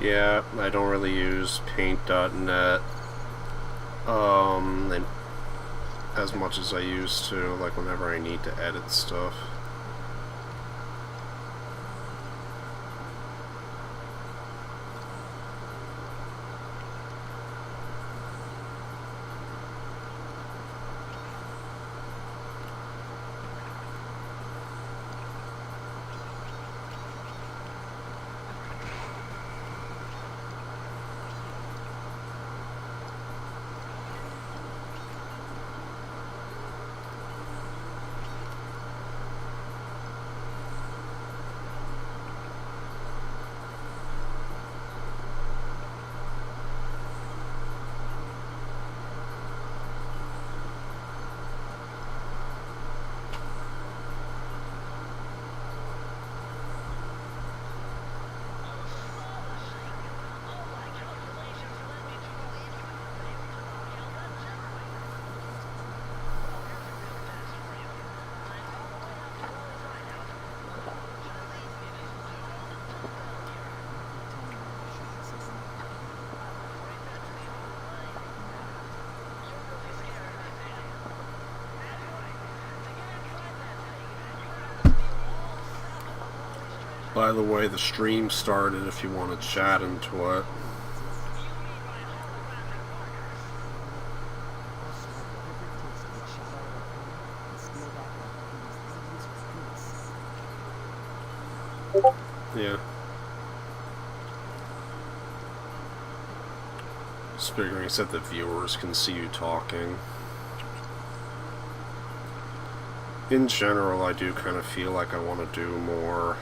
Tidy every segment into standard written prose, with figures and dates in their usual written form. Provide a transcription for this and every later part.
Yeah, I don't really use paint.net and as much as I used to, like whenever I need to edit stuff. By the way, the stream started if you want to chat into it. Yeah. Just figuring so that the viewers can see you talking. In general, I do kind of feel like I want to do more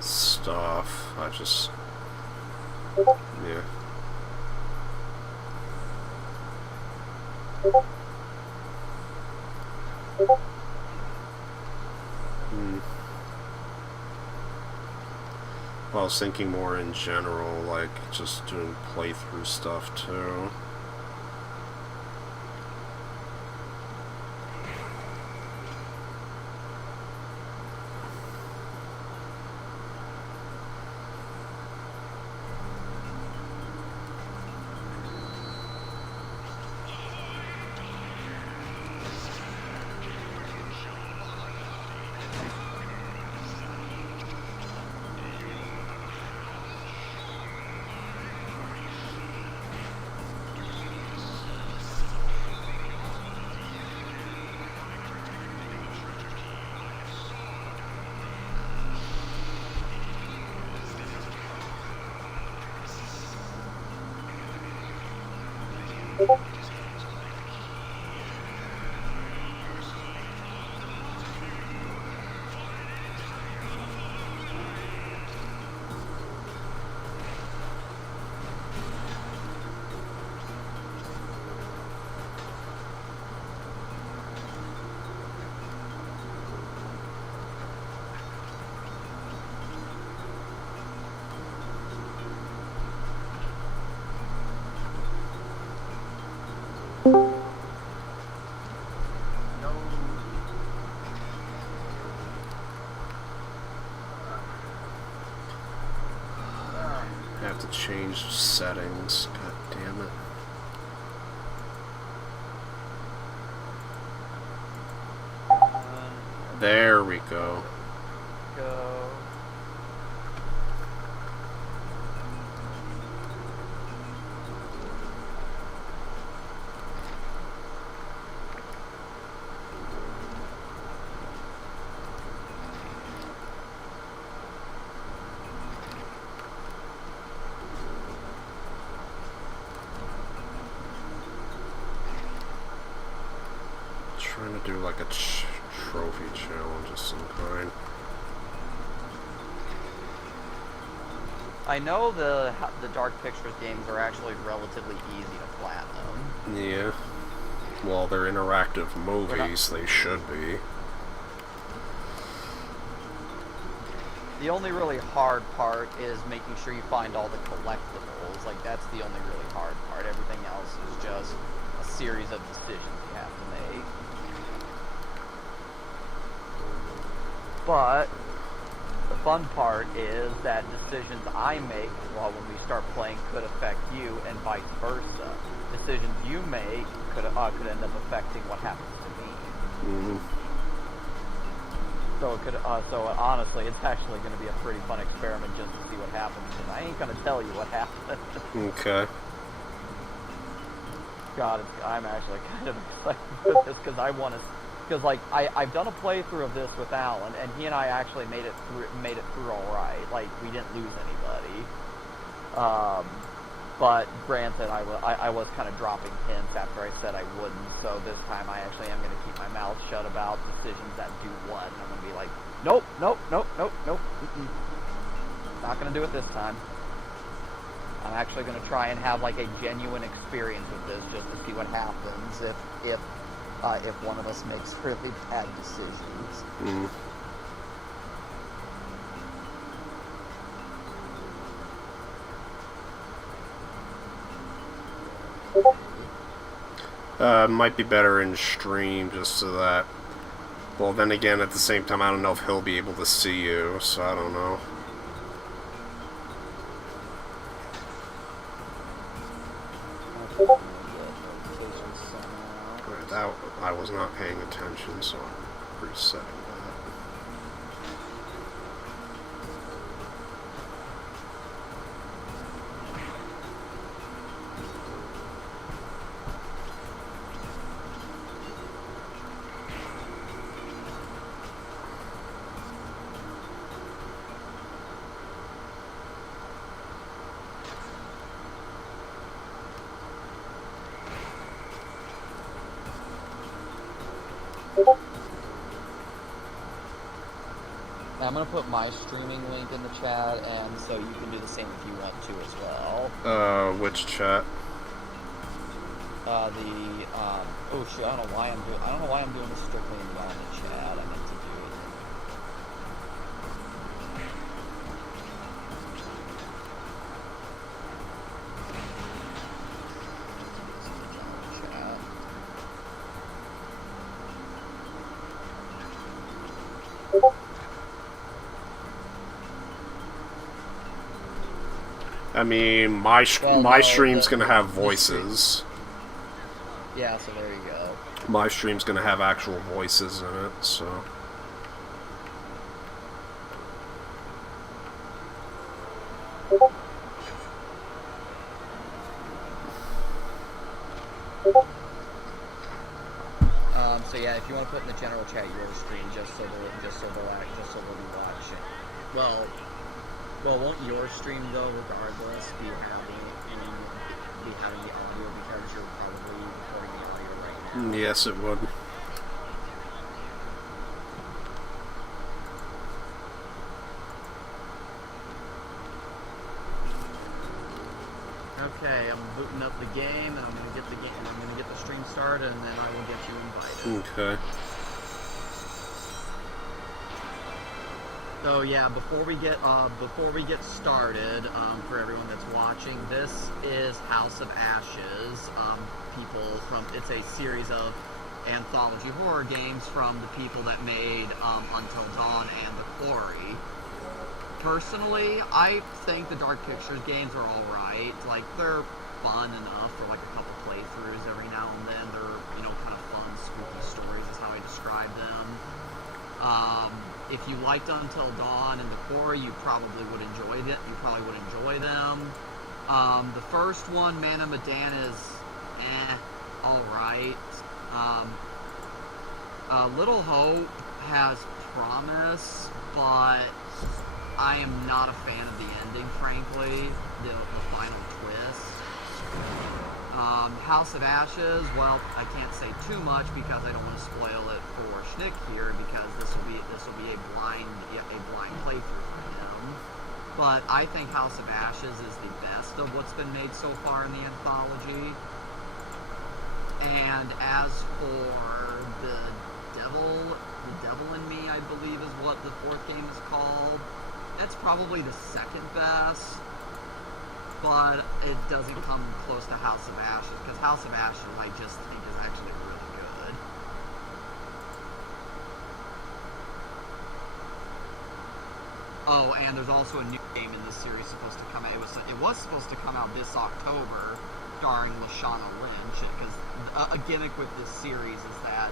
stuff. I just... yeah. Well, I was thinking more in general, like just doing playthrough stuff too. I have to change settings. God damn it. There we go. Trying to do like a trophy challenge of some kind. I know the Dark Pictures games are actually relatively easy to platinum. Yeah. Well, they're interactive movies. They should be. The only really hard part is making sure you find all the collectibles. Like, that's the only really hard part. Everything else is just a series of decisions you have to make. But fun part is that decisions I make when we start playing could affect you, and vice versa. Decisions you make could end up affecting what happens to me. Mm-hmm. So it could. So honestly, it's actually going to be a pretty fun experiment just to see what happens. Because I ain't going to tell you what happens. Okay. God, I'm actually kind of excited for this because I want to. Because like I've done a playthrough of this with Alan, and he and I actually made it through all right. Like we didn't lose anybody. But granted, I was kind of dropping hints after I said I wouldn't. So this time I actually am going to keep my mouth shut about decisions that do what. And I'm going to be like, nope, nope, nope, nope, nope. Not going to do it this time. I'm actually going to try and have like a genuine experience with this, just to see what happens if one of us makes really bad decisions. Mm. Might be better in stream, just so that. Well, then again, at the same time, I don't know if he'll be able to see you, so I don't know. Right, that I was not paying attention, so I'm resetting that. I'm going to put my streaming link in the chat, and so you can do the same if you want to as well. Which chat? Oh shit, I don't know why I'm doing this strictly in the chat. I meant to do it. I mean, my stream's gonna have voices. Yeah, so there you go. My stream's gonna have actual voices in it, so. So yeah, if you want to put in the general chat your stream, just so they'll be watching. Well, won't your stream though, regardless, be having the audio because you're probably recording the audio right now? Yes, it would. Okay, I'm booting up the game, and I'm gonna get the stream started, and then I will get you invited. Okay. So yeah, before we get started, for everyone that's watching, this is House of Ashes. It's a series of anthology horror games from the people that made Until Dawn and The Quarry. Personally, I think the Dark Pictures games are alright. Like, they're fun enough for like a couple playthroughs every now and then. They're, kind of fun, spooky stories is how I describe them. If you liked Until Dawn and The Quarry, you probably would enjoy them. The first one, Man of Medan, is alright. Little Hope has promise, but I am not a fan of the ending, frankly, the final twist. House of Ashes, well, I can't say too much because I don't want to spoil it for Schnick here, because this will be a blind playthrough for him. But I think House of Ashes is the best of what's been made so far in the anthology. And as for the Devil in Me, I believe is what the fourth game is called. That's probably the second best, but it doesn't come close to House of Ashes, because House of Ashes I just think is actually really good. Oh, and there's also a new game in this series supposed to come out. It was supposed to come out this October, starring Lashana Lynch. Because a gimmick with this series is that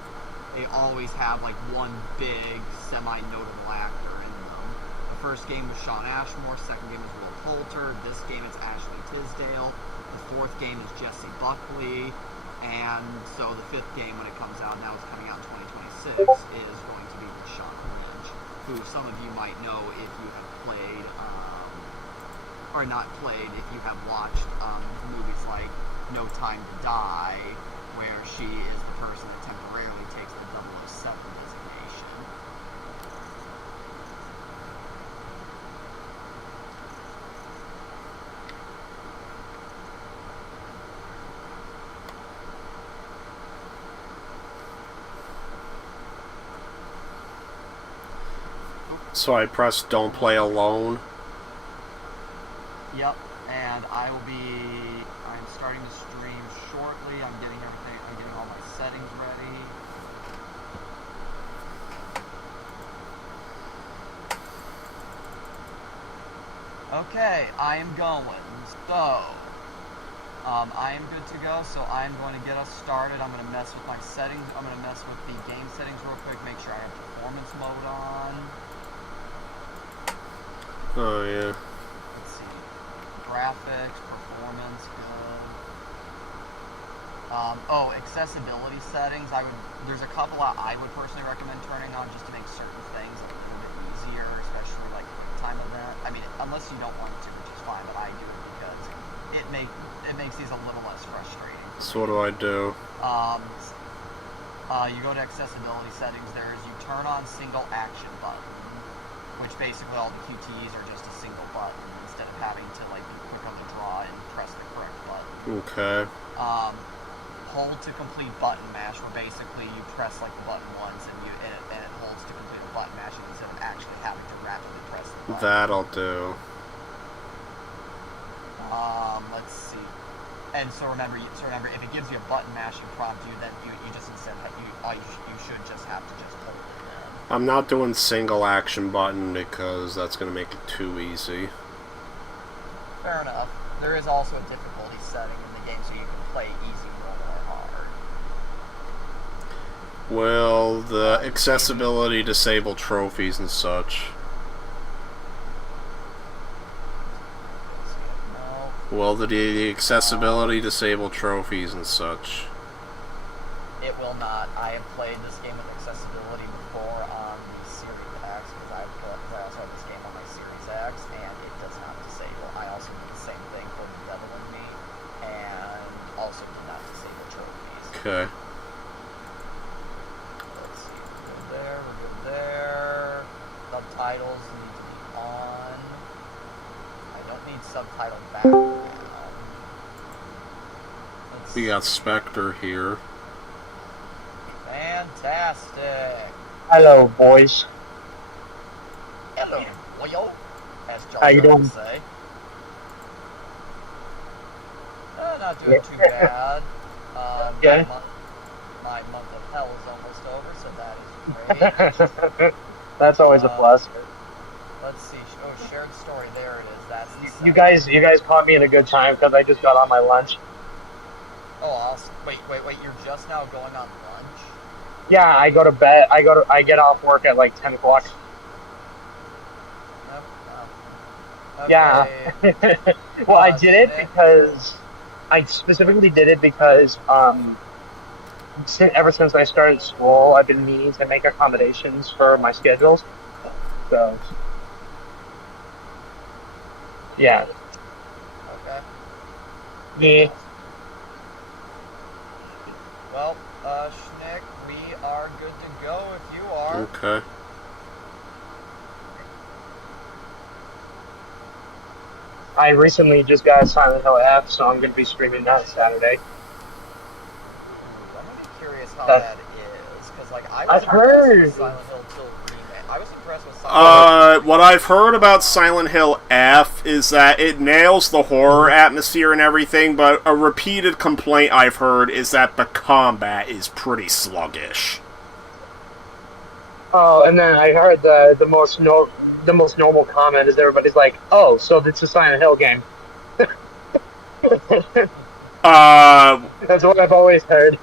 they always have like one big, semi-notable actor in them. The first game was Shawn Ashmore. Second game was Will Poulter. This game it's Ashley Tisdale. The fourth game is Jessie Buckley. And so the fifth game, when it comes out, now it's coming out in 2026, is going to be Lashana Lynch, who some of you might know if you have played, or not played, if you have watched movies like No Time to Die, where she is the person that temporarily takes the 007 designation. So I press don't play alone. Yep, and I'm starting to stream shortly. I'm getting all my settings ready. Okay, I am going. So, I am good to go, so I'm going to get us started. I'm going to mess with my settings. I'm going to mess with the game settings real quick, make sure I have performance mode on. Oh, yeah. Let's see. Graphics, performance, good. Accessibility settings. There's a couple I would personally recommend turning on just to make certain things a little bit easier, especially like quick time event. I mean, unless you don't want to, which is fine, but I do it because it makes these a little less frustrating. So what do I do? You go to accessibility settings. You turn on single action button, which basically all the QTEs are just a single button instead of having to like be quick on the draw and press the correct button. Okay. Hold to complete button mash, where basically you press like the button once and it holds to complete the button mashing instead of actually having to rapidly press the button. That'll do. Let's see. And so remember, if it gives you a button mashing prompt, you just instead you should just have to just hold it in. I'm not doing single action button because that's going to make it too easy. Fair enough. There is also a difficulty setting in the game, so you can play easy, normal, or hard. Well, the accessibility disable trophies and such. No. Well, the accessibility disable trophies and such. It will not. I have played this game with accessibility before on the Series X, because I also have this game on my Series X, and it does not disable. I also did the same thing for The Devil in Me, and also did not disable trophies. Okay. Let's see, we're good there, we're good there. Subtitles need to be on. I don't need subtitle background. We got Spectre here. Fantastic. Hello, boys. Hello, boyo, as How you John doing? would say. Not doing too bad. Okay. My month of hell is almost over, so that is great. That's always a plus. Let's see. Oh, shared story. There it is. That's the You guys caught me at a good time because I just got on my lunch. Oh, awesome. Wait. You're just now going on lunch? Yeah, I go to bed. I get off work at like 10 o'clock. Yep. Oh. Yeah. Okay. Well, I did it because I specifically did it because ever since I started school, I've been meaning to make accommodations for my schedules. So, yeah. Okay. Yeah. Well, Schnick, we are good to go if you are. Okay. I recently just got Silent Hill F, so I'm going to be streaming that Saturday. I'm really curious how that is, because like I've heard. With Silent Hill 2 remake. I was impressed with Silent Hill. What I've heard about Silent Hill F is that it nails the horror atmosphere and everything, but a repeated complaint I've heard is that the combat is pretty sluggish. Oh, and then I heard the most the most normal comment is everybody's like, "Oh, so it's a Silent Hill game." That's what I've always heard.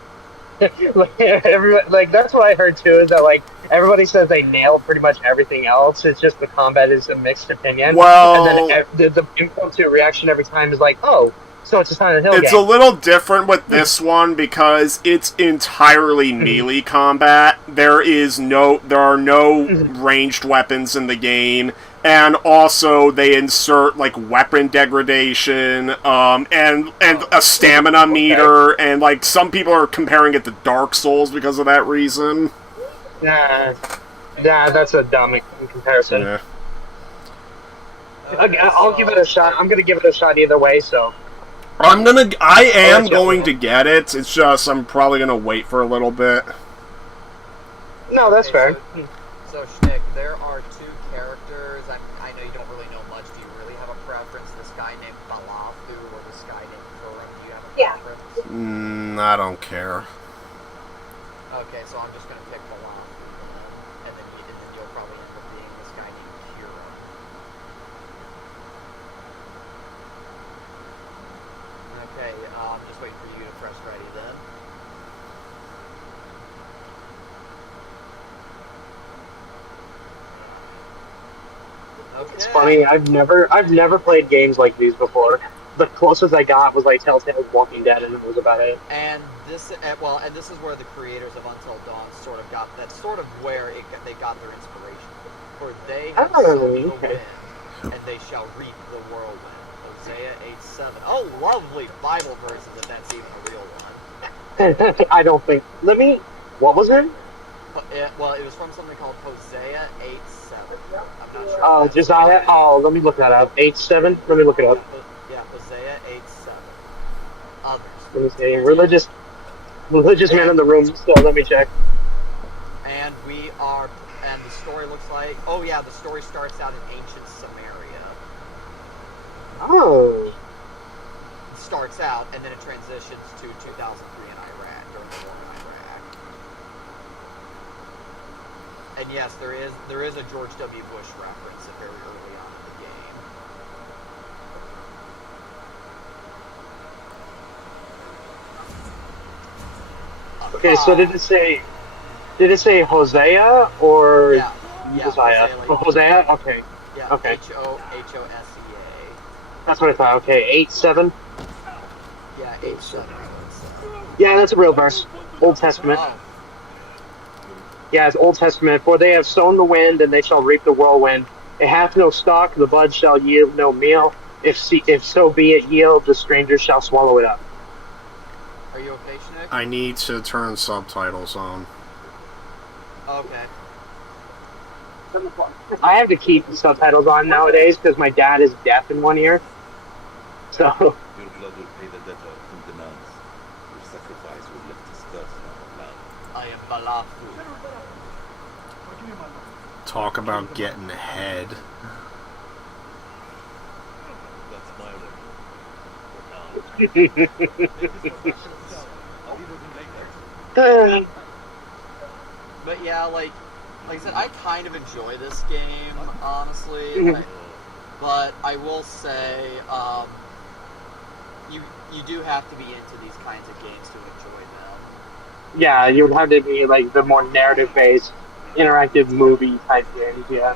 Like that's what I heard too. Is that like everybody says they nailed pretty much everything else. It's just the combat is a mixed opinion. Well, and then the impromptu reaction every time is like, "Oh, so it's a Silent Hill it's game." a little different with this one because it's entirely melee combat. There are no ranged weapons in the game. And also, they insert like weapon degradation, and a stamina meter, and like some people are comparing it to Dark Souls because of that reason. Nah, that's a dumb comparison. Yeah. I'll give it a shot. I'm gonna give it a shot either way. So I am going to get it. It's just I'm probably gonna wait for a little bit. No, that's fair. So Schnick, there are two characters. I know you don't really know much. Do you really have a preference? This guy named Balafu or this guy named Kurum? Do you have a preference? I don't care. Okay, so I'm just gonna pick Balafu, and then you'll probably end up being this guy named Kurum. Okay, I'm just waiting for you to press ready then. Okay. It's funny. I've never played games like these before. The closest I got was like Telltale's Walking Dead, and that was about it. And this is where the creators of Until Dawn sort of got. That's sort of where they got their inspiration. For they have sown the wind, and they shall reap the whirlwind. Hosea 8:7. Oh, lovely Bible verses if that's even a real one. I don't think. What was it? It was from something called Hosea 8:7. I'm not sure. Oh, Josiah. Oh, let me look that up. 8:7. Let me look it up. Yeah, Hosea 8:7. Others. Let me see. Religious man in the room. Still, let me check. And the story looks like. Oh yeah, the story starts out in ancient Samaria. Oh. It starts out, and then it transitions to 2003 in Iraq, during the war in Iraq. And yes, there is a George W. Bush reference very early on in the game. Okay, so did it say Hosea or Yeah, Josiah? Hosea? Okay. Yeah, Okay. Hosea. That's what I thought. Okay, 8:7. Yeah, 8:7. Yeah, that's a real verse. Old Testament. Oh, Yeah, it's Old Testament. For they have sown the wind, and they shall reap the whirlwind. It hath no stalk, the bud shall yield no meal. If so be it yield, the stranger shall swallow it up. are you okay, Schnick? I need to turn subtitles on. Okay. I have to keep the subtitles on nowadays because my dad is deaf in one ear. So Your blood will pay the debtor who demands. Your sacrifice will lift his curse on our land. I am Balafu. Talk about getting ahead. That's my word. For now. I'll be looking later. But yeah, like I said, I kind of enjoy this game, honestly. But I will say, you do have to be into these kinds of games to enjoy them. yeah, you would have to be like the more narrative-based, interactive movie type games. Yeah.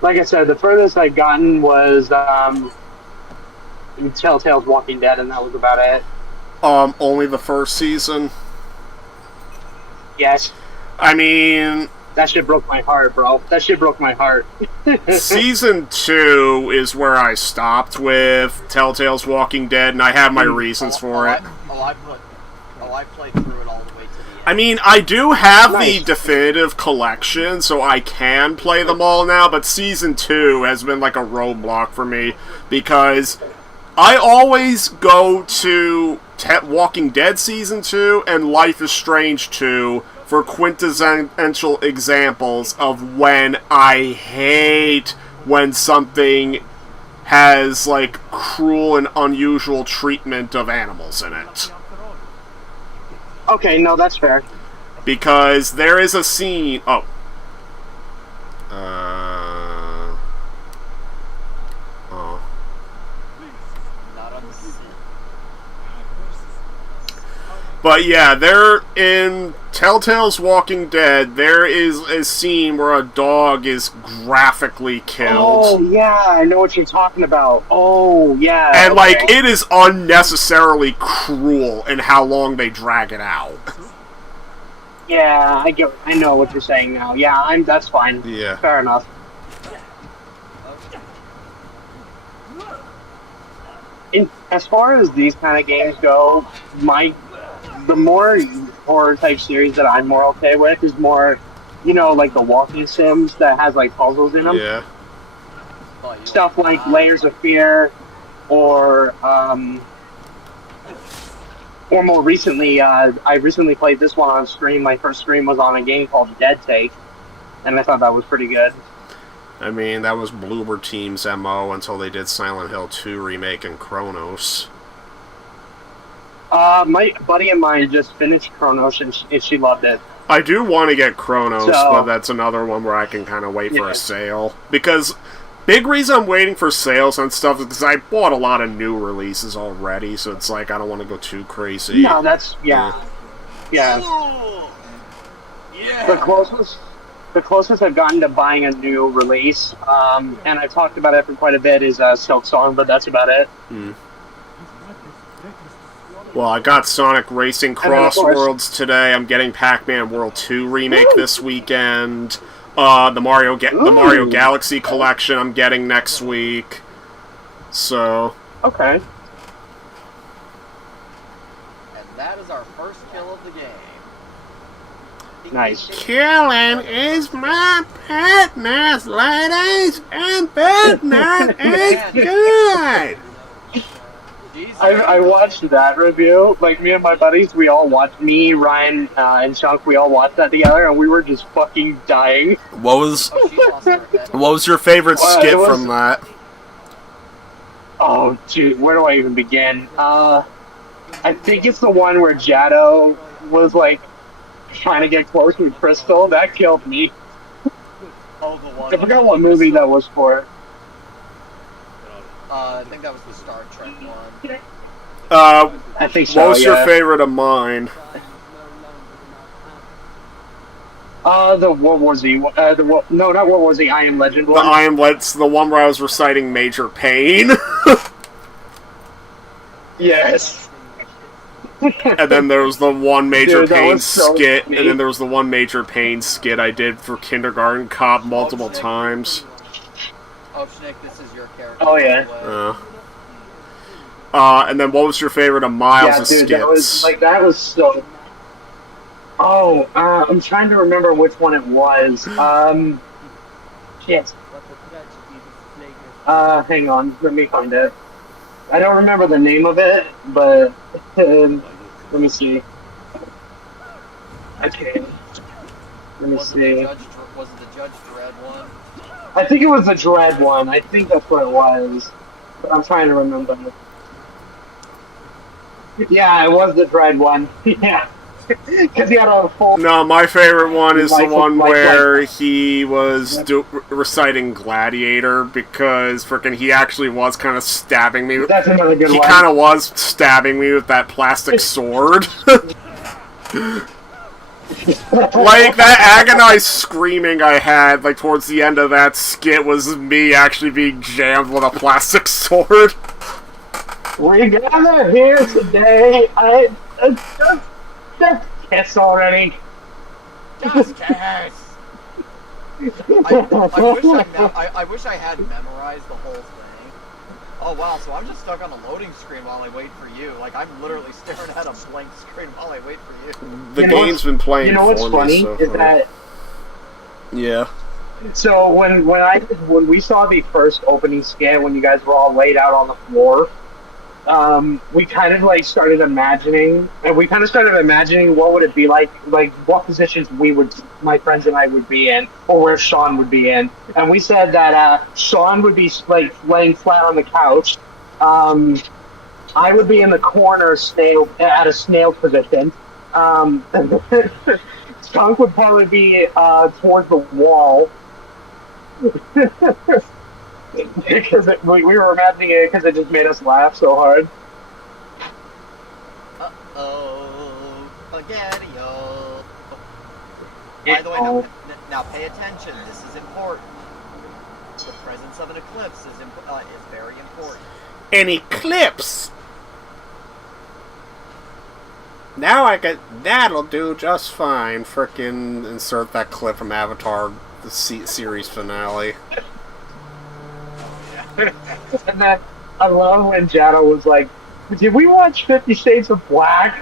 Like I said, the furthest I'd gotten was Telltale's Walking Dead, and that was about it. Only the first season. Yes. I mean, That shit broke my heart, bro. That shit broke my heart. Season 2 is where I stopped with Telltale's Walking Dead, and I have my reasons for it. I played through it all the way to the end. I mean, I do have Nice. the definitive collection, so I can play them all now, but Season 2 has been like a roadblock for me, because I always go to Walking Dead Season 2 and Life is Strange 2 for quintessential examples of when I hate when something has, like, cruel and unusual treatment of animals in it. Okay, no, that's fair. Because there is a scene... Oh. Oh. Not on the sea. But yeah, there in Telltale's Walking Dead, there is a scene where a dog is graphically killed. Oh, yeah, I know what you're talking about. Oh, yeah. And, okay. like, it is unnecessarily cruel in how long they drag it out. Yeah, I know what you're saying now. Yeah, that's fine. Yeah. Fair enough. As far as these kind of games go, the more horror type series that I'm more okay with is more, like the walking sims that has like puzzles in them. Yeah. Stuff like Layers of Fear, or more recently, I recently played this one on stream. My first stream was on a game called Dead Take, and I thought that was pretty good. I mean, that was Bloober Team's MO until they did Silent Hill 2 Remake and Chronos. My buddy of mine just finished Chronos, and she loved it. I do want to get Chronos, So- but that's another one where I can kind of wait for a sale. Because big reason I'm waiting for sales on stuff is because I bought a lot of new releases already, so it's like I don't want to go too crazy. No, that's yeah. The closest I've gotten to buying a new release, and I've talked about it for quite a bit, is Silk Song, but that's about it. Well, I got Sonic Racing Crossworlds today. I'm getting Pac-Man World 2 Remake this weekend. The Mario Galaxy Collection I'm getting next week. So... Okay. And that is our first kill of the game. Nice. Killing is my business, ladies, and business is good! I watched that review. Like, me and my buddies, we all watched, me, Ryan, and Chunk, we all watched that together, and we were just fucking dying. What was your favorite skit from that? Oh, dude, where do I even begin? I think it's the one where Jado was, like, trying to get close with Crystal. That killed me. Oh, the one. I forgot what movie that was for. I think that was the Star Trek one. I think so, What was your favorite of mine? The World War Z. No, not World War Z. I Am Legend The one. I Am Let's the one where I was reciting Major Pain. Yes. And then there was the one Major Dude, that Pain was so skit, funny. and then there was the one Major Pain skit I did for Kindergarten Cop multiple times. Oh, Schnick, this is your character. Oh, yeah. by the way. And then what was your favorite of Miles' Yeah, dude, skits? that was so... Oh, I'm trying to remember which one it was. Shit. Hang on, let me find it. I don't remember the name of it, but let me see. Okay. Let me Was see. it the Judge Dredd one? I think it was the Dread one. I think that's what it was. But I'm trying to remember. Yeah, it was the Dread one. Yeah. Because he had a full... No, my favorite one is the Like- one like- where he was reciting Gladiator, because frickin' he actually was kind of stabbing me. That's another good He one. kind of was stabbing me with that plastic sword. Like, that agonized screaming I had, like, towards the end of that skit was me actually being jammed with a plastic sword. We gather here today. Just kiss already. Just kiss! I wish I had memorized the whole thing. Oh wow, so I'm just stuck on a loading screen while I wait for you. Like, I'm literally staring at a blank screen while I wait for you. The You know game's been playing You know what's for funny me, so is that yeah. so when we saw the first opening skit, when you guys were all laid out on the floor, we kind of started imagining what would it be like what positions my friends and I would be in, or where Sean would be in, and we said that Sean would be like laying flat on the couch, I would be in the corner at a snail position, Skunk would probably be towards the wall, Because we were imagining it because it just made us laugh so hard. Uh-oh, Spaghetti-O. By the way, now pay attention. This is important. The presence of an eclipse is very important. An eclipse! Now I get... That'll do just fine. Frickin' insert that clip from Avatar, the series finale. And then I love when Jado was like, did we watch 50 Shades of Black?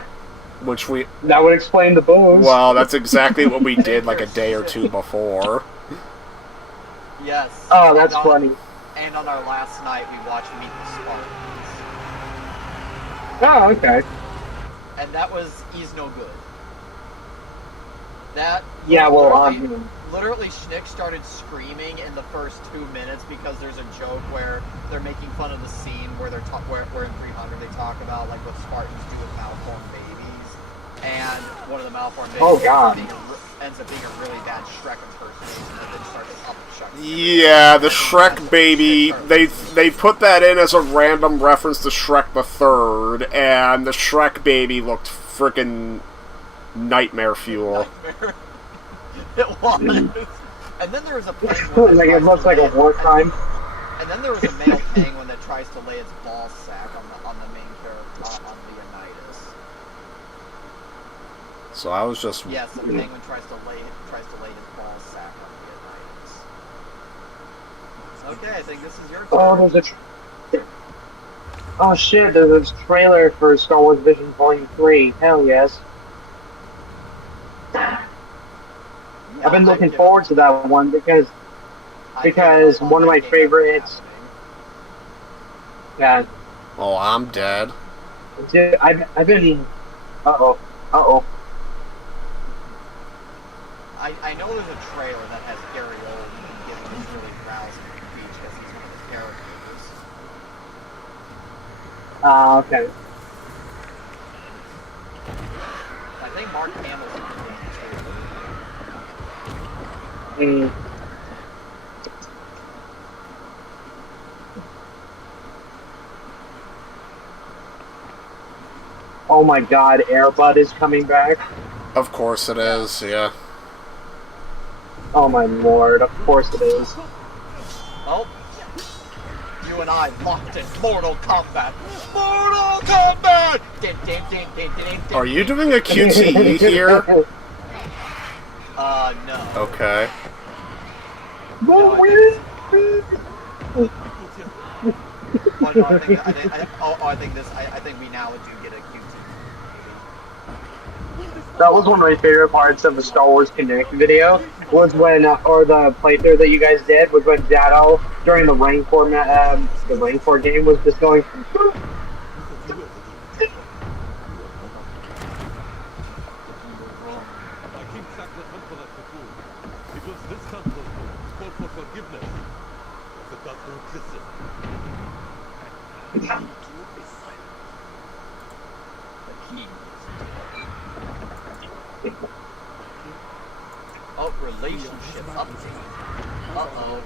Which we... That would explain the booze. Well, that's exactly what we did like a day or two before. Yes. Oh, that's funny. And on our last night, we watched Meet the Spartans. Oh, okay. And that was He's No Good. That... Yeah, well, literally, Schnick started screaming in the first 2 minutes because there's a joke where they're making fun of the scene where where in 300 they talk about like what Spartans do with malformed babies, and one of the malformed babies ends up being a really bad Shrek impersonation that then starts up Shrek. Yeah, the Shrek baby, they put that in as a random reference to Shrek the Third, and the Shrek baby looked frickin' nightmare fuel. Nightmare. It was. And then there was a penguin. Like it looks like a war crime. And then there was a male penguin that tries to lay its ball sack on the main character, on Leonidas. So I was just... Yes, the penguin tries to lay his ball sack on Leonidas. Okay, I think this is your turn. Oh, there's oh shit, there's this trailer for Star Wars Vision Volume 3. Hell yes. I've been looking forward to that one because one of my favorites. Yeah. Oh, I'm dead. Dude, I've been. Uh oh. I know there's a trailer that has Gary Oldman giving this really rousing speech because he's one of the characters. Okay. I think Mark Hamill's in it too. Oh my god, Air Bud is coming back. Of course it is, yeah. Oh my lord, of course it is. Well, you and I locked in Mortal Kombat. Mortal Kombat! Are you doing a QTE here? No. Okay. No, I think we now do get a QT. That was one of my favorite parts of the Star Wars Connect video, was when, or the playthrough that you guys did, was when Jado, during the Rancor, game, was just going... Oh, relationship update. Uh-oh.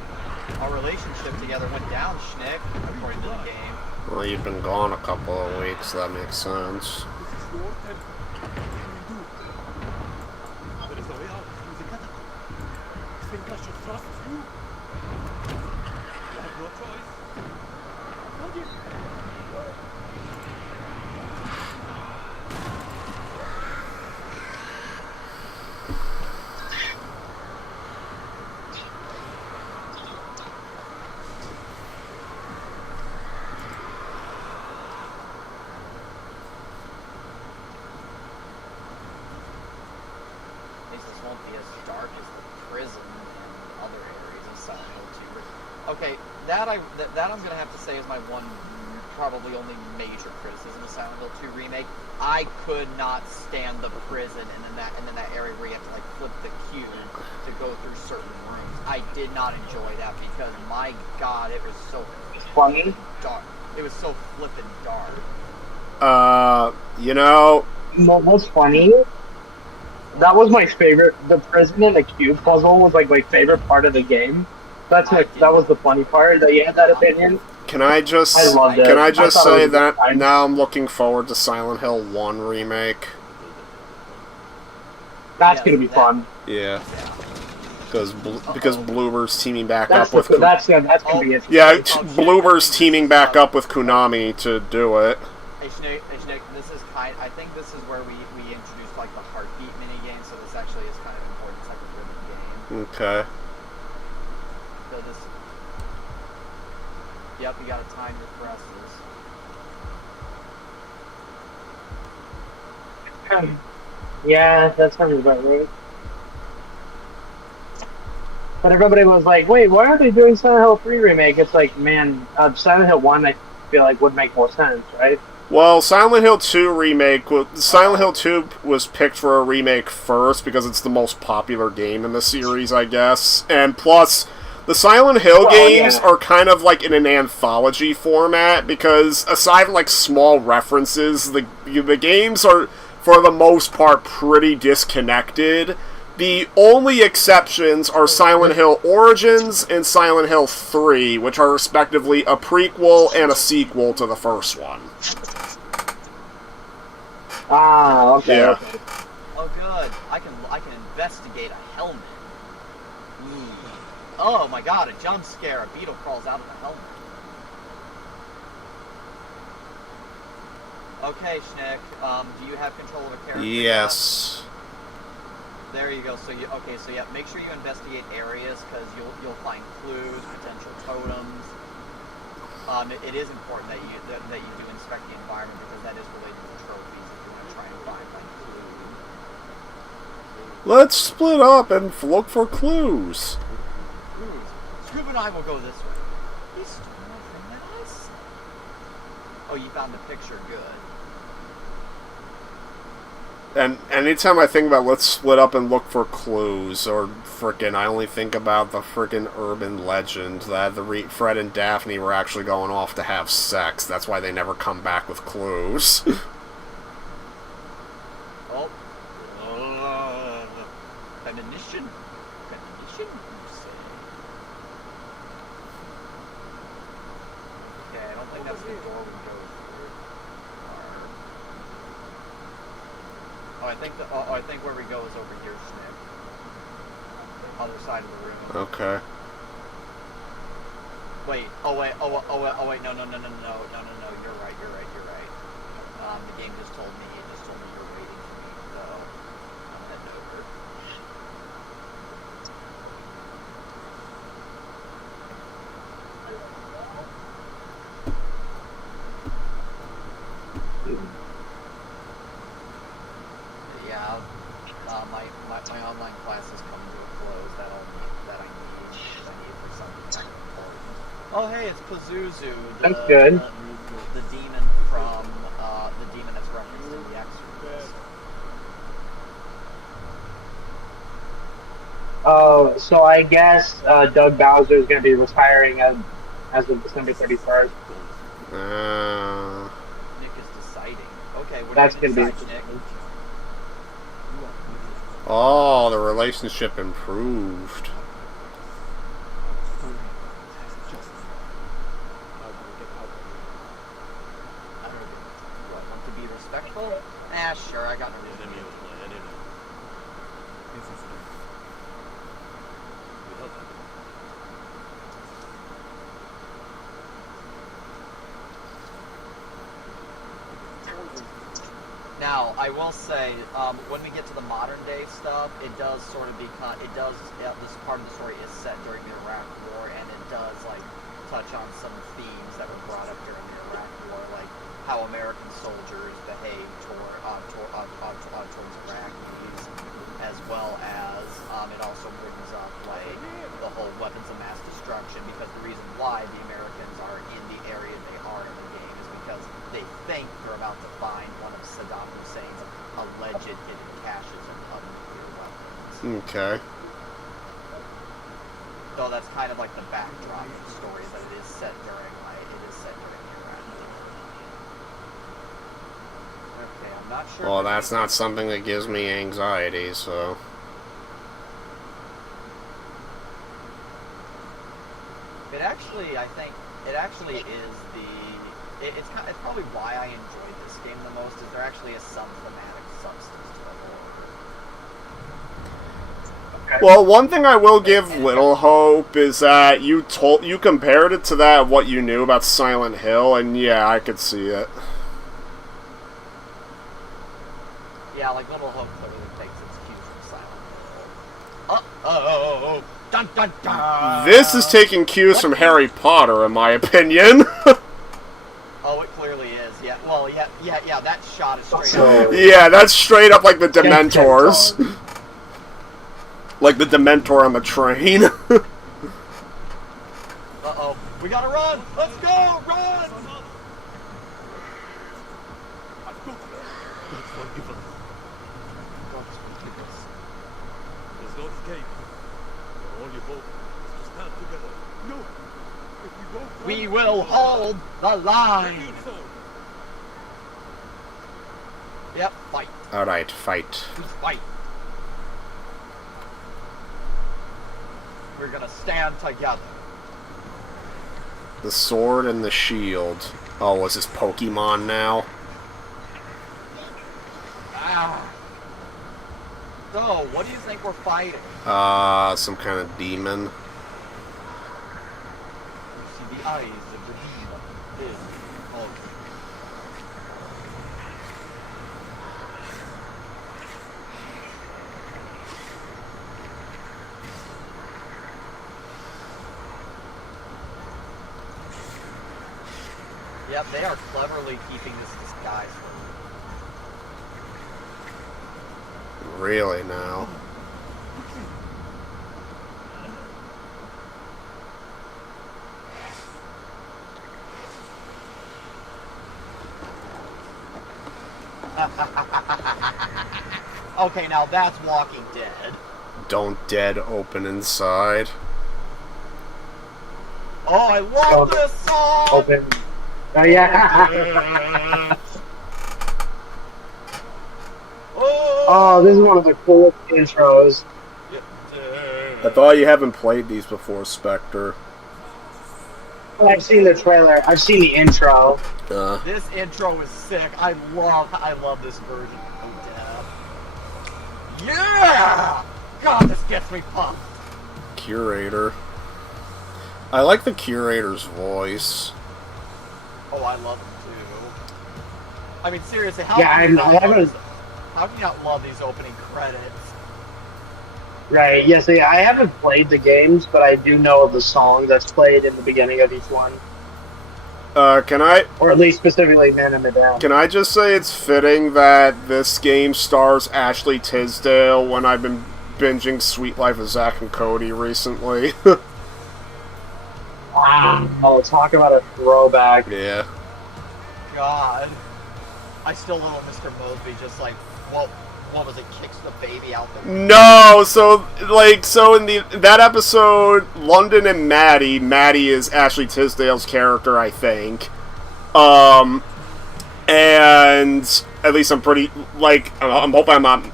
Our relationship together went down, Schnick, according to the game. Well, you've been gone a couple of weeks, that makes sense. Okay, that I'm gonna have to say is my one, probably only major criticism of Silent Hill 2 remake. I could not stand the prison and then that area where you have to like flip the cube to go through certain rooms. I did not enjoy that because my god, it was so funny dark. It was so flippin' dark. You know, what was funny? That was my favorite. The prison and the cube puzzle was like my favorite part of the game. that was the funny part that you had that opinion. Can I just I loved it. can I just I thought it say was that fine. now I'm looking forward to Silent Hill 1 remake? That's gonna be fun. Yeah. Because Bloober's teaming back That's up with that's gonna be it. Yeah, Bloober's teaming back up with Konami to do it. Hey Schnick, this is I think this is where we introduced like the heartbeat minigame, so this actually is kind of important. It's like a rhythm game. Okay. So this. Yep, you gotta time your presses. Yeah, that sounds about right. But everybody was like, wait, why aren't they doing Silent Hill 3 remake? It's like, man, Silent Hill 1 I feel like would make more sense, right? Well, Silent Hill 2 remake, Silent Hill 2 was picked for a remake first because it's the most popular game in the series, I guess. And plus, the Silent Hill games are kind of like in an anthology format because aside from like small references, the games are, for the most part, pretty disconnected. The only exceptions are Silent Hill Origins and Silent Hill 3, which are respectively a prequel and a sequel to the first one. Ah, okay. Yeah. Okay. Oh good, I can investigate a helmet. Oh my god, a jump scare! A beetle crawls out of the helmet. Okay, Schnick, do you have control of a character? Yes. There you go. So yeah, make sure you investigate areas because you'll find clues, potential totems. It is important that you do inspect the environment because that is related to the trophies if you want to try and find like clues. Let's split up and look for clues. Clues. Scoop and I will go this way. He's still nothing that I see. Oh, you found the picture. Good. And anytime I think about let's split up and look for clues, or frickin' I only think about the frickin' urban legend that Fred and Daphne were actually going off to have sex. That's why they never come back with clues. Oh. Premonition? Premonition, you say? Okay, I don't think that's the door we go through. I think where we go is over here, Schnick. Other side of the room. Okay. Wait, no, you're right. The game just told me you're waiting for me, so I'm heading over. Yeah, my online class is coming to a close. That I need for something kind of important. Oh hey, it's Pazuzu. That's good. The demon from the demon that's referenced in The Exorcist. Oh, so I guess Doug Bowser is going to be retiring as of December 31st. Nick is deciding. Okay, what That's are you going to decide, be. Nick? Oh, the relationship improved. I don't know. What, want to be respectful? Sure, I got no reason. Now, I will say, when we get to the modern day stuff, it does sort of become, this part of the story is set during the Iraq War, and it does, like, touch on some themes that were brought up during the Iraq War, like how American soldiers behave towards Iraqis, as well as, it also brings up, like, the whole weapons of mass destruction, because the reason why the Americans are in the area they are in the game is because they think they're about to find one of Saddam Hussein's alleged hidden caches of nuclear weapons. Okay. So that's kind of like the backdrop of the story, that it is set during the Iraq War. Okay, I'm not sure. Well, that's not something that gives me anxiety, so... actually, I think, it actually is it's probably why I enjoyed this game the most, is there actually is some thematic substance to the lore. Well, one thing I will give Little Hope is that you compared it to that what you knew about Silent Hill, and yeah, I could see it. Yeah, like Little Hope clearly takes its cues from Silent Hill. Uh-oh! Dun dun dun! This is taking cues from Harry Potter, in my opinion. Oh, it clearly is. Yeah. Well, yeah. That shot is straight So- up. Yeah, that's straight up like the Dementors. Like the Dementor on the train. Uh-oh. We gotta run! Let's go! Run! There's no escape. Our only hope is to stand together. No! If we don't We will hold the line! so. Yep, fight. Alright, fight. Who's fight? We're gonna stand together. The sword and the shield. Oh, is this Pokemon now? Ah. So, what do you think we're fighting? Some kind of demon. You see the eyes of the demon. This is Yep, they are cleverly keeping this disguise from Really now. Okay, now that's Walking Dead. Don't dead open inside. Oh, I love this song! Open. Oh yeah. Oh, this is one of the coolest intros. I thought you haven't played these before, Spectre. I've seen the trailer. I've seen the intro. This intro is sick. I love this version of Death. Yeah! God, this gets me pumped. Curator. I like the Curator's voice. Oh, I love him too. I mean, seriously, how Yeah, can you I not love haven't- this- how can you not love these opening credits? Right. Yes. Yeah, I haven't played the games, but I do know the song that's played in the beginning of each one, Can I or at least specifically "Man in the Dam." Can I just say it's fitting that this game stars Ashley Tisdale when I've been binging Sweet Life of Zack and Cody recently? Wow. Oh, talk about a throwback. Yeah. God, I still love Mr. Mosby. Just like, what was it? Kicks the baby out the window. No, so in that episode, London and Maddie is Ashley Tisdale's character, I think. And at least I'm pretty, I'm hoping I'm not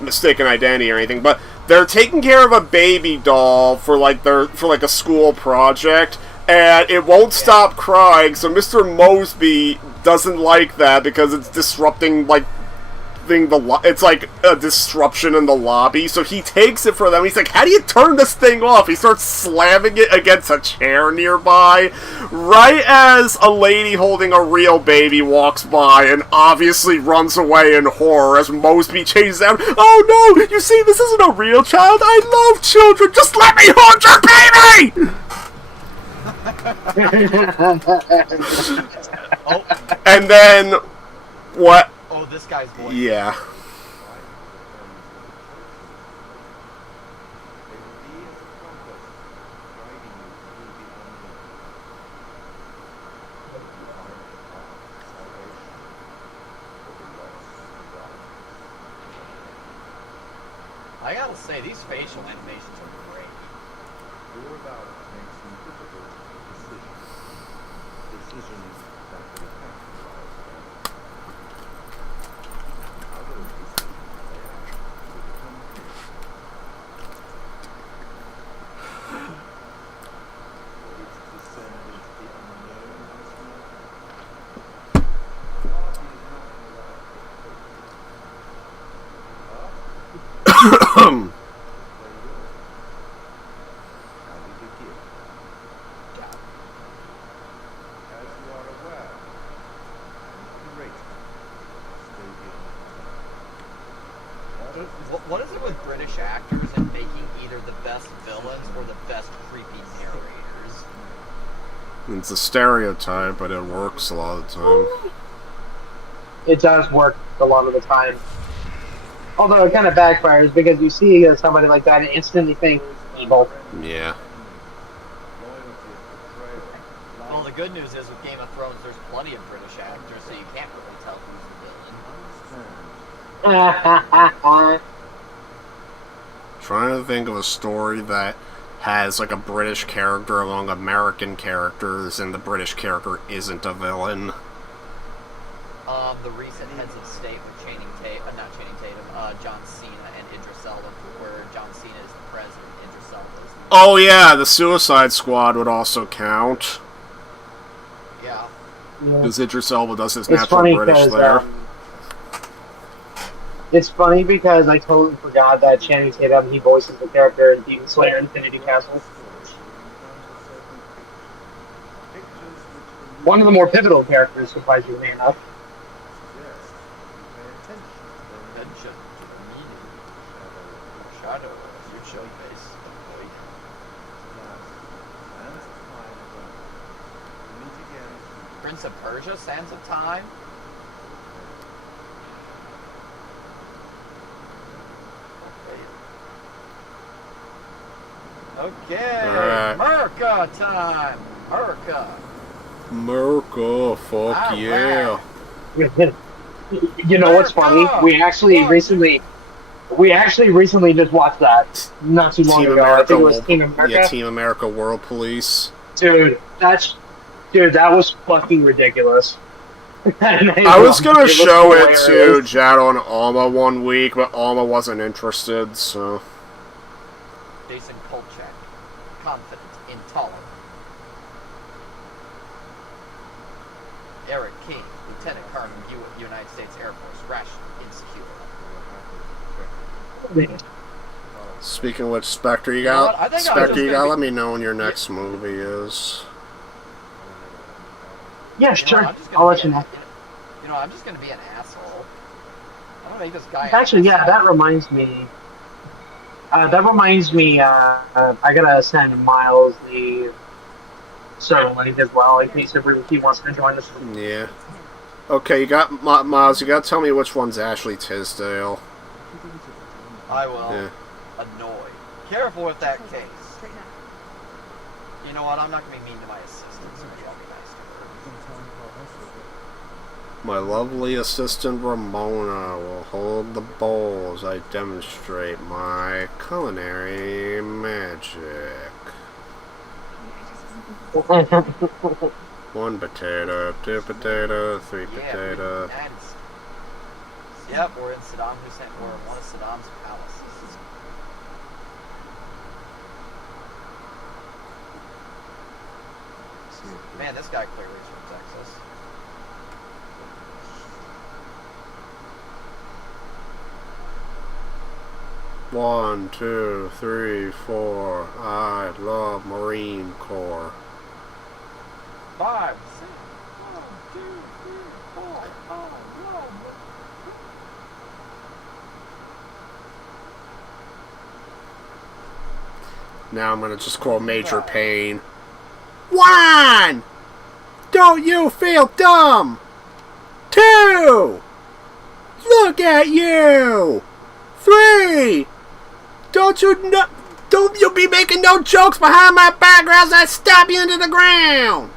mistaken identity or anything, but they're taking care of a baby doll for a school project, and it won't stop crying, so Mr. Mosby doesn't like that because it's disrupting, it's like a disruption in the lobby, so he takes it for them. He's like, how do you turn this thing off? He starts slamming it against a chair nearby, right as a lady holding a real baby walks by and obviously runs away in horror as Mosby chases out. Oh no, you see, this isn't a real child. I love children. Just let me hold your baby! Oh, And then, what? oh, this guy's voice. Yeah. I gotta say, these facial animations are great. We're about to make some difficult decisions. Decisions that will affect lives. Other decisions they ask will become clear. It's the same Yeah. As you are aware, and curated, stadium What is it with British actors and making either the best villains or the best creepy narrators? It's a stereotype, but it works a lot of the time. It does work a lot of the time. Although it kind of backfires because you see somebody like that and instantly think evil. Yeah. Well, the good news is with Game of Thrones, there's plenty of British actors, so you can't really tell who's the villain. Trying to think of a story that has like a British character among American characters, and the British character isn't a villain. The recent heads of state with John Cena and Idris Elba, where John Cena is the president, Idris Elba is the... Oh yeah, the Suicide Squad would also count. Yeah. Because Idris Elba does his It's natural funny British because there. it's funny because I totally forgot that Channing Tatum, he voices the character in Demon Slayer Infinity Castle. One of the more pivotal characters, surprisingly enough. Attention to the meaning. Shadow, you show face. Boy. Prince of Persia, Sands of Time. Okay, Alright. America time. America. America, fuck Alright. yeah. You know what's funny? We actually recently just watched that not too long ago. I think it was Team America. Yeah, Team America World Police. Dude, that was fucking ridiculous. I was gonna show it to Jado and Alma one week, but Alma wasn't interested, so... Jason Kolchak. Confident, intolerant. Eric King, Lieutenant Colonel, United States Air Force, rational, insecure. Speaking of which, Spectre, you know got... what? I think I was Spectre, just you gonna gotta be- let me know when your next movie is. Yeah, You know, sure. I'm just gonna I'll be let you an- know. You know, I'm just gonna be an asshole. I'm gonna make this guy. Actually, yeah, that reminds me. I gotta send Miles the server link as well in case if he wants to join us. Yeah. Okay, you got... Miles, you gotta tell me which one's Ashley Tisdale. I will Yeah. annoy. Careful with that case. You know what? I'm not gonna be mean to my assistant, so maybe I'll be nice to her. My lovely assistant Ramona will hold the bowl as I demonstrate my culinary magic. 1 potato, 2 potato, 3 Yeah, potato. United States. Yep, we're in Saddam Hussein. We're in one of Saddam's palaces. Man, this guy clearly is from Texas. One, 2, 3, 4. I love Marine Corps. 5, 6, 1, 2, 3, 4, 5, love. Now I'm gonna just call Major Payne. 1! Don't you feel dumb? 2! Look at you! 3! Don't you be making no jokes behind my back or else I stab you into the ground!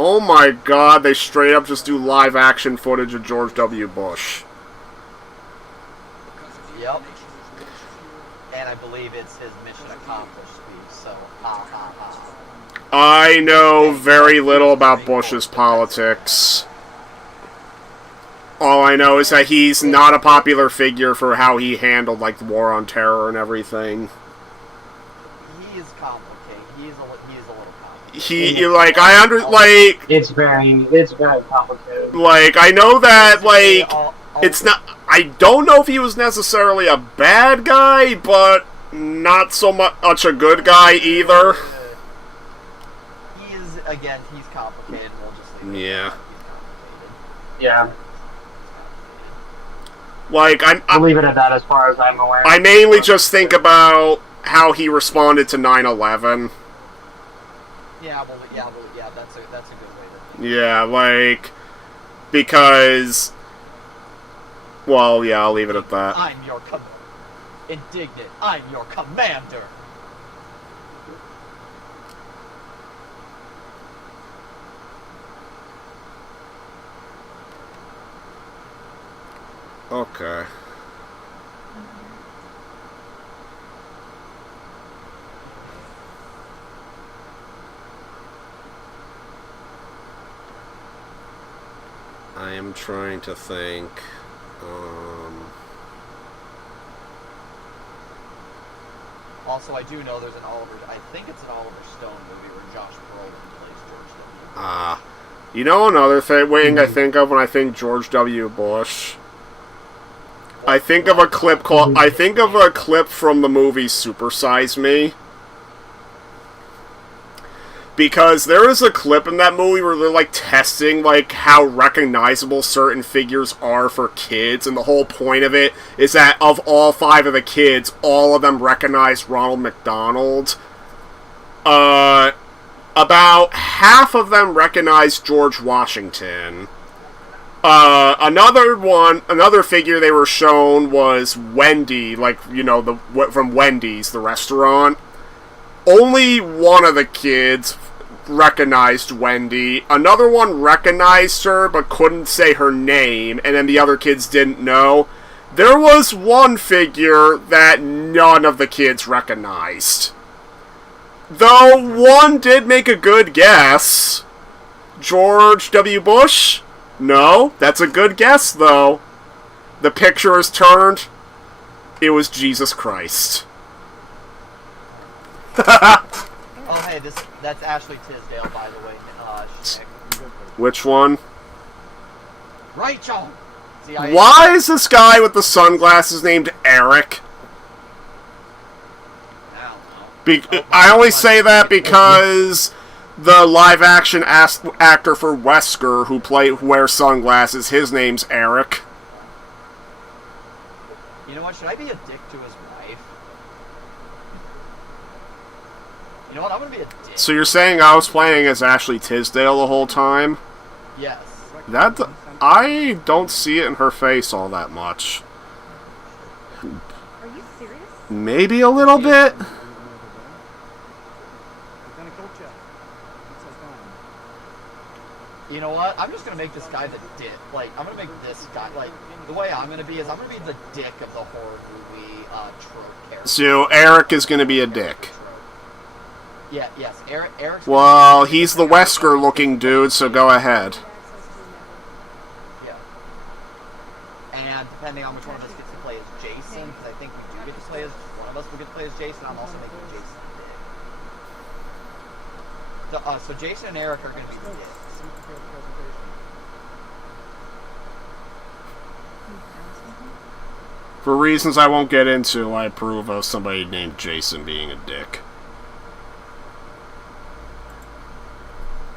Oh my god, they straight up just do live action footage of George W. Bush. Yep. And I believe it's his mission accomplished speech, so ha ha ha. I know very little about Bush's politics. All I know is that he's not a popular figure for how he handled, like, the war on terror and everything. He is complicated. He is a little complicated. He, like, It's very complicated. like, I know that, like, All- it's not, I don't know if he was necessarily a bad guy, but not so much a good guy either. He is, again, he's complicated. We'll just leave it Yeah. at that. He's complicated. Yeah, Like, I'll leave it at that as far as I'm aware. I mainly just think about how he responded to 9/11. Yeah, that's a good way to. Yeah, like, because, well, yeah, I'll leave it at that. I'm your indignant. I'm your commander. Okay. I am trying to think. Also, I do know there's an I think it's an Oliver Stone movie where Josh Brolin plays George W. You know another thing I think of when I think George W. Bush? I think of a clip from the movie Super Size Me. Because there is a clip in that movie where they're, like, testing, like, how recognizable certain figures are for kids, and the whole point of it is that of all 5 of the kids, all of them recognized Ronald McDonald. About half of them recognized George Washington. Another figure they were shown was Wendy, like, you know, from Wendy's, the restaurant. Only one of the kids recognized Wendy. Another one recognized her but couldn't say her name, and then the other kids didn't know. There was one figure that none of the kids recognized. Though one did make a good guess. George W. Bush? No, that's a good guess, though. The picture is turned. It was Jesus Christ. Oh, hey, that's Ashley Tisdale, by the way. Schneck. Which one? Rachel! See, Why is this guy with the sunglasses named Eric? I only say that because the live-action actor for Wesker who wears sunglasses, his name's Eric. You know what? Should I be a dick to his wife? You know what? I'm gonna be a dick. So you're saying I was playing as Ashley Tisdale the whole time? Yes. That I don't see it in her face all that much. Are you serious? Maybe a little bit. You know what? I'm just gonna make this guy the dick. Like, I'm gonna make this guy, like, the way I'm gonna be is I'm gonna be the dick of the horror movie trope character. So Eric is going to be a dick. Yeah, yes. Eric's Well, he's the Wesker-looking dude, so go ahead. Yeah. And depending on which one of us gets to play as Jason, because I think we do get to play as one of us will get to play as Jason. I'm also making Jason dick. So Jason and Eric are gonna be the dicks. For reasons I won't get into, I approve of somebody named Jason being a dick.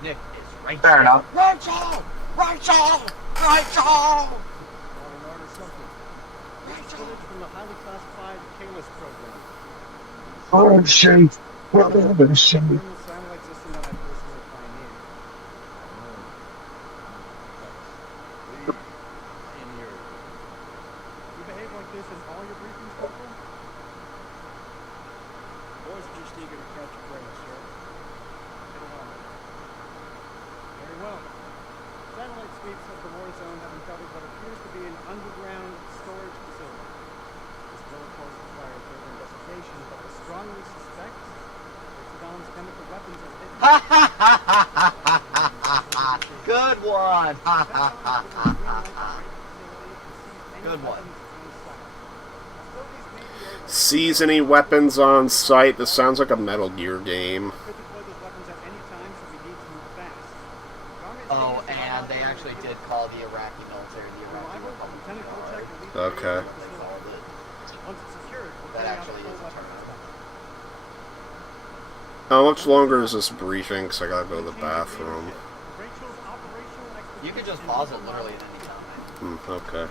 Nick is Rachel. Fair enough. Rachel! Rachel! Rachel! From the highly classified Kalis program. Oh, shit. What In the satellite system that I personally pioneered. In your... You behave like this in all your briefings, Corporal? Boys are just eager to catch a prey, sir. Very well. Satellite sweeps of the war zone have uncovered what appears to be an underground storage facility. This will, of course, require further investigation, but I strongly suspect that Saddam's chemical weapons are hidden. Good one! Good one. Seasoning weapons on site. This sounds like a Metal Gear game. Could deploy those weapons at any time, so we need to move fast. Garmin Oh, stations and allow they for actually did call the Iraqi military the Iraqi arrival of Republic Lieutenant Kolchak Guard. will lead Okay. the They called it. Once it's secured, we'll That carry out actually full is a weapons term. inspection. How much longer is this briefing? Because I gotta go to the bathroom. Rachel's operational expertise You could just in pause it local literally at any time. Okay.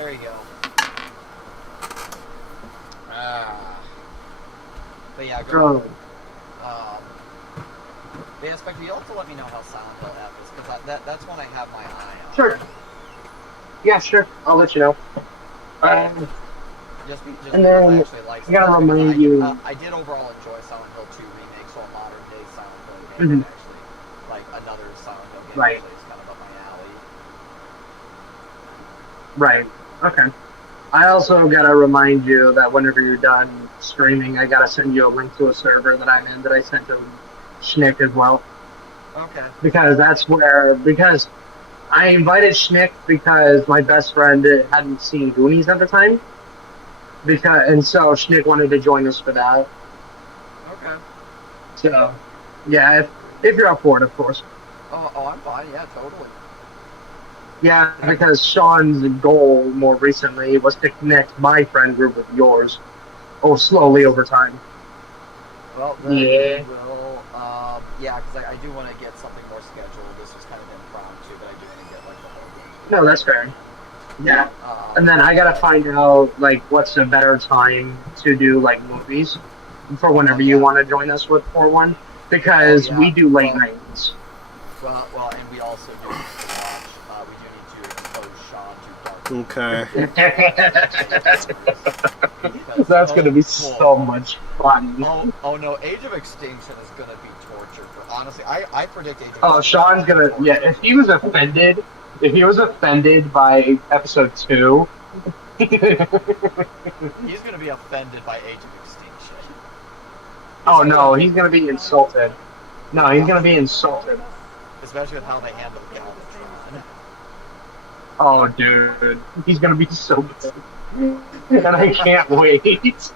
There you go. But yeah, go. But yeah, Spectre, you'll have to let me know how Silent Hill F is, because that's one I have my eye on. Sure. Yeah, sure. I'll let you know. Just And because I then actually like I gotta Silent Hill. remind you. I did overall enjoy Silent Hill 2 Remake, so a modern day Silent Hill game actually, like another Silent Hill game Right. actually is kind of up my alley. Right. Okay. I also gotta remind you that whenever you're done streaming, I gotta send you a link to a server that I'm in that I sent to Schnick as well. Okay. Because I invited Schnick because my best friend hadn't seen Goonies at the time. And so Schnick wanted to join us for that. Okay. So, yeah, if you're up for it, of course. Oh, I'm fine. Yeah, totally. Yeah, because Sean's goal more recently was to connect my friend group with yours. Oh, slowly over time. Well, then Yeah. we will. Yeah, because I do want to get something more scheduled. This was kind of impromptu, but I do want to get like the whole thing. No, that's fair. Yeah. Um, And then I gotta find out, like, what's a better time to do, like, movies for whenever you want to join us with for one. Because Oh, yeah. we do late Well- nights. Well, and we also do need to watch. We do need to expose Sean to dark. Okay. That's gonna be so much fun. Oh no, Age of Extinction is gonna be torture. Honestly, I predict Age of Oh, Extinction. Sean's gonna, yeah, if he was offended by episode 2, He's gonna be offended by Age of Extinction. oh no, he's gonna be insulted. No, he's gonna be insulted. Especially with how they handle Galvatron. Oh, dude, he's gonna be so good, and I can't wait.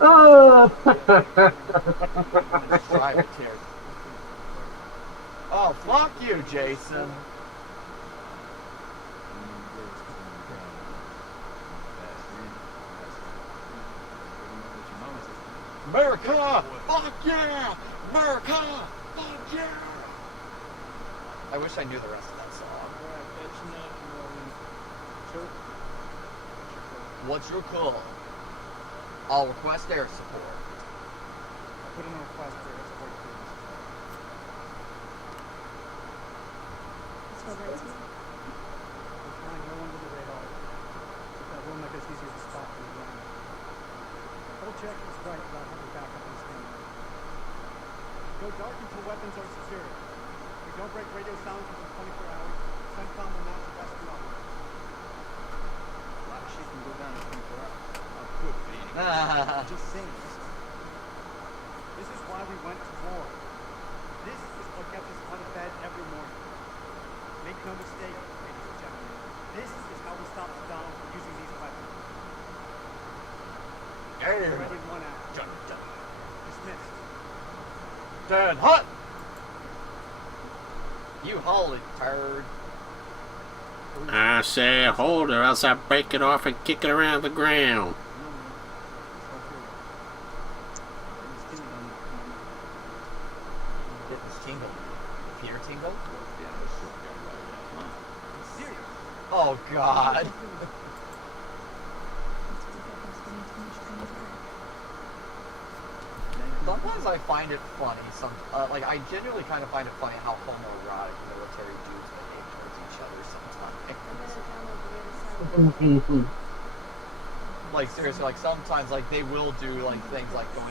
Oh. Try it, tears. Oh, fuck you, Jason. America! Fuck yeah! America! Fuck yeah! I wish I knew the rest of that song. What's your call? I'll request air support. Put in a request for air support, please. It's over to you. We're flying low under the radar. That will make us easier to spot from the ground. Kolchak is right about having backup in Spain. Go dark until weapons are secured. If we don't break radio silence within 24 hours, CENTCOM will mount a rescue operation. A lot of shit can go down in 24 hours. Could be. Just saying. This is why we went to war. This is what gets us out of bed every morning. Make no mistake, ladies and gentlemen. This is how we stop Saddam from using these weapons. Surrendered 1 hour. Dismissed. Dead hot! You holy turd. I say hold her, else I break it off and kick it around the ground. Fitness tingle. Peter tingle? Oh god. Sometimes I find it funny. Like I genuinely kind of find it funny how homoerotic military dudes behave towards each other sometimes. Like seriously, like sometimes like they will do like things like go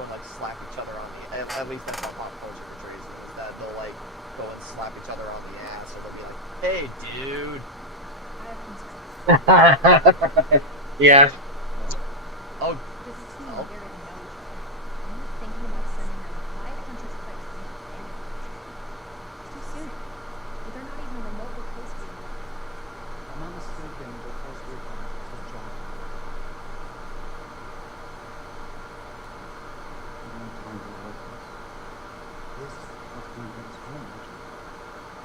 and like slap each other on the. At least that's how pop culture portrays it. Is that they'll like go and slap each other on the ass, or they'll be like, "Hey, dude." Yeah. Oh. This is too weird to know each other. I'm not thinking about sending them 5 countries quick to the enemy. It's too soon. But they're not even remotely close to each other. I'm not mistaken, the Force Recon is John.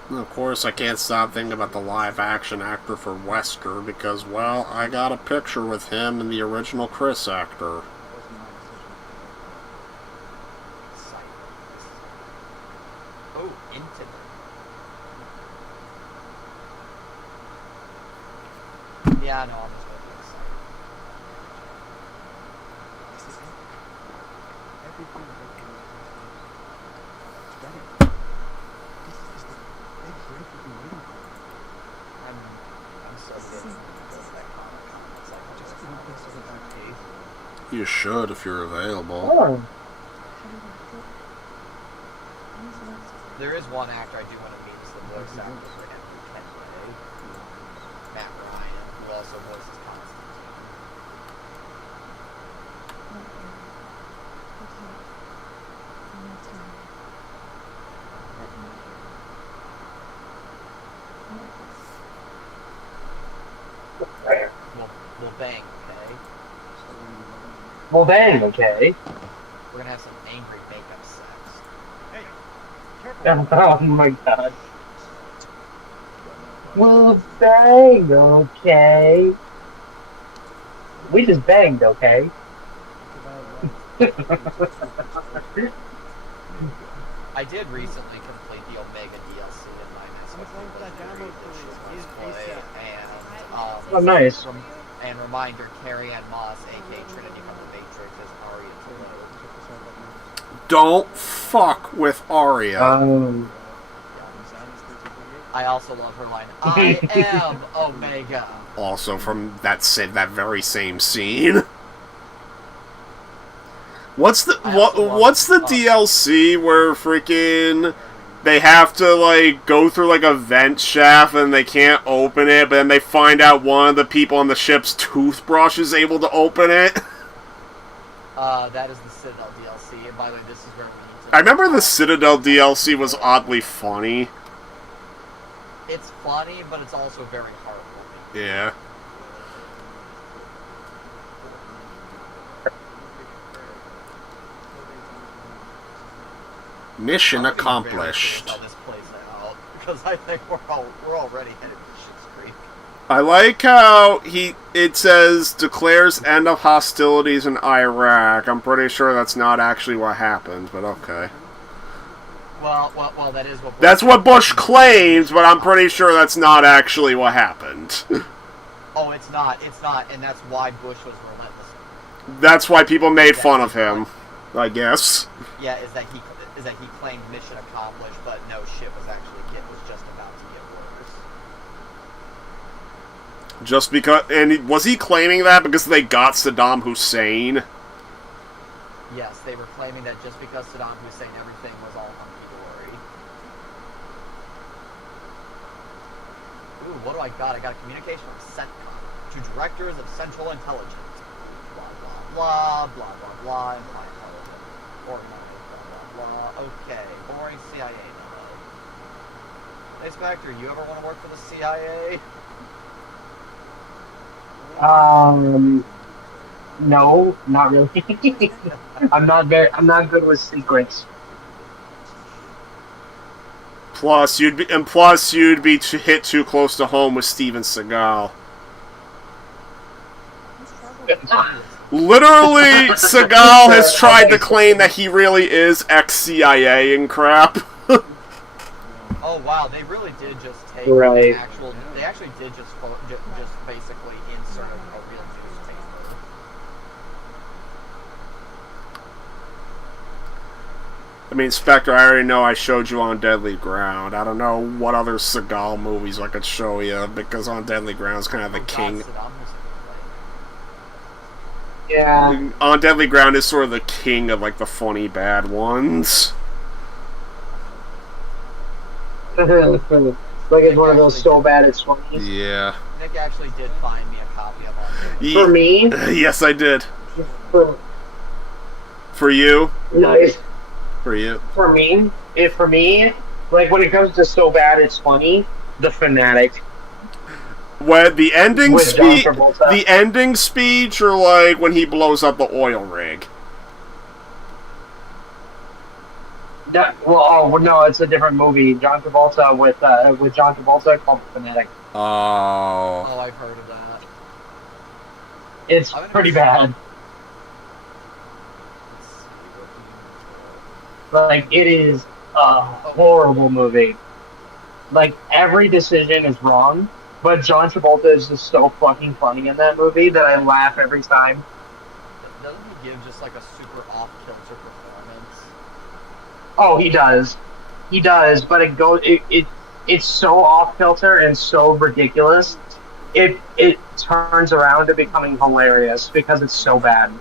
And of course, I can't stop thinking about the live-action actor for Wesker because, well, I got a picture with him and the original Chris actor. Oh, into yeah, no, I'm just going to Everything that goes it's better. This is the big break we've been waiting for. I'm so good at that comic. It's like, Just give me this as a back case. You should if you're available. Oh. there is one actor I do want to meet, is the voice actor for Henry Kenway, Matt Ryan, who also voices Constantine. We'll bang, okay? Well, dang, okay. We're gonna have some angry makeup sex. Hey, careful. Oh my god. Well, bang, okay. We just banged, okay? I did recently complete the Omega DLC in my What's wrong with that download for you? play, and Oh, nice. and reminder, Carrie Ann Moss, aka Trinity from the Matrix, is Arya Toledo. Don't fuck with Arya. I also love her line, I am Omega. Also from that very same scene. What's the what's the DLC where freaking they have to like go through like a vent shaft and they can't open it, but then they find out one of the people on the ship's toothbrush is able to open it? That is the Citadel DLC, and by the way, this is where we need to... I remember the Citadel DLC was oddly funny. It's funny, but it's also very heartwarming. Yeah. Mission accomplished. How this plays out, because I think we're already headed to Schitt's Creek. I like how it says declares end of hostilities in Iraq. I'm pretty sure that's not actually what happened, but okay. Well, that is what. That's what Bush claims, but I'm pretty sure that's not actually what happened. Oh, it's not, and that's why Bush was relentless. That's why people made fun of him, I guess. Yeah, is that he claimed mission accomplished, but no, shit was just about to get worse. Just because, and was he claiming that because they got Saddam Hussein? Yes, they were claiming that just because Saddam Hussein, everything was all hunky-dory. Ooh, what do I got? I got a communication from CENTCOM to Directors of Central Intelligence. Blah, blah, blah, blah, blah, blah, implied intelligence. Or blah, blah, okay. Boring CIA memo. Hey, Spectre, you ever want to work for the CIA? No, not really. I'm not good with secrets. Plus, you'd be hit too close to home with Steven Seagal. Literally, Seagal has tried to claim that he really is ex-CIA and crap. Oh wow, they really did just take Right. an actual. They actually did just basically insert a real newspaper. I mean, Spectre, I already know I showed you On Deadly Ground. I don't know what other Seagal movies I could show you, because On Deadly Ground is kind of the king. God, Saddam Hussein Yeah. On Deadly Ground is sort of the king of, like, the funny bad ones. Like it's one of those so bad it's funny. Yeah. Nick actually did find me a copy of On Deadly For me, Yes, I did. for, For you? nice. For you. For me, like when it comes to so bad it's funny, The Fanatic. When the ending With John speech, Travolta. the ending speech, or like when he blows up the oil rig. No, it's a different movie. John Travolta with John Travolta called Fanatic. Oh. Oh, I've heard of that. It's I've never pretty seen bad. Like, it is a horrible movie. Like, every decision is wrong, but John Travolta is just so fucking funny in that movie that I laugh every time. Doesn't he give just like a super off-kilter performance? Oh, he does. He does, but it's so off kilter and so ridiculous. It turns around to becoming hilarious because it's so bad.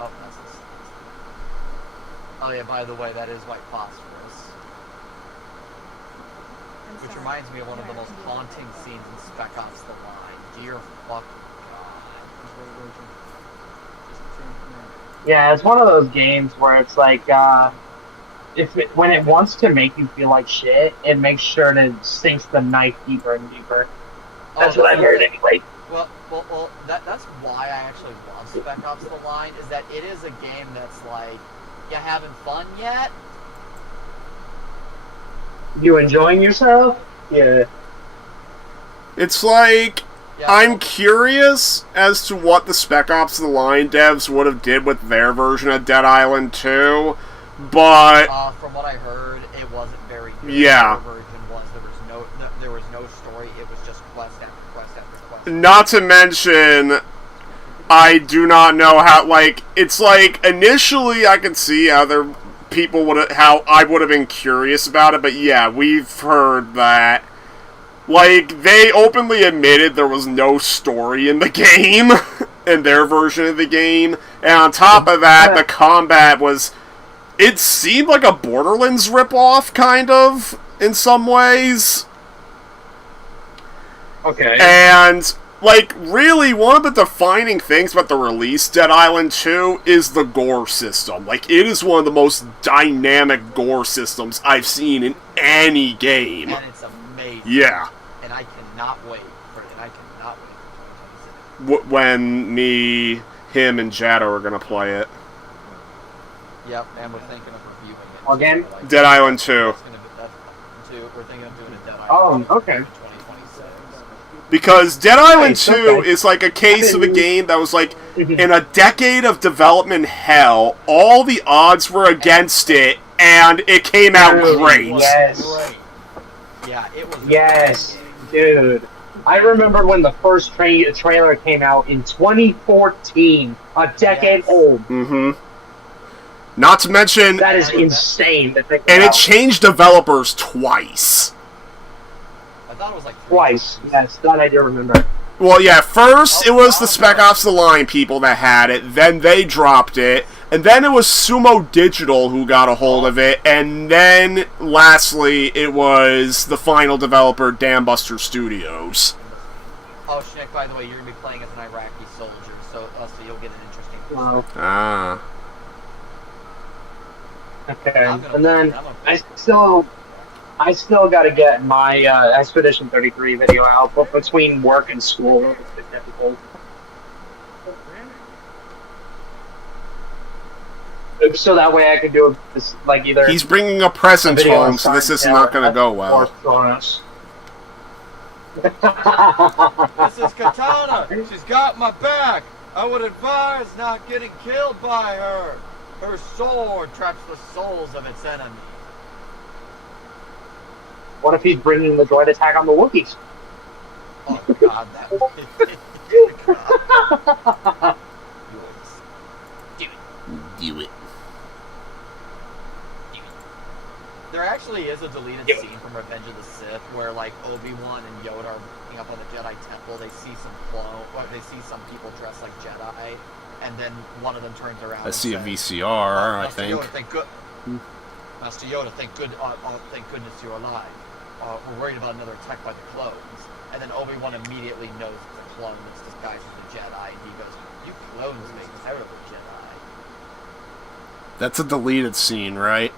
Oh, that's this. Oh yeah, by the way, that is white phosphorus. I'm Which sorry. reminds me of one of the You're most asking me haunting scenes in Spec Ops: The Line. Dear fuck God. Yeah, it's one of those games where it's like, when it wants to make you feel like shit, it makes sure to sinks the knife deeper and deeper. That's what I've heard anyway. Well, that's why I actually love Spec Ops: The Line, is that it is a game that's like, you having fun yet? You enjoying yourself? Yeah. It's like, Yeah, I'm curious as to what the Spec Ops The Line devs would have did with their version of Dead Island 2, but from what I heard, it wasn't very good. Yeah. The version was there was no story. It was just quest after quest after quest. not to mention, I do not know how, like, it's like, initially I could see how how I would have been curious about it, but yeah, we've heard that, like, they openly admitted there was no story in the game, in their version of the game, and on top of that, the combat it seemed like a Borderlands ripoff, kind of, in some ways. Okay. And, like, really, one of the defining things about the release, Dead Island 2, is the gore system. Like, it is one of the most dynamic gore systems I've seen in any game. And it's amazing. Yeah. And I cannot wait for 2026. When him, and Jado are gonna play it. Yep, and we're thinking of reviewing it. What game? Like, Dead Island 2. It's gonna be, we're thinking of doing a Dead Oh, Island 2 okay. in 2026. Because Dead Island Nice, 2 okay. is like a case of a game that was like, in a decade of development hell, all the odds were against it, and it came out Dude, great. yes. Great. Yeah, it was. Yes, dude. I remember when the first trailer came out in 2014, a decade Yes. old. Mm-hmm. Not to mention, That is insane to think and it about. changed developers twice. I thought it was like Twice. Yes, that I do remember. Well, yeah, first it was the Spec Ops The Line people that had it, then they dropped it, and then it was Sumo Digital who got a hold of it, and then, lastly, it was the final developer, Dambuster Studios. Oh, Schnick, by the way, you're gonna be playing as an Iraqi soldier, so you'll get an interesting. Wow. Ah. Okay. I'm gonna- And then I'm gonna- I still got to get my Expedition 33 video out, but between work and school, it's been difficult. So that way I could do this, like, either He's bringing a present video home, on so this is Silent not Hill going to go or well. Sonos. This is Katana. She's got my back. I would advise not getting killed by her. Her sword traps the souls of its enemies. What if he's bringing the droid attack on the Wookiees? Oh God, that would be Do it. There actually is a deleted scene from Revenge of the Sith where, like, Obi-Wan and Yoda are looking up on the Jedi Temple. They see some people dressed like Jedi, and then one of them turns around. I and see a says, VCR, I Master think. Yoda, Master Yoda, thank goodness you're alive. We're worried about another attack by the clones. And then Obi-Wan immediately knows it's a clone that's disguised as a Jedi, and he goes, "You clones make terrible Jedi." That's a deleted scene, right?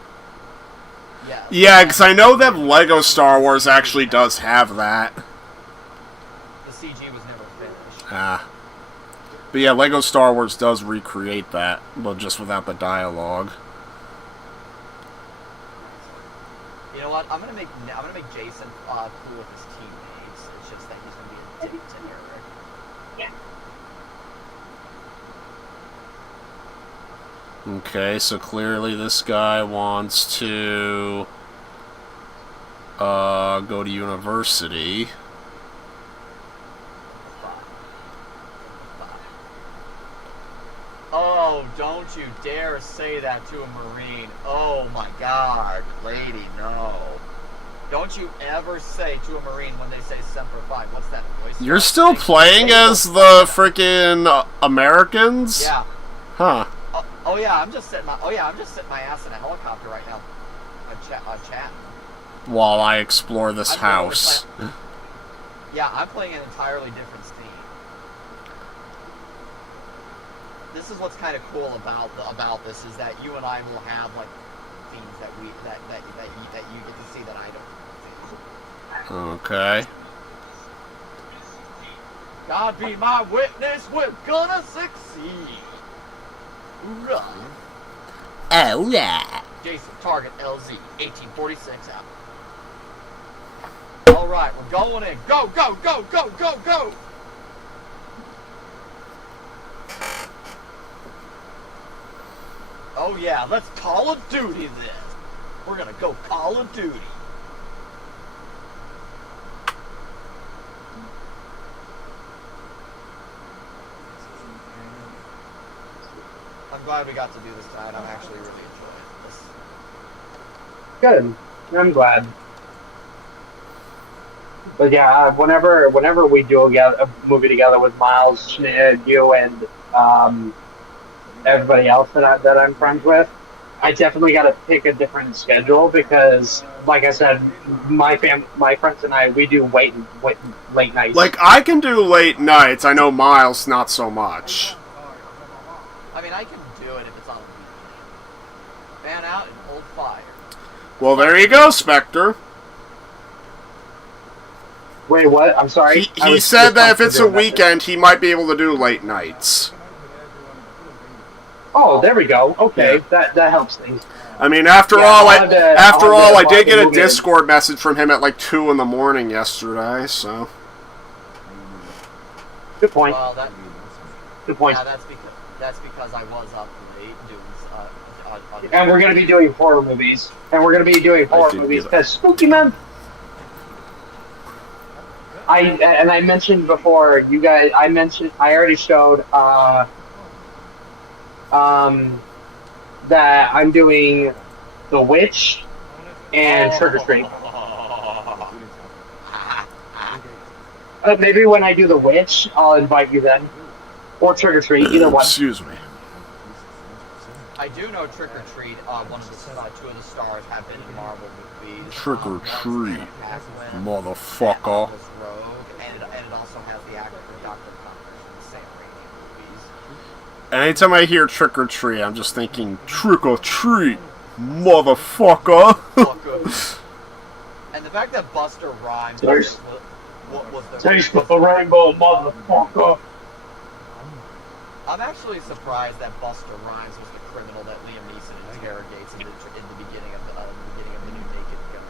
Yeah. Yeah, because I know that Lego Star Wars actually does have that. The CG was never finished. Ah. But yeah, Lego Star Wars does recreate that, but just without the dialogue. You know what? I'm gonna make Jason cool with his teammates. It's just that he's gonna be a dick to Eric. Okay, so clearly this guy wants to go to university. Oh, don't you dare say that to a Marine. Oh my God, lady, no. Don't you ever say to a Marine when they say Semper Fi. What's that voice? You're still playing as the freaking Americans? Yeah. Huh. Oh yeah, I'm just sitting my ass in a helicopter right now. Chatting. While I explore this I'm house. Yeah, I'm playing an entirely different Steam. This is what's kind of cool about this is that you and I will have like themes that you get to see that I don't. Okay. God be my witness, we're gonna succeed. Hoorah. Oh yeah. Jason, target LZ, 1846 out. Alright, we're going in. Go, go, go, go, go, go! Oh yeah, let's Call of Duty this. We're gonna go Call of Duty. I'm glad we got to do this tonight. I'm actually really enjoying this. Good. I'm glad. But yeah, whenever we do a movie together with Miles, Schneid, you, and everybody else that I'm friends with, I definitely got to pick a different schedule because, like I said, my friends and I, we do late nights. Like, I can do late nights. I know Miles not so much. I mean, I can do it if it's on a weekend. Fan out and hold fire. Well, there you go, Spectre. Wait, what? I'm sorry? He said that if it's a weekend, he might be able to do late nights. Oh, there we go. Okay, Yeah. that helps things. I mean, after Yeah, all, I'll have to- I did get a move in. Discord message from him at like 2 in the morning yesterday, so... Good point. Well, Good point. yeah, that's because I was up late doing And we're going to be doing horror movies. And we're going to be doing horror did movies get because Spooky Month. I mentioned before, you guys. I already showed that I'm doing The Witch and Trick or Treat. Maybe when I do The Witch, I'll invite you then, or Trick or Treat, either one. Excuse me. I do know Trick or Treat. Two of the stars have been in Marvel movies. Trick or One's treat, Anna Paquin, motherfucker. and Rogue, and it also has the actor for Dr. Connors in the Sam Raimi movies. Anytime I hear trick or treat, I'm just thinking, trick or treat, motherfucker. And the fact that Buster Rhymes Taste- was the Taste of the rainbow, motherfucker. I'm actually surprised that Buster Rhymes was the criminal that Liam Neeson interrogates in the beginning of the new Naked Gun.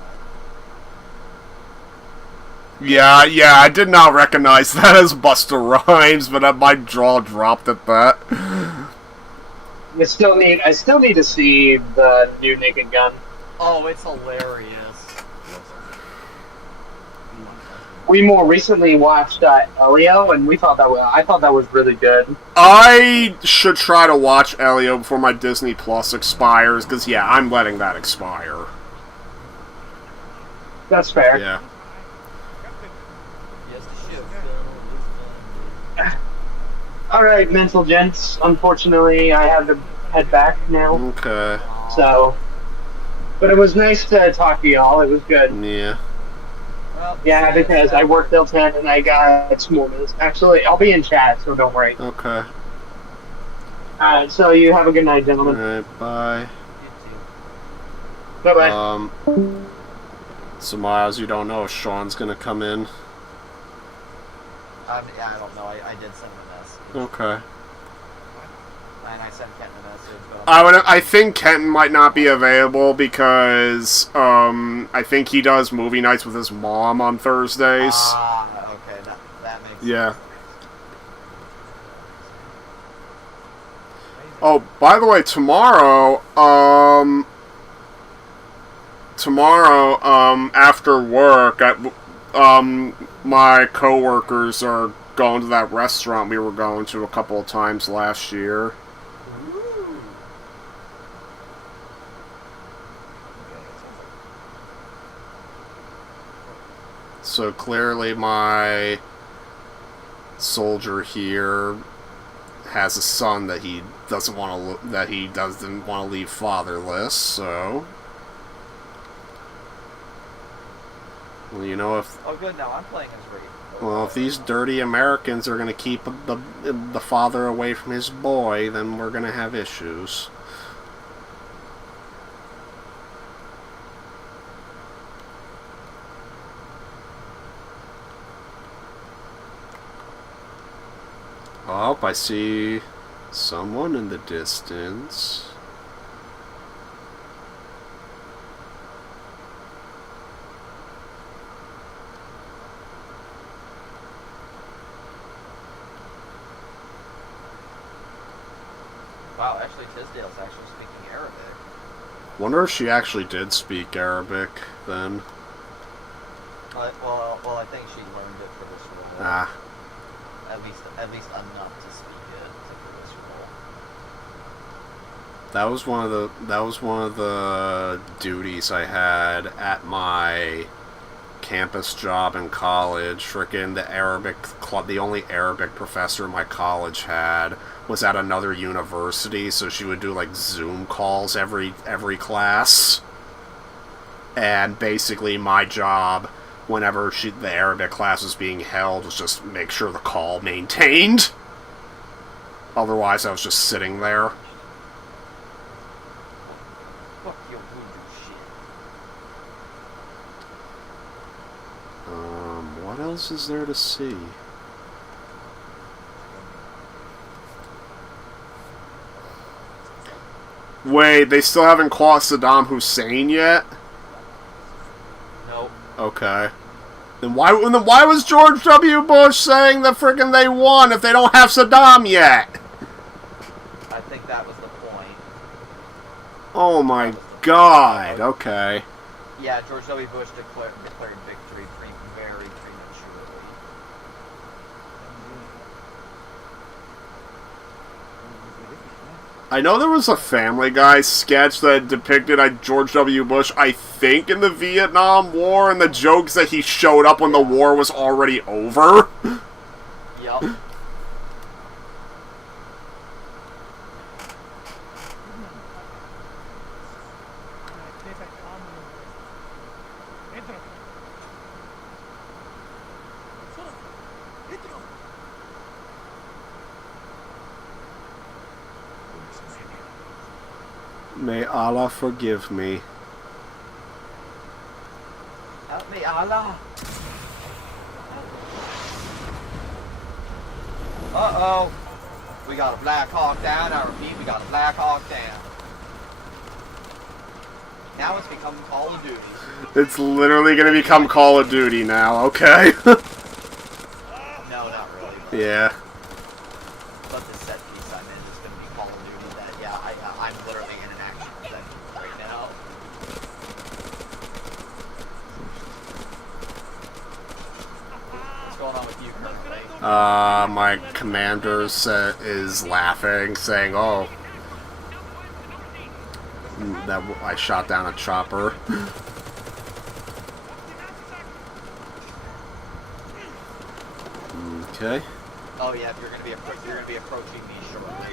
Yeah, I did not recognize that as Buster Rhymes, but my jaw dropped at that. I still need to see the new Naked Gun. Oh, it's hilarious. We more recently watched Elio, and I thought that was really good. I should try to watch Elio before my Disney Plus expires, because, yeah, I'm letting that expire. That's fair. Yeah. Yes, the ship. All right, mental gents. Unfortunately, I have to head back now. Okay. So, but it was nice to talk to y'all. It was good. Yeah. Well, Yeah, because I worked till 10 and I got some more minutes. Actually, I'll be in chat, so don't worry. Okay. So you have a good night, gentlemen. Alright, bye. Bye bye. So Miles, you don't know if Sean's gonna come in? I don't know. I did send him a message. Okay. and I sent Kenton a message, but I think Kenton might not be available because I think he does movie nights with his mom on Thursdays. Okay, that makes sense. Yeah. Oh, by the way, tomorrow after work, my coworkers are going to that restaurant we were going to a couple of times last year. So clearly my soldier here has a son that he doesn't want to leave fatherless, so well, you know, if Oh, good. Now I'm playing as Raiden. well, if these dirty Americans are going to keep the father away from his boy, then we're going to have issues. Oh, I see someone in the distance. Wow, actually, Tisdale's actually speaking Arabic. Wonder if she actually did speak Arabic then. Well, I think she learned it for this role. Ah. At least enough to speak it for this role. That was one of the duties I had at my campus job in college. Frickin' the Arabic club, the only Arabic professor my college had was at another university, so she would do like Zoom calls every class. And basically my job, whenever the Arabic class was being held, was just make sure the call maintained. Otherwise I was just sitting there. Fuck your voodoo shit. What else is there to see? Wait, they still haven't caught Saddam Hussein yet? Nope. Okay. Then why was George W. Bush saying that frickin' they won if they don't have Saddam yet? I think that was the point. Oh my god, okay. Yeah, George W. Bush declared victory very prematurely. I know there was a Family Guy sketch that depicted George W. Bush, I think, in the Vietnam War, and the jokes that he showed up when the war was already over. Yup. May Allah forgive me. Help me, Allah. Uh-oh. We got a Black Hawk down. I repeat, we got a Black Hawk down. Now it's become Call of Duty. It's literally gonna become Call of Duty now, okay? No, not really. But, Yeah. but the set piece I'm in is going to be Call of Duty. That, yeah, I'm literally in an action set right now. What's going on with you currently? My commander is laughing, saying, "Oh, that I shot down a chopper." Okay. Oh yeah, you're going to be approaching me shortly.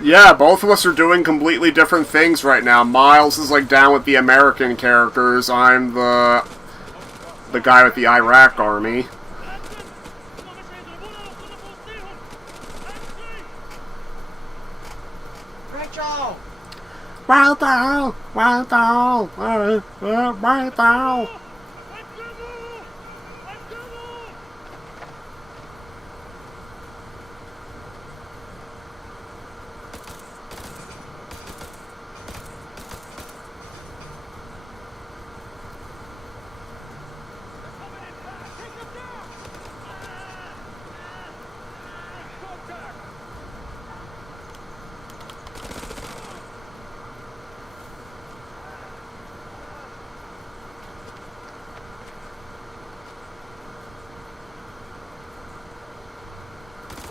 Yeah, both of us are doing completely different things right now. Miles is like down with the American characters. I'm the guy with the Iraq army. Rachel! Right down, right down, right down.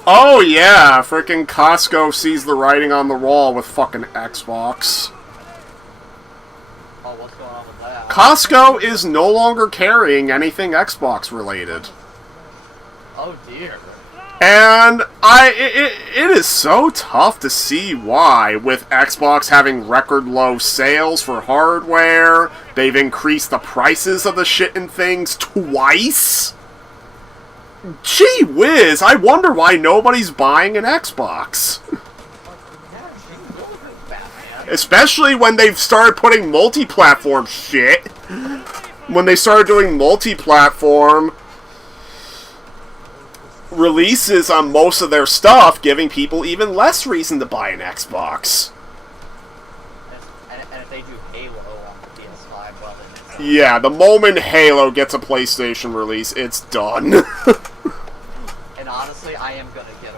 Oh yeah, freaking Costco sees the writing on the wall with fucking Xbox. Oh, what's going on with that? Costco is no longer carrying anything Xbox related. Oh dear. And it is so tough to see why, with Xbox having record low sales for hardware. They've increased the prices of the shit and things twice. Gee whiz, I wonder why nobody's buying an Xbox. Especially when they've started putting multi-platform shit. When they started doing multi-platform releases on most of their stuff, giving people even less reason to buy an Xbox. And if they do Halo on the PS5, well, then it's Yeah, the moment Halo gets a PlayStation release, it's done. And honestly, I am gonna get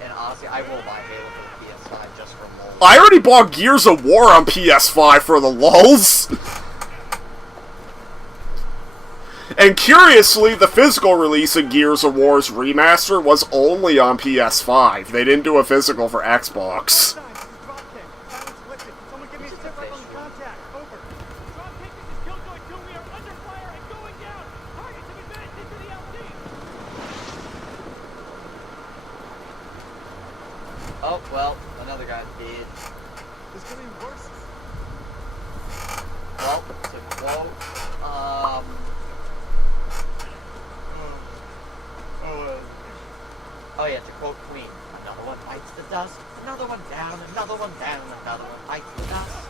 and honestly, I will buy Halo for the PS5 just for lulz. I already bought Gears of War on PS5 for the lulz. And curiously, the physical release of Gears of War's remaster was only on PS5. They didn't do a physical for Xbox. Someone give me a tip up on the contact. Over. Dropkick, this is Killjoy 2. We are under fire and going down. Targets have advanced into the LZ. Oh well, another guy did. It's getting worse. Well, to quote, oh yeah, to quote Queen, another one bites the dust, another one down, another one down, another one bites the dust.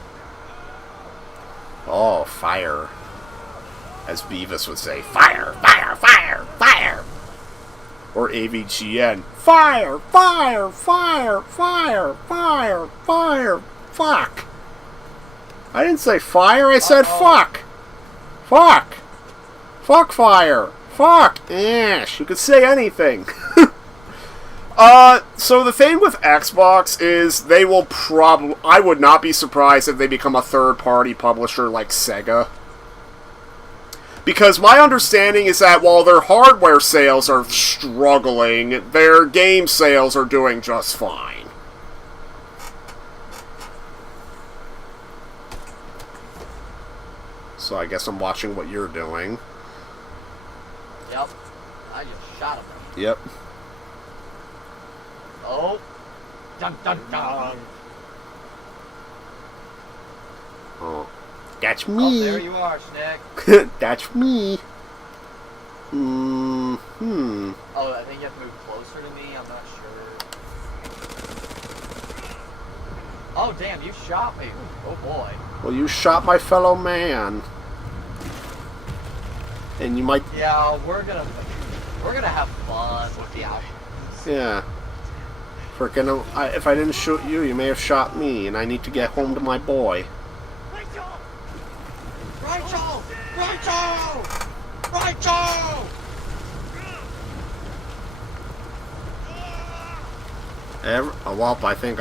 Oh, fire. As Beavis would say, fire, fire, fire, fire! Or AVGN, fire, fire, fire, fire, fire, fire, fuck! I didn't say fire, I said fuck! Fuck! Fuck fire! Fuck! Yes, you could say anything. So the thing with Xbox is they will probably... I would not be surprised if they become a third-party publisher like Sega. Because my understanding is that while their hardware sales are struggling, their game sales are doing just fine. So I guess I'm watching what you're doing. Yep, I just shot him. Yep. Oh, dun dun dun. Oh. That's Oh, me. there you are, Schnick. That's me. Oh, I think you have to move closer to me. I'm not sure. Oh, damn, you shot me. Oh boy. Well, you shot my fellow man. And you might... Yeah, we're gonna have fun with the options. Yeah. Freaking, if I didn't shoot you, you may have shot me, and I need to get home to my boy. Rachel! Rachel! Rachel! Well, I think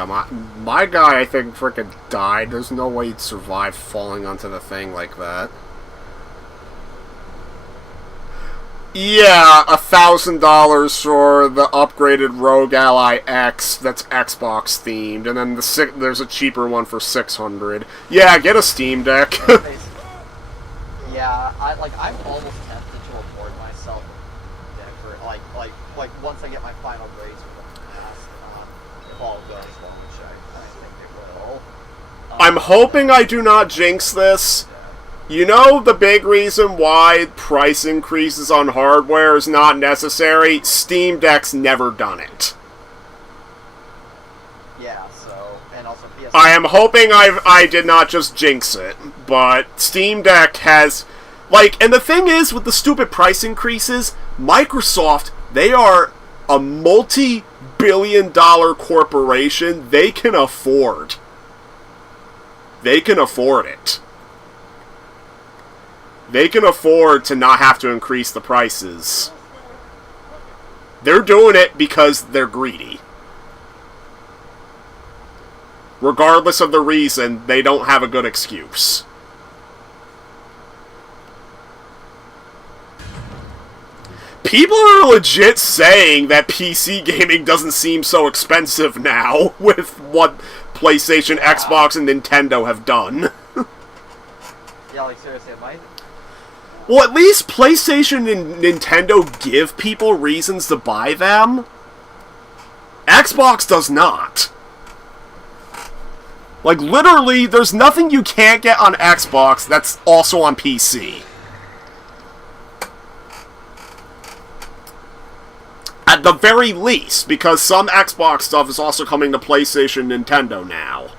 my guy, I think, freaking died. There's no way he'd survive falling onto the thing like that. Yeah, $1,000 for the upgraded Rogue Ally X that's Xbox themed, and then there's a cheaper one for $600. Yeah, get a Steam Deck. Yeah, I'm almost tempted to reward myself for like once I get my final grades for the class, if all goes well, which I think it will. I'm hoping I do not jinx this. You know the big reason why price increases on hardware is not necessary? Steam Deck's never done it. Yeah, so, and also PS. I am hoping I did not just jinx it, but Steam Deck has... and the thing is, with the stupid price increases, Microsoft, they are a multi-billion-dollar corporation. They can afford. They can afford it. They can afford to not have to increase the prices. They're doing it because they're greedy. Regardless of the reason, they don't have a good excuse. people are legit saying that PC gaming doesn't seem so expensive now with what PlayStation, Xbox, and Nintendo have done. Yeah, like seriously, it might. Well, at least PlayStation and Nintendo give people reasons to buy them. Xbox does not. Like, literally, there's nothing you can't get on Xbox that's also on PC. At the very least, because some Xbox stuff is also coming to PlayStation and Nintendo now.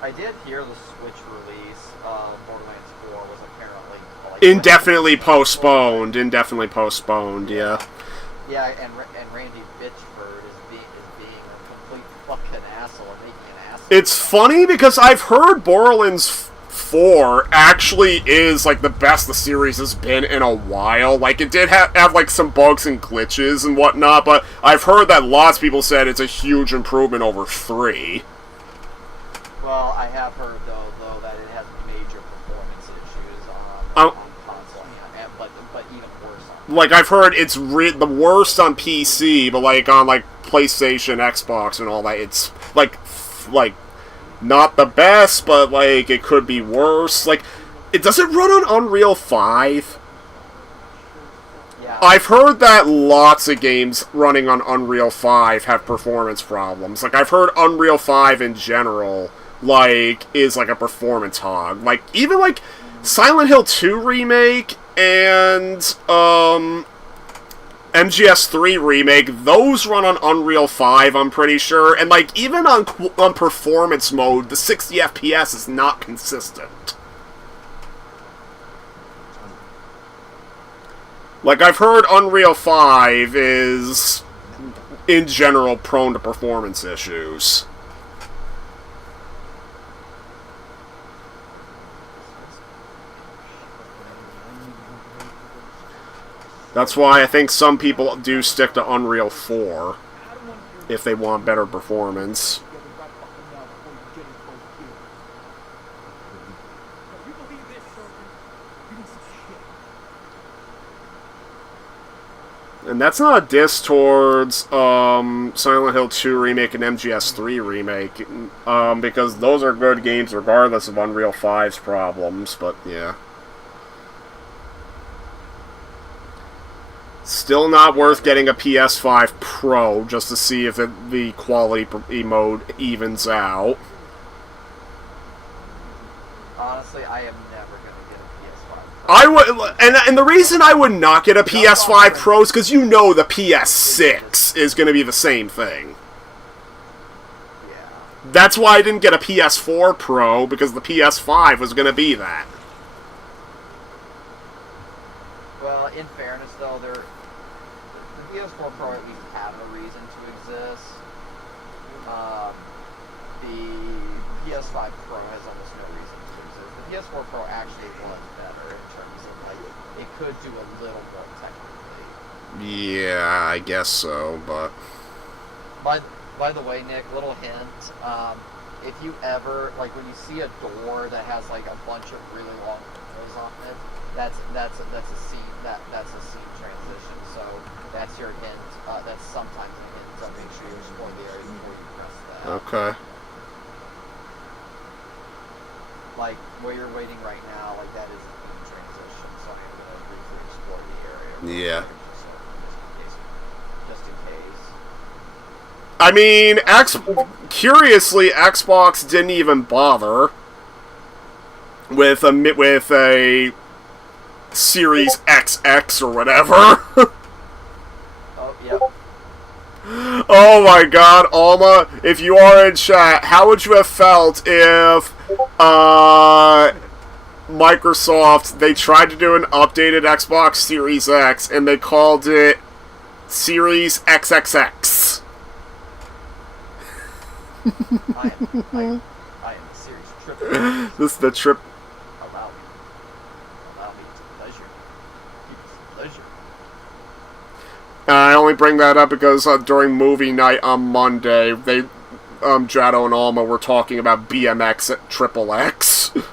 I did hear the Switch release of Borderlands 4 was apparently like, Indefinitely postponed. Indefinitely postponed, yeah. Yeah, and Randy Bitchford is being a complete fucking asshole and making an ass. It's funny because I've heard Borderlands 4 actually is like the best the series has been in a while. Like, it did have like some bugs and glitches and whatnot, but I've heard that lots of people said it's a huge improvement over 3. Well, I have heard though that it has major performance issues on console, but even worse on. Like, I've heard it's the worst on PC, but like on like PlayStation, Xbox, and all that, it's like not the best, but like it could be worse. Like, does it run on Unreal 5? Yeah. I've heard that lots of games running on Unreal 5 have performance problems. Like, I've heard Unreal 5 in general, like, is like a performance hog. Like, even like Silent Hill 2 remake and MGS3 remake, those run on Unreal 5, I'm pretty sure, and like even on performance mode, the 60 FPS is not consistent. Like, I've heard Unreal 5 is in general prone to performance issues. That's why I think some people do stick to Unreal 4 if they want better performance. And that's not a diss towards Silent Hill 2 remake and MGS3 remake, because those are good games regardless of Unreal 5's problems, but yeah. Still not worth getting a PS5 Pro just to see if the quality mode evens out. Honestly, I am never gonna get a PS5 Pro. I would, and the reason I would not get a PS5 Pro is because you know the PS6 is going to be the same thing. Yeah. That's why I didn't get a PS4 Pro, because the PS5 was going to be that. Well, in fairness though, the PS4 Pro at least have a reason to exist. The PS5 Pro has almost no reason to exist. The PS4 Pro actually was better in terms of, like, it could do a little more technically. Yeah, I guess so, but... By the way, Nick, little hint, if you ever, like, when you see a door that has, like, a bunch of really long windows on it, that's a scene, that's a scene transition, so that's your hint, that's sometimes a hint to make sure you explore the area before you press that. Okay. Like, where you're waiting right now, like, that is a scene transition, so I'm going to briefly explore the area. Yeah. Just in case. I mean, curiously, Xbox didn't even bother with a Series XX or whatever. Oh, yep. Oh my god, Alma, if you are in chat, how would you have felt if Microsoft, they tried to do an updated Xbox Series X and they called it Series XXX? I am a serious trip. This is the trip. Allow me to pleasure. Pleasure. I only bring that up because during movie night on Monday, Jado and Alma were talking about BMX at XXX.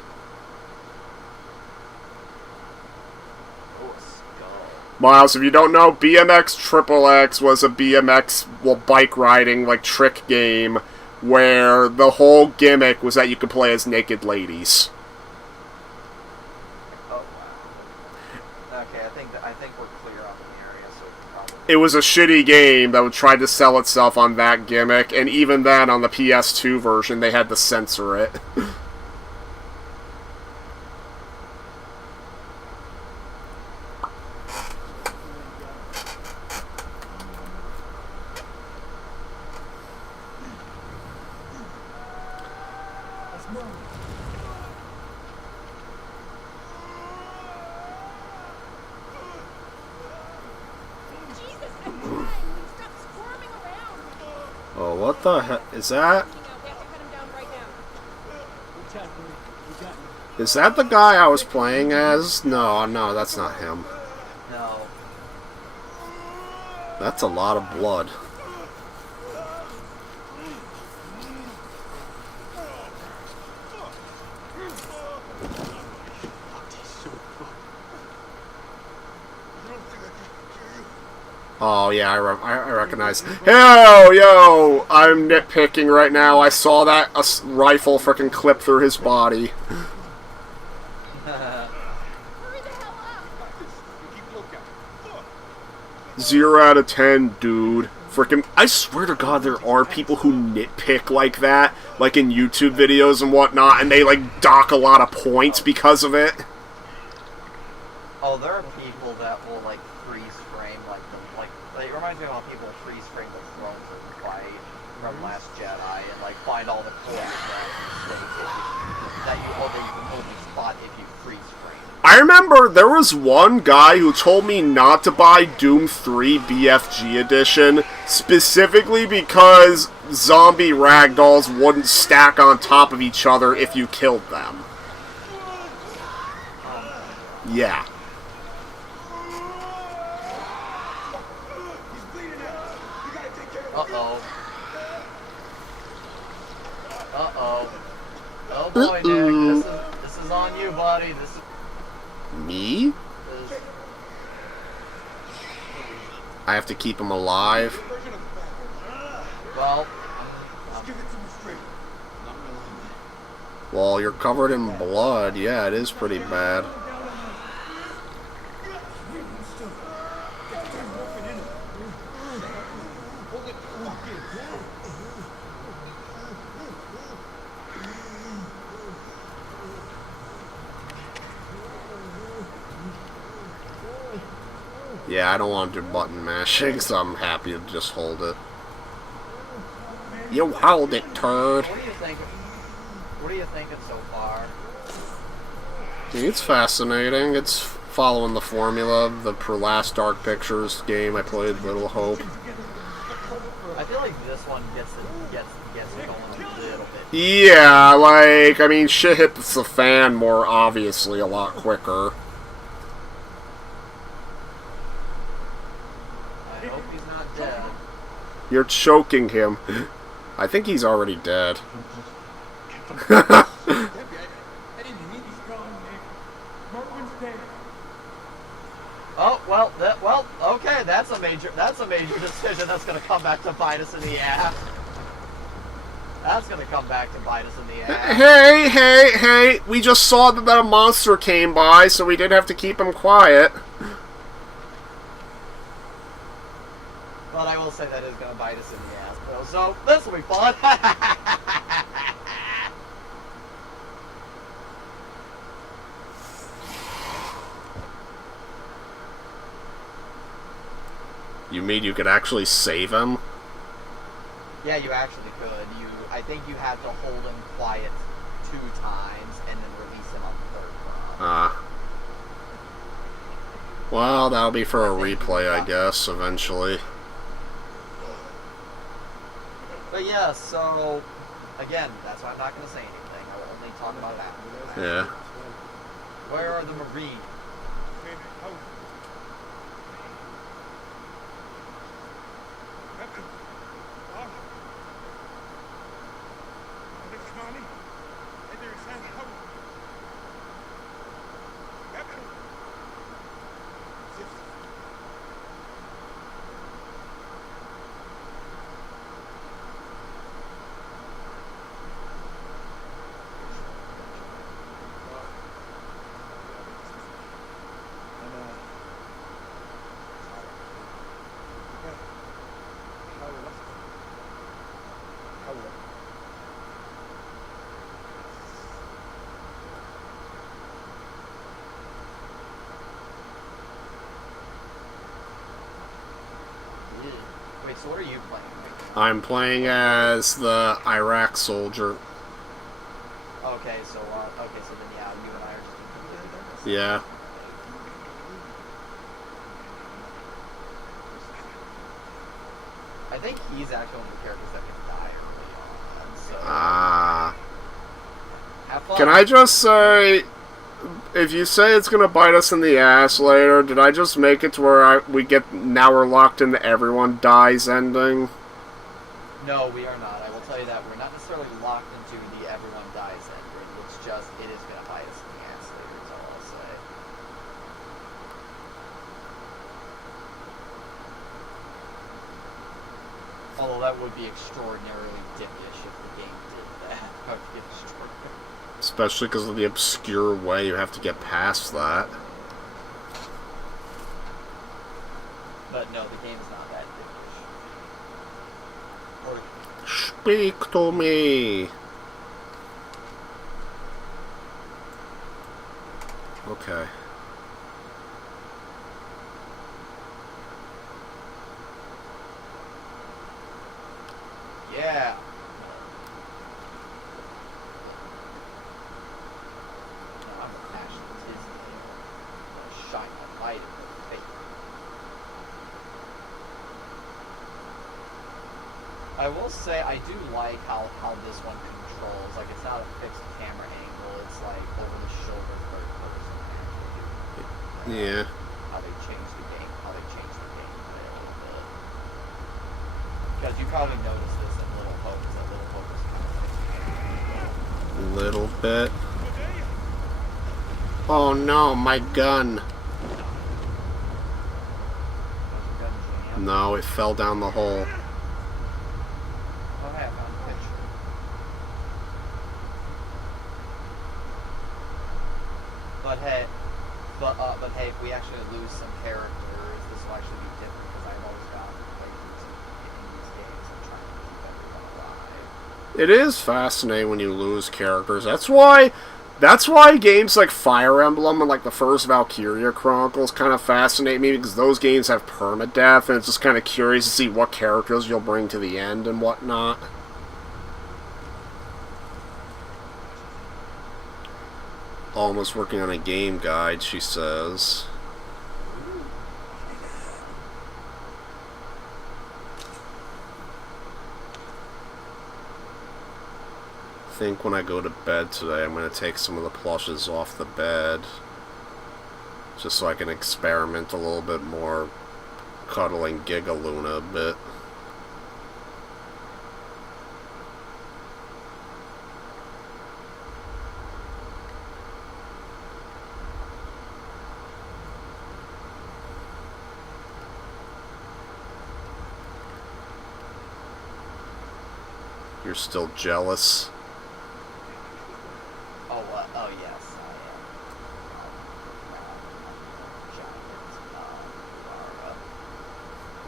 Miles, if you don't know, BMX Triple X was a BMX, well, bike riding, like, trick game where the whole gimmick was that you could play as naked ladies. Oh wow. Okay, I think we're clear on the area, so probably. It was a shitty game that would try to sell itself on that gimmick, and even then, on the PS2 version, they had to censor it. Jesus, I'm trying. Will you stop squirming around? Oh, what the heck? Is that... We have to cut him down right now. Good job, buddy. You got me. Is that the guy I was playing as? No, that's not him. No. That's a lot of blood. Oh, yeah, I recognize. Yo! I'm nitpicking right now. I saw that rifle frickin' clip through his body. Hurry the hell up. 0 out of 10, dude. Frickin', I swear to God, there are people who nitpick like that, like in YouTube videos and whatnot, and they, like, dock a lot of points because of it. Oh, there are people that will like freeze frame it reminds me of how people freeze frame the throne fight from Last Jedi and like find all the corners that you can only spot if you freeze frame. I remember there was one guy who told me not to buy Doom 3 BFG edition, specifically because zombie ragdolls wouldn't stack on top of each other if you killed them. Yeah. Uh-oh. Uh-oh. Oh boy, Nick, this is on you, buddy. This is... Me? I have to keep him alive. Well... Well, you're covered in blood. Yeah, it is pretty bad. Yeah, I don't want to do button mashing, so I'm happy to just hold it. You hold it, turd. What do you think? What are you thinking so far? It's fascinating. It's following the formula of the last Dark Pictures game I played, Little Hope. I feel like this one gets it going a little bit. Yeah, like, I mean, shit hits the fan more obviously a lot quicker. I hope he's not dead. You're choking him. I think he's already dead. Oh well, okay. That's a major decision that's gonna come back to bite us in the ass. That's gonna come back to bite us in the ass. Hey! We just saw that a monster came by, so we did have to keep him quiet. But I will say that is gonna bite us in the ass, though. So this will be fun. You mean you could actually save him? Yeah, you actually could. I think you had to hold him quiet 2 times and then release him on the 3rd run. Well, that'll be for a replay, I guess, eventually. But yeah, so again, that's why I'm not going to say anything. I will only talk about that. Yeah. Where are the Marines? Wait, so what are you playing? I'm playing as the Iraq soldier. Okay, so then yeah, you and I are just completely different. Yeah. I think he's actually one of the characters that can die early on, so have fun. Can I just say, if you say it's gonna bite us in the ass later, did I just make it to where now we're locked into everyone dies ending? No, we are not. I will tell you that we're not necessarily locked into the everyone dies ending. It's just, it is going to bite us in the ass later, is all I'll say. Although that would be extraordinarily dickish if the game did that. That would be extraordinary. Especially because of the obscure way you have to get past that. But no, the game is not that dickish. Or Speak to me! Okay. yeah. No, I'm a national Disney. I'm gonna shine my light in their face. I will say I do like how this one controls. Like, it's not a fixed camera angle. It's like over the shoulder third person actually. Yeah. How they changed the game. How they changed the gameplay a little bit. Because you probably noticed this in Little Hope. That Little Hope is kind of like Little bit. Oh no, my gun. gun jam. No, it fell down the hole. Oh, hey, I found a picture. But hey, if we actually lose some characters, this will actually be different because I've always gotten playthroughs in these games and trying to keep everyone alive. It is fascinating when you lose characters. That's why games like Fire Emblem and like the first Valkyria Chronicles kind of fascinate me, because those games have permadeath, and it's just kind of curious to see what characters you'll bring to the end and whatnot. Almost working on a game guide, she says. I think when I go to bed today, I'm going to take some of the plushes off the bed, just so I can experiment a little bit more, cuddling Gigaluna a bit. You're still jealous? Oh yes, I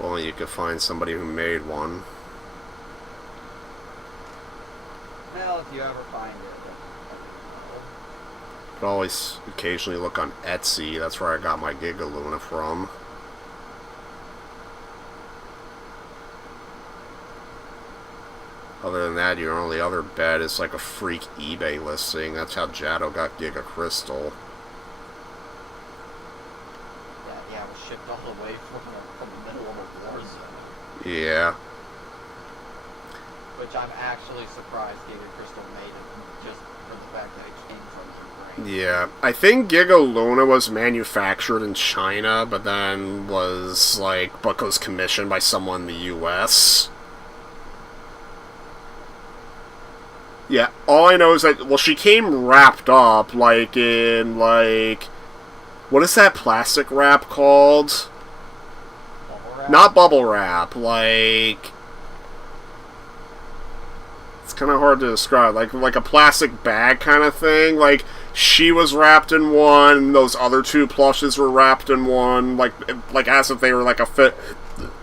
am. Well, you could find somebody who made one. Well, if you ever find it, then Could always occasionally look on Etsy. That's where I got my Gigaluna from. Other than that, your only other bet is like a freak eBay listing. That's how Jado got Giga Crystal. yeah, it was shipped all the way from the middle of a war zone. Yeah. Which I'm actually surprised Giga Crystal made it, just for the fact that it came from Ukraine. Yeah. I think Gigaluna was manufactured in China, but then was commissioned by someone in the US. Yeah, all I know is that, well, she came wrapped up, in, what is that plastic wrap called? Bubble wrap? Not bubble wrap, it's kind of hard to describe, like a plastic bag kind of thing. She was wrapped in one, and those other two plushes were wrapped in one, like as if they were,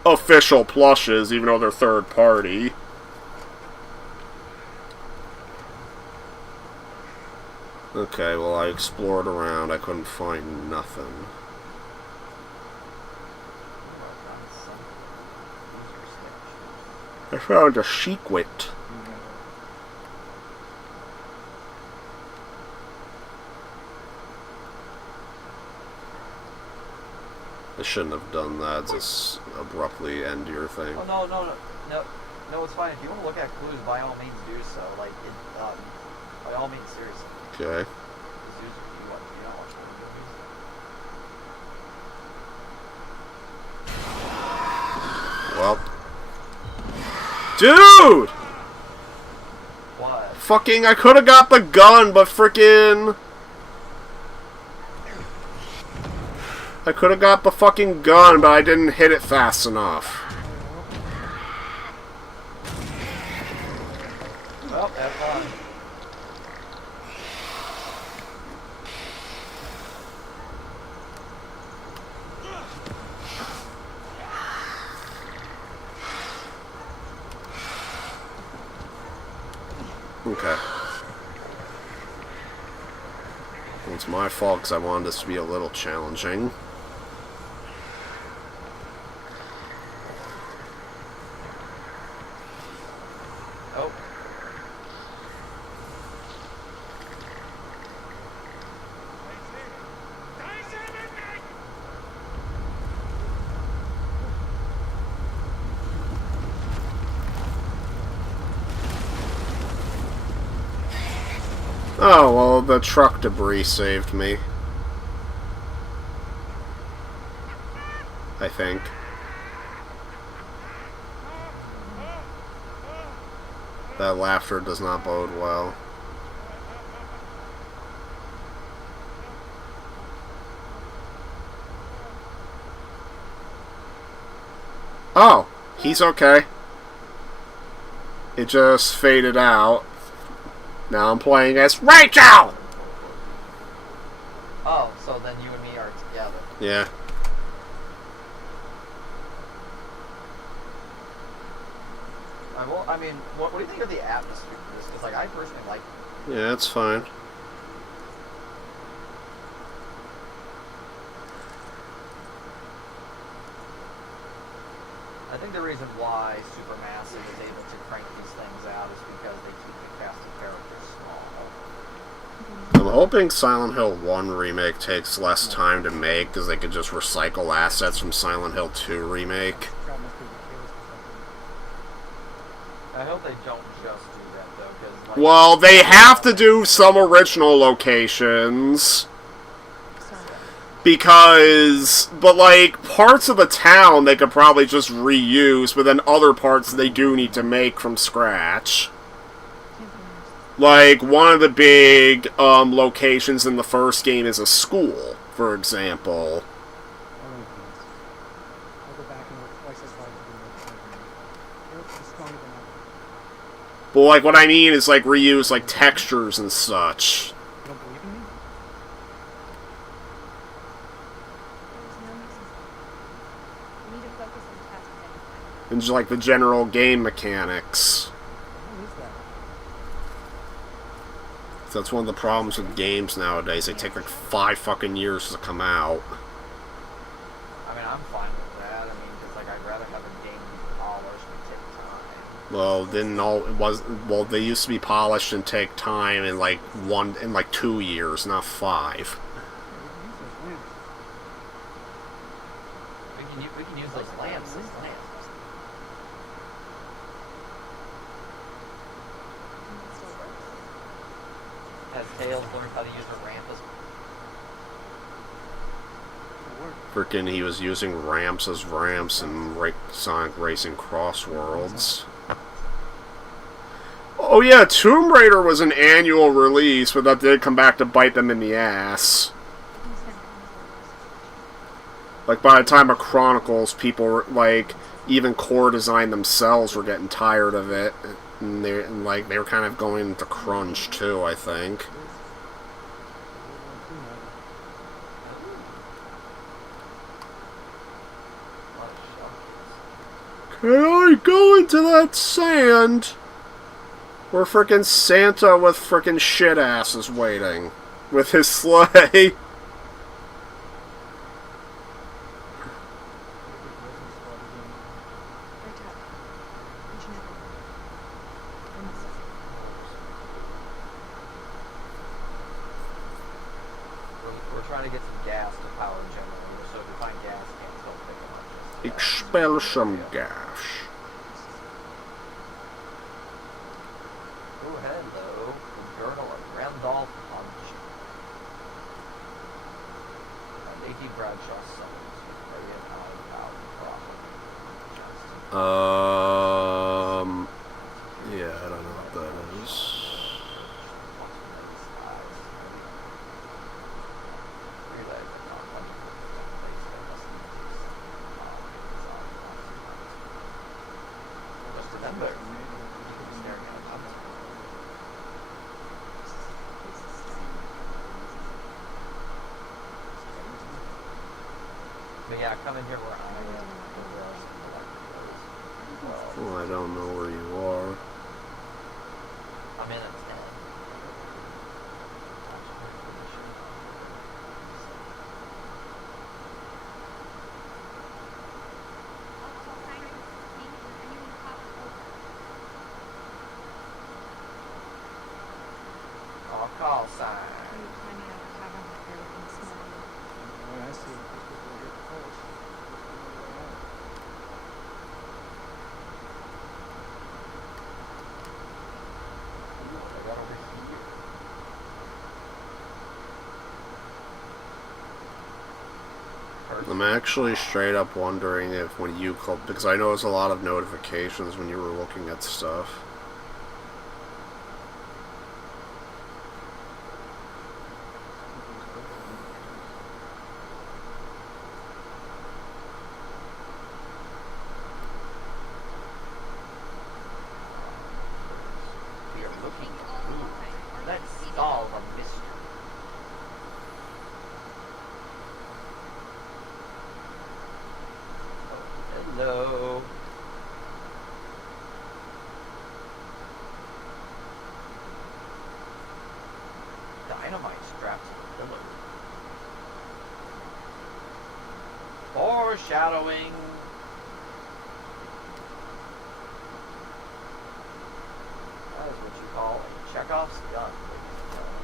official plushes, even though they're third party. Okay, well, I explored around. I couldn't find nothing. I found a secret. I shouldn't have done that. Just abruptly end your thing. Oh no, it's fine. If you want to look at clues, by all means do so. Like, by all means, seriously. Okay. You don't watch Well. movies. Dude! What? Fucking, I could have got the gun, but frickin'... I could have got the fucking gun, but I didn't hit it fast enough. Well, have fun. Okay. It's my fault because I wanted this to be a little challenging. Oh. Oh, well, the truck debris saved me. I think. That laughter does not bode well. Oh, he's okay. It just faded out. Now I'm playing as Rachel! Oh, so then you and me are together. Yeah. Well, I mean, what do you think of the atmosphere for this? Because, like, I personally like it. Yeah, it's fine. I think the reason why Supermassive is able to crank these things out is because they keep the cast of characters small. I'm hoping Silent Hill 1 Remake takes less time to make, because they could just recycle assets from Silent Hill 2 Remake. I hope they don't just do that, though, because... Like, Well, they have to do some original locations. Because, but like, parts of the town they could probably just reuse, but then other parts they do need to make from scratch. Like, one of the big locations in the first game is a school, for example. I'll go back and work twice as hard to do it. It'll be stronger than ever. But like, what I mean is like reuse like textures and such. You don't believe in me? There's no reason. We need to focus on the task at hand. And just like the general game mechanics. How is that? So that's one of the problems with games nowadays. They take like 5 fucking years to come out. I mean, I'm fine with that. I mean, because, like, I'd rather have a game be polished and take time. Well, didn't all it was? Well, they used to be polished and take time in like 2 years, not 5. We can use those lamps as lamps. It still works. Has Tails learned how to use a ramp as Frickin' he was using ramps as ramps in Sonic Racing Cross Worlds. Oh yeah, Tomb Raider was an annual release, but that did come back to bite them in the ass. Like, by the time of Chronicles, people were, like, even core design themselves were getting tired of it. And they were kind of going into crunch, too, I think. Can I go into that sand? Where frickin' Santa with frickin' shit ass is waiting. With his sleigh. Great job. Each and every get some gas to power a generator, so if you find gas cans, don't pick them up. Just, Expel some gas. Oh, hello. The Journal of Randolph Punch. Lady Bradshaw summons with Ray and out property. Yeah, I don't know what that is. Just remember, you can be staring at a puppet. But yeah, come in here where I am. There are some electric Well, I don't know where you are. I'm in a 10. Oh, call sign. I see. These people are here first. I got over here. I'm actually straight up wondering if when you called, because I noticed a lot of notifications when you were looking at stuff. We are looking at moon. Let's solve a mystery. Oh, hello. Dynamite strapped to the pillar. Foreshadowing. That is what you call a Chekhov's gun, ladies and gentlemen.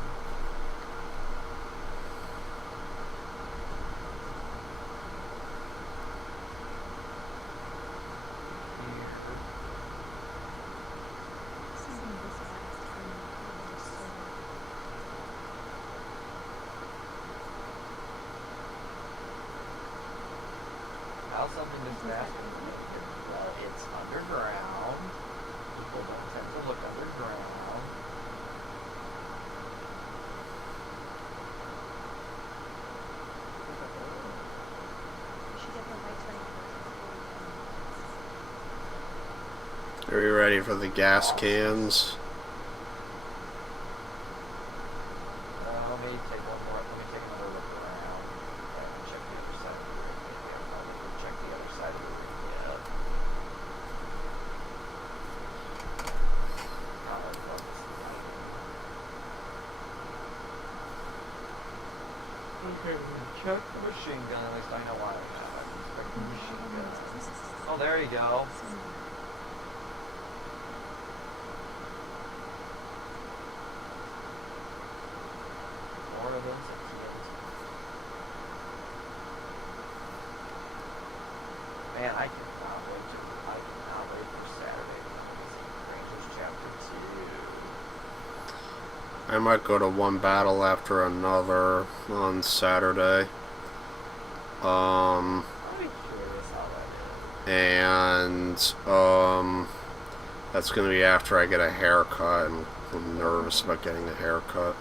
Here. How something this fast? Well, it's underground. People don't tend to look underground. Are you ready for the gas cans? Let me take one more. Let me take another look around and check the other side of the ring. Maybe I'm not looking. Check the other side of the ring yet. I'll focus the light. Okay, check the machine gun. At least I know why I have it. Check the machine gun. Oh, there you go. More of those ideas. Man, I cannot wait for Saturday to see Rangers Chapter 2. I might go to one battle after another on Saturday. I'd be curious how that is. And that's gonna be after I get a haircut, and I'm nervous about getting a haircut.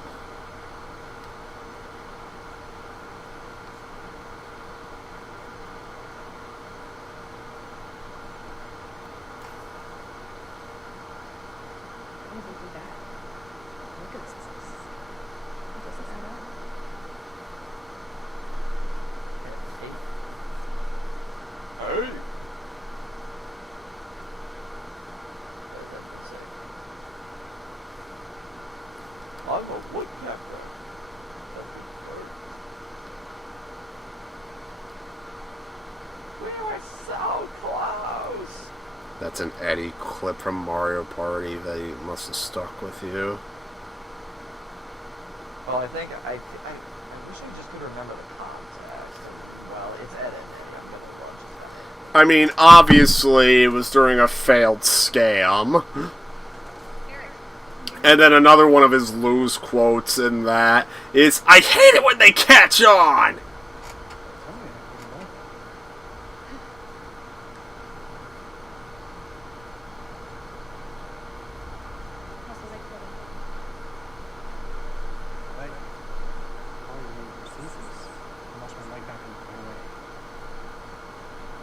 Hey! I'm a woodpecker. We were so close. That's an Eddie clip from Mario Party that he must have stuck with you. Well, I think I wish I just could remember the context. Well, it's editing. I'm gonna watch it. I mean, obviously, it was during a failed scam. And then another one of his lose quotes in that is, "I hate it when they catch on!" Tell me, I couldn't Also, like, what? Like, all you need for seasons. I lost my leg back in the way.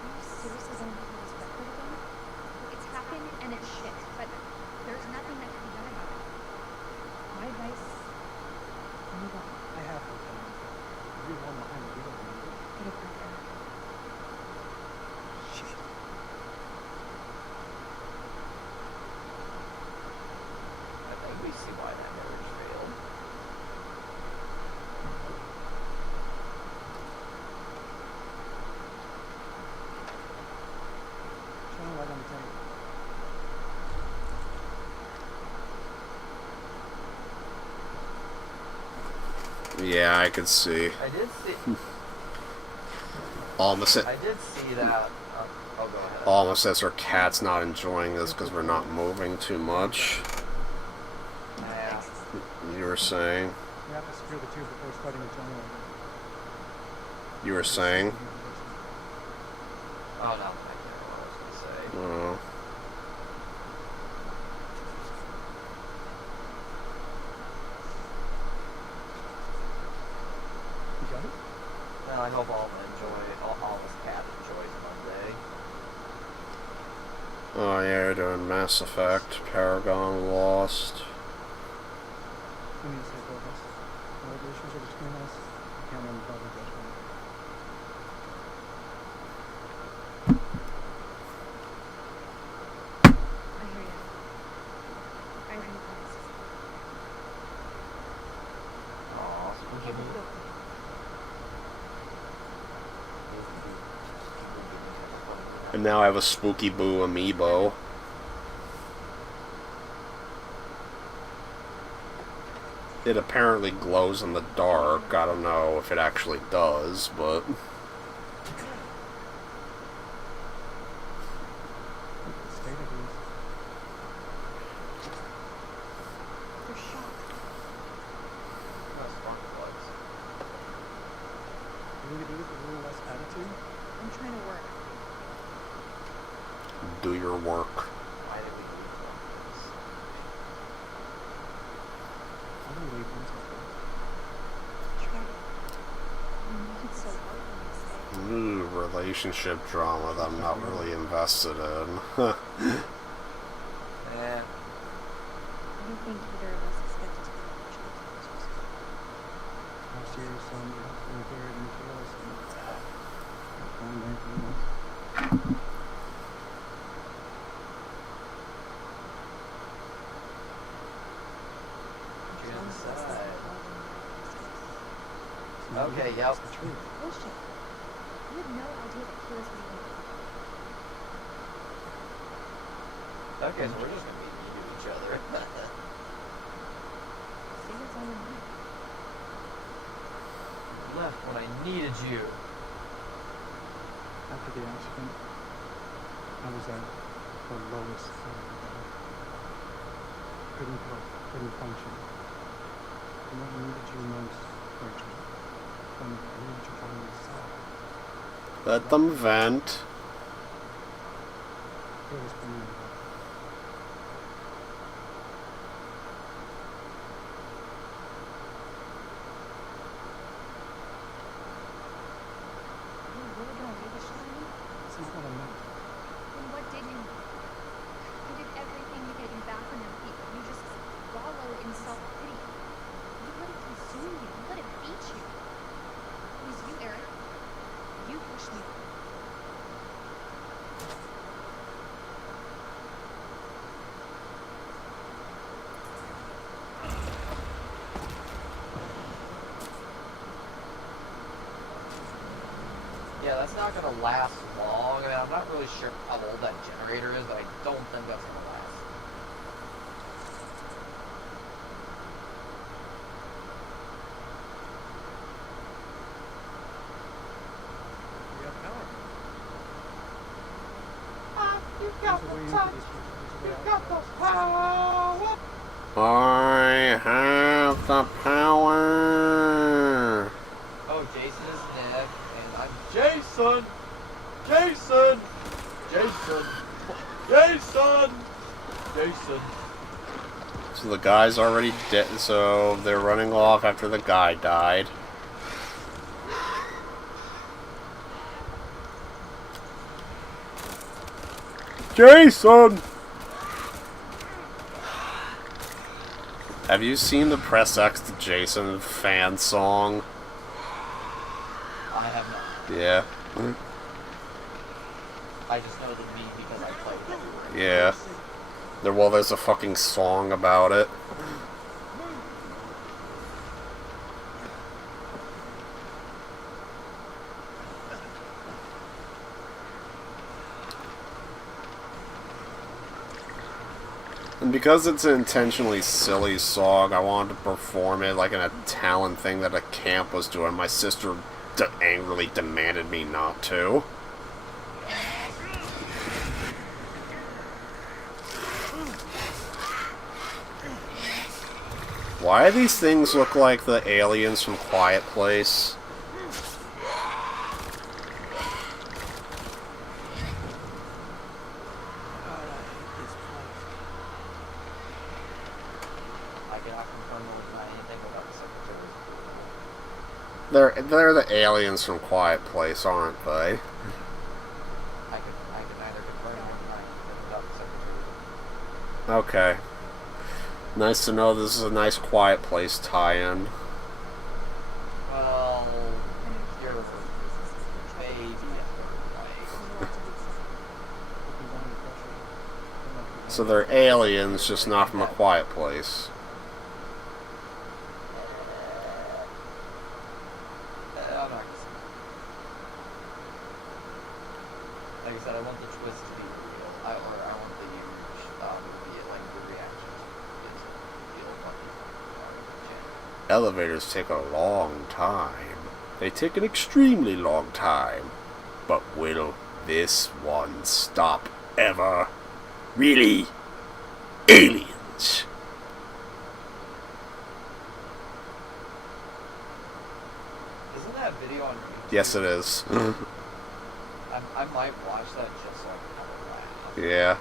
Are you seriously going to pull this record again? It's happened and it's shit, but there's nothing that can be done about it. My advice, move on. I have no time. Everyone behind the wheel, remember? Get a grip, Eric. Shit. I think we see why that marriage failed. Shine a light on the tank. Yeah, I could see. I did see. Alma, I did see that. Oh, go ahead. Alma says her cat's not enjoying this because we're not moving too much. Yeah. You were saying? You have to secure the tube before starting the generator. You were saying? Oh no, I can't remember what I was gonna say. Oh. You got it? Well, I hope Alma's cat enjoys Monday. Oh yeah, you're doing Mass Effect, Paragon Lost. We need to say both of us. Whatever issues are between us, I can't remember about the judgment. I hear you. I recognize. Aw, spooky Okay, boo. go. And now I have a Spooky Boo amiibo. It apparently glows in the dark. I don't know if it actually does, but... State of ease. They're shocked. No spark plugs. You need to do it with a little less attitude. I'm trying to work. Do your work. Why did we leave from this? I don't leave once I go. Try it. You make it so hard when you stay. Ooh, relationship drama that I'm not really invested in. Eh, I don't think either of us expected to be relationships. Last year you saw me in the third and chaos and I find anything else. what you gonna That's say? It's not Okay, real, yep. It's the truth. Bullshit. You had no idea that Kira's was going Okay, so we're just gonna be mean to each other. See what's on your mind. You left when I needed you. After the accident, I was at the lowest point of my life. Couldn't cope, couldn't function. And when I needed you most, Rachel, when I needed you finally saw, Let them vent. it was for me. Are you really going to leave this shit on me? It's not what I meant. Then what did you do? You did everything to get you back on your feet, but you just wallow in self-pity. You let it consume you. You let it beat you. It was you, Eric. You pushed me. Yeah, that's not gonna last long. I mean, I'm not really sure how old that generator is, but I don't think that's gonna last. There's a way into these creatures. There's a way out. I have the power. Oh, Jason is Nick, and I'm Jason! Jason! Jason! Jason! Jason! So the guy's already dead, so they're running off after the guy died. Jason! Have you seen the Press X to Jason fan song? I have not. Yeah. I just know the meme because I played it everywhere. Yeah. There's a fucking song about it. And because it's an intentionally silly song, I wanted to perform it like in a talent thing that a camp was doing. My sister angrily demanded me not to. Why do these things look like the aliens from Quiet Place? I cannot confirm or deny anything about the secretary. They're the aliens from Quiet Place, aren't they? I can neither confirm nor deny anything about the secretary. Okay. Nice to know this is a nice Quiet Place tie-in. Well, you're maybe a So they're aliens, just not from a Quiet Place. I'm not gonna say. Like I said, I want the twist to be real. I want the huge movie, like the reaction is real funny. Elevators take a long time. They take an extremely long time. But will this one stop ever? Really? Aliens? Isn't that video on YouTube? Yes, it is. I might watch that just so I can have a laugh. Yeah.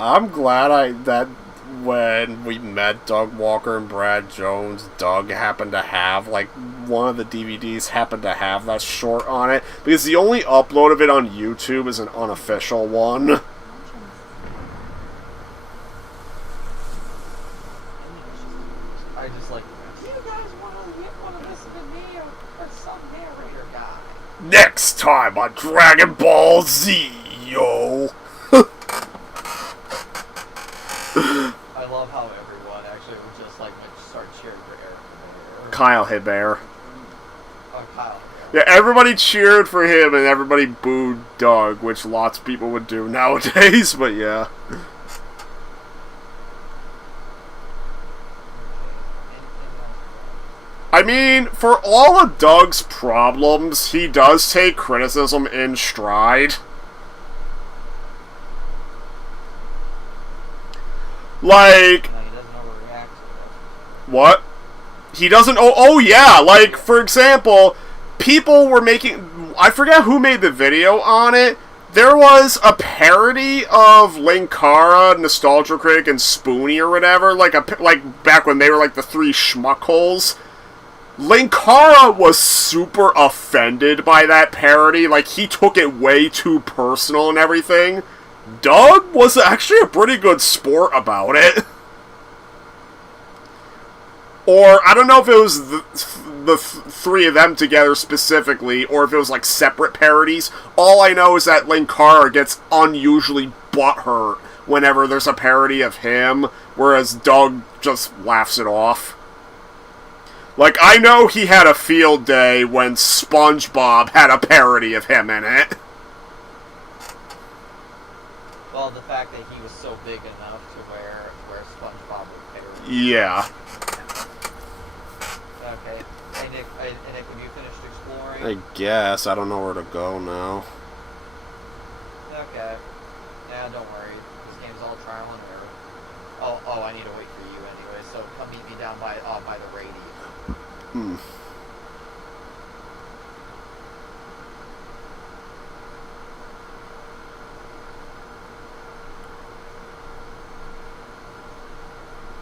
I'm glad that when we met Doug Walker and Brad Jones, Doug happened to have, like, one of the DVDs happened to have that short on it, because the only upload of it on YouTube is an unofficial one. I just like, do you guys want to listen to me or some narrator guy? Next time on Dragon Ball Z, yo! I love how everyone actually would just like start cheering for Eric Hebert. Kyle Hebert. Oh, Kyle. Yeah, everybody cheered for him and everybody booed Doug, which lots of people would do nowadays, but yeah. I mean, for all of Doug's problems, he does take criticism in stride. Like, No, he doesn't overreact to it. what? He doesn't. Oh yeah. Like, for example, people were making. I forget who made the video on it. There was a parody of Linkara, Nostalgia Critic, and Spoonie or whatever. Like back when they were like the three schmuckholes. Linkara was super offended by that parody. Like, he took it way too personal and everything. Doug was actually a pretty good sport about it. Or, I don't know if it was the three of them together specifically, or if it was, like, separate parodies. All I know is that Linkara gets unusually butthurt whenever there's a parody of him, whereas Doug just laughs it off. Like, I know he had a field day when SpongeBob had a parody of him in it. Well, the fact that he was so big enough to where SpongeBob would parody. Yeah. Okay. Hey Nick, have you finished exploring? I guess. I don't know where to go now. Okay. Yeah, don't worry. This game's all trial and error. Oh, I need to wait for you anyway. So come meet me down by the radio. Hmm.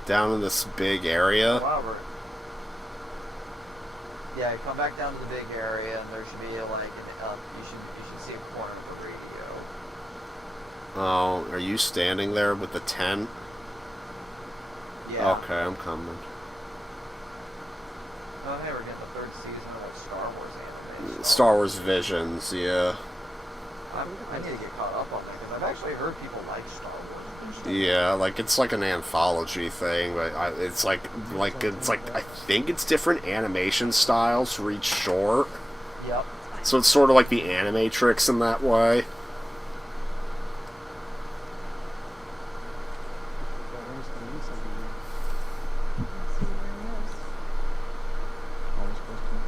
Down in this big area. Robert. Yeah, come back down to the big area, and there should be like you should see a corner of a radio. Oh, are you standing there with the tent? Yeah. Okay, I'm coming. Oh, hey, we're getting the third season of like Star Wars anime. Star Wars Visions, yeah. I need to get caught up on that because I've actually heard people like Star Wars. Yeah, like it's like an anthology thing, but it's like I think it's different animation styles for each short. Yep. So it's sort of like the Animatrix in that way. Where's the news of the year? Let's see where it goes. Always supposed to know.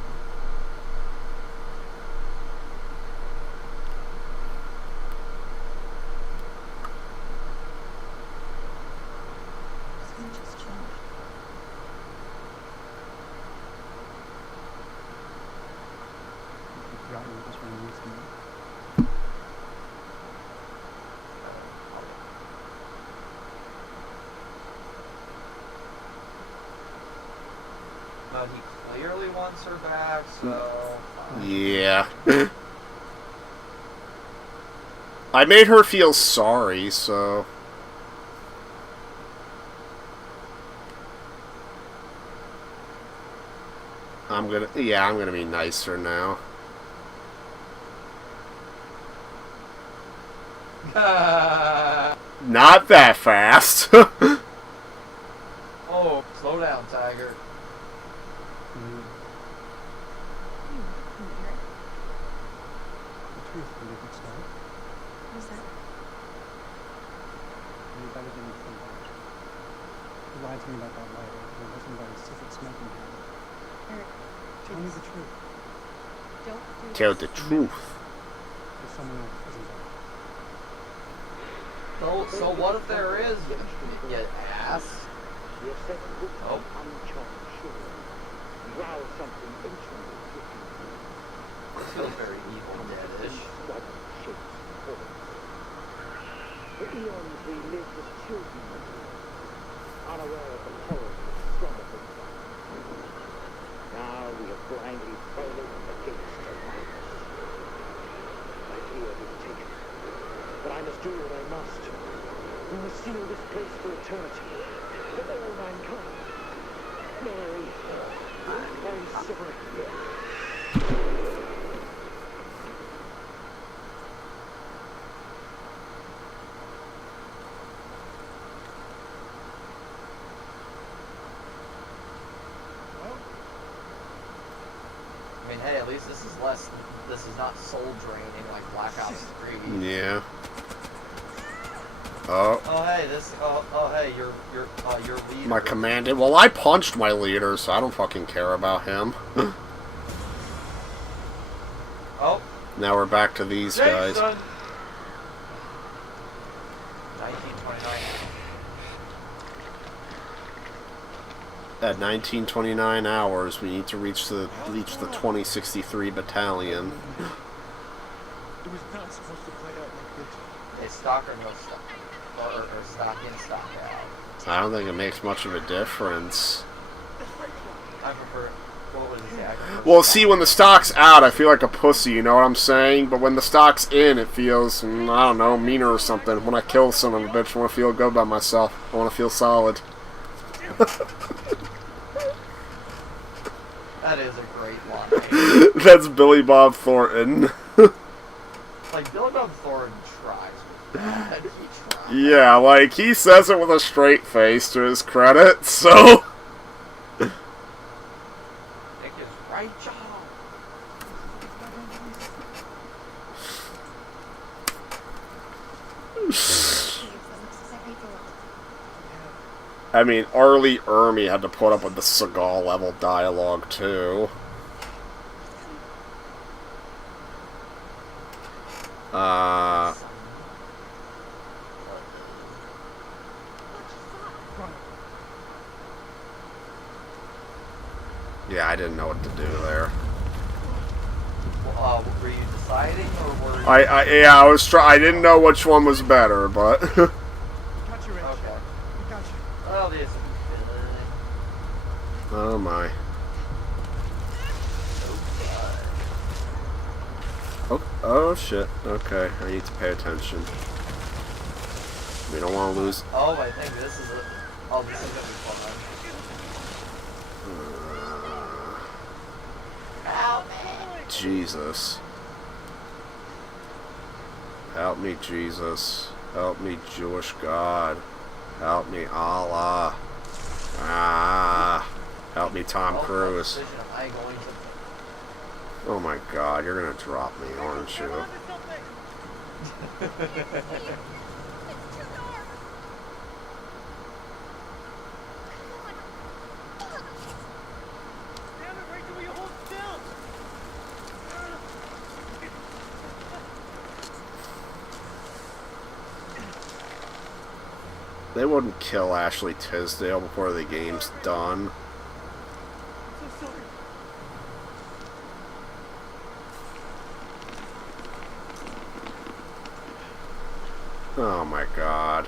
Something just changed. You forgot you just ran news to me. But he clearly wants her back, so. Yeah. I made her feel sorry, so... I'm gonna be nicer now. Not that fast. Oh, slow down, Tiger. Mm. You hear it? The truth will be a good start. What's that? You're better than you think, Arch. You lied to me about that lighter, and it wasn't about a secret smoking habit. Eric, Tell me the truth. don't do Tell this. the truth. If someone else isn't there. So what if there is, you ass? Oh. This feels very Evil Dead-ish. For eons we lived as children, unaware of the horrors that struggle with us. Now we have blindly followed against the madness. My fear is taken, but I must do what I must. We must seal this place for eternity, for all mankind. Mary, I'm sorry. I mean, hey, at least this is less. This is not soul draining like Black Ops 3. Yeah. Oh. Oh hey, hey, your leader. My commandant. Well, I punched my leader, so I don't fucking care about him. Oh. Now we're back to these guys. Jason! 1929. At 1929 hours, we need to reach the 2063 battalion. It was not supposed to play out like this. Hey, stock or no stock? Or stock in, stock out. I don't think it makes much of a difference. I prefer. What was it? I prefer Well, stock. see, when the stock's out, I feel like a pussy, you know what I'm saying? But when the stock's in, it feels, I don't know, meaner or something. When I kill son of a bitch, I want to feel good about myself. I want to feel solid. That is a great line. That's Billy Bob Thornton. Like, Billy Bob Thornton tries with that. He tries. Yeah, like, he says it with a straight face to his credit, so... Nick is right, John. I mean, Arlie Ermy had to put up with the Seagal level dialogue, too. Yeah, I didn't know what to do there. Were you deciding, or were you... Yeah, I didn't know which one was better, but... Got you, Rich. Okay. We got you. Well, this is Oh my. Oh shit. Okay, I need to pay attention. We don't want to lose. Oh, I think this is it. Oh, this is gonna be fun. Help me! Jesus. Help me, Jesus. Help me, Jewish God. Help me, Allah. Ah. Help me, Tom Cruise. Am I going to... Oh my God, you're gonna drop me, aren't you? It's too dark. Damn it, Rachel, will you hold still? They wouldn't kill Ashley Tisdale before the game's done. So sorry. Oh my God.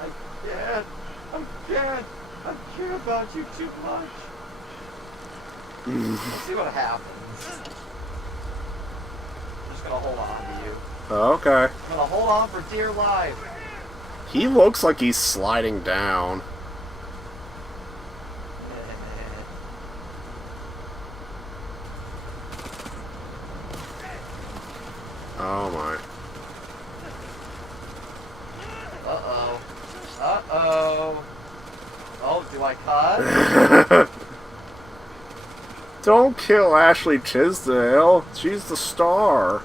I can't. I care about you too much. Let's see what happens. I'm just gonna hold on to you. Okay. I'm gonna hold on for dear life. He looks like he's sliding down. Oh my. Uh-oh. Uh-oh. Oh, do I cut? Don't kill Ashley Tisdale. She's the star.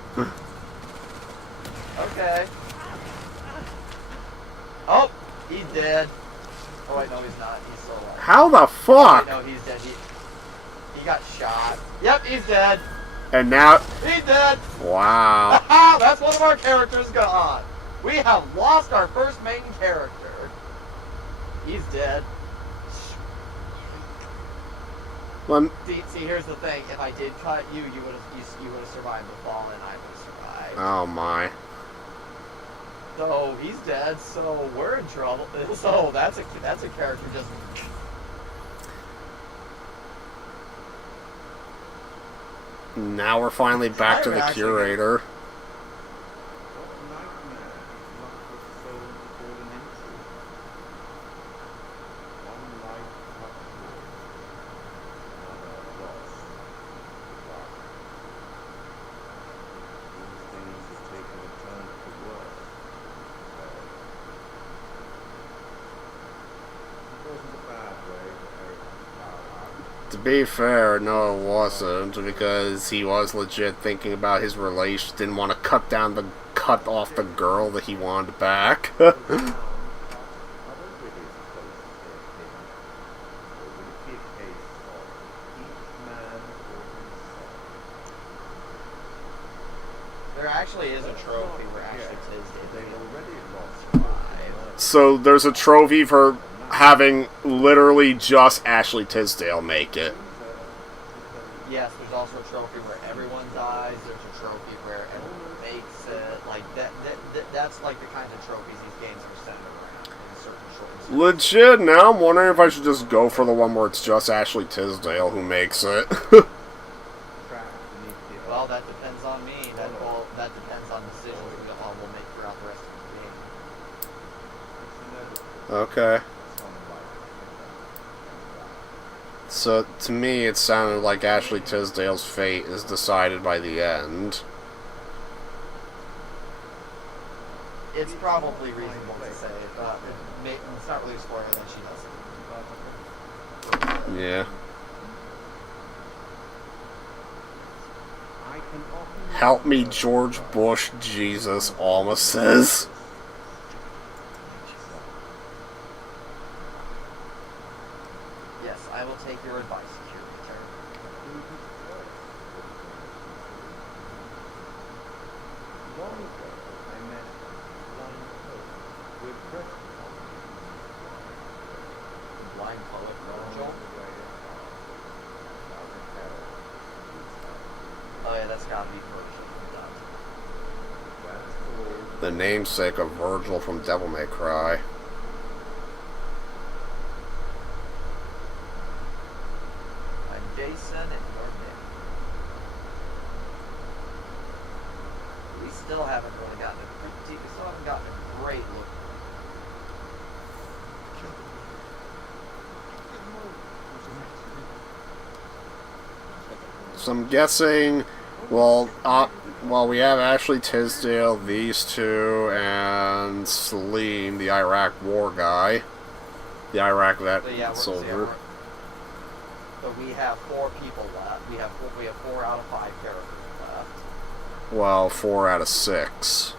Okay. Oh, he's dead. Oh wait, no, he's not. He's still alive. How the Oh, fuck? wait, no, he's dead. He got shot. Yep, he's dead. And now, He's dead. wow. That's one of our characters gone. We have lost our first main character. He's dead. See, here's the thing. If I did cut you, you would have survived the fall, and I would have survived. Oh my. So he's dead. So we're in trouble. So that's a character just. Now we're finally back to the actually curator. What nightmare is not the soul fallen into? One life cut short, another lost to dark. These things have taken a turn for the worse. It wasn't a bad way for Eric to bow out. To be fair, no it wasn't, because he was legit thinking about his relation, didn't want to cut off the girl that he wanted back. Other widows close to their kin, or would it be a case of each man for himself? There actually is a trophy where Ashley They've Tisdale already lost survived. So there's a trophy for having literally just Ashley Tisdale make it. Yes, there's also a trophy where everyone dies. There's a trophy where everyone makes it. Like that's like the kinds of trophies these games are centered around in certain short. Legit, now I'm wondering if I should just go for the one where it's just Ashley Tisdale who makes it. Well, that depends on me. That depends on decisions we'll make throughout the rest of the game. Okay. So, to me, it sounded like Ashley Tisdale's fate is decided by the end. It's probably reasonable to say, but it's not really a spoiler that she doesn't. Yeah. I can often Help me, George Bush, Jesus, Alma says. Yes, I will take your advice, curator. Long ago, I met one poet with breast Blind poet Virgil. way, that's gotta be Virgil from Dante. That's cool. The namesake of Virgil from Devil May Cry. I'm Jason and you're Nick. We still haven't really gotten a great look. So I'm guessing, well, we have Ashley Tisdale, these two, and Salim, the Iraq war guy. The Iraq vet So yeah, soldier. So we have 4 people left. We have 4 out of 5 characters left. Well, 4 out of 6.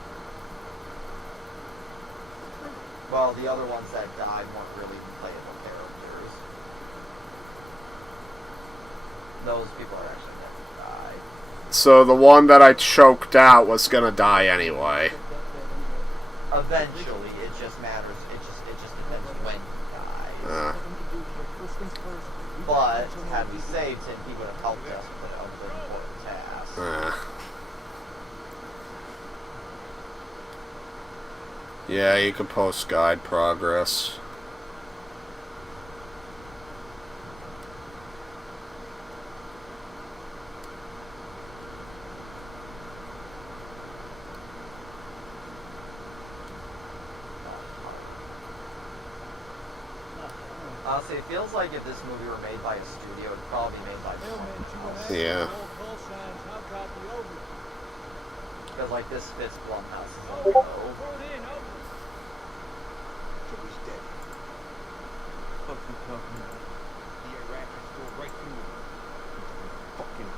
Well, the other ones that died weren't really playable characters. Those people are actually meant to die. So the one that I choked out was gonna die anyway. Eventually, it just matters. It just depends when he dies. But had we saved him, he would have helped us with a very important task. Yeah, you can post guide progress. Honestly, it feels like if this movie were made by a studio, it'd probably be made by Blumhouse. Yeah. Because, like, this fits Blumhouse's own. Joey's dead. What you talking about? The Iraq is still right through him. Fucking.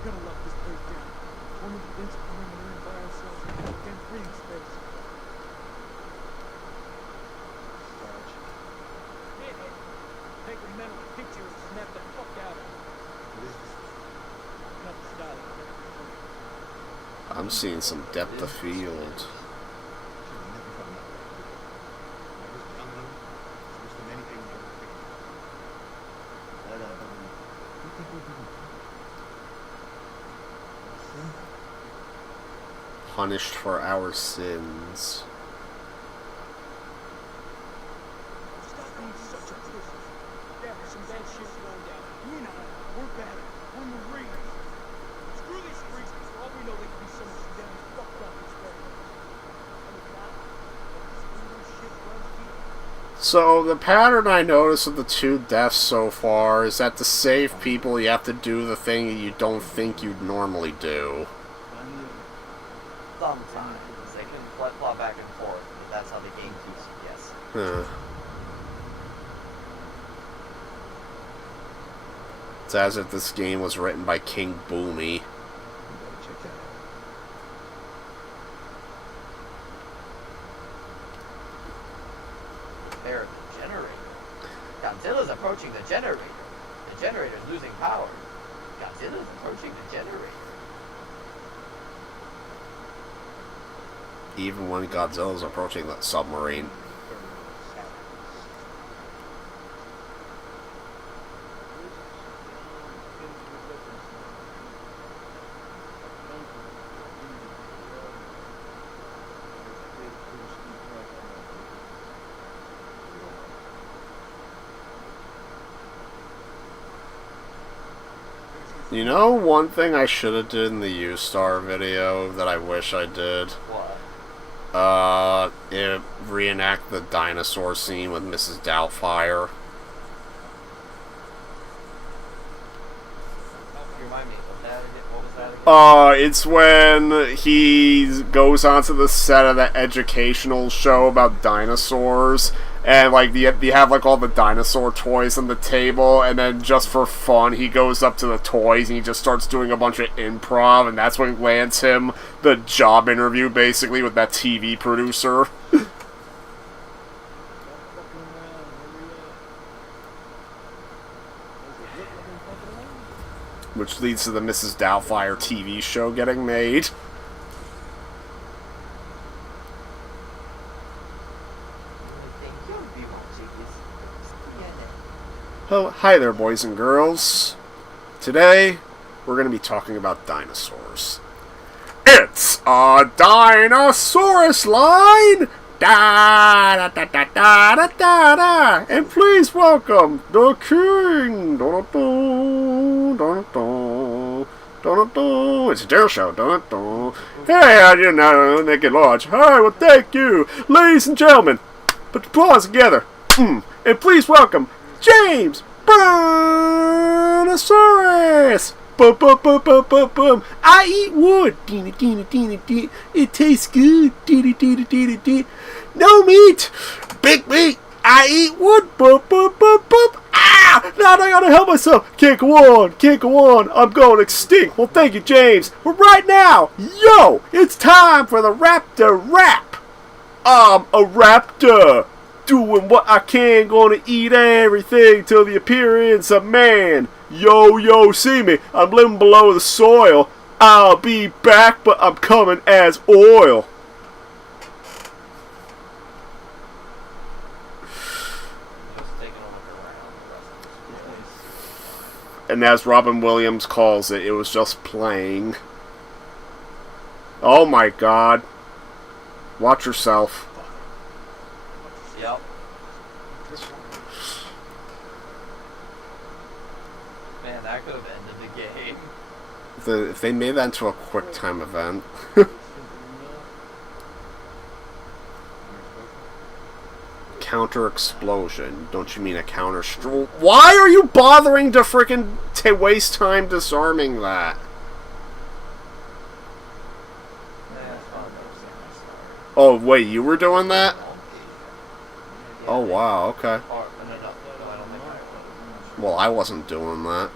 We gotta lock this place down. One of the things coming in by ourselves in goddamn breathing space. Take a mental picture and snap the fuck out of it. What is this? Not the style of it. I'm seeing some depth of field. Punished for our sins. Stop being such a pussy. Yeah, some bad shit's going down. You and I, we're bad. We're Marines. Screw these freaks. For all we know, they could be some of the damn fucked up experiments. And if not, screw this shit runs deep. So, the pattern I noticed with the 2 deaths so far is that to save people, you have to do the thing that you don't think you'd normally do. Sometimes. They can flip-flop back and forth, but that's how the game keeps you guessing. Huh. It's as if this game was written by King Boomy. Check that out. Prepare the generator. Godzilla's approaching the generator. The generator's losing power. Godzilla's approaching the generator. Even when Godzilla's approaching that submarine. You know, one thing I should have did in the U-Star video that I wish I did? What? Reenact the dinosaur scene with Mrs. Doubtfire. Remind me, what was that again? It's when he goes onto the set of the educational show about dinosaurs, and like you have like all the dinosaur toys on the table, and then just for fun he goes up to the toys and he just starts doing a bunch of improv, and that's when lands him the job interview basically with that TV producer. Which which leads to the Mrs. Doubtfire TV show getting made. Oh, hi there, boys and girls. Today, we're going to be talking about dinosaurs. It's a Dinosaurus line! Da da da da da da da da! And please welcome the king! Dun, dun, dun, dun, dun, dun. It's a Dare Show! Dun, dun. Hey, how do you know, Naked Lodge? Hi, well, thank you! Ladies and gentlemen, put your paws together! And please welcome James Brontosaurus! Boom, boom, boom, boom, boom, boom. I eat wood. Deena, deena, deena, deena. It tastes good. Deena, deena, deena, deena. No meat. Big meat. I eat wood. Boom, boom, boom, boom. Ah! Now I gotta help myself. Can't go on. Can't go on. I'm going extinct. Well, thank you, James. But right now, yo, it's time for the Raptor Rap. I'm a raptor. Doing what I can, gonna eat everything till the appearance of man. Yo, yo, see me, I'm living below the soil. I'll be back, but I'm coming as oil. And as Robin Williams calls it, it was just playing. Oh my god. Watch yourself. Yep. Man, that could have ended the game. If they made that into a quick time event. Counter explosion. Don't you mean a counter stroll? Why are you bothering to frickin' waste time disarming that? Oh, wait, you were doing that? Oh, wow, okay. Well, I wasn't doing that.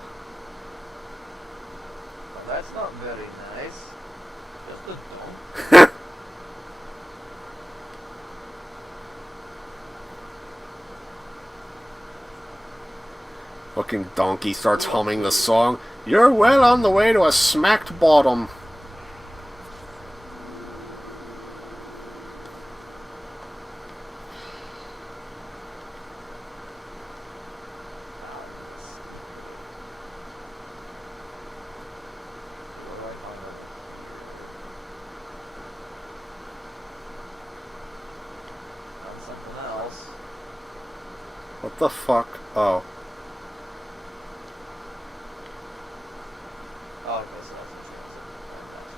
Well, that's not very nice. Just a dump. Fucking donkey starts humming the song. You're well on the way to a smacked bottom. What the fuck? Oh. Oh, okay, so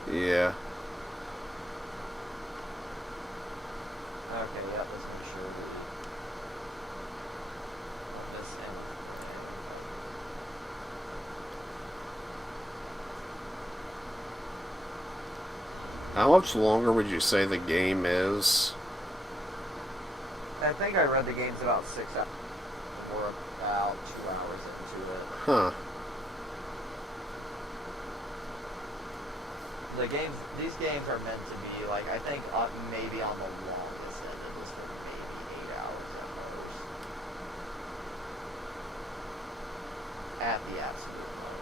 that's Yeah. okay, yeah, let's make sure we this in. How much longer would you say the game is? I think I read the game's about 6 hours. We're about 2 hours into it. Huh. These games are meant to be, like, I think maybe on the longest end of this one, maybe 8 hours at most. At the absolute most.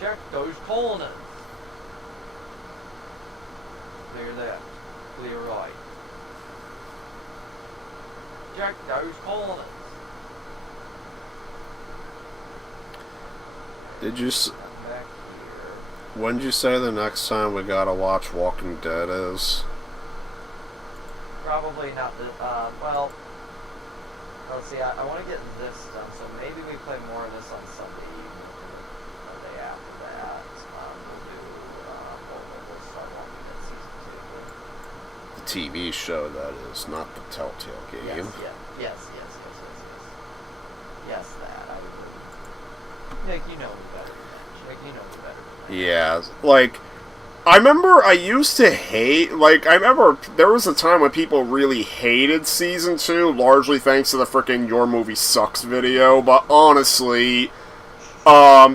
Check those corners. Clear left. Clear right. Check those corners. Did you? Back here. When did you say the next time we gotta watch Walking Dead is? Probably not the. Well. Let's see. I want to get this done, so maybe we play more of this on Sunday evening. Or the day after that, we'll do. We'll start Walking Dead season 2. The TV show, that is, not the Telltale game. Yes. Yes, that I would. Nick, you know me better. Nick, you know me better. Yeah, like, I remember I used to hate, like, I remember there was a time when people really hated Season 2, largely thanks to the frickin' Your Movie Sucks video, but honestly, I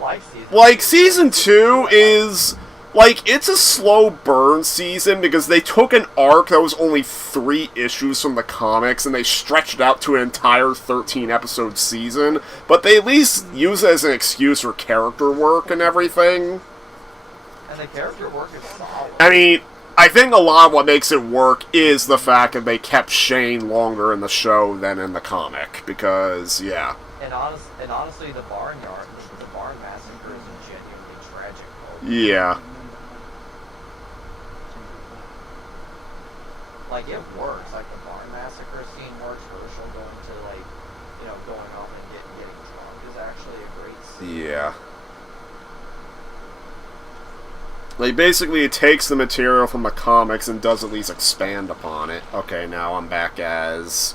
like Season like, Season 2 is, like, it's a slow burn season because they took an arc that was only 3 issues from the comics and they stretched it out to an entire 13-episode season, but they at least use it as an excuse for character work and everything. And the character work is solid. I mean, I think a lot of what makes it work is the fact that they kept Shane longer in the show than in the comic, because, yeah. And honestly, the barn massacre is a genuinely tragic moment. Yeah. Like, it works. Like, the barn massacre scene works. Herschel going off and getting drunk is actually a great scene. Yeah. Like, basically, it takes the material from the comics and does at least expand upon it. Okay, now I'm back as,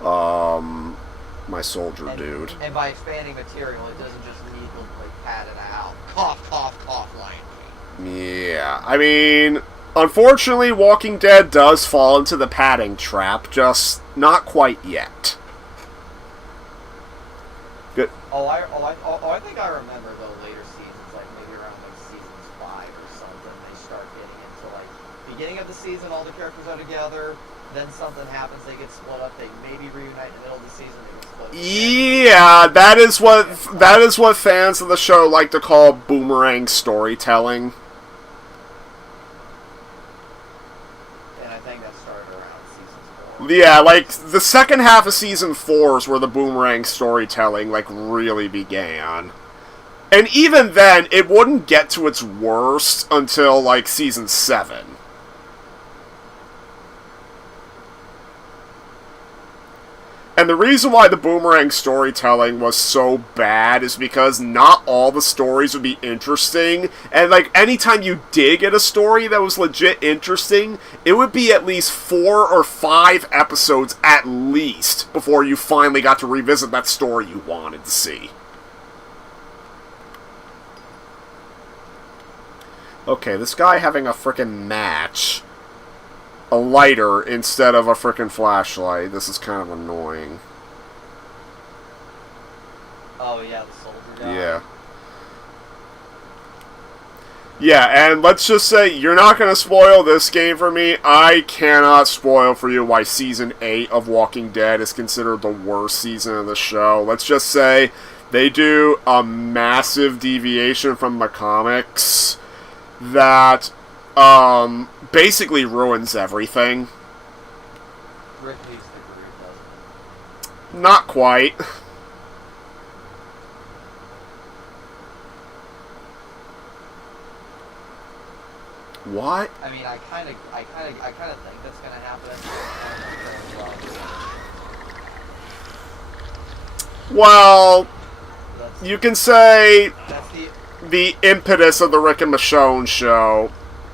my soldier dude. And by expanding material, it doesn't just needlessly pad it out. Cough, cough, cough, line. Yeah, I mean, unfortunately, Walking Dead does fall into the padding trap, just not quite yet. Good. I think I remember the later seasons, like maybe around like seasons 5 or something. They start getting into like beginning of the season, all the characters are together. Then something happens, they get split up. They maybe reunite in the middle of the season. They get split up. Yeah, that is what fans of the show like to call boomerang storytelling. And I think that started around season 4. Yeah, like, the second half of Season 4 is where the boomerang storytelling, like, really began. And even then, it wouldn't get to its worst until, like, Season 7. And the reason why the boomerang storytelling was so bad is because not all the stories would be interesting, and like anytime you did get a story that was legit interesting, it would be at least 4 or 5 episodes at least before you finally got to revisit that story you wanted to see. Okay, this guy having a frickin' match. A lighter instead of a frickin' flashlight. This is kind of annoying. Oh yeah, the soldier guy. Yeah. Yeah, and let's just say, you're not going to spoil this game for me. I cannot spoil for you why Season 8 of Walking Dead is considered the worst season of the show. Let's just say, they do a massive deviation from the comics that basically ruins everything. Rick needs the groove, doesn't Not quite. What? I mean, I kind of think that's gonna happen. Well, That's, you can say that's the impetus of the Rick and Michonne show.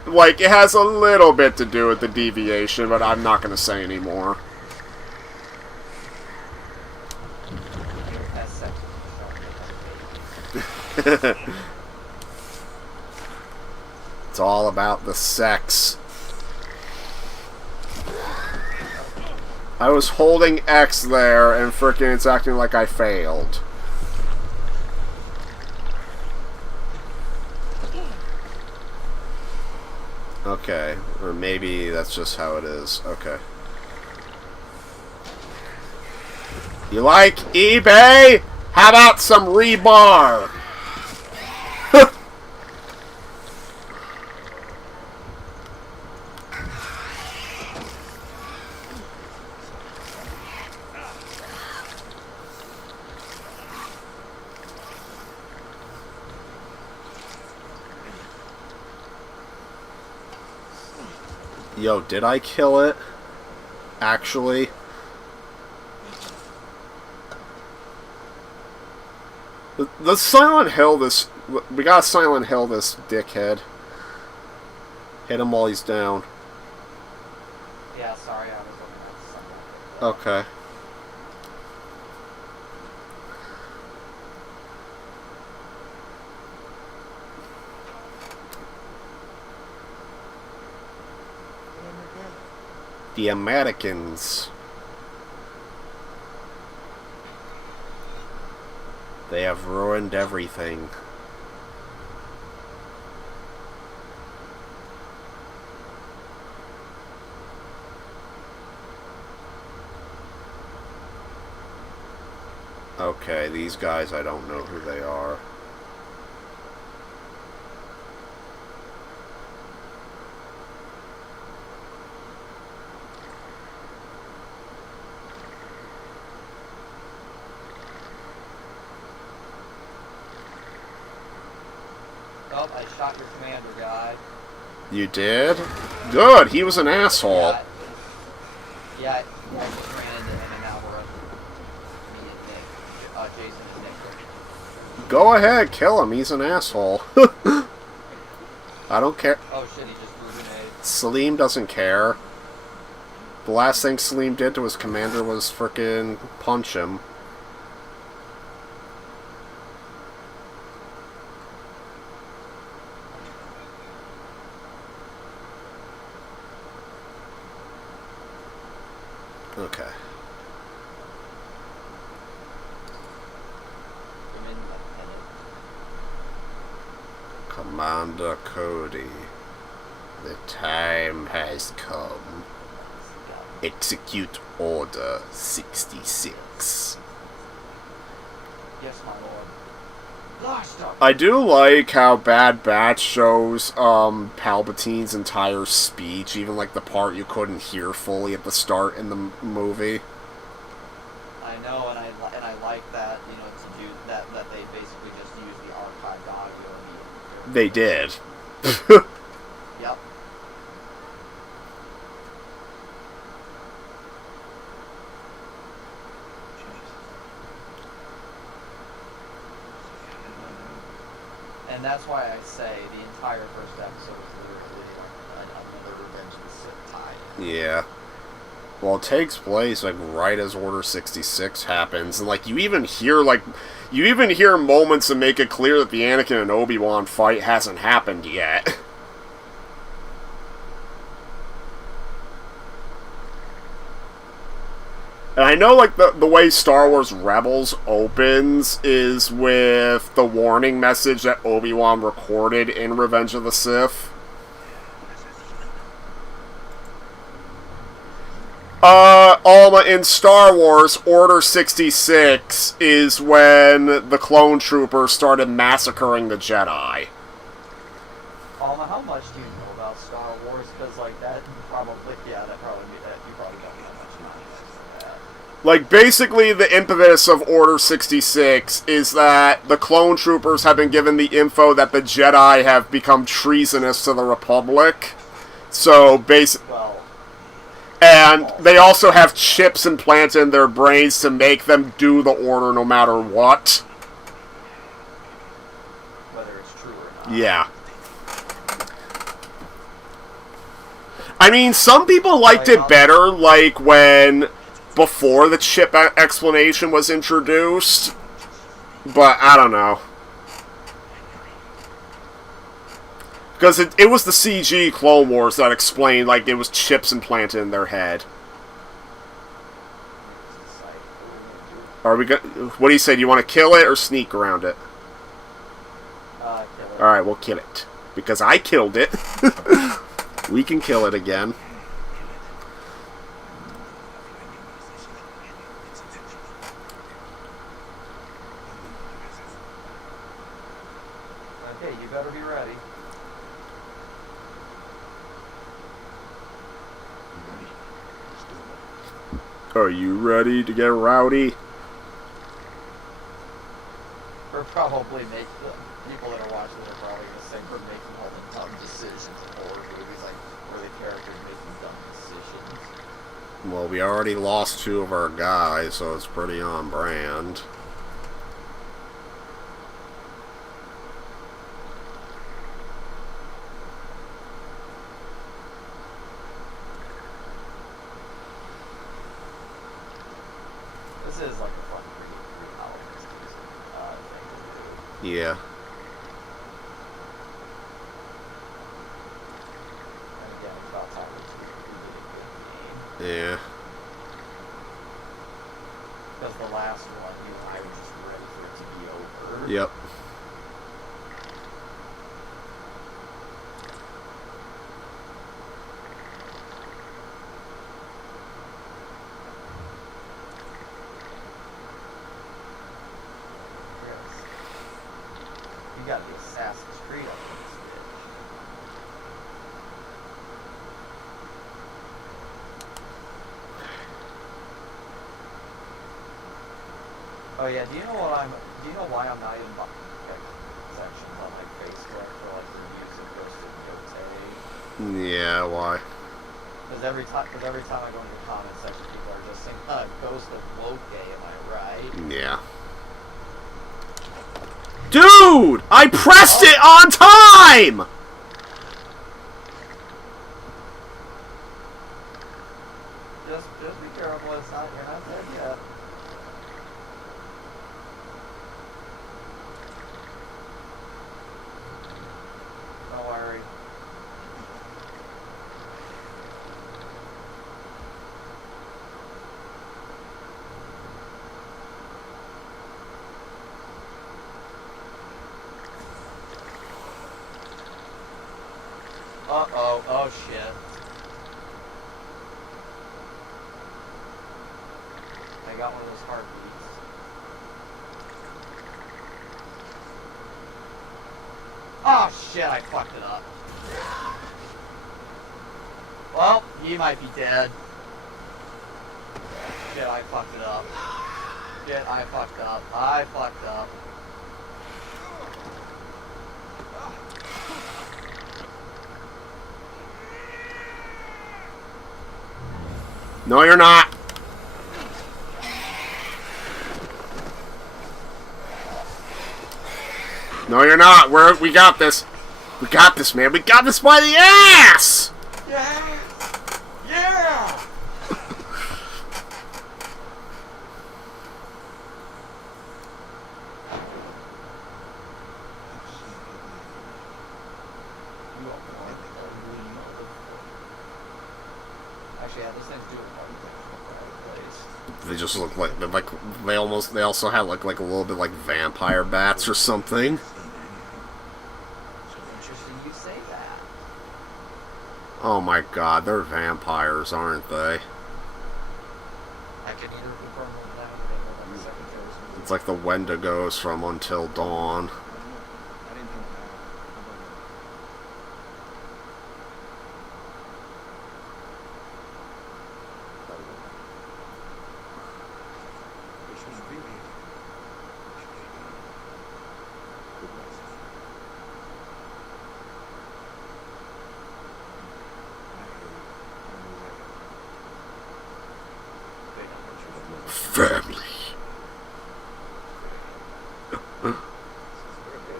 Like, it has a little bit to do with the deviation, but I'm not going to say anymore. It's all about the sex. I was holding X there, and frickin' it's acting like I failed. Okay, or maybe that's just how it is. Okay. You like eBay? How about some rebar? Yo, did I kill it? Actually? Let's Silent Hill this... We gotta Silent Hill this dickhead. Hit him while he's down. yeah, sorry, I was looking at something. Okay. The Americans. They have ruined everything. Okay, these guys, I don't know who they are. Oh, I shot your commander guy. You did? Good, he was an asshole. Yeah, I just ran into him and now we're me and Nick. Jason and Nick. Go ahead, kill him, he's an asshole. I don't care. Oh shit, he just threw a grenade. Salim doesn't care. The last thing Salim did to his commander was frickin' punch him. Okay. Commander Cody, the time has come. Execute Order 66. Yes, my lord. Blast up! I do like how Bad Batch shows Palpatine's entire speech, even like the part you couldn't hear fully at the start in the movie. I know, and I like that, you know, to do that they basically just use the archived audio immediately. They did. Yep. And that's why I say the entire first episode is literally like another Revenge of the Sith tie-in. Yeah. Well, it takes place like right as Order 66 happens, and like you even hear moments that make it clear that the Anakin and Obi-Wan fight hasn't happened yet. And I know, like, the way Star Wars Rebels opens is with the warning message that Obi-Wan recorded in Revenge of the Sith. Alma, in Star Wars, Order 66 is when the clone troopers started massacring the Jedi. Alma, how much do you know about Star Wars? Because, like, that probably, you probably don't know much about that. Like, basically, the impetus of Order 66 is that the clone troopers have been given the info that the Jedi have become treasonous to the Republic. So, and they also have chips implanted in their brains to make them do the Order no matter what. Whether it's true or not. Yeah. I mean, some people liked it better, like, before the chip explanation was introduced. But, I don't know. Because it was the CG Clone Wars that explained, like, it was chips implanted in their head. Are we good? What do you say? Do you want to kill it or sneak around it? Kill it. Alright, we'll kill it. Because I killed it. We can kill it again. Okay, you better be ready. Are you ready to get rowdy? We're probably making the people that are watching it are probably going to say we're making all the dumb decisions in horror movies, like where the characters making dumb decisions. Well, we already lost 2 of our guys, so it's pretty on brand. This is like a fun reality thing to do. Yeah. And again, it's about time we did a good game. Yeah. Because the last one, you and I were just ready for it to be over. Yep. yeah, do you know why I'm not even buying sections on like Facebook for like reviews of Ghost of Gote? Yeah, why? Because every time I go into the comment section, people are just saying, Ghost of Woke, am I right? Yeah. Dude! I pressed it on time! Just be careful, you're not dead yet. Don't worry. Uh-oh, oh shit. I got one of those heartbeats. Oh shit, I fucked it up. Well, he might be dead. Shit, I fucked it up. Shit, I fucked up. I fucked up. No, you're not. No, you're not. We got this. We got this, man. We got this by the ass! Yeah! Yeah! Actually, yeah, those things do look like They just look like they also have like a little bit like vampire bats or something. Interesting you say that. Oh my god, they're vampires, aren't they? I can either confirm or deny what they look like second. It's like the Wendigos from Until Dawn. I didn't think that. This was really good message. Family.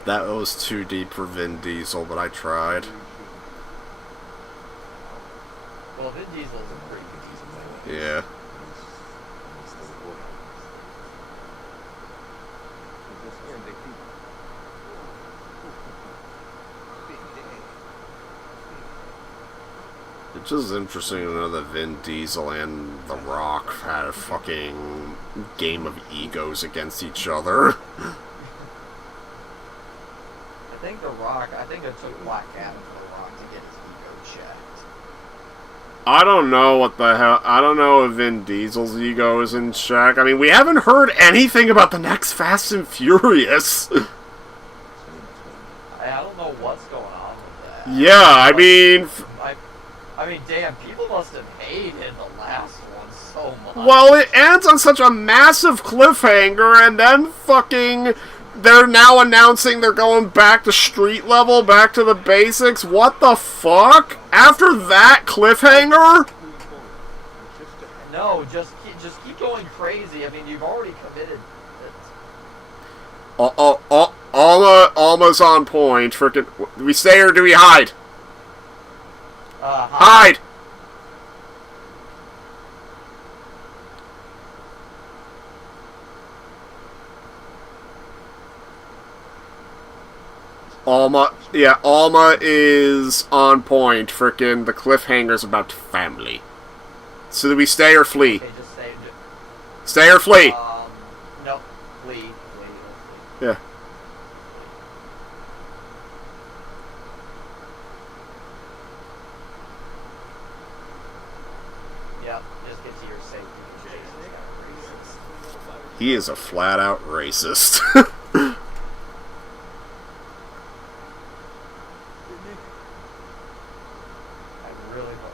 That was too deep for Vin Diesel, but I tried. Well, Vin Diesel's a pretty good diesel. Yeah. It's just interesting to know that Vin Diesel and The Rock had a fucking game of egos against each other. I think it took Black Adam for The Rock to get his ego checked. I don't know what the hell. I don't know if Vin Diesel's ego is in check. I mean, we haven't heard anything about the next Fast and Furious. I don't know what's going on with that. Yeah, I mean... I mean, damn, people must have hated the last one so much. Well, it ends on such a massive cliffhanger, and then fucking... They're now announcing they're going back to street level, back to the basics. What the fuck? After that cliffhanger? No, just keep going crazy. I mean, you've already committed it. Alma's on point. Frickin', do we stay or do we hide? Hide! Alma is on point. Frickin' the cliffhanger's about family. So do we stay or flee? Okay, just stay. Stay or flee? No, flee. Yeah. Yep, just get to your safety. Jason's got racist. He is a flat-out racist. I really hope.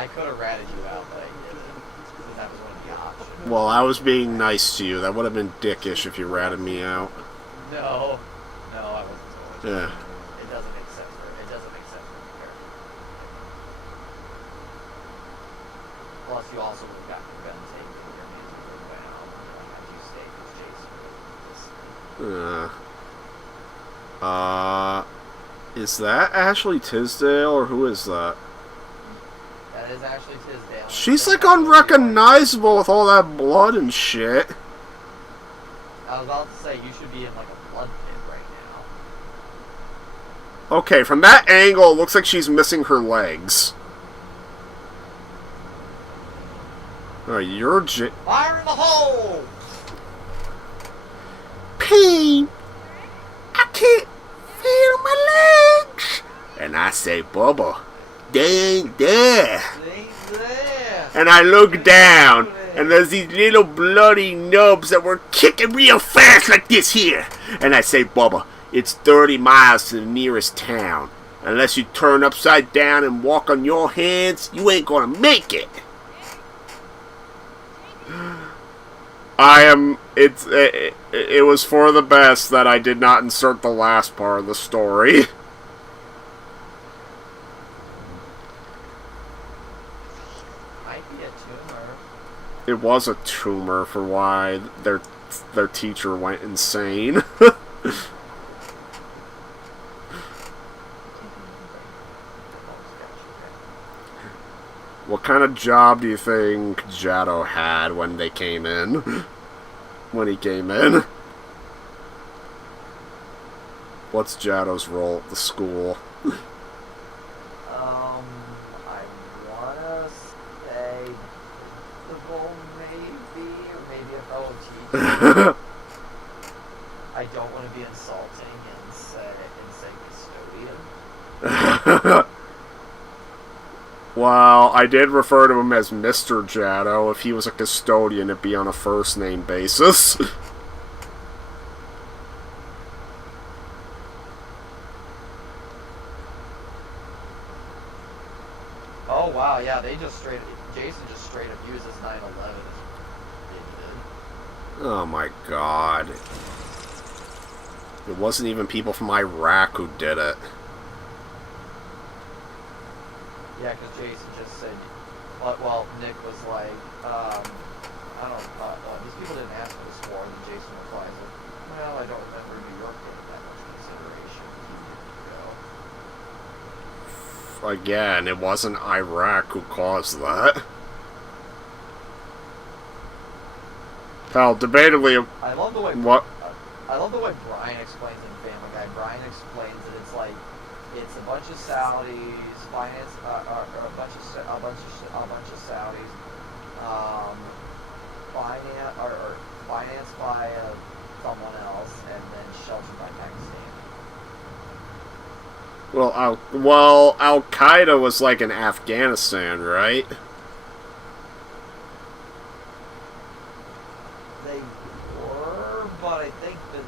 I could have ratted you out, but I didn't. Because that was one of the options. Well, I was being nice to you. That would have been dickish if you ratted me out. No. No, I wasn't told. Yeah. It doesn't make sense for the character. Plus, you also would have gotten your gun taken from your hands before you went out. Had you stayed with Jason. Is that Ashley Tisdale, or who is that? That is Ashley Tisdale. She's like unrecognizable with all that blood and shit. I was about to say, you should be in like a blood pit right now. Okay, from that angle, it looks like she's missing her legs. Oh, you're Fire in the hole! Pain! I can't feel my legs! And I say, Bubba, they ain't there. And I look down, and there's these little bloody nubs that were kicking real fast like this here. And I say, Bubba, it's 30 miles to the nearest town. Unless you turn upside down and walk on your hands, you ain't gonna make it. It was for the best that I did not insert the last part of the story. Might be a tumor. It was a tumor for why their teacher went insane. What kind of job do you think Jado had when they came in? When he came in? What's Jado's role at the school? I wanna say principal, maybe, or maybe a fellow teacher. I don't want to be insulting and say custodian. Well, I did refer to him as Mr. Jado. If he was a custodian, it'd be on a first name basis. Oh wow, yeah, Jason just straight up uses 9/11 as Oh my god. It wasn't even people from Iraq who did it. Yeah, because Jason just said, well, Nick was like, these people didn't ask for this war, and then Jason replies, well, I don't remember New York getting that much consideration a few years ago. Again, it wasn't Iraq who caused that. Hell, debatably... I love the way... What? I love the way Brian explains in Family Guy. Brian explains that it's like, it's a bunch of Saudis, finance, or a bunch of Saudis, financed by someone else, and then sheltered by Pakistan. Well, Al-Qaeda was like in Afghanistan, right? They were, but I think that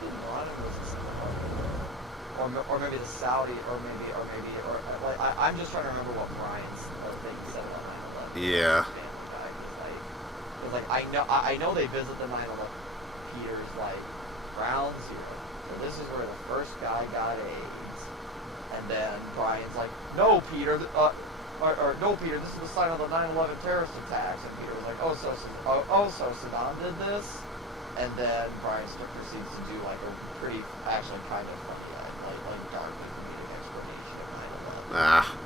Bin Laden was, or maybe the Saudi, or I'm just trying to remember what Brian's thing said about 9/11. Yeah. Because I know they visit the 9/11. Peter's like ground zero. So this is where the first guy got AIDS, and then Brian's like, no, Peter, no, Peter, this is the site of the 9/11 terrorist attacks, and Peter was like, so Saddam did this, and then Brian proceeds to do like a pretty, actually kind of funny, like dark and comedic explanation of 9/11.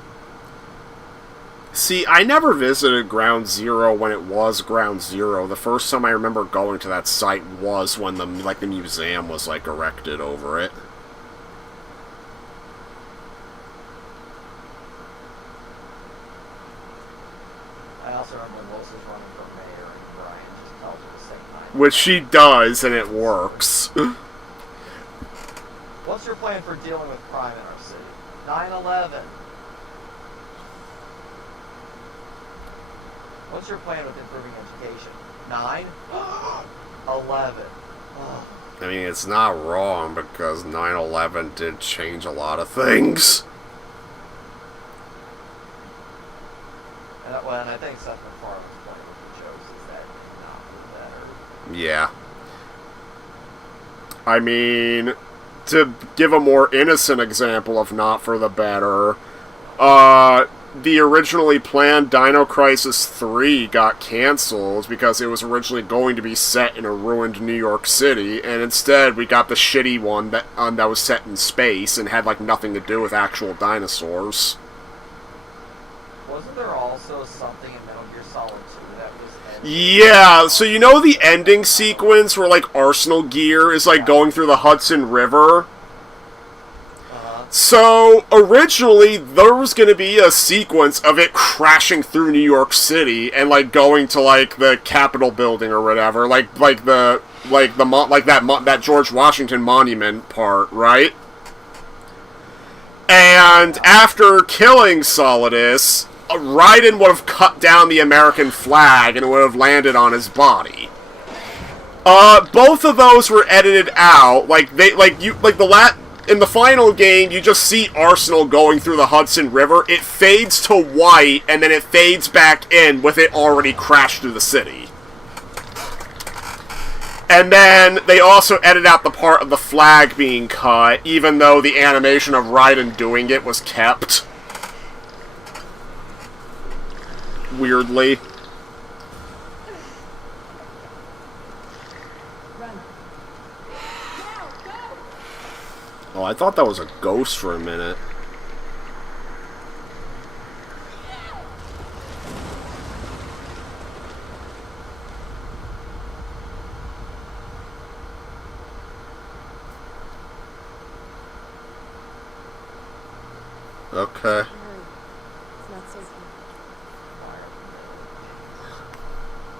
See, I never visited Ground Zero when it was Ground Zero. The first time I remember going to that site was when the museum was like erected over it. I also remember when Lois was running for mayor and Brian just tells her to say 9/11. Which she does, and it works. What's your plan for dealing with crime in our city? 9/11. What's your plan with improving education? 9? 11. I mean, it's not wrong, because 9/11 did change a lot of things. think Seth MacFarlane's point with the jokes is that not better. Yeah. I mean, to give a more innocent example of not for the better, the originally planned Dino Crisis 3 got cancelled because it was originally going to be set in a ruined New York City, and instead we got the shitty one that was set in space and had like nothing to do with actual dinosaurs. Wasn't there also something in Metal Gear Solid 2 that was edited? Yeah, so you know the ending sequence where like Arsenal Gear is like going through the Hudson River? So, originally, there was going to be a sequence of it crashing through New York City and, like, going to, like, the Capitol building or whatever, that George Washington monument part, right? And after killing Solidus, Raiden would have cut down the American flag and it would have landed on his body. Both of those were edited out, in the final game, you just see Arsenal going through the Hudson River. It fades to white, and then it fades back in with it already crashed through the city. And then they also edit out the part of the flag being cut, even though the animation of Raiden doing it was kept. Weirdly. Oh, I thought that was a ghost for a minute. Okay.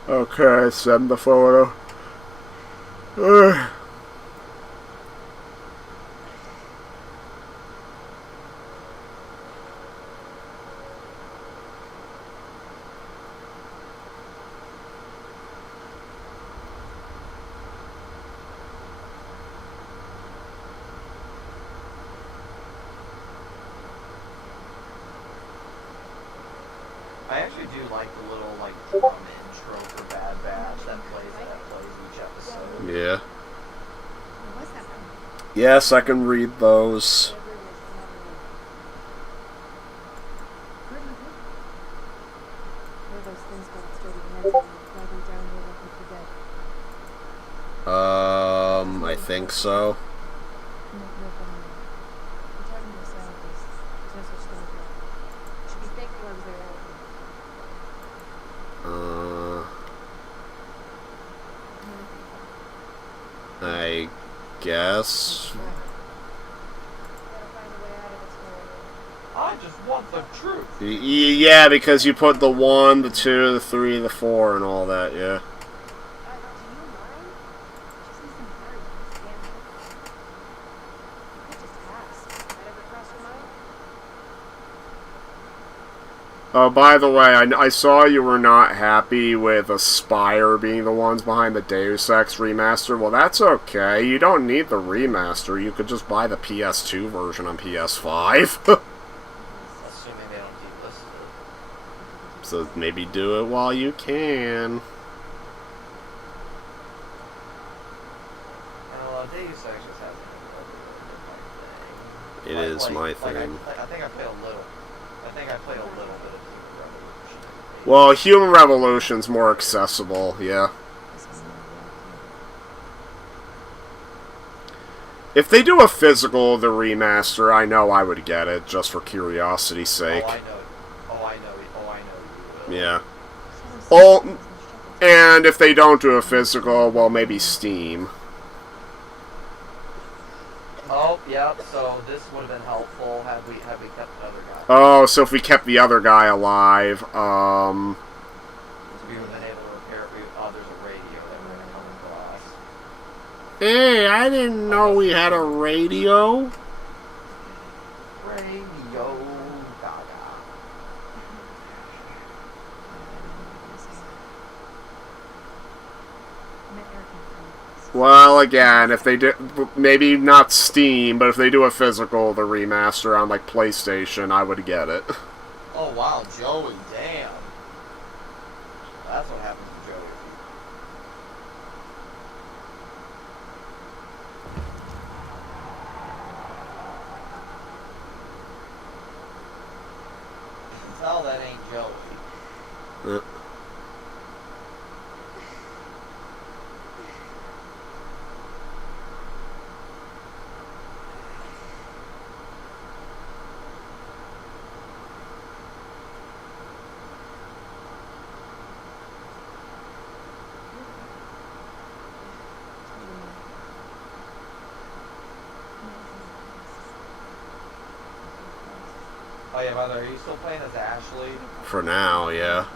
Okay, send the photo. I actually do like the little, like, drum intro for Bad Batch that plays each episode. Yeah. What was that from? Yes, I can read those. I think so. I guess. I just want the truth. Yeah, because you put the 1, the 2, the 3, the 4, and all that, yeah. Oh, by the way, I saw you were not happy with Aspire being the ones behind the Deus Ex remaster. Well, that's okay. You don't need the remaster. You could just buy the PS2 version on PS5. Assuming they don't delist it. So maybe do it while you can. Deus Ex just hasn't been It is my thing. I think I played a little. I think I played a little bit of Human Revolution. Well, Human Revolution's more accessible, yeah. If they do a physical of the remaster, I know I would get it, just for curiosity's sake. Oh, I know you will. Yeah. Well, and if they don't do a physical, well, maybe Steam. Oh, yep, so this would have been helpful had we kept the other guy. Oh, so if we kept the other guy alive, We would have been able to repair it. Oh, there's a radio that we're going to come across. Hey, I didn't know we had a radio. Radio Gaga. Well, again, if they do, maybe not Steam, but if they do a physical, the remaster on, like, PlayStation, I would get it. Oh, wow, Joey, damn. Oh yeah, by the way, are you still playing as Ashley? For now, yeah.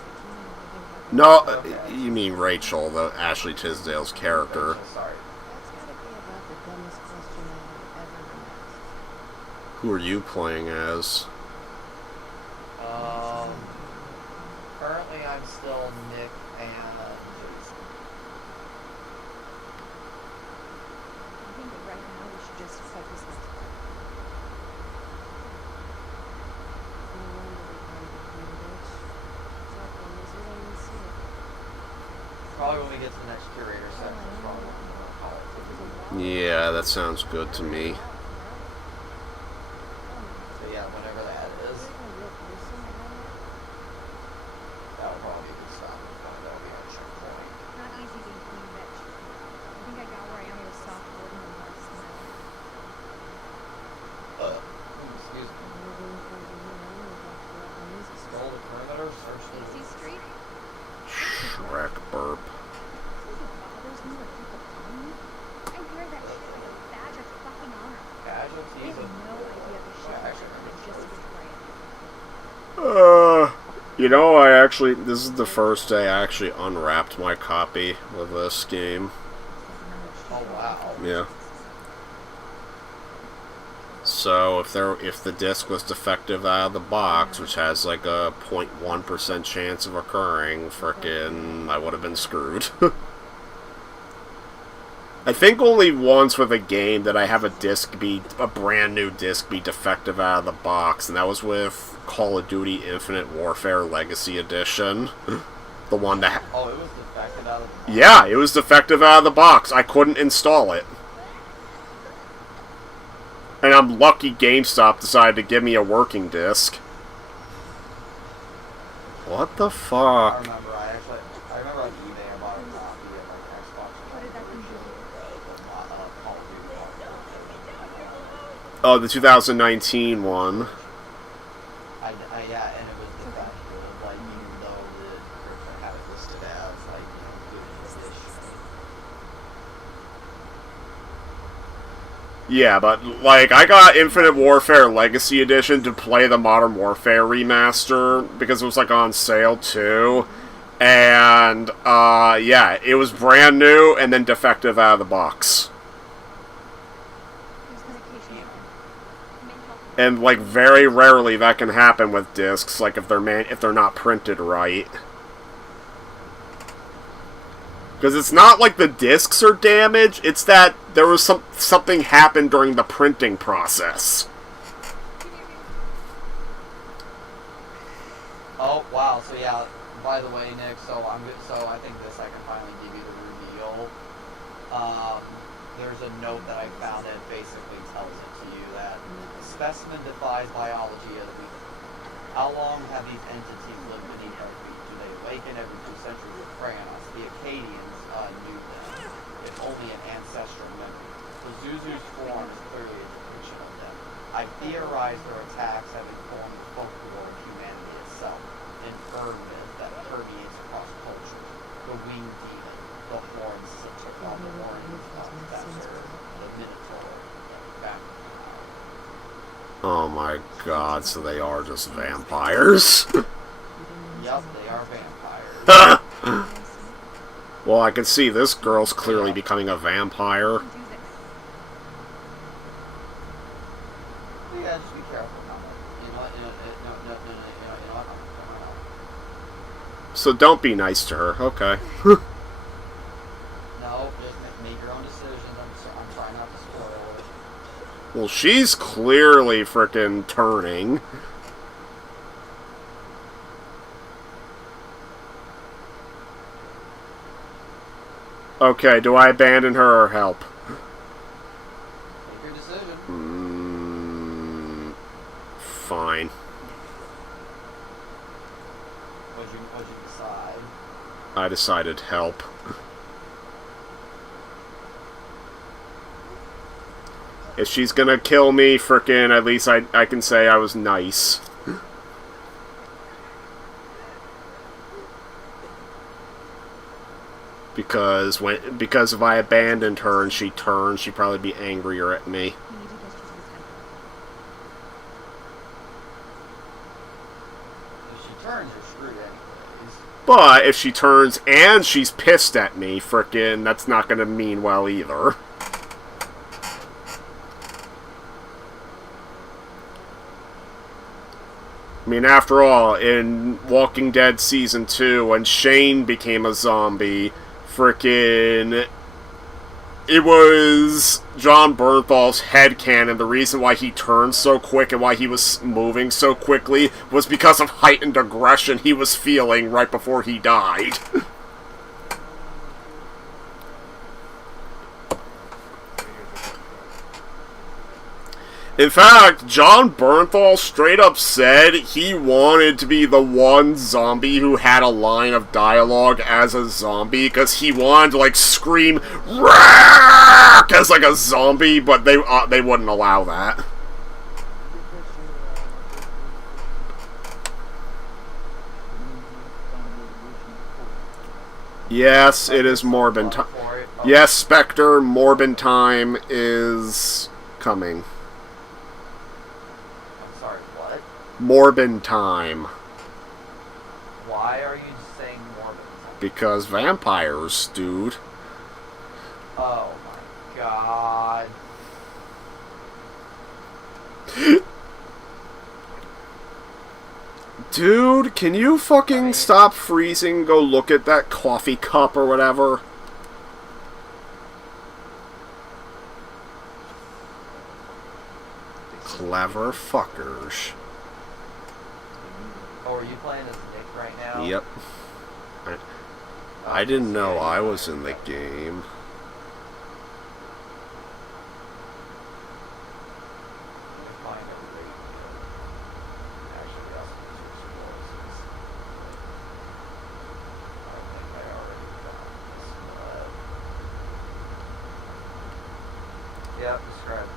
No, you mean Rachel, the Ashley Tisdale's character. Rachel, sorry. That's gotta be about the dumbest question I have ever been asked. Who are you playing as? Currently I'm still Nick and Jason. I think that right now we should just focus on no wonder we find the queen bitch. Exactly, as you don't even see it. Probably when we get to the next curator section, it's probably what we're gonna call it. Yeah, that sounds good to me. So yeah, whenever that is, that'll probably be a good stop. That'll be our checkpoint. Not easy being queen bitch. I think I got where I am with a soft warden and less smile. Excuse me. Scroll the perimeter, search the... Easy Street? Shrek burp. It bothers me when people call me. I wear that shit like a badge of fucking honor. They Casualties have of... no idea the shit Yeah, I've actually, done is just betrayal. You know, I actually, this is the first day I actually unwrapped my copy of this game. Oh wow. Yeah. So if the disc was defective out of the box, which has like a 0.1% chance of occurring, frickin' I would have been screwed. I think only once with a game did I have a brand new disc be defective out of the box, and that was with Call of Duty Infinite Warfare Legacy Edition. The one that... Oh, it was defective out of the box? Yeah, it was defective out of the box. I couldn't install it. And I'm lucky GameStop decided to give me a working disc. What the I fuck? remember on eBay I bought a copy of like Xbox. What did that thing do? Call of Duty. Oh, the 2019 one. Yeah, and it was defective, like, even though the had it listed as, like, good edition. Yeah, but, like, I got Infinite Warfare Legacy Edition to play the Modern Warfare remaster, because it was, like, on sale, too. And, yeah, it was brand new, and then defective out of the box. There's medication. And, like, very rarely that can happen with discs, like, if they're not printed right. Because it's not like the discs are damaged, it's that there was something happened during the printing process. Oh, wow, so yeah, by the way, Nick, so I think this I can finally give you the reveal. There's a note that I found that basically tells it to you that the specimen defies biology of the week. How long have these entities lived beneath our feet? Do they awaken every 2 centuries with Kranos? The Akkadians knew them, if only an ancestral memory. The Zuzu's form is clearly a depiction of them. I theorize their attacks have informed the folklore of humanity itself, an urban myth that permeates across culture. The winged demon, the horned Scythian, the horned Spencer, the Minotaur, the vampire. Oh my god, so they are just vampires? Yup, they are vampires. Well, I can see this girl's clearly becoming a vampire. Yeah, just be careful. You know what? You know what? So don't be nice to her, okay. No, just make your own decisions. I'm trying not to spoil it. Well, she's clearly frickin' turning. Okay, do I abandon her or help? Make your decision. Fine. What'd you decide? I decided help. If she's gonna kill me, frickin', at least I can say I was nice. Because if I abandoned her and she turned, she'd probably be angrier at me. If she turns, you're screwed anyways. But if she turns and she's pissed at me, frickin', that's not gonna mean well either. I mean, after all, in Walking Dead Season 2, when Shane became a zombie, frickin', it was John Bernthal's headcanon. The reason why he turned so quick and why he was moving so quickly was because of heightened aggression he was feeling right before he died. In fact, John Bernthal straight up said he wanted to be the one zombie who had a line of dialogue as a zombie, because he wanted to, like, scream "Rack!" as, like, a zombie, but they wouldn't allow that. Yes, it is Morbin time. Yes, Spectre, Morbin time is coming. Morbin time. Why are you saying Morbin? Because vampires, dude. Oh my god. Dude, can you fucking stop freezing and go look at that coffee cup or whatever? Clever fuckers. Oh, are you playing as Nick right now? Yep. I didn't know I was in the game. Yep, describe.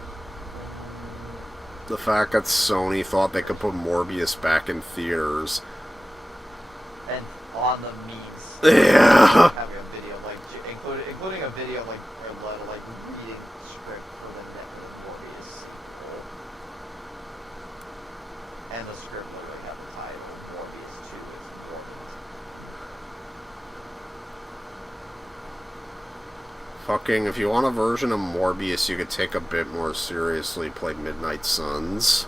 The fact that Sony thought they could put Morbius back in theaters. And on the memes. Yeah. Having a video, like, including a video, like reading the script for the Morbius. And the script literally had the title, Morbius 2 is important. Fucking, if you want a version of Morbius you could take a bit more seriously, play Midnight Suns.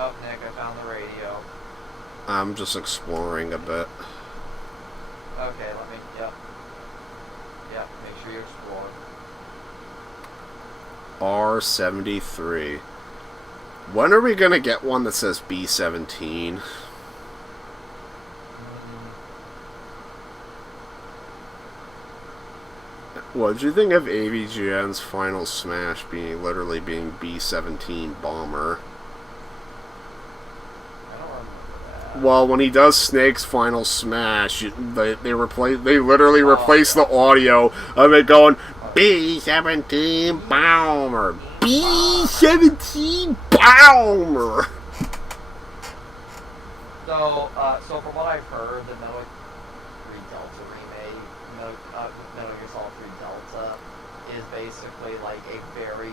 Oh, Nick, I found the radio. I'm just exploring a bit. Okay, let me, yep. Yep, make sure you explore. R73. When are we gonna get one that says B17? What did you think of AVGN's Final Smash literally being B17 Bomber? Well, when he does Snake's Final Smash, they literally replace the audio of it going B17 Bomber, B17 Bomber. So from what I've heard, the Metal Gear 3 Delta remake, Metal Gear Solid 3 Delta, is basically like a very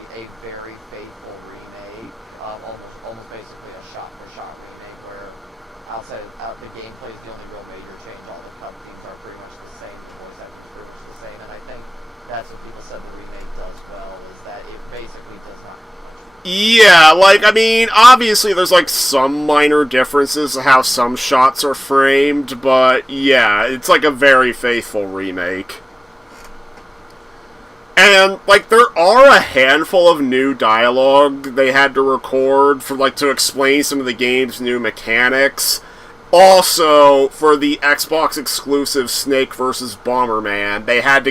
faithful remake, almost basically a shot-for-shot remake, where outside the gameplay is the only real major change. All the cutscenes are pretty much the same, the voice acting is pretty much the same, and I think that's what people said the remake does well, is that it basically does not. Yeah, like, I mean, obviously there's, like, some minor differences in how some shots are framed, but, yeah, it's, like, a very faithful remake. And, like, there are a handful of new dialogue they had to record for, like, to explain some of the game's new mechanics. Also, for the Xbox exclusive Snake vs. Bomberman, they had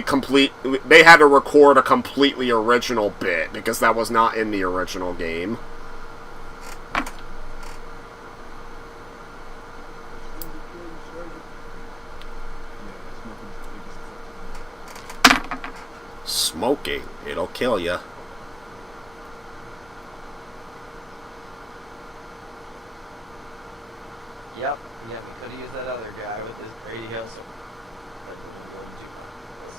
to record a completely original bit because that was not in the original game. Smoking, it'll kill ya. Yep, yeah, we could have used that other guy with his radio, so that didn't go too much.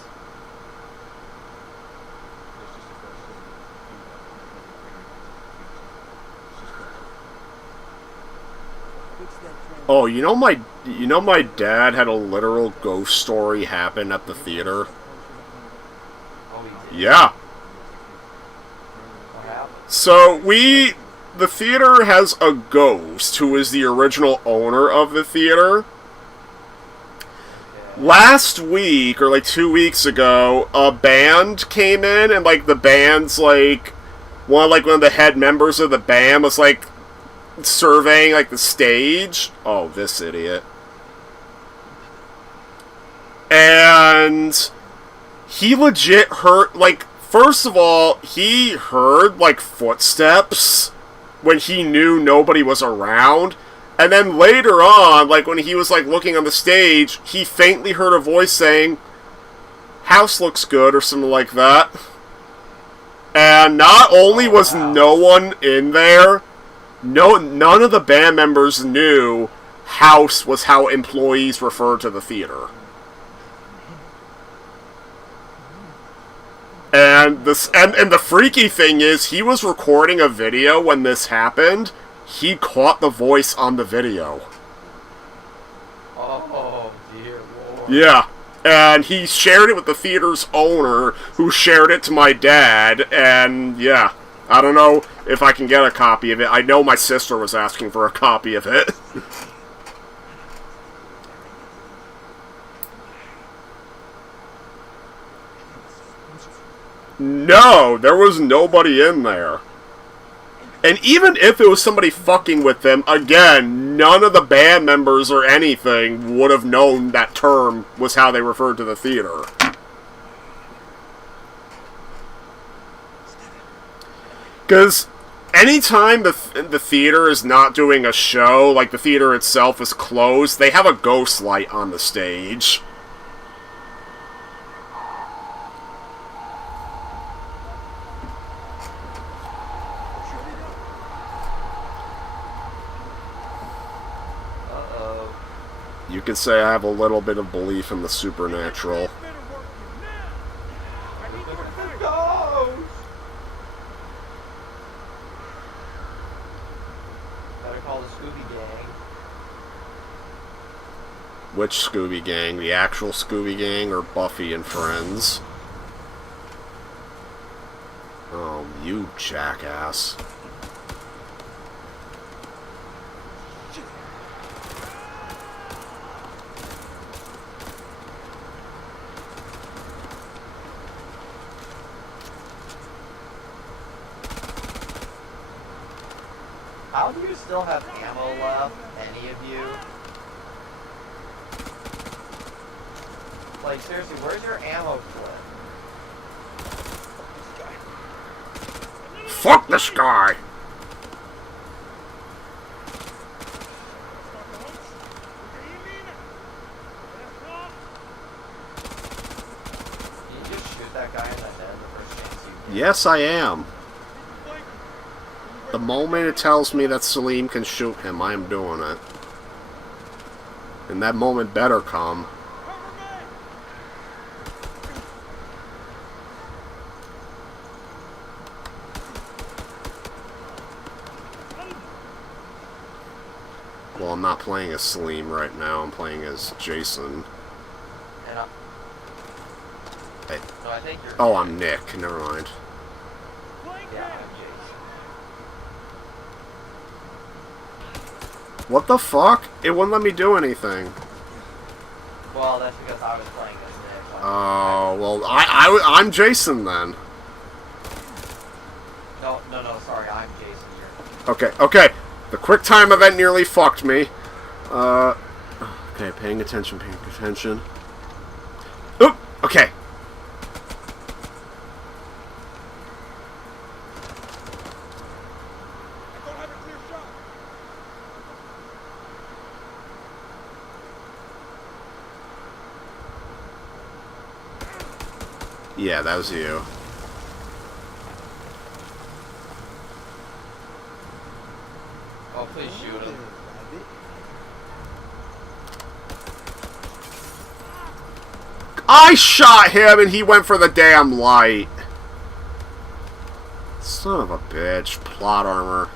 Oh, you know my dad had a literal ghost story happen at the theater? Oh, he did? Yeah. What happened? So the theater has a ghost who is the original owner of the theater. Last week, or like 2 weeks ago, a band came in, and like the band's like one of the head members of the band was like surveying like the stage. Oh, this idiot. And he legit heard, like, first of all, he heard like footsteps when he knew nobody was around. And then later on, like when he was like looking on the stage, he faintly heard a voice saying, "House looks good," or something like that. And not only was no one in there, none of the band members knew house was how employees referred to the theater. And the freaky thing is, he was recording a video when this happened. He caught the voice on the video. Oh, dear Lord. Yeah. And he shared it with the theater's owner, who shared it to my dad, and yeah. I don't know if I can get a copy of it. I know my sister was asking for a copy of it. No, there was nobody in there. And even if it was somebody fucking with them, again, none of the band members or anything would have known that term was how they referred to the theater. Because anytime the theater is not doing a show, like the theater itself is closed, they have a ghost light on the stage. You could say I have a little bit of belief in the supernatural. Better call the Scooby Gang. Which Scooby Gang? The actual Scooby Gang or Buffy and Friends? Oh, you jackass. How do you still have ammo left, any of you? Like, seriously, where's your ammo clip? Fuck this guy! Can you just shoot that guy in the head the first chance you get? Yes, I am. The moment it tells me that Salim can shoot him, I am doing it. And that moment better come. Well, I'm not playing as Salim right now, I'm playing as Jason. And Hey. no, I think you're... Oh, I'm Nick, never mind. Yeah, I'm Jason. What the fuck? It wouldn't let me do anything. Well, that's because I was playing as Nick. So Oh, well, I'm Jason then. No, sorry, I'm Jason. You're... Okay. The quick time event nearly fucked me. Okay, paying attention, paying attention. Oop! Okay. I don't have a clear shot. Yeah, that was you. Oh, please shoot him. I shot him and he went for the damn light. Son of a bitch. Plot armor.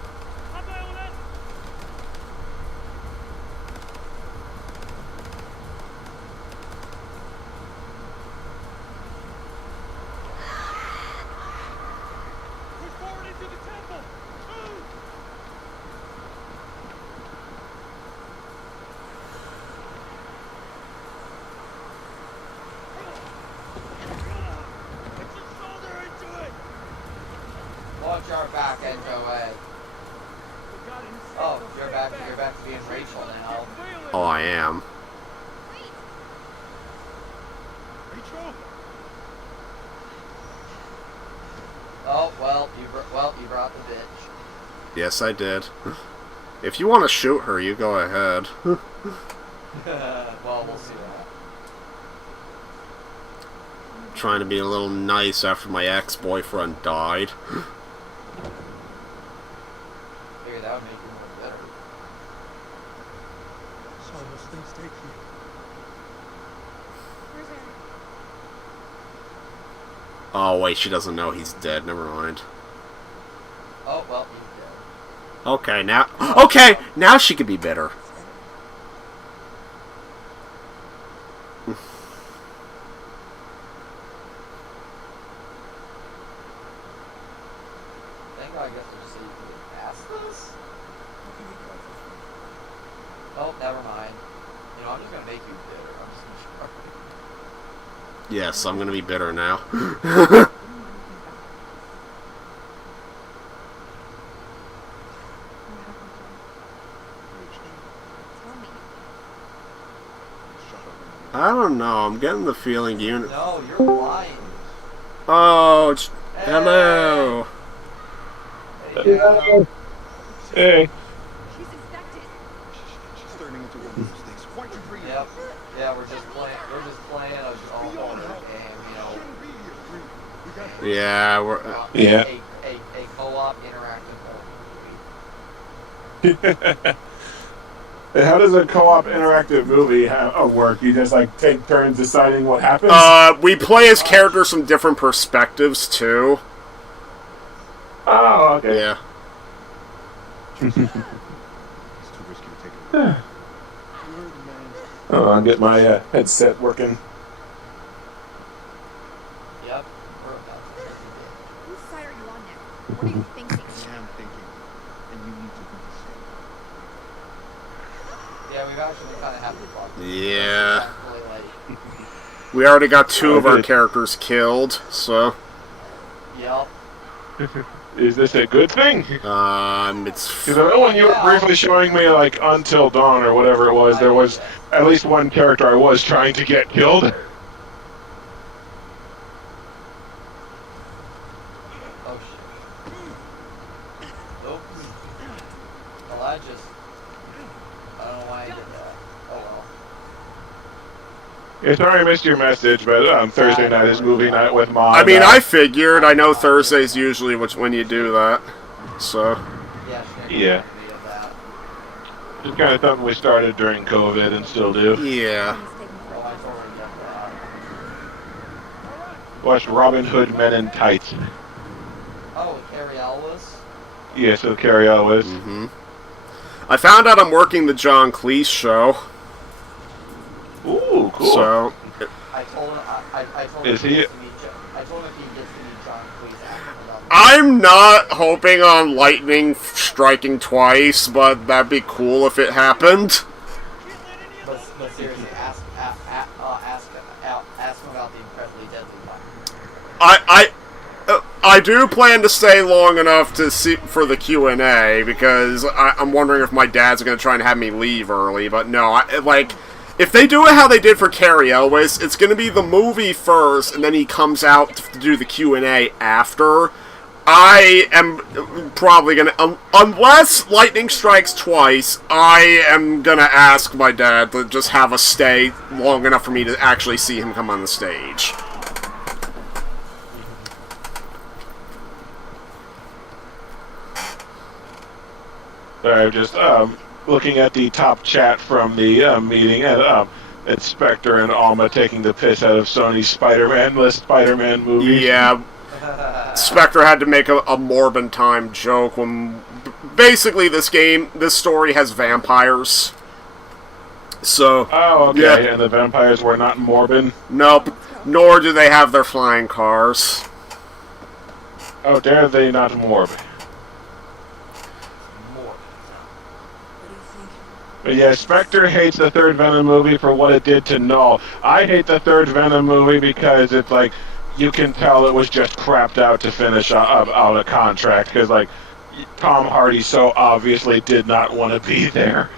Push forward into the temple. Move. Put your shoulder into it. Launch our back end away. We got him. Oh, you're back to being Rachel now. Oh, I am. Rachel. Oh, well, you brought the bitch. Yes, I did. If you want to shoot her, you go ahead. Well, we'll see that. Trying to be a little nice after my ex-boyfriend died. Figured that would make you more bitter. Saw those things take you. Where's Eric? Oh, wait, she doesn't know he's dead. Never mind. Oh, well, he's dead. Okay, now... Okay, now she could be bitter. Thank God I guess we'll just say you can get past this? Oh, never mind. You know, I'm just gonna make you bitter. I'm just gonna try. Yes, I'm gonna be bitter now. Tell me. I don't know, I'm getting the feeling you... No, you're blind. Oh, it's... Hello! Hey, yeah. Hey. She's infected. She's turning into one of those things. Quite agree. Yep. Yeah, we're just playing a horror game, you know. We got Yeah, we're... Yeah. A co-op interactive horror movie. How does a co-op interactive movie work? You just like take turns deciding what happens? we play as characters from different perspectives, too. Oh, okay. Yeah. It's too risky to take it. Oh, I'll get my headset working. Yep. We're about to Whose side are you on now? What are you thinking? I am thinking, and you need to do the same. Yeah, we've actually kind of had the fun. Yeah. Actually, like, We already got two of our good. characters killed, so... yep. Is this a good thing? It's... Because I know when you were briefly showing me, like, Until Dawn or whatever it was, there was at least one character I was trying to get killed. Oh shit. Nope. Well, I don't know why I did that. Oh well. Yeah, sorry I missed your message, but Thursday night is movie night with Mom. I mean, I figured. I know Thursday's usually when you do that, so... Yeah. Yeah. It's kind of something we started during COVID and still do. Yeah. Oh, I totally get that. Watch Robin Hood Men in Tights. Oh, Carrie Ellis? Yeah, so Carrie Ellis. Mm-hmm. I found out I'm working the John Cleese show. Ooh, cool. So... I told him. I told Is him he- he gets to meet John. I told him if he gets to meet John Cleese after the I'm not hoping on lightning striking twice, but that'd be cool if it happened. But seriously, ask him about the incredibly deadly one. I do plan to stay long enough to see for the Q&A, because I'm wondering if my dad's going to try and have me leave early, but no, if they do it how they did for Carrie Elwes, it's going to be the movie first, and then he comes out to do the Q&A after. I am probably going to, unless lightning strikes twice, I am going to ask my dad to just have us stay long enough for me to actually see him come on the stage. Sorry, I'm just looking at the top chat from the meeting, and it's Spectre and Alma taking the piss out of Sony's Spider-Man movies. Yeah, Spectre had to make a Morbin time joke when basically this story has vampires. So. Oh, okay. Yeah. And the vampires were not Morbin? Nope. Nor do they have their flying cars. Oh, dare they not Morb? But yeah, Spectre hates the third Venom movie for what it did to Null. I hate the third Venom movie because it's like, you can tell it was just crapped out to finish out a contract, because like, Tom Hardy so obviously did not want to be there.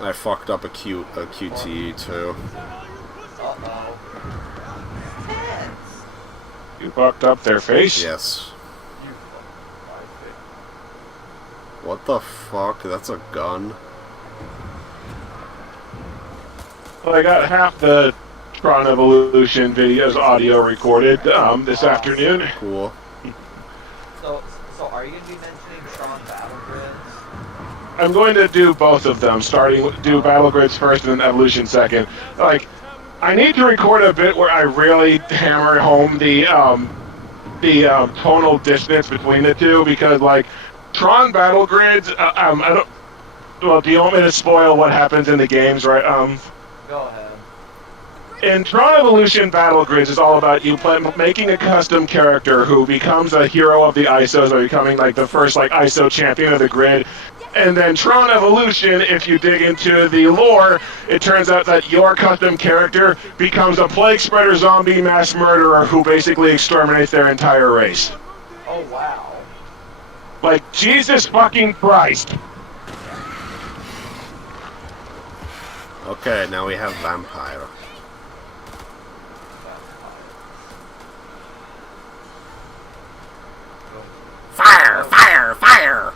I fucked up a QTE too. Uh-oh. You fucked up their face? Yes. What the fuck? That's a gun. Well, I got half the Tron Evolution videos audio recorded this afternoon. Cool. So are you going to be mentioning Tron Battle Grids? I'm going to do both of them, do Battle Grids first and then Evolution second. Like, I need to record a bit where I really hammer home the tonal distance between the two, because, like, Tron Battle Grids, I don't... Well, do you want me to spoil what happens in the games, right? Go ahead. In Tron Evolution, Battle Grids is all about you making a custom character who becomes a hero of the ISOs, or becoming, like, the first, like, ISO champion of the grid. And then Tron Evolution, if you dig into the lore, it turns out that your custom character becomes a plague spreader zombie mass murderer who basically exterminates their entire race. Oh, wow. Like, Jesus fucking Christ. Okay, now we have Vampire. Fire! Fire! Fire!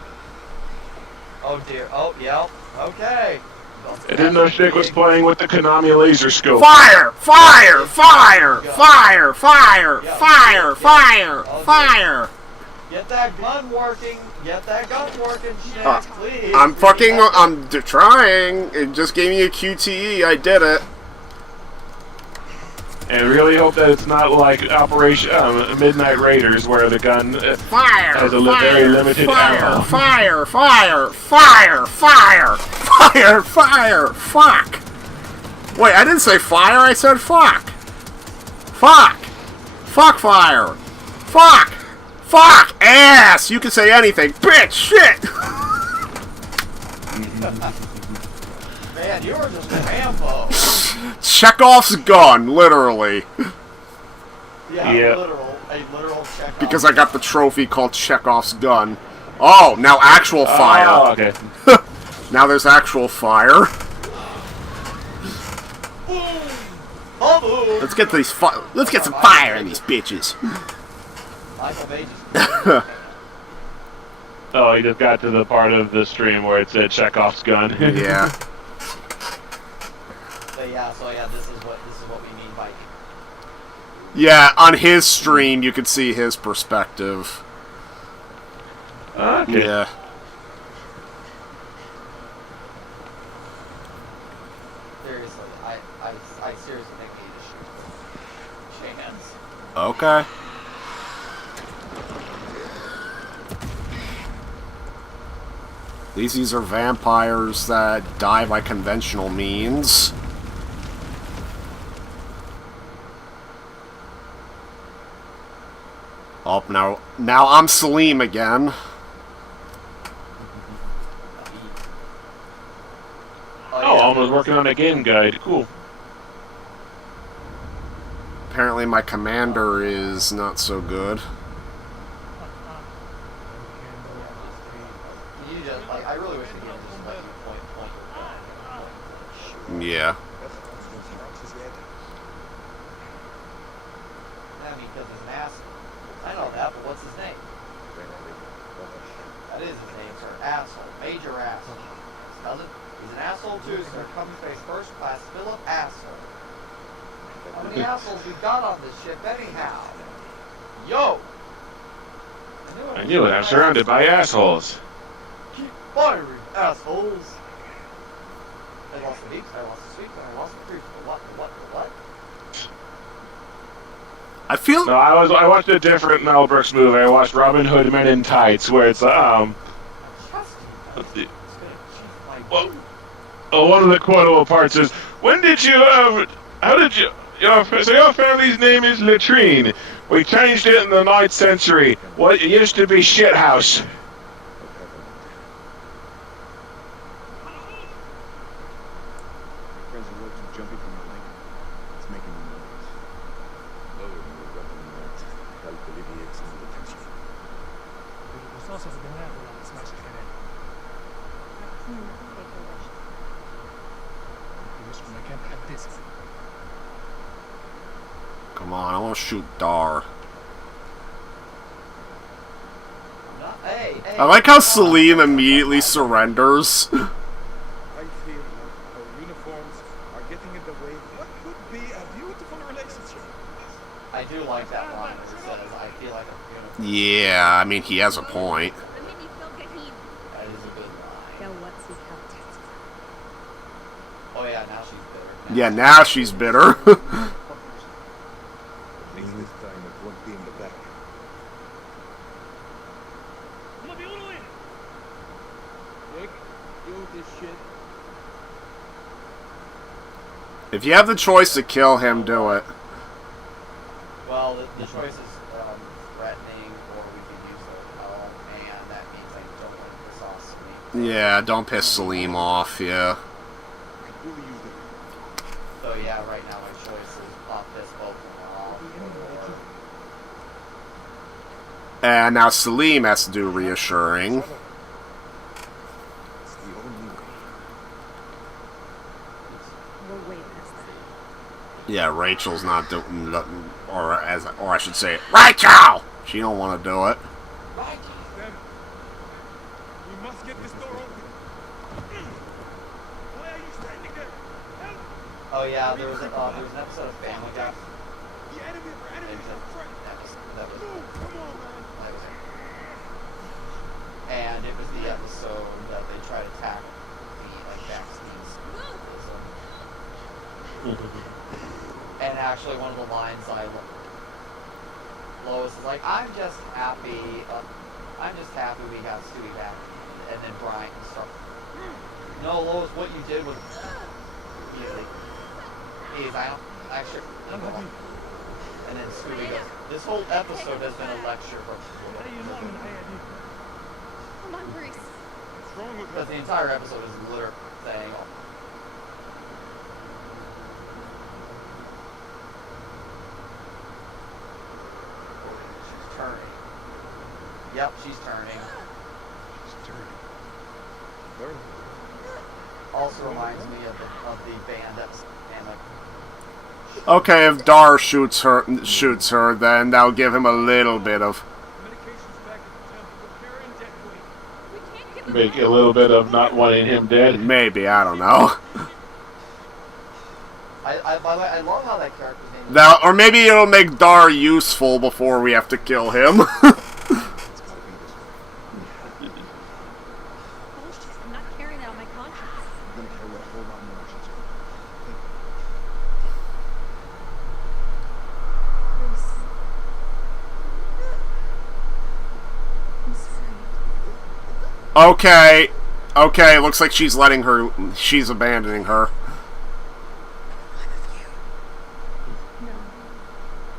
Oh, dear. Oh, yeah. Okay. I didn't know Shig was playing with the Konami laser scope. Fire! Fire! Fire! Fire! Fire! Fire! Fire! Fire! Get that gun working. Get that gun working, shit. Please. I'm trying. It just gave me a QTE. I did it. And really hope that it's not like Operation Midnight Raiders, where the gun Fire! has a very limited ammo. Fire! Fire! Fire! Fire! Fire! Fire! Fuck! Wait, I didn't say fire. I said fuck. Fuck! Fuck fire! Fuck! Fuck! Ass! You can say anything. Bitch! Shit! Man, you were just Rambo. Chekhov's gun, literally. Yeah. A literal Chekhov. Because I got the trophy called Chekhov's gun. Oh, now actual fire. Oh, okay. Now there's actual fire. Oh, Let's get these. Let's get some fire in these bitches. Michael Bay just. Oh, he just got to the part of the stream where it said Chekhov's gun. Yeah. So yeah, this is what we mean by. Yeah, on his stream you could see his perspective. Okay. Yeah. Seriously, I seriously think we need to shake hands. Okay. These are vampires that die by conventional means. Oh, now I'm Salim again. Oh, Alma's working on a game guide. Cool. Apparently my commander is not so good. You just, like, I really wish the game would just let you point your gun. Yeah. I mean, because he's an asshole. I know that, but what's his name? That is his name, sir. Asshole. Major asshole. Doesn't? He's an asshole too, sir. Coming face first class, Philip Asshole. How many assholes we got on this ship anyhow? Yo! I knew it. I'm surrounded by assholes. Keep firing, assholes! I lost the beaks, I lost the sweeps, and I lost the creeps. What? I feel... No, I watched a different Mel Brooks movie. I watched Robin Hood Men in Tights, where it's let's see. Well, one of the quotable parts is, when did you how did you your family's name is Latrine. We changed it in the 9th century. Well, it used to be Shithouse. Come on, I want to shoot Dar. Hey, I like how Salim immediately surrenders. I feel our uniforms are getting in the way of what could be a beautiful relationship. I do like that line where it says, I feel like a uniform. Yeah, I mean, he has a point. That is a good line. Oh yeah, now she's bitter. Yeah, now she's bitter. At least this time it won't be in the back. If you have the choice to kill him, do it. Well, the choice is threatening, or we can use the helm, and that means I don't want to piss off Salim. Yeah, don't piss Salim off, yeah. So yeah, right now my choice is I'll piss both of them off, or... And now Salim has to do reassuring. It's the only way. We're way past that. Yeah, Rachel's not doing nothing, or I should say, Rachel! She don't want to do it. Then we must get this door open. Why are you standing there? Help! Oh yeah, there was an episode of Family Guy. The enemy That was Move! Come on, man! And it was the episode that they tried to tackle the vaccines. And actually, one of the lines Lois is like, I'm just happy we got Stewie back. And then Brian starts, no, Lois, what you did was, and then Stewie goes, this whole episode has been a lecture from Come on, Bruce. What's wrong with because the entire episode is literally saying, she's turning. Yep, she's turning. She's turning. Learn. Also reminds me of the band episode. And like, Okay, if Dar shoots her, then that'll give him a little bit of... Medication's back at the temple. We're carrying dead weight. We can't give him Make a little bit of not wanting him dead. Maybe, I don't know. by the way, I love how that character's name is. That, or maybe it'll make Dar useful before we have to kill him. It's gotta be this way. bullshit. I'm not carrying that on my conscience. I'm gonna carry a whole lot more. Bruce. I'm sorry. Okay, looks like she's letting her... She's abandoning her.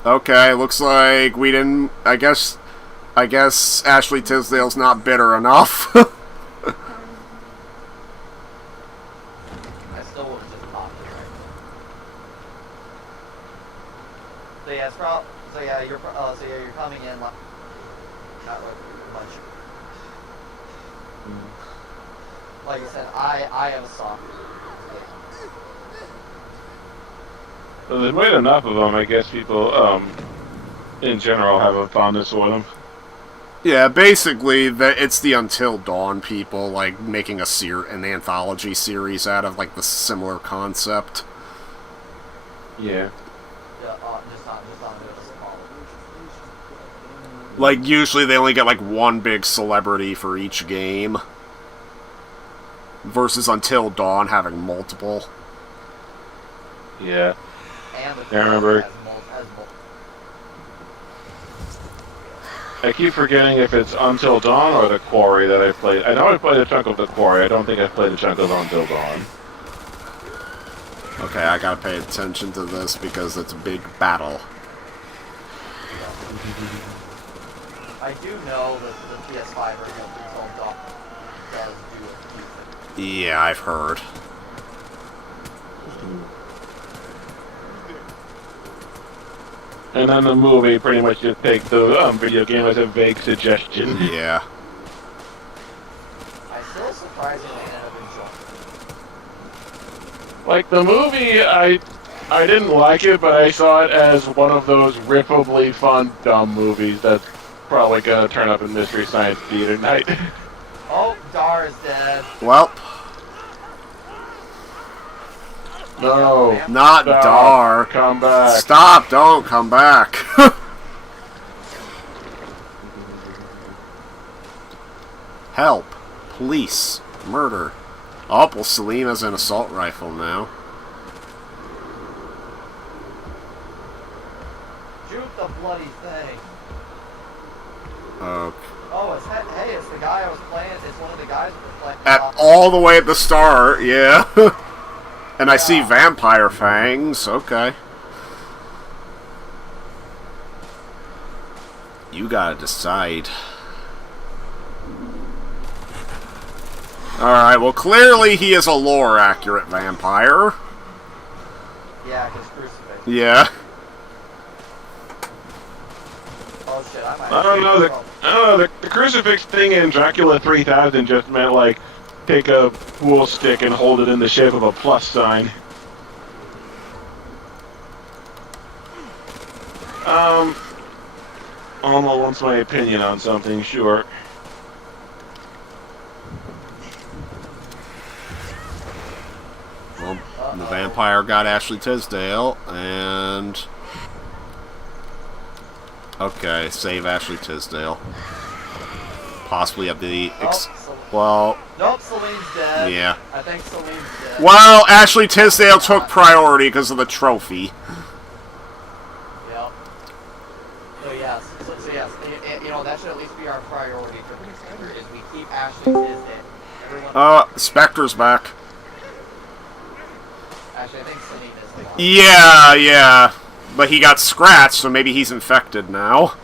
Okay, looks like we didn't... I guess Ashley Tisdale's not bitter enough. I still would have just popped it right there. not really much. Like I said, I am a soft. So there's made enough of them, I guess people, in general, have a fondness for them. Yeah, basically, it's the Until Dawn people, like, making an anthology series out of, like, the similar concept. Yeah. Yeah, just on a small. Like, usually they only get, like, one big celebrity for each game. Versus Until Dawn having multiple. Yeah. And the I remember. has I keep forgetting if it's Until Dawn or The Quarry that I played. I know I played a chunk of The Quarry. I don't think I played a chunk of Until Dawn. Okay, I gotta pay attention to this because it's a big battle. I do know that the PS5 version of Until Dawn does do a few things. Yeah, I've heard. And then the movie pretty much just takes the video game as a vague suggestion. Yeah. I still surprisingly ended up enjoying Like, the movie, I didn't like it, but I saw it as one of those riffably fun, dumb movies that's probably gonna turn up in Mystery Science Theater night. it. Oh, Dar is dead. Well, No. not Stop. Dar. Come back. Stop, don't come back. Help. Police. Murder. Oh, well, Salim has an assault rifle now. Shoot the bloody thing. Okay. Oh, hey, it's the guy I was playing. It's one of the guys that was playing. All the way at the start, yeah. And I see vampire fangs, okay. You gotta decide. Alright, well clearly he is a lore-accurate vampire. Yeah, because Crucifix. Yeah. Oh shit, I might. I don't know, the crucifix thing in Dracula 3000 just meant, like, take a pool stick and hold it in the shape of a plus sign. Alma wants my opinion on something, sure. Well, the vampire got Ashley Tisdale, and... Okay, save Ashley Tisdale. Possibly at the... Well... Nope, Celine's dead. Yeah. I think Celine's dead. Well, Ashley Tisdale took priority because of the trophy. Yep. So yes, you know, that should at least be our priority for the future, is we keep Ashley Tisdale. Everyone... Spectre's back. Actually, I think Celine is the one. Yeah. But he got scratched, so maybe he's infected now.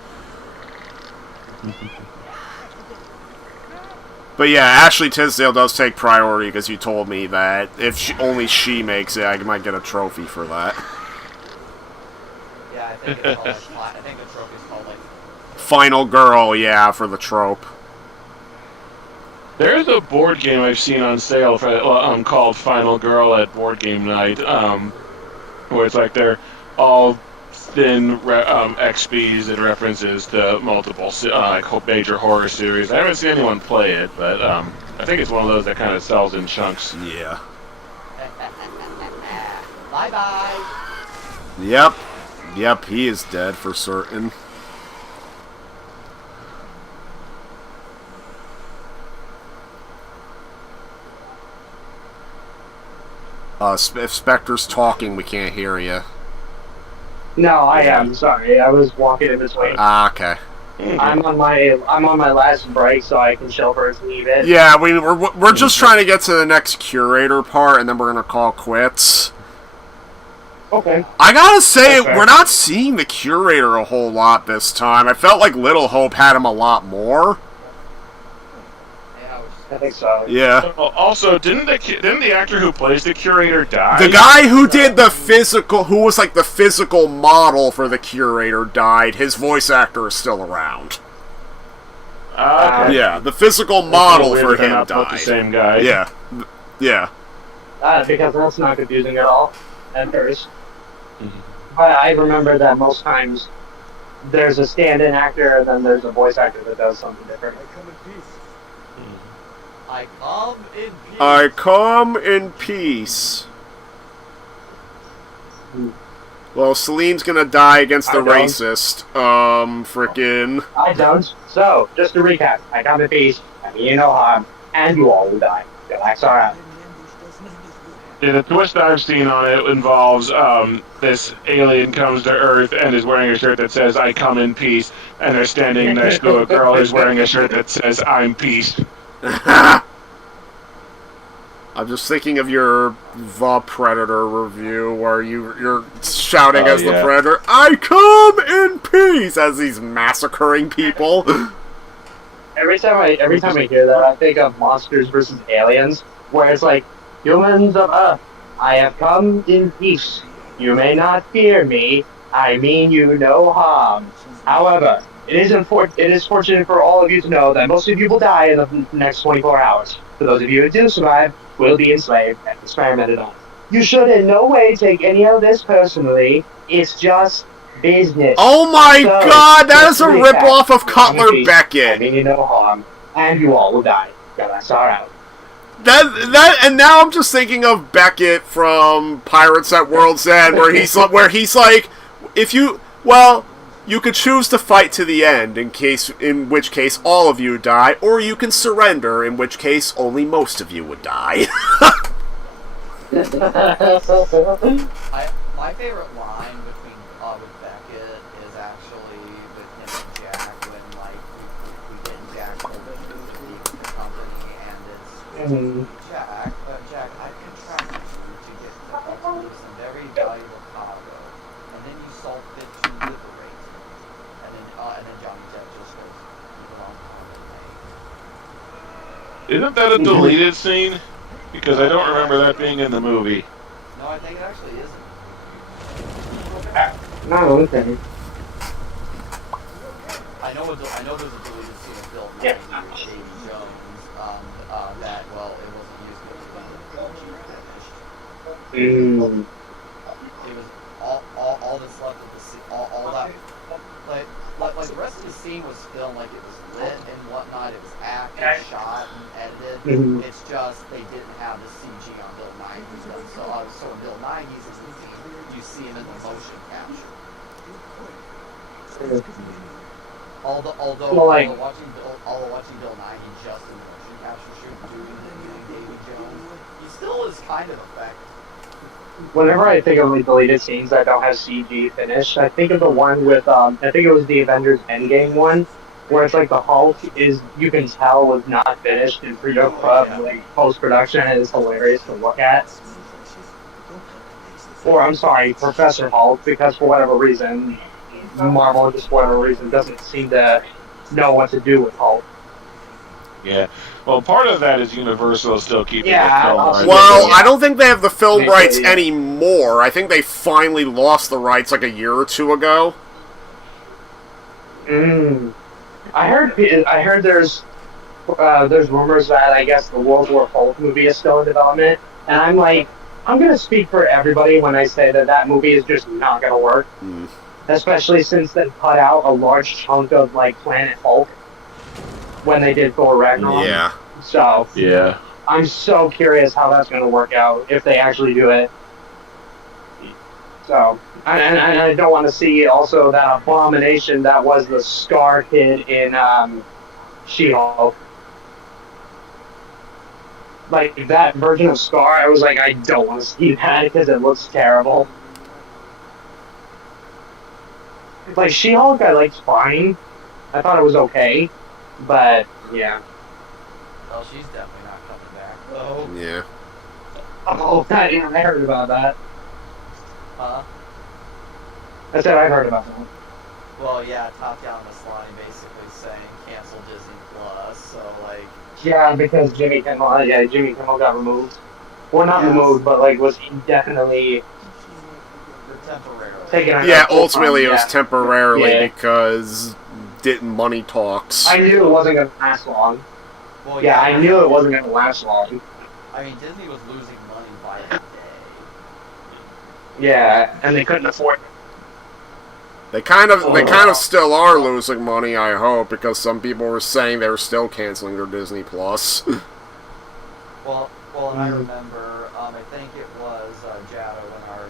But yeah, Ashley Tisdale does take priority because you told me that if only she makes it, I might get a trophy for that. Yeah, I think it's called, I think the trophy's called, like... Final Girl, yeah, for the trope. There's a board game I've seen on sale for called Final Girl at Board Game Night, where it's like they're all thin XPs and references to multiple major horror series. I haven't seen anyone play it, but I think it's one of those that kind of sells in chunks. Yeah. Bye-bye! Yep, he is dead for certain. If Spectre's talking, we can't hear you. No, I am sorry. I was walking in between. Ah, okay. I'm on my last break, so I can chill first and leave it. Yeah, we're just trying to get to the next curator part, and then we're gonna call quits. Okay. I gotta say, we're not seeing the curator a whole lot this time. I felt like Little Hope had him a lot more. Yeah, which I think so. Yeah. Also, didn't the actor who plays the curator die? The guy who did the physical, who was like the physical model for the curator died. His voice actor is still around. Okay. Yeah, the physical model Weird for if they're him not both died. the same guy. Yeah. Yeah. Because that's not confusing at all at 1st Mm-hmm. But I remember that most times there's a stand-in actor and then there's a voice actor that does something different. I come in peace. I come in peace. I come in peace. Well, Celine's gonna die against the I don't. racist. Frickin'. I don't. So, just to recap, I come in peace, I mean you no harm, and you all will die. Relax all out. Yeah, the twist I've seen on it involves this alien comes to Earth and is wearing a shirt that says "I come in peace," and they're standing next to a girl who's wearing a shirt that says "I'm peace." I'm just thinking of your The Predator review where you're shouting as the yeah. Predator, I come in peace, as he's massacring people. Every time I hear that, I think of Monsters vs. Aliens, where it's like, humans of Earth, I have come in peace. You may not fear me. I mean you no harm. However, it is fortunate for all of you to know that most of you will die in the next 24 hours. For those of you who do survive, will be enslaved and experimented on. You should in no way take any of this personally. It's just business. Oh my So, god, that is just a to recap, ripoff of Cutler I Beckett. mean you no harm, and you all will die. That's all right. And now I'm just thinking of Beckett from Pirates at World's End, where he's like, if you, well, you could choose to fight to the end, in which case all of you die, or you can surrender, in which case only most of you would die. My favorite line with Beckett is actually with him and Jack when we get Jack pulled into the company and it's Jack, I contracted you to get to move some very valuable cargo, and then you saw fit to liberate, and then Johnny Depp just goes, "You belong to Isn't that a deleted scene? Because I don't remember that being in the movie. No, I think it actually isn't. No, okay. I know there's a deleted scene of Bill Nye and Davy Jones. That it wasn't used because it finished. It was all that's left of the scene. All that like the rest of the scene was filmed, like it was lit and whatnot. It was acted, shot, and edited. It's just they didn't have the CG on Bill Nye. So when Bill Nye uses the scene, you see him in the motion capture. Although watching Bill Nye, he just in the motion capture shoot doing Davy Jones, he still is kind of effective. Whenever I think of the deleted scenes that don't have CG finished, I think of the one with I think it was the Avengers Endgame one, where it's like the Hulk is, you can tell, was not finished in post production, and it's hilarious to look at. Or I'm sorry, Professor Hulk, because for whatever reason, Marvel just for whatever reason doesn't seem to know what to do with Hulk. Yeah. Well, part of that is Universal still keeping Yeah, the film I'll rights. see Well, Yeah. I don't think they have the film Maybe, rights yeah. anymore. I think they finally lost the rights like a year or two ago. I heard there's rumors that I guess the World War Hulk movie is still in development, and I'm like, I'm gonna speak for everybody when I say that movie is just not gonna work. Especially since they cut out a large chunk of Planet Hulk when they did Thor Ragnarok. Yeah. So Yeah. I'm so curious how that's gonna work out if they actually do it. So and I don't want to see also that abomination that was the Scar kid in She-Hulk. Like that version of Scar, I was like, I don't want to see that because it looks terrible. Like She-Hulk, I liked fine. I thought it was okay, but yeah. Well, she's definitely not coming back, though. Yeah. Oh, I heard about that. Huh? I said I heard about that. Well, yeah, Tatiana Maslany basically always saying cancel Disney Plus. So like, Yeah, because Jimmy Kimmel got removed. Well, not Yes. removed, but like was indefinitely temporarily. taken out. Yeah, full-time, ultimately it was yeah. temporarily Yeah. because money talks. I knew it wasn't gonna last long. Well, Yeah, I knew it wasn't gonna last long. I mean, Disney was losing money by the day. Yeah, and they couldn't afford. They kind of still are losing money, I hope, because some people were saying they were still canceling their Disney Plus. Well, and I remember, I think it was Jado in our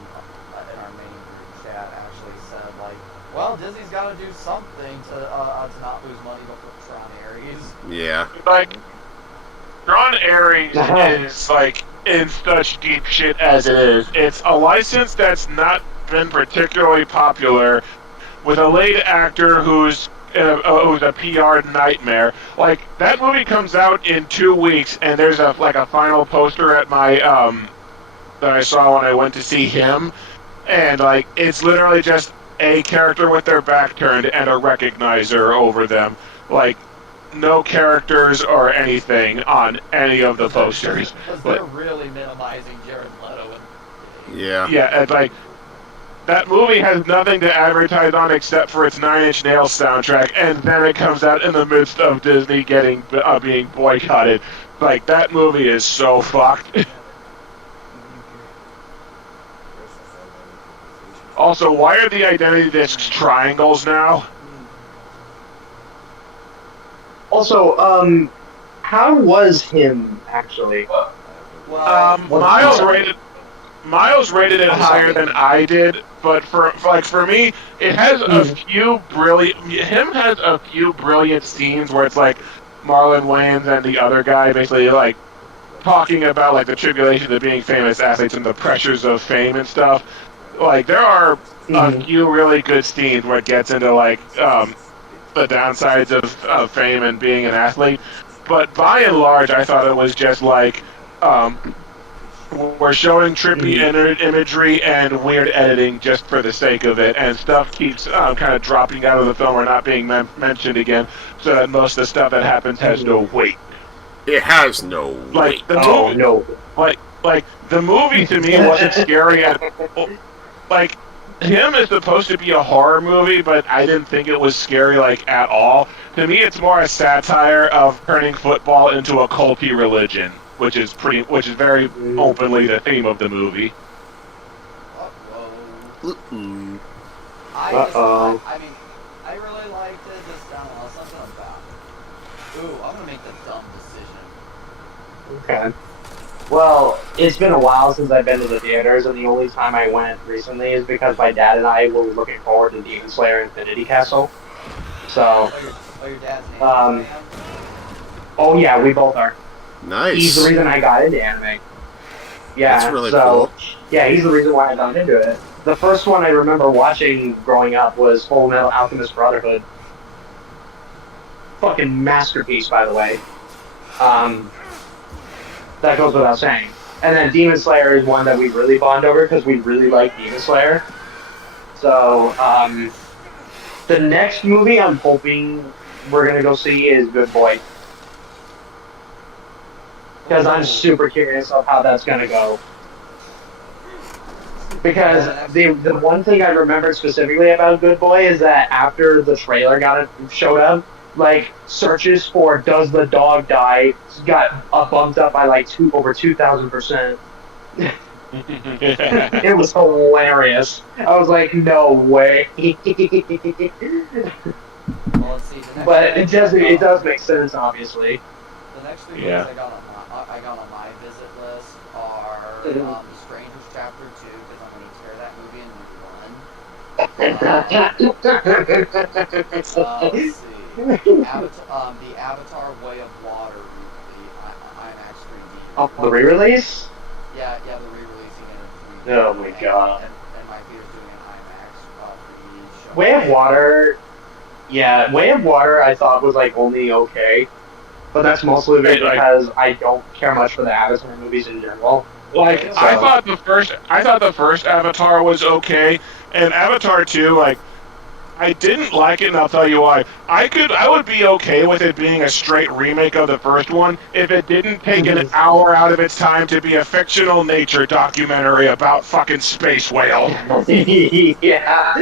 main group chat actually said like, well, Disney's got to do something to not lose money before Tron Ares. Yeah. Like, Tron Ares is like in such deep shit as it is. It's a license that's not been particularly popular, with a lead actor who's a PR nightmare. Like, that movie comes out in 2 weeks, and there's a final poster at my that I saw when I went to see him, and like it's literally just a character with their back turned and a recognizer over them. Like, no characters or anything on any of the posters. Because they're really minimizing Jared Leto. Yeah. Yeah, and like, that movie has nothing to advertise on except for its Nine Inch Nails soundtrack, and then it comes out in the midst of Disney being boycotted. Like, that movie is so fucked. Also, why are the identity discs triangles now? Also, how was him actually? Miles rated it higher than I did, but for me, it has a few brilliant scenes where it's like Marlon Wayans and the other guy basically like talking about like the tribulations of being famous athletes and the pressures of fame and stuff. Like, there are a few really good scenes where it gets into like the downsides of fame and being an athlete, but by and large, I thought it was just like we're showing trippy imagery and weird editing just for the sake of it, and stuff keeps kind of dropping out of the film or not being mentioned again, so that most of the stuff that happens has no weight. It has no weight. Like the movie to me wasn't scary at like. Him is supposed to be a horror movie, but I didn't think it was scary like at all. To me, it's more a satire of turning football into a culty religion, which is very openly the theme of the movie. I mean, I really liked it. Just I don't know, something about it. Ooh, I'm gonna make the dumb decision. Okay. Well, it's been a while since I've been to the theaters, and the only time I went recently is because my dad and I were looking forward to Demon Slayer Infinity Castle. So, your dad's an anime fan? Oh yeah, we both are. Nice. He's the reason I got into anime. Yeah, that's really cool. Yeah, he's the reason why I got into it. The first one I remember watching growing up was Full Metal Alchemist Brotherhood. Fucking masterpiece, by the way. That goes without saying. And then Demon Slayer is one that we really bond over because we really like Demon Slayer. So, the next movie I'm hoping we're gonna go see is Good Boy. Because I'm super curious of how that's gonna go. Because the one thing I remember specifically about Good Boy is that after the trailer showed up, like, searches for "Does the dog die?" got bumped up by like over 2,000%. It was hilarious. I was like, no way. Well, let's see. But it does make sense, obviously. The next three movies I got on my visit list are Strangers Chapter 2, because I'm going to tear that movie into one. Let's see. The Avatar Way of Water, the IMAX 3D. Oh, the re-release? Yeah, the re-releasing it in 3D. Oh my god. And my theater's doing an IMAX 3D show. Way of Water, yeah, Way of Water I thought was like only okay, but that's mostly because I don't care much for the Avatar movies in general. Like, so. I thought the first Avatar was okay, and Avatar 2, like, I didn't like it, and I'll tell you why. I would be okay with it being a straight remake of the first one if it didn't take an hour out of its time to be a fictional nature documentary about fucking space whales. Yeah.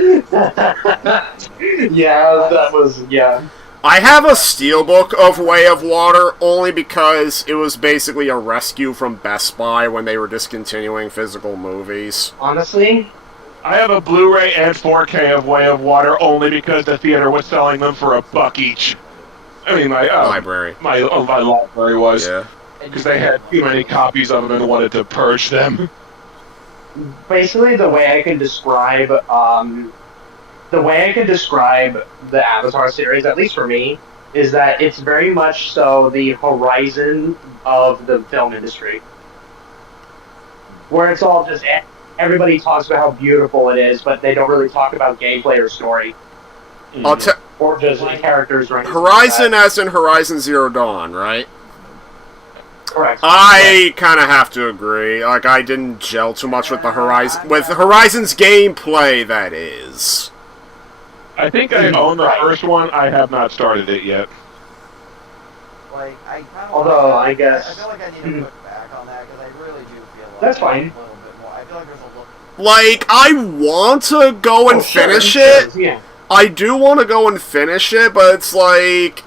That was, yeah. I have a steelbook of Way of Water only because it was basically a rescue from Best Buy when they were discontinuing physical movies. Honestly, I have a Blu-ray and 4K of Way of Water only because the theater was selling them for $1 each. I mean, my library. My library was. Yeah. Because they had too many copies of them and wanted to purge them. basically the way I can describe the Avatar series, at least for me, is that it's very much so the horizon of the film industry, where it's all just everybody talks about how beautiful it is, but they don't really talk about gameplay or story. Or just characters. Right? Horizon, as in Horizon Zero Dawn, right? Correct. I kind of have to agree. Like, I didn't gel too much with the Horizon's gameplay. That is. I think I own the first one. I have not started it yet. Like, I kind of. Although I guess. I feel like I need to put back on that because I really do feel like that's fine. a little bit more. I feel like there's a little. Like, I want to go and finish it. Yeah. I do want to go and finish it, but it's like,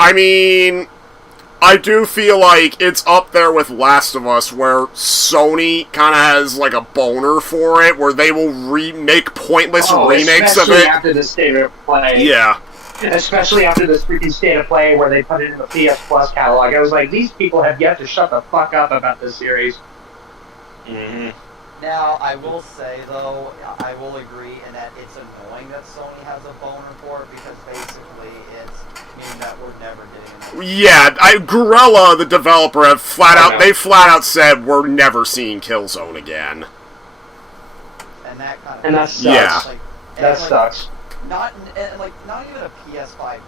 I mean, I do feel like it's up there with Last of Us, where Sony kind of has like a boner for it, where they will make pointless remakes of it. Especially after the State of Play. Yeah. Especially after this freaking State of Play, where they put it in the PS Plus catalog. I was like, these people have yet to shut the fuck up about this series. Mm-hmm. Now, I will say, though, I will agree in that it's annoying that Sony has a boner for it, because basically it's meaning that we're never getting another. Yeah, Guerrilla, the developer, have flat out said we're never seeing Killzone again. And that kind of. And that sucks. Yeah. Like, That sucks. Not even a PS5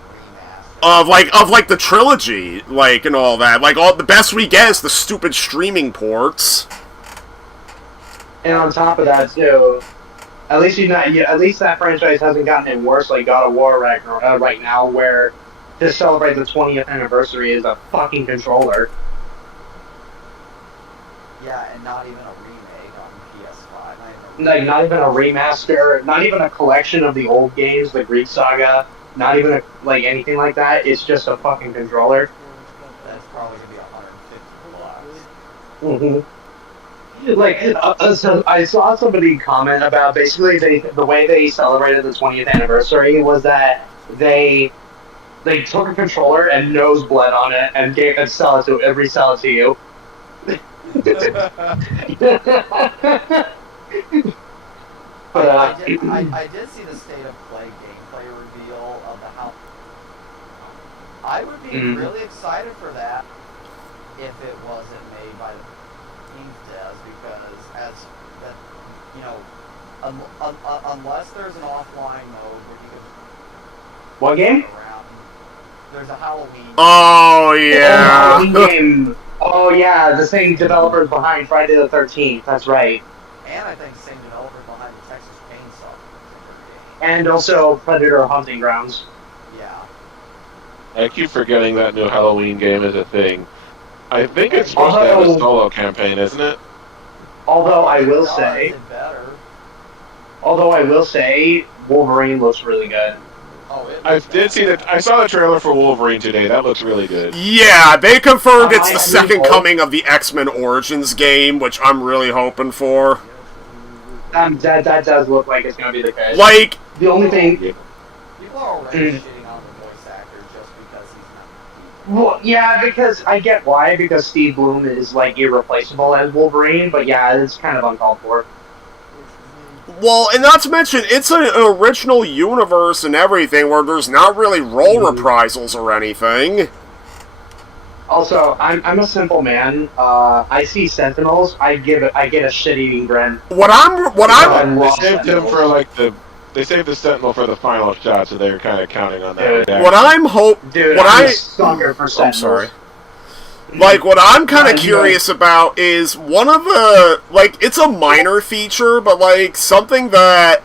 remaster. Of the trilogy, like, and all that. Like, all the best we get is the stupid streaming ports. And on top of that, too, at least that franchise hasn't gotten any worse, like God of War right now, where to celebrate the 20th anniversary is a fucking controller. Yeah, and not even a remake on PS5. Not even a remaster, not even a collection of the old games, the Greek Saga, not even anything like that. It's just a fucking controller. That's probably gonna be $150. Mm-hmm. So I saw somebody comment about basically the way they celebrated the 20th anniversary was that they took a controller and nose bled on it and resell it to you. But I did see the State of Play gameplay reveal of the house. I would be really excited for that if it wasn't made by the devs, because unless there's an offline mode where you can. What game? Around, there's a Halloween. Oh yeah. Halloween game. Oh yeah, the same developers behind Friday the 13th. That's right. And I think the same developers behind the Texas Chainsaw. And also Predator Hunting Grounds. Yeah. I keep forgetting that new Halloween game is a thing. I think it's supposed to have a solo campaign, isn't it? Although I will say, Wolverine looks really good. I saw the trailer for Wolverine today. That looks really good. Yeah, they confirmed it's the second coming of the X-Men Origins game, which I'm really hoping for. That does look like it's gonna be the case. Like, the only thing. People are already shitting on the voice actor just because he's not. Well, yeah, because I get why, because Steve Blum is irreplaceable as Wolverine, but yeah, it's kind of uncalled for. Well, and not to mention, it's an original universe and everything where there's not really role reprisals or anything. Also, I'm a simple man. I see Sentinels, I get a shit-eating grin. They saved him for they saved the Sentinel for the final shot, so they were kind of counting on that. I'm a sucker for Sentinels. I'm sorry. What I'm kind of curious about is one of the, it's a minor feature, but, something that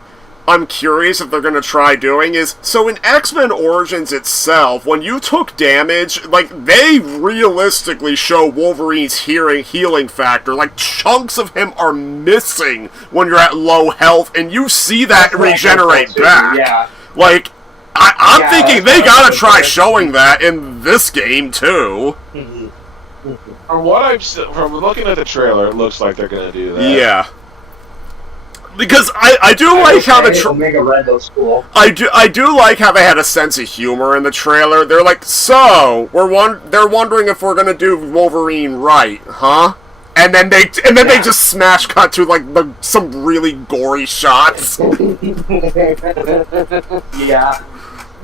I'm curious if they're going to try doing is, so in X-Men Origins itself, when you took damage, like, they realistically show Wolverine's healing factor. Like, chunks of him are missing when you're at low health, and you see that regenerate back. Yeah. Like, I'm Yeah, thinking that's they what gotta I was try thinking. showing that in this game, too. From what from looking at the trailer, it looks like they're gonna do that. Yeah. Because I do like how the Omega Red looks cool. I do like how they had a sense of humor in the trailer. They're like, so they're wondering if we're gonna do Wolverine right, huh? And then they just smash cut to like some really gory shots. Yeah.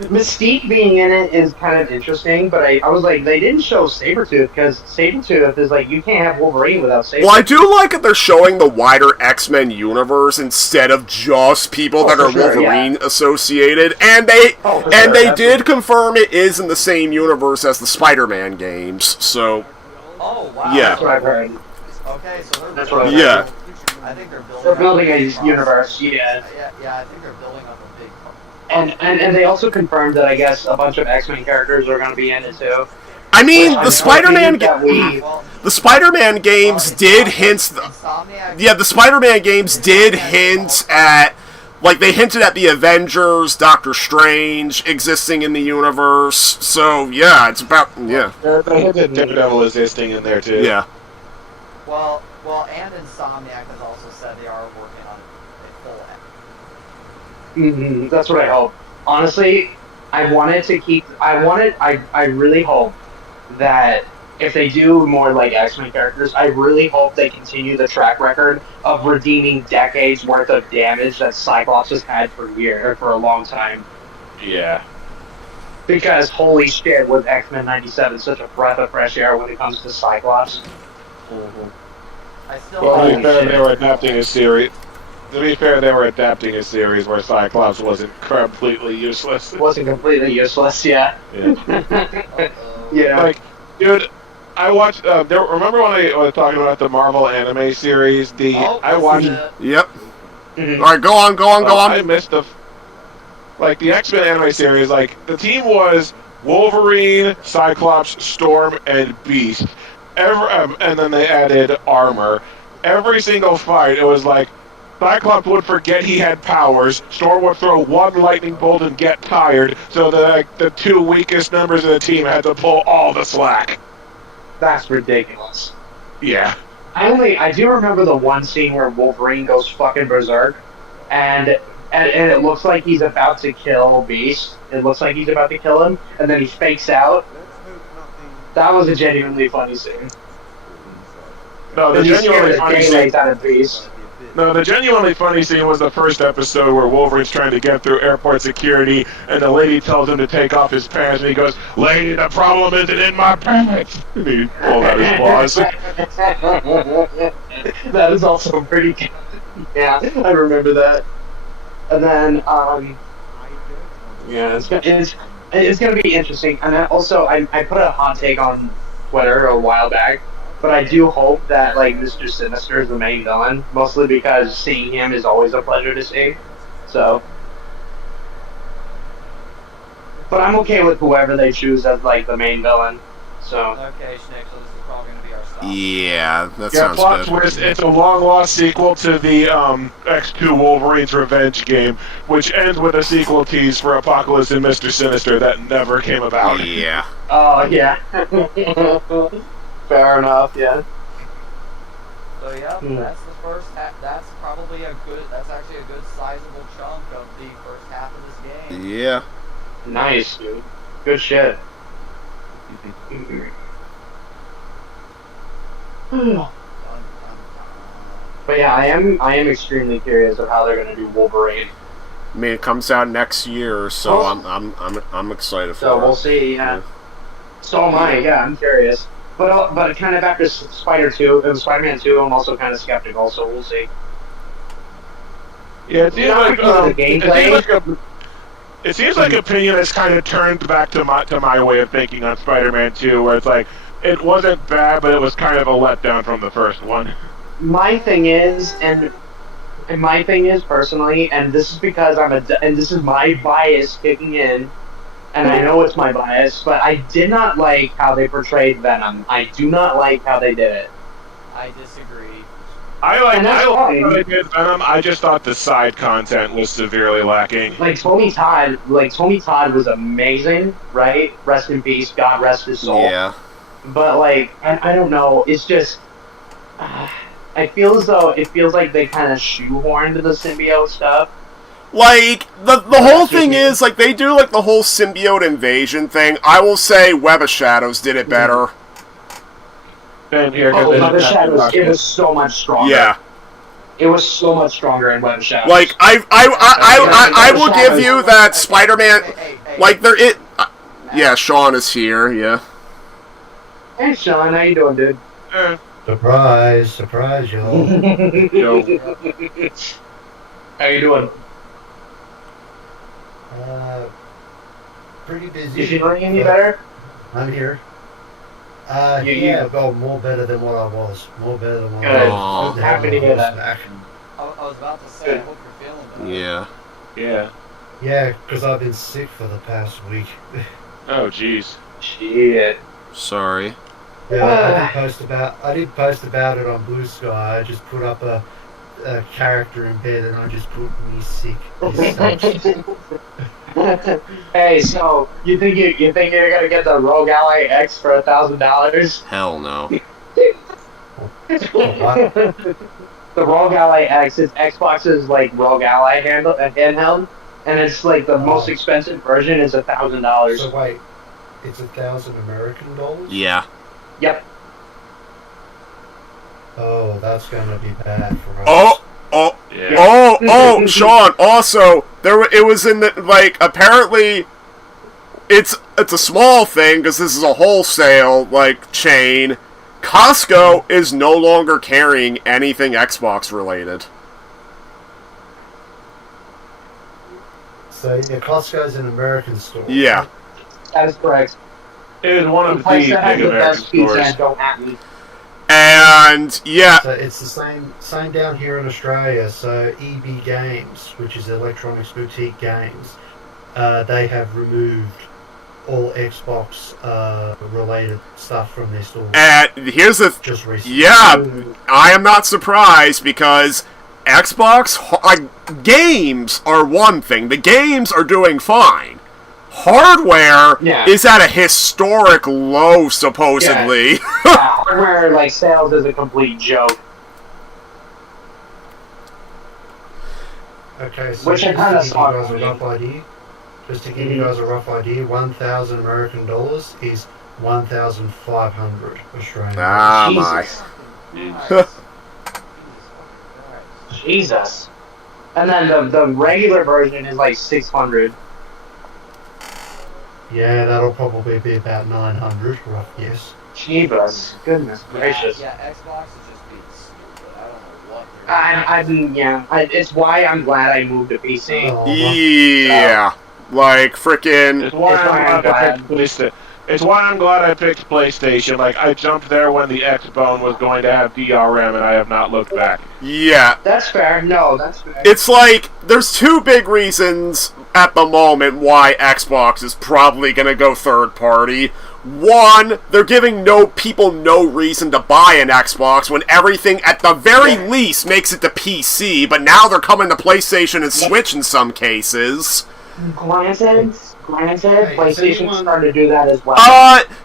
Mystique being in it is kind of interesting, but I was like, they didn't show Sabretooth, because Sabretooth is like, you can't have Wolverine without Sabretooth. Well, I do like that they're showing the wider X-Men universe instead of just people that are Wolverine associated, and they did confirm it is in the same universe as the Spider-Man games. So, Oh wow. Yeah. That's what I've heard. Okay, so they're That's what I've yeah. heard. I think they're building. They're building a up universe, yeah. Yeah, I think they're building up a big. And they also confirmed that I guess a bunch of X-Men characters are going to be in it too. I mean, I'm the Spider-Man Well, the Spider-Man games did hint. Insomniac. Yeah, the Spider-Man games did hint at, like, they hinted at the Avengers, Doctor Strange existing in the universe. So yeah, it's about They hinted Daredevil existing in there too. yeah. Well, and Insomniac has also said they are working on a full. That's what I hope. Honestly, I really hope that if they do more like X-Men characters, I really hope they continue the track record of redeeming decades worth of damage that Cyclops has had for a long time. Yeah. Because holy shit, was X-Men 97 such a breath of fresh air when it comes to Cyclops? I still. Well, to Holy be fair, shit. they were adapting a series. To be fair, they were adapting a series where Cyclops wasn't completely useless. It wasn't completely useless, yeah. Yeah. Yeah. Like, dude, I watched. Remember when I was talking about the Marvel anime series? I watched. Yep. Mhm. All right, go on. I missed the X-Men anime series. Like, the team was Wolverine, Cyclops, Storm, and Beast. And then they added Armor. Every single fight, it was like Cyclops would forget he had powers. Storm would throw one lightning bolt and get tired. So the two weakest members of the team had to pull all the slack. That's ridiculous. Yeah. I do remember the one scene where Wolverine goes fucking berserk, and it looks like he's about to kill Beast. It looks like he's about to kill him, and then he fakes out. That was a genuinely funny scene. No, the And he scared genuinely the funny scene. daylights out of Beast. No, the genuinely funny scene was the first episode where Wolverine's trying to get through airport security, and the lady tells him to take off his pants, and he goes, "Lady, the problem isn't in my pants." And he pulled out his claws. That is also pretty good. Yeah, I remember that. And then, yeah, it's gonna be interesting. And I put a hot take on Twitter a while back, but I do hope that like Mr. Sinister is the main villain, mostly because seeing him is always a pleasure to see. So, but I'm okay with whoever they choose as like the main villain. So. Okay, Schnick, so this is probably going to be our stop. Yeah, that Yeah, sounds plot good. twist, it's a long-lost sequel to the X2 Wolverine's Revenge game, which ends with a sequel tease for Apocalypse and Mr. Sinister that never came about. Yeah. Oh yeah. Fair enough. Yeah. So yeah, that's the first half. That's probably that's actually a good sizable chunk of the first half of this game. Yeah. Nice, dude. Good shit. But yeah, I am extremely curious of how they're gonna do Wolverine. I mean, it comes out next year, so Oh. I'm excited for So it. we'll see. Yeah. So am I. Yeah, I'm curious. But kind of after Spider-Man 2, I'm also kind of skeptical. So we'll see. Yeah, it seems Not like, because of the gameplay. it seems like opinion has kind of turned back to my way of thinking on Spider-Man 2, where it's like, it wasn't bad, but it was kind of a letdown from the first one. My thing is, and And my thing is personally, and this is because and this is my bias kicking in, and I know it's my bias, but I did not like how they portrayed Venom. I do not like how they did it. I disagree. I like And that's how fine. they did Venom. I just thought the side content was severely lacking. Like Tony Todd was amazing, right? Rest in peace, God rest his soul. Yeah. But like, I don't know. It's just, I feel as though it feels like they kind of shoehorned the symbiote stuff. Like, the whole thing is, like, they do, like, the whole symbiote invasion thing. I will say Web of Shadows did it better. Same here. Oh, Web of Shadows, it was so much stronger. Yeah. It was so much stronger in Web of Shadows. Like, I will give you that Spider-Man, like, yeah, Sean is here, yeah. Hey, Sean, how you doing, dude? Surprise, y'all. How you doing? Pretty busy. You feeling any better? I'm here. Yeah. Well, more better than what I was. More better than what Good. I was. I'm happy to hear that. I was about to say, I hope you're feeling better. Yeah. Yeah. Yeah, because I've been sick for the past week. Oh, jeez. Shit. Sorry. Yeah, I did post about it on Blue Sky. I just put up a character in bed and I just put me sick. It sucks. Hey, so you think you're gonna get the Rogue Ally X for $1,000? Hell no. The Rogue Ally X is Xbox's like Rogue Ally handheld, and it's like the most expensive version is $1,000. So wait, it's $1,000 American dollars? Yeah. Yep. Oh, that's gonna be bad for us. Sean, also, it was in the, like, apparently, it's a small thing, because this is a wholesale, like, chain. Costco is no longer carrying anything Xbox related. So, yeah, Costco's an American store. Yeah. That is correct. It is one of the place big that has the American best pizza stores. and don't at me. And, yeah. So it's the same down here in Australia. So EB Games, which is Electronics Boutique Games, they have removed all Xbox related stuff from their store. And here's the... Just recently. Yeah, I am not surprised, because Xbox games are one thing. The games are doing fine. Hardware is at a historic low, supposedly. Yeah, hardware like sales is a complete joke. Okay, so Which I just kind to of give saw you guys a rough idea, $1,000 American dollars is 1,500 Australian dollars. Ah, my. Jesus. And then the regular version is like 600. Yeah, that'll probably be about 900, rough guess. Jesus. Goodness gracious. Yeah, Xbox is just being stupid. I don't know what they're It's why I'm glad I moved to PC. Yeah. Like, frickin'... It's why I'm glad I picked PlayStation. Like, I jumped there when the Xbone was going to have DRM, and I have not looked back. Yeah. That's fair. No, that's fair. It's like, there's two big reasons at the moment why Xbox is probably gonna go third party. One, they're giving people no reason to buy an Xbox when everything, at the very least, makes it to PC, but now they're coming to PlayStation and Switch in some cases. Granted, PlayStation started to do that as well.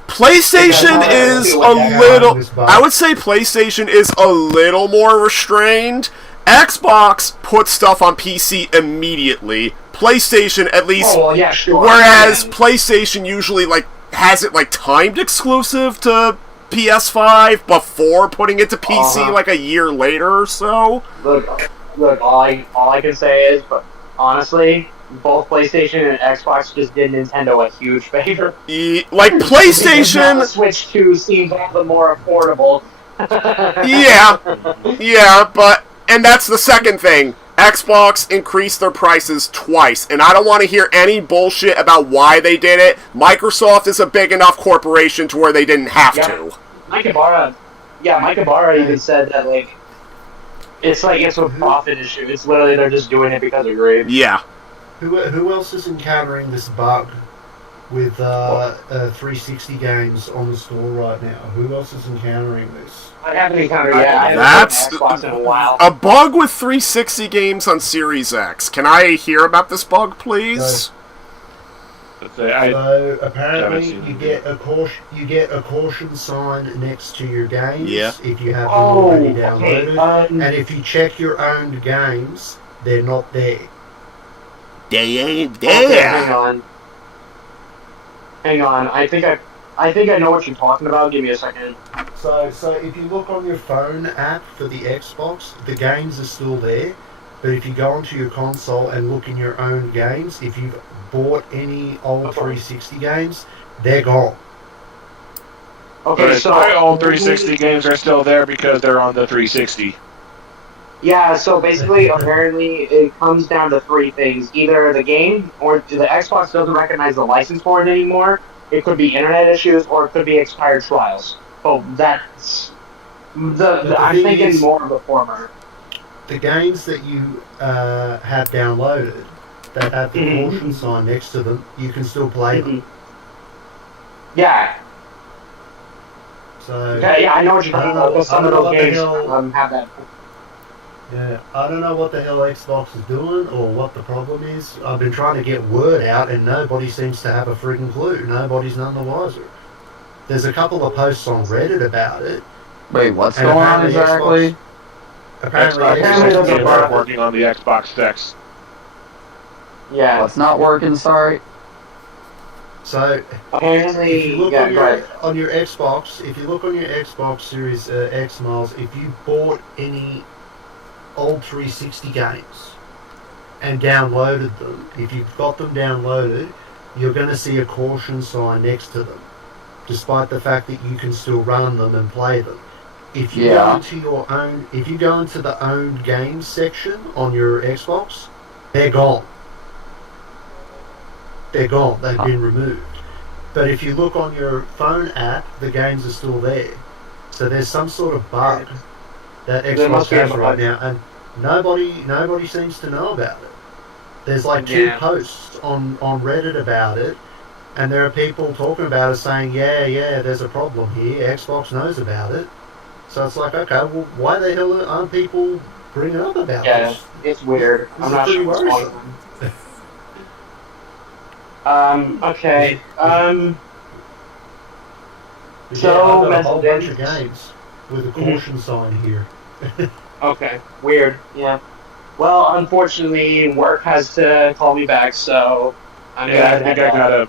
PlayStation is a little... I would say PlayStation is a little more restrained. Xbox puts stuff on PC immediately. PlayStation, at least... Oh, well, yeah, sure. Whereas PlayStation usually, like, has it, like, timed exclusive to PS5 before putting it to PC, like, a year later or so. Look, all I can say is, but honestly, both PlayStation and Xbox just did Nintendo a huge favor. Like, PlayStation... The Switch 2 seems all the more affordable. Yeah, but... And that's the second thing. Xbox increased their prices twice, and I don't want to hear any bullshit about why they did it. Microsoft is a big enough corporation to where they didn't have to. Mike Ibarra even said that, like, It's a profit issue. It's literally they're just doing it because of greed. Yeah. Who else is encountering this bug with 360 games on the store right now? Who else is encountering this? I haven't encountered yet. I haven't That's played Xbox in a while. a bug with 360 games on Series X. Can I hear about this bug, please? So apparently you get a caution sign next to your games if you have them already downloaded, and if you check your own games, they're not there. They ain't Okay, there. hang on. I think I know what you're talking about. Give me a second. So if you look on your phone app for the Xbox, the games are still there, but if you go onto your console and look in your own games, if you've bought any old 360 games, they're gone. Okay, But so my old 360 games are still there because they're on the 360. yeah, so basically, apparently, it comes down to three things: either the game or the Xbox doesn't recognize the license for it anymore. It could be internet issues, or it could be expired trials. Oh, that's I'm thing thinking is- more of the former. The games that you have downloaded that have the Mhm. caution sign next to them, you can still play them. Yeah, So yeah, I know what you're talking about. But some of those games hell- have that. yeah, I don't know what the hell Xbox is doing or what the problem is. I've been trying to get word out, and nobody seems to have a friggin' clue. Nobody's none the wiser. There's a couple of posts on Reddit about it. Wait, what's And going on apparently exactly? Xbox- Apparently, Xbox apparently Xbox there's a games bug. are working on the Xbox Six. Yeah, What's not working? Sorry. So if apparently, you look yeah, on, go ahead. your Xbox, if you look on your Xbox Series X, Miles, if you bought any old 360 games and downloaded them, if you've got them downloaded, you're going to see a caution sign next to them, despite the fact that you can still run them and play them. If you Yeah. go into your own, if you go into the owned games section on your Xbox, they're gone. They're gone. They've been removed. But if you look on your phone app, the games are still there. So there's some sort of bug that There Xbox must be a has bug. right now, and nobody seems to know about it. There's like two Yeah. posts on Reddit about it, and there are people talking about it saying, yeah, there's a problem here. Xbox knows about it. So it's like, okay, well, why the hell aren't people bringing up about Yeah, this? it's weird. This I'm is not pretty sure what's going worrisome. on. Okay. But So, yeah, I've got a whole bunch Resident- of games with a Mhm. caution sign here. Okay, weird. Yeah. Well, unfortunately, work has to call me back, so I'm Yeah, I gonna think head off.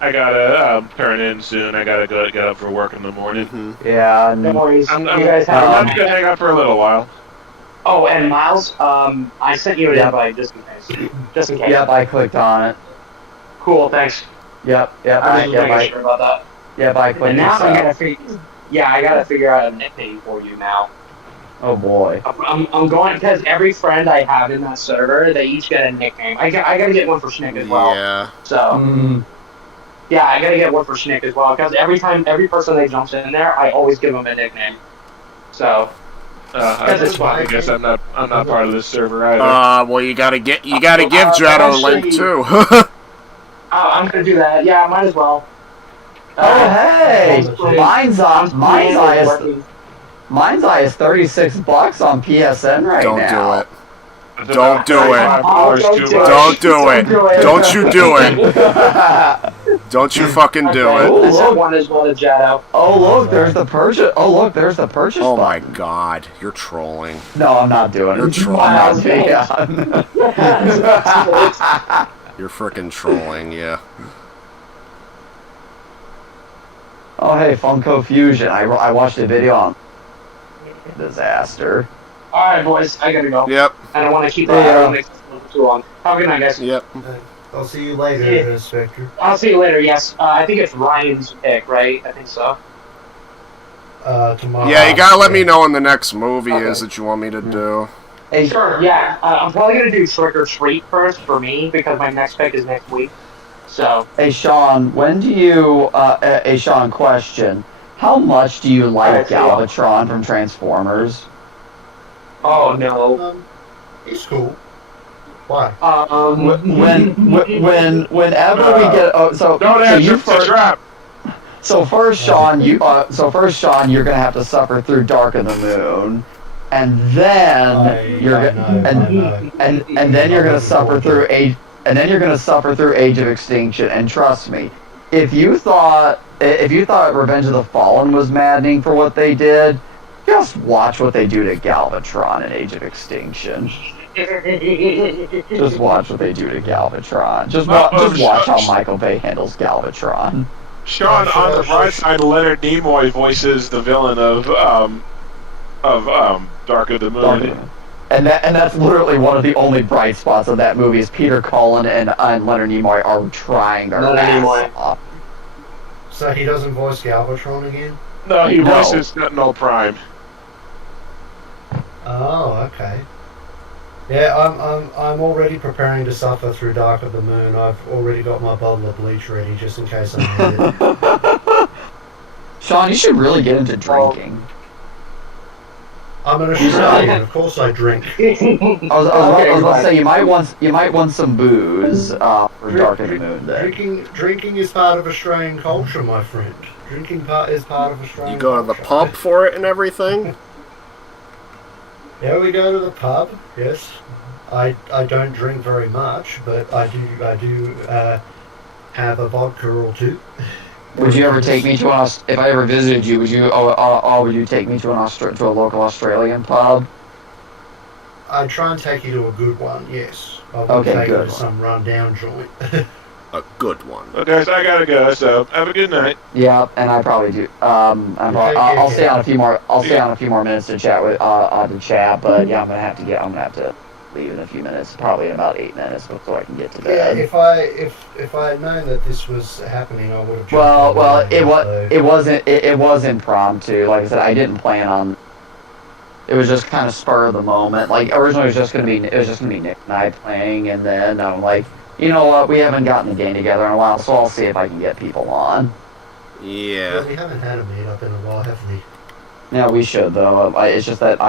I gotta turn in soon. I gotta go get up for work in the morning. Mhm. Yeah. No worries. I'm You guys have I'm gonna hang out for a little while. Oh, and Miles, I sent you an Yep. invite just in case. Just in case. Yep, I clicked on it. Cool. Thanks. Yep, I was just making I sure about that. clicked And now I accept. gotta figure. Yeah, I gotta figure out a nickname for you now. Oh boy. I'm going because every friend I have in that server, they each get a nickname. I gotta get one for Schnick as well. Yeah. So Mm, yeah, I gotta get one for Schnick as well because every person that jumps in there, I always give them a nickname. So it's fun. I guess I'm not part of this server either. Well, you gotta give Jetto a link actually- too. I'm gonna do that. Yeah, might as well. oh hey! Mine's eye working. is $36 on PSN right Don't now. do it. Don't do it. $5 Don't too do much. Don't do it. Don't do it. Don't you do it. Don't you fucking do Okay, it. I sent one as well to Jetto. Oh look, there's the purchase. Oh look, there's the purchase Oh my button. god, you're trolling. No, I'm not doing You're it. trolling. I'm not doing it. You're frickin' trolling, yeah. Oh hey, Funko Fusion. I watched a video on disaster. Alright, boys, I gotta go. Yep, I don't want to keep Yeah. I don't wanna make this too long. Have a good night, guys. yep. I'll see you later, Yeah. Spectre. I'll see you later, yes. I think it's Ryan's pick, right? I think so. Tomorrow. Yeah, you gotta let me know when the next movie is that you want me to do. Hey, Sure, yeah. I'm probably gonna do Trick or Treat first for me because my next pick is next week. So, hey Sean, when do you? Hey Sean, question. How much do you like Alright, see ya. Galvatron from Transformers? Oh no. He's cool. Why? Whenever we get Don't answer the trap. So first, Sean, you're gonna have to suffer through Dark of the Moon, and then then you're gonna suffer through Age of Extinction. And trust me, if you thought Revenge of the Fallen was maddening for what they did, just watch what they do to Galvatron in Age of Extinction. Just watch what they do to Galvatron. Just watch how Michael Bay handles Galvatron. Sean, on the bright side, Leonard Nimoy voices the villain of Dark of the Moon. And that's literally one of the only bright spots of that movie is Peter Cullen and Leonard Nimoy are trying their ass off. So he doesn't voice Galvatron again? No, he voices Sentinel Prime. Oh, okay. Yeah, I'm already preparing to suffer through Dark of the Moon. I've already got my bottle of bleach ready just in case I need it. Sean, you should really get into drinking. I'm an Australian, of course I drink. I was about to say you might want some booze for Dark of the Moon. Then Drinking is part of Australian culture, my friend. Drinking is part of Australian. You go to the pub for it and everything. Yeah, we go to the pub. Yes, I don't drink very much, but I do have a vodka or two. Would you ever take me to if I ever visited you? Would you take me to a local Australian pub? I'd try and take you to a good one. Yes, I would Okay, take you good to one. some rundown joint. A good one. Okay, so I gotta go. So have a good night. Yeah, and I probably do. I'll stay on a few more. I'll stay on a few more minutes to chat with to chat. But yeah, I'm gonna have to leave in a few minutes. Probably in about 8 minutes before I can get to Yeah, bed. if I had known that this was happening, I would have. It was impromptu. Like I said, I didn't plan on. It was just kind of spur of the moment. Like originally, it was just gonna be Nick and I playing, and then I'm like, you know what? We haven't gotten a game together in a while, so I'll see if I can get people on. Yeah. Well, we haven't had a meet up in a while, have we? Yeah, we should though. It's just that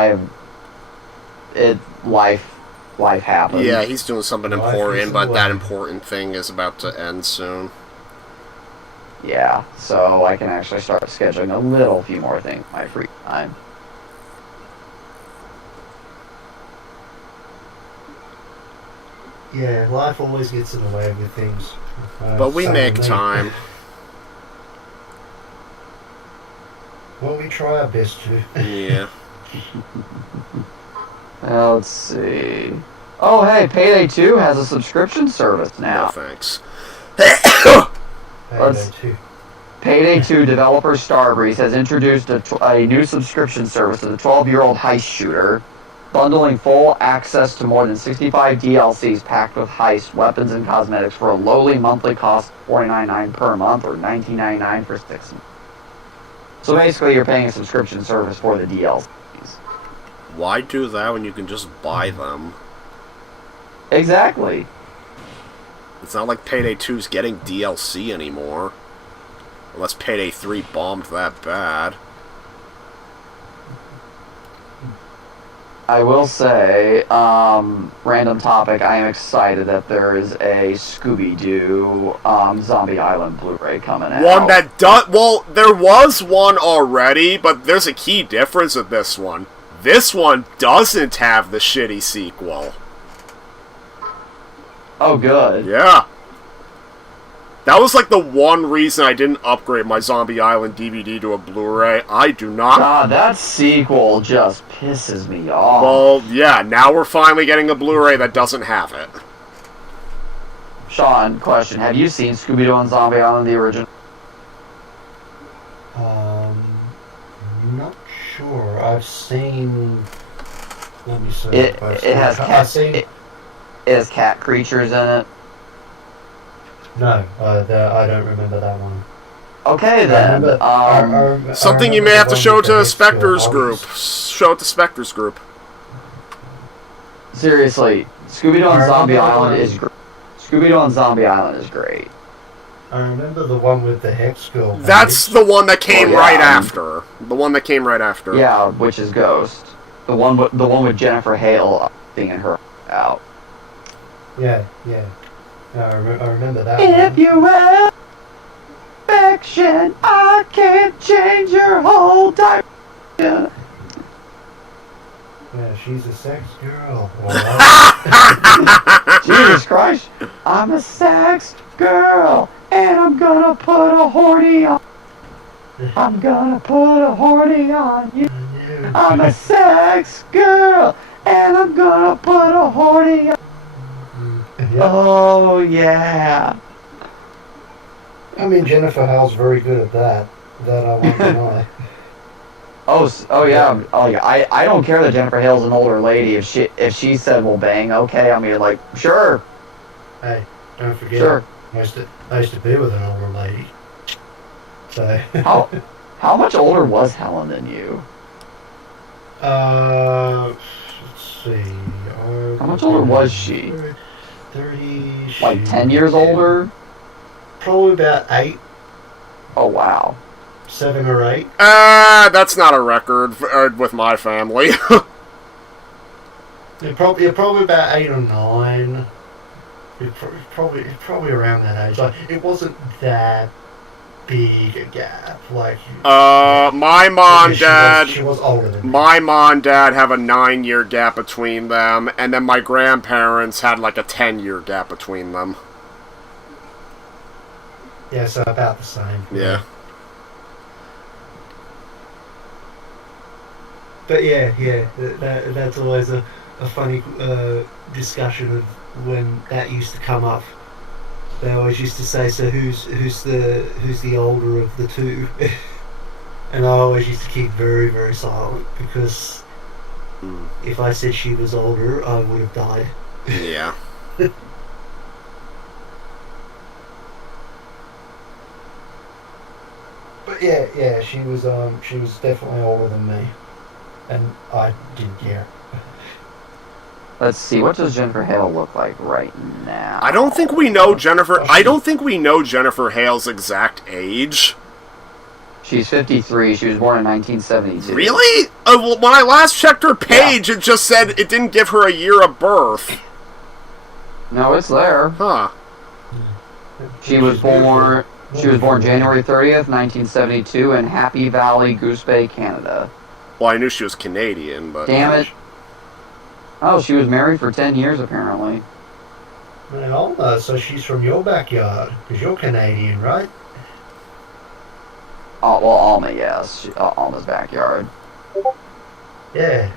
life happens. Yeah, he's doing something Life is important, but that away. important thing is about to end soon. Yeah, so I can actually start scheduling a few more things in my free time. Yeah, life always gets in the way with things. But we Same make with me. time. Well, we try our best to. Yeah. Let's see. Oh, hey, Payday 2 has a subscription service now. No thanks. Let's- Payday 2 developer Starbreeze has introduced a new subscription service to the 12-year-old heist shooter, bundling full access to more than 65 DLCs packed with heist, weapons, and cosmetics for a lowly monthly cost of $49.99 per month or $19.99 for 6 months. So basically, you're paying a subscription service for the DLCs. Why do that when you can just buy them? Exactly. It's not like Payday 2's getting DLC anymore. Unless Payday 3 bombed that bad. I will say, random topic, I am excited that there is a Scooby-Doo Zombie Island Blu-ray coming out. One that does... Well, there was one already, but there's a key difference with this one. This one doesn't have the shitty sequel. Oh, good. Yeah. That was like the one reason I didn't upgrade my Zombie Island DVD to a Blu-ray. I do not... God, that sequel just pisses me off. Well, yeah, now we're finally getting a Blu-ray that doesn't have it. Sean, question, have you seen Scooby-Doo and Zombie Island, the original? Not sure. I've seen. Let me see. It has I've cat creatures in it. No, I don't remember that one. Okay then. Something you may have to show to Spectre's group. Show it to Spectre's group. Seriously, Scooby-Doo and Zombie Island is great. Scooby-Doo and Zombie Island is great. I remember the one with the Hex Girl. That's the one that came right after. The one that came right after. Yeah, which is Ghost. The one with Jennifer Hale singing her out. Yeah. I remember that If one. you have affection, I can't change your whole direction. Yeah, she's a sex girl. Jesus Christ. I'm a sex girl, and I'm gonna put a horny on. I'm gonna put a horny on you. I'm a sex girl, and I'm gonna put a horny on. Oh, yeah. I mean, Jennifer Hale's very good at that. That I won't deny. Oh yeah. Oh yeah. I don't care that Jennifer Hale's an older lady. If she said we'll bang, okay. I mean, like, sure. Hey, don't forget. Sure. I used to be with an older lady. So. How much older was Helen than you? Let's see. How much older was she? 30. Like 10 years older? Probably about 8. Oh wow. 7 or 8. That's not a record with my family. Probably about 8 or 9. Probably around that age. Like, it wasn't that big a gap. Like, my mom and dad. She was older than me. My mom and dad have a 9-year gap between them, and then my grandparents had like a 10-year gap between them. Yeah, so about the same. Yeah. But yeah, that's always a funny discussion of when that used to come up. They always used to say, so who's the older of the two? And I always used to keep very, very silent, because if I said she was older, I would have died. Yeah. But yeah, she was definitely older than me, and I didn't care. Let's see. What does Jennifer Hale look like right now? I don't think we know Jennifer. I don't think we know Jennifer Hale's exact age. She's 53. She was born in 1972. Really? Well, when I last checked her page, it just said it didn't give her a year of birth. No, it's there. Huh. She was born January 30th, 1972 in Happy Valley, Goose Bay, Canada. Well, I knew she was Canadian, but... Damn it. Oh, she was married for 10 years, apparently. Man, Alma, so she's from your backyard, because you're Canadian, right? Oh, well, Alma, yes. Alma's backyard. Yeah.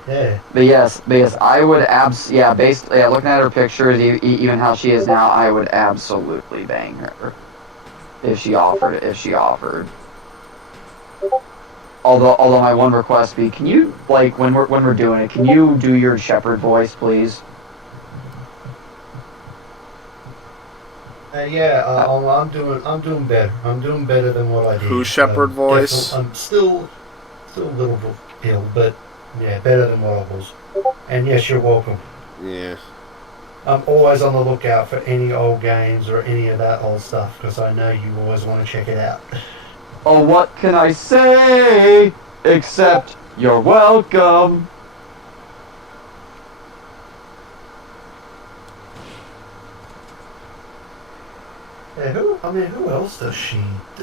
But yes, I would looking at her pictures, even how she is now, I would absolutely bang her. If she offered. Although my one request be, can you, like, when we're doing it, can you do your Shepherd voice, please? I'm doing better. I'm doing better than what I did. Who's Shepherd voice? I'm still a little ill, but yeah, better than what I was. And yes, you're welcome. Yeah. I'm always on the lookout for any old games or any of that old stuff, because I know you always want to check it out. Oh, what can I say except you're welcome? Yeah, who else does she?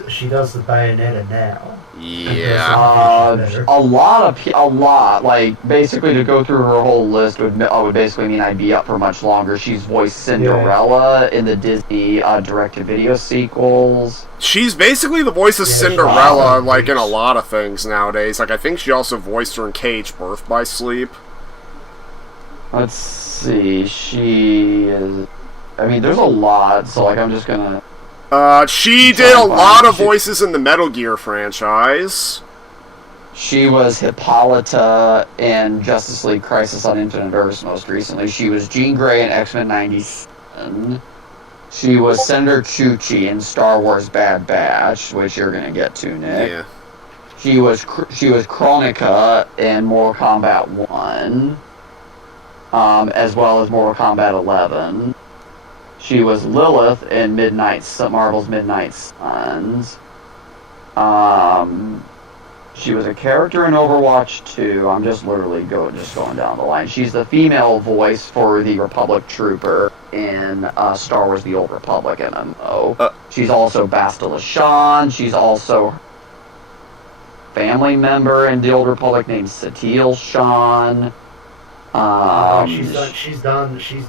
She does the Bayonetta now. Yeah. A lot. Like, basically, to go through her whole list would basically mean I'd be up for much longer. She's voiced Cinderella in the Disney direct-to-video sequels. She's basically the voice of Cinderella, like, in a lot of things nowadays. Like, I think she also voiced her in Cage Birth by Sleep. Let's see. She is... I mean, there's a lot, so, like, I'm just gonna... She did a lot of voices in the Metal Gear franchise. She was Hippolyta in Justice League Crisis on Infinite Earths most recently. She was Jean Grey in X-Men 97. She was Senator Chuchi in Star Wars Bad Batch, which you're gonna get to, Nick. Yeah. She was Kronika in Mortal Kombat 1, as well as Mortal Kombat 11. She was Lilith in Marvel's Midnight Suns. She was a character in Overwatch 2. I'm just literally going down the line. She's the female voice for the Republic Trooper in Star Wars: The Old Republic MMO. She's also Bastila Shan. She's also a family member in The Old Republic named Satil Shan. She's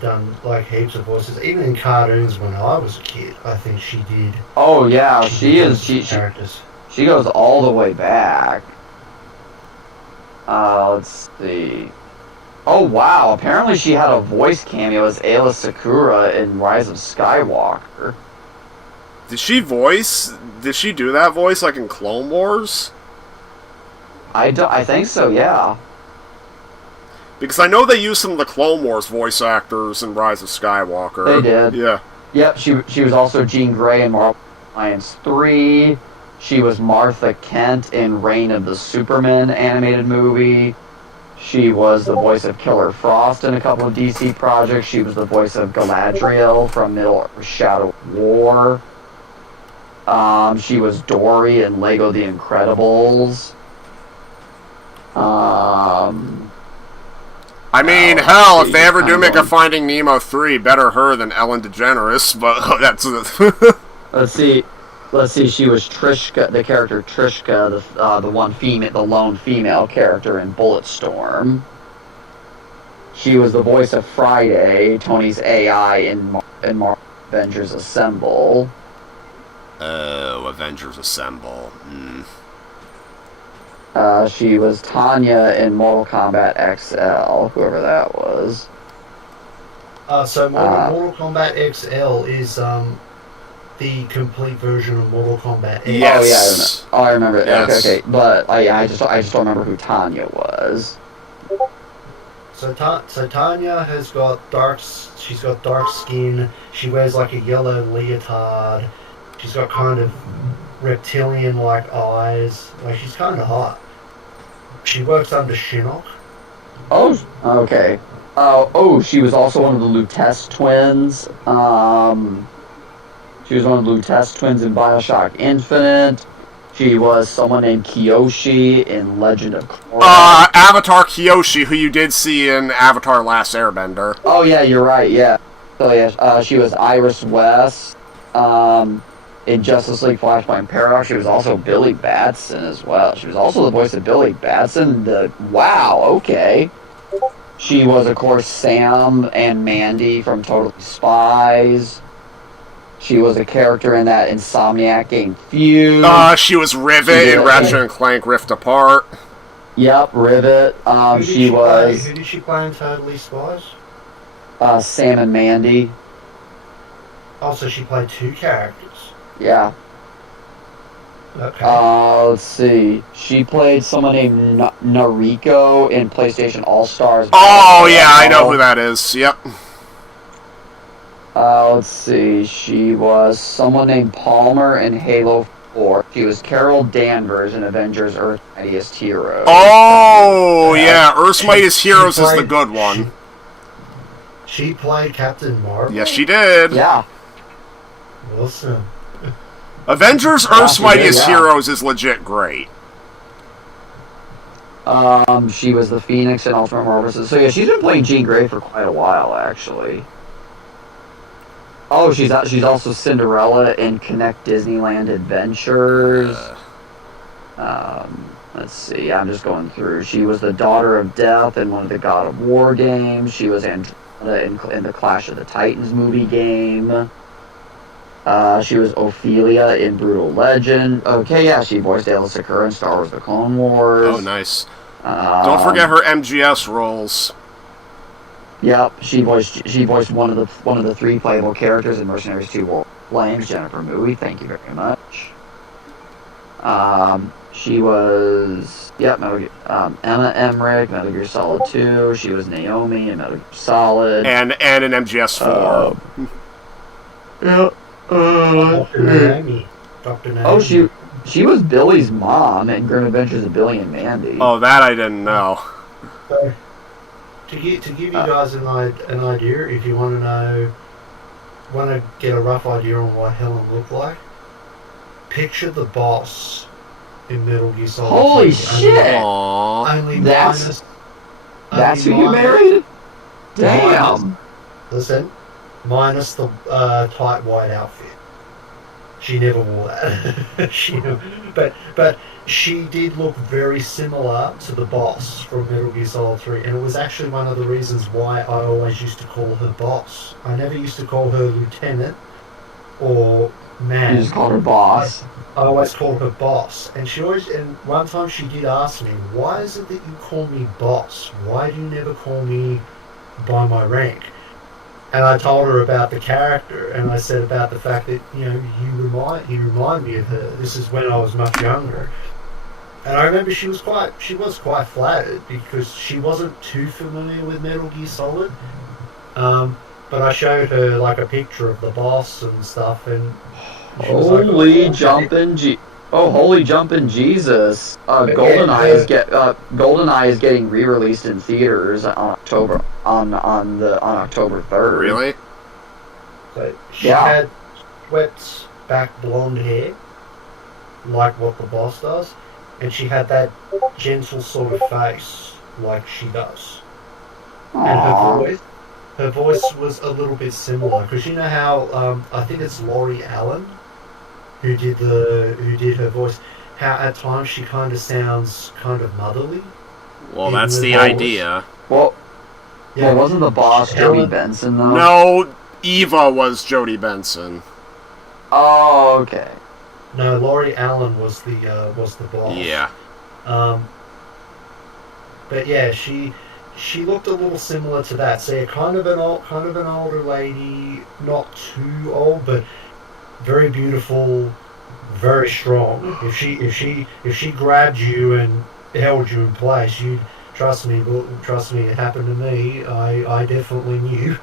done like heaps of voices, even in cartoons when I was a kid. I think she did. Oh yeah, she characters. She goes all the way back. Let's see. Oh wow, apparently she had a voice cameo as Ayla Sakura in Rise of Skywalker. Did she do that voice like in Clone Wars? I think so, yeah. Because I know they used some of the Clone Wars voice actors in Rise of Skywalker. They did. Yeah. Yep, she was also Jean Grey in Marvel Alliance 3. She was Martha Kent in Reign of the Superman animated movie. She was the voice of Killer Frost in a couple of DC projects. She was the voice of Galadriel from Middle-earth Shadow of War. She was Dory in Lego The Incredibles. I mean, hell, if they ever do make a Finding Nemo 3, better her than Ellen DeGeneres, but that's... Let's see, she was Trishka, the character Trishka, the lone female character in Bulletstorm. She was the voice of Friday, Tony's AI in Marvel Avengers Assemble. Oh, Avengers Assemble. She was Tanya in Mortal Kombat XL, whoever that was. So Mortal Kombat XL is the complete version of Mortal Kombat X. Yes. Oh, yeah, I remember. Yes. Okay. But I just don't remember who Tanya was. So Tanya has got she's got dark skin. She wears like a yellow leotard. She's got kind of reptilian-like eyes. Like, she's kind of hot. She works under Shinnok. Oh, okay. She was also one of the Lutece twins. She was one of the Lutece twins in Bioshock Infinite. She was someone named Kyoshi in Legend of Korra. Avatar Kyoshi, who you did see in Avatar Last Airbender. Oh, yeah, you're right, yeah. So, yeah, she was Iris West. In Justice League Flashpoint Paradox, she was also Billy Batson as well. She was also the voice of Billy Batson. Wow, okay. She was, of course, Sam and Mandy from Totally Spies. She was a character in that Insomniac game Feud. She was Rivet in Ratchet and Clank Rift Apart. Yep, Rivet. Who did she play in Totally Spies? Sam and Mandy. Oh, so she played two characters. Yeah. Okay. Let's see. She played someone named Nariko in PlayStation All-Stars. Oh, yeah, I know who that is. Yep. Let's see. She was someone named Palmer in Halo 4. She was Carol Danvers in Avengers Earth's Mightiest Heroes. Oh, yeah. Earth's Mightiest Heroes is the good one. She played Captain Marvel? Yes, she did. Yeah. Awesome. Avengers Earth's Mightiest Heroes is legit great. She was the Phoenix in Ultimate Marvel vs. So yeah, she's been playing Jean Grey for quite a while, actually. Oh, she's also Cinderella in Connect Disneyland Adventures. Let's see, I'm just going through. She was the Daughter of Death in one of the God of War games. She was Andromeda in the Clash of the Titans movie game. She was Ophelia in Brutal Legend. Okay, yeah, she voiced Ayla Sakura in Star Wars: The Clone Wars. Oh, nice. Don't forget her MGS roles. Yep, she voiced one of the three playable characters in Mercenaries 2: War Flames. Jennifer Mui, thank you very much. She was Emma Emmerich, Metal Gear Solid 2. She was Naomi in Metal Gear Solid. And in MGS 4. Yeah. Dr. Naomi. Oh, she was Billy's mom in Grim Adventures of Billy and Mandy. Oh, that I didn't know. So, to give you guys an idea, if you want to get a rough idea on what Helen looked like, picture the boss in Metal Gear Solid. Holy 3. shit! Only That's minus, who you minus- married? Damn. Listen, minus the tight white outfit. She never wore that. But she did look very similar to the boss from Metal Gear Solid 3, and it was actually one of the reasons why I always used to call her boss. I never used to call her lieutenant or man. You just called her boss. I always called her boss, and one time she did ask me, "Why is it that you call me boss? Why do you never call me by my rank?" And I told her about the character, and I said about the fact that you remind me of her. This is when I was much younger, and I remember she was quite flattered because she wasn't too familiar with Metal Gear Solid. But I showed her like a picture of the boss and stuff, and she was like, Holy "Oh, jumpin' Jesus! But GoldenEye is getting re-released in theaters on October 3rd. Really? So she Yeah. had swept back blonde hair, like what the boss does, and she had that gentle sort of face, like she does. And her voice was a little bit similar, because you know how I think it's Laurie Allen who did her voice. How at times she kind of sounds kind of motherly. Well, Even that's with the her voice. idea. Well, Yeah. wasn't the boss Jody Ellen- Benson though? No, Eva was Jodie Benson. Oh, okay. No, Laurie Allen was the boss. Yeah. But yeah, she looked a little similar to that. So kind of an older lady, not too old, but very beautiful, very strong. If she grabbed you and held you in place, you'd trust me. It happened to me. I definitely knew.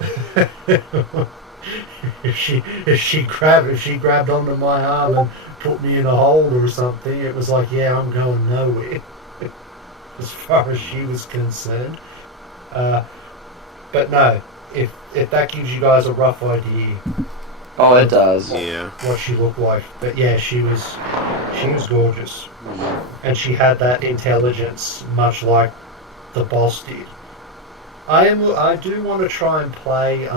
if she grabbed onto my arm and put me in a hold or something, it was like, yeah, I'm going nowhere. As far as she was concerned. But no, if that gives you guys a rough idea. Oh, it does. Yeah. What she looked like. But yeah, she was gorgeous. And she had that intelligence, much like the boss did. I do want to try and play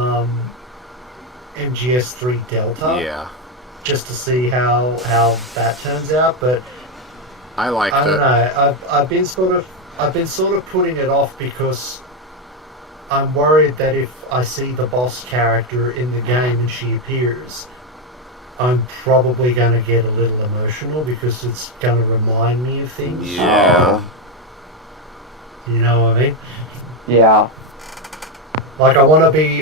MGS3 Delta. Yeah. Just to see how that turns out, but I liked I don't it. know. I've been sort of putting it off because I'm worried that if I see the boss character in the game and she appears, I'm probably going to get a little emotional because it's going to remind me of things. Yeah. You know what I mean? Yeah. Like I want to be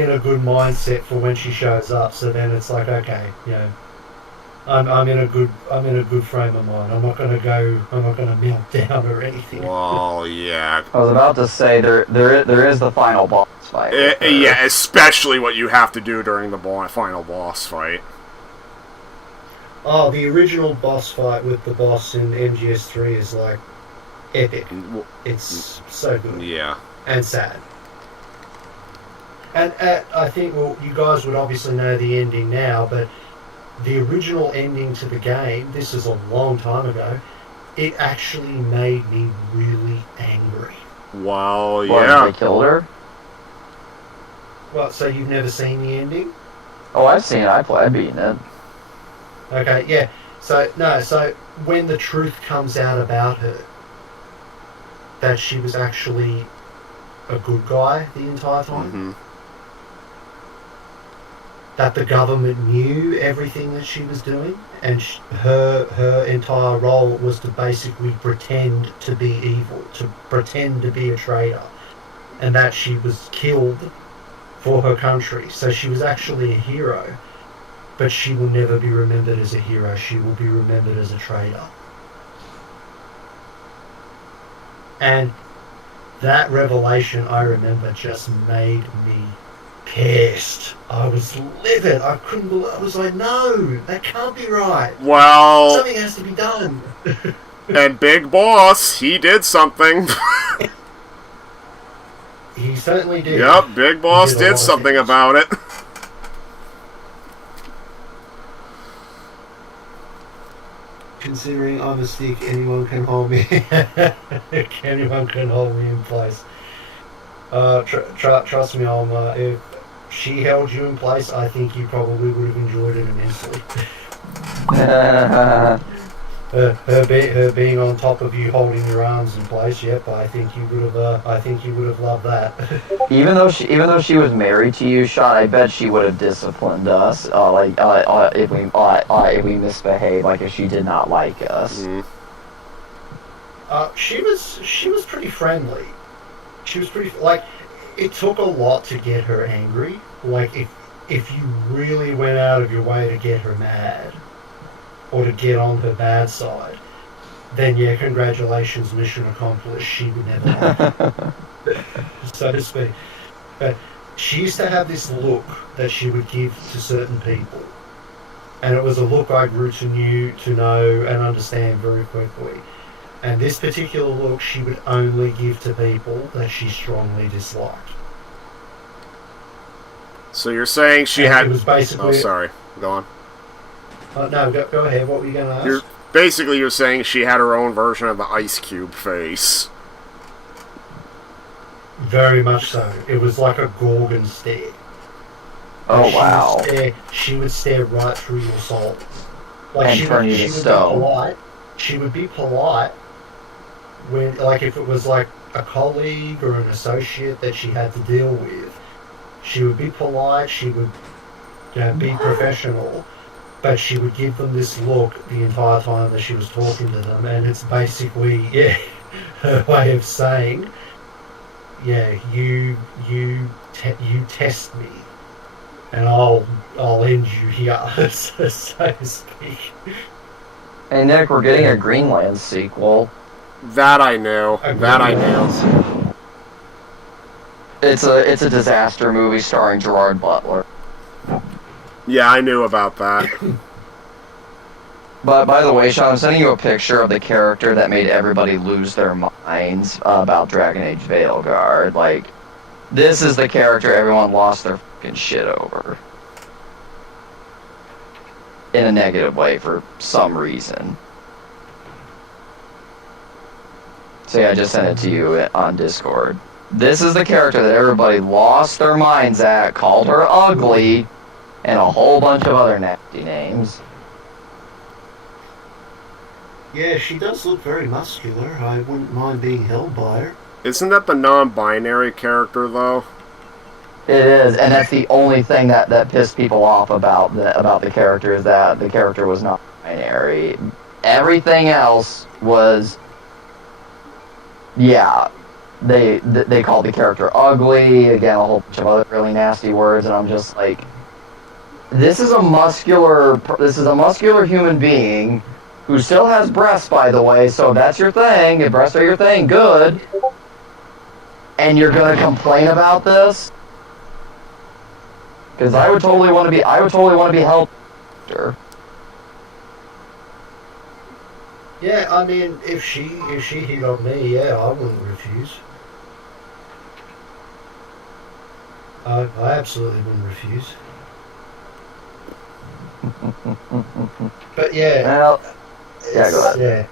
in a good mindset for when she shows up. So then it's like, okay, you know, I'm in a good frame of mind. I'm not going to melt down or anything. Well, yeah. I was about to say there is the final boss fight. Yeah, especially what you have to do during the final boss fight. Oh, the original boss fight with the boss in MGS3 is like epic. It's so good. Yeah. And sad. And I think, well, you guys would obviously know the ending now, but the original ending to the game, this is a long time ago, it actually made me really angry. Well, What, yeah. they killed her? Well, so you've never seen the ending? Oh, I've seen it. I've beaten it. Okay, yeah. So when the truth comes out about her, that she was actually a good guy the entire time, Mm-hmm. that the government knew everything that she was doing, and her entire role was to basically pretend to be evil, to pretend to be a traitor, and that she was killed for her country. So she was actually a hero, but she will never be remembered as a hero. She will be remembered as a traitor. And that revelation, I remember, just made me pissed. I was livid. I couldn't believe. I was like, no, that can't be right. Well, Something has to be done. and Big Boss, he did something. He certainly did. Yep, Big Boss He did a lot did of something things. about it. considering I'm a stick, anyone can hold me. Anyone can hold me in place. Trust me, if she held you in place, I think you probably would have enjoyed it immensely. Her being on top of you, holding your arms in place. Yep, I think you would have. I think you would have loved that. Even though she was married to you, Sean, I bet she would have disciplined us. If we misbehaved, like if she did not like us. Mm. She was pretty friendly. She was pretty It took a lot to get her angry. Like if you really went out of your way to get her mad, or to get on her bad side, then yeah, congratulations, mission accomplished. She would never like it, so to speak. But she used to have this look that she would give to certain people, and it was a look I grew to know and understand very quickly. And this particular look she would only give to people that she strongly disliked. So you're saying she And had... it was basically... Oh, sorry. Go on. No, go ahead. What were you going to ask? You're saying she had her own version of the Ice Cube face. Very much so. It was like a Gorgon stare. Oh, wow. She would stare right through your soul. And turn you to stone. She would be polite when, like, if it was like a colleague or an associate that she had to deal with. She would be polite. She would, be professional. But she would give them this look the entire time that she was talking to them, and it's basically, her way of saying, you test me, and I'll end you here, so to speak. Hey Nick, we're getting a Greenland sequel. That I knew. It's a disaster movie starring Gerard Butler. Yeah, I knew about that. But by the way, Sean, I'm sending you a picture of the character that made everybody lose their minds about Dragon Age Veilguard. Like, this is the character everyone lost their fucking shit over. In a negative way for some reason. So yeah, I just sent it to you on Discord. This is the character that everybody lost their minds at, called her ugly, and a whole bunch of other nasty names. Yeah, she does look very muscular. I wouldn't mind being held by her. Isn't that the non-binary character, though? It is, and that's the only thing that pissed people off about the character, is that the character was not binary. Everything else was, they called the character ugly, again, a whole bunch of other really nasty words, and I'm just like, this is a muscular human being who still has breasts, by the way, so if that's your thing, if breasts are your thing, good, and you're gonna complain about this? Because I would totally want to be helped. Yeah, I mean, if she hit on me, I wouldn't refuse. I absolutely wouldn't refuse. But Well, go ahead. Yeah.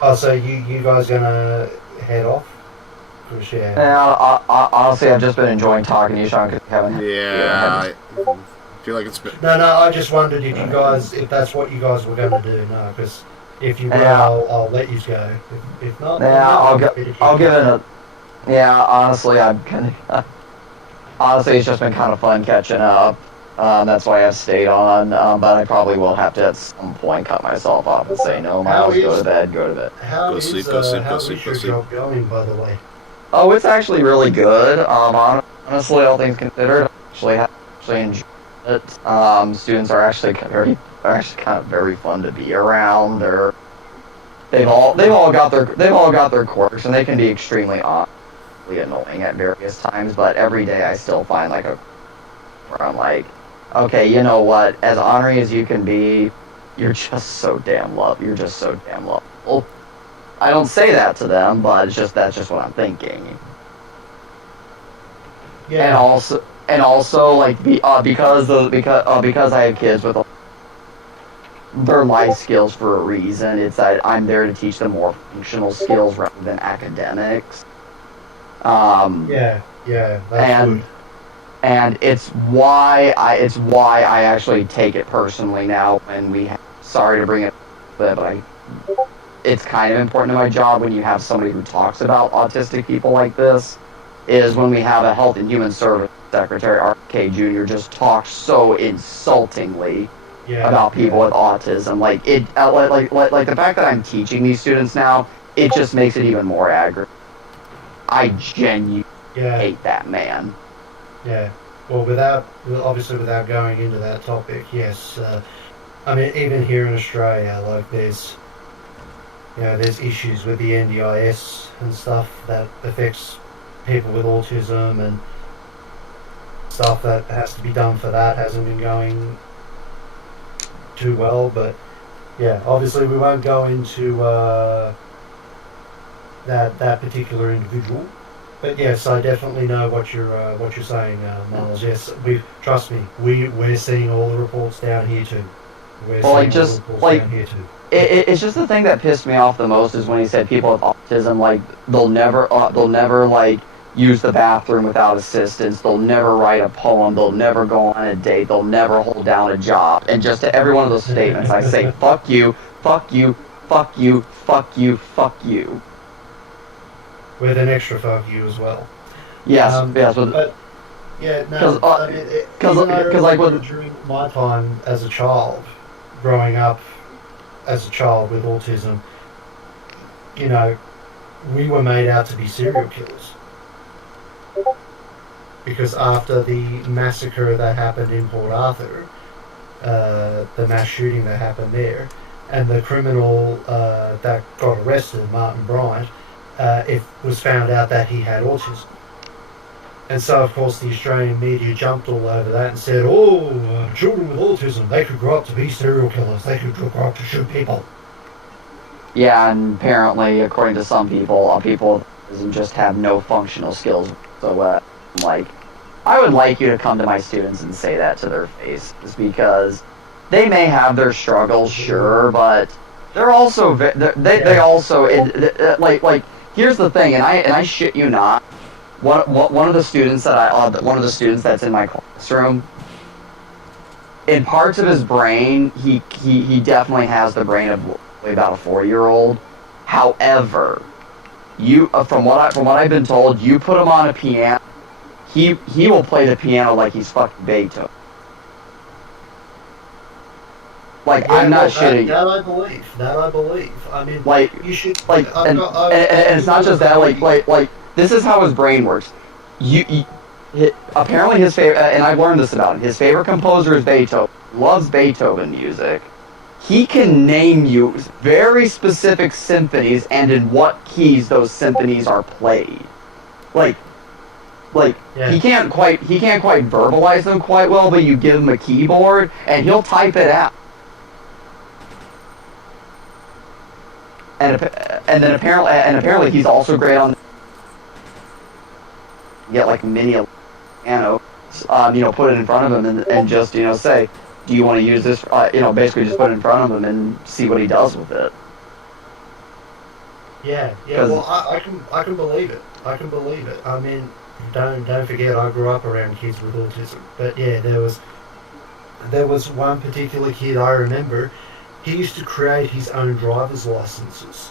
Oh, so you guys gonna head off? Yeah, honestly, I've just been enjoying talking to you, Sean, because you haven't... Yeah, I feel like it's been... No, I just wondered if that's what you guys were going to do. No, because if you will, I'll let you go. If not... Yeah, I'll give it a... Yeah, honestly, honestly, it's just been kind of fun catching up. That's why I've stayed on, but I probably will have to at some point cut myself off and say, no, Miles, go to bed. How is your job going, by the way? Oh, it's actually really good. Honestly, all things considered, I actually enjoy it. Students are actually kind of very fun to be around. They've all got their quirks, and they can be extremely annoying at various times. But every day, I still find where I'm like, okay, you know what? As ornery as you can be, you're just so damn lovable. I don't say that to them, but that's just what I'm thinking. Yeah. And also, like, because I have kids with they're life skills for a reason. It's that I'm there to teach them more functional skills rather than academics. Yeah, that's and good. and it's why I actually take it personally now when sorry to bring it up, but it's kind of important to my job when you have somebody who talks about autistic people like this, is when we have a Health and Human Service Secretary, R.K. Jr., just talk so insultingly about people with autism. Like the fact that I'm teaching these students now, it just makes it even more aggravating. I genuinely hate that man. Yeah. Well, obviously without going into that topic, yes. I mean, even here in Australia, like there's issues with the NDIS and stuff that affects people with autism, and stuff that has to be done for that hasn't been going too well. But yeah, obviously we won't go into that particular individual. But yes, I definitely know what you're saying, Miles. Yes, trust me, we're seeing all the reports down here too. It's just the thing that pissed me off the most is when he said people with autism, like they'll never like use the bathroom without assistance. They'll never write a poem. They'll never go on a date. They'll never hold down a job. And just to every one of those statements, I say fuck you, fuck you, fuck you, fuck you, fuck you. With an extra fuck you as well. Yes, yes. But yeah, no. During my time as a child, growing up as a child with autism, we were made out to be serial killers. Because after the massacre that happened in Port Arthur, the mass shooting that happened there, and the criminal that got arrested, Martin Bryant, it was found out that he had autism. And so, of course, the Australian media jumped all over that and said, children with autism, they could grow up to be serial killers. They could grow up to shoot people. Yeah, and apparently, according to some people, people with autism just have no functional skills. So, I would like you to come to my students and say that to their face, because they may have their struggles, sure, but they're also they also here's the thing, and I shit you not. One of the students that's in my classroom, in parts of his brain, he definitely has the brain of about a 4-year-old. However, from what I've been told, you put him on a piano, he will play the piano like he's fucking Beethoven. I'm not shitting. That I believe. I mean, you should and it's not just that. This is how his brain works. Apparently his favorite, and I've learned this about him. His favorite composer is Beethoven. Loves Beethoven music. He can name you very specific symphonies and in what keys those symphonies are played. He can't quite verbalize them quite well, but you give him a keyboard and he'll type it out. And apparently he's also great on get mini piano, put it in front of him and just say, do you want to use this? Basically just put it in front of him and see what he does with it. Yeah. Well, I can believe it. I mean, don't forget, I grew up around kids with autism. But yeah, there was one particular kid I remember. He used to create his own driver's licenses.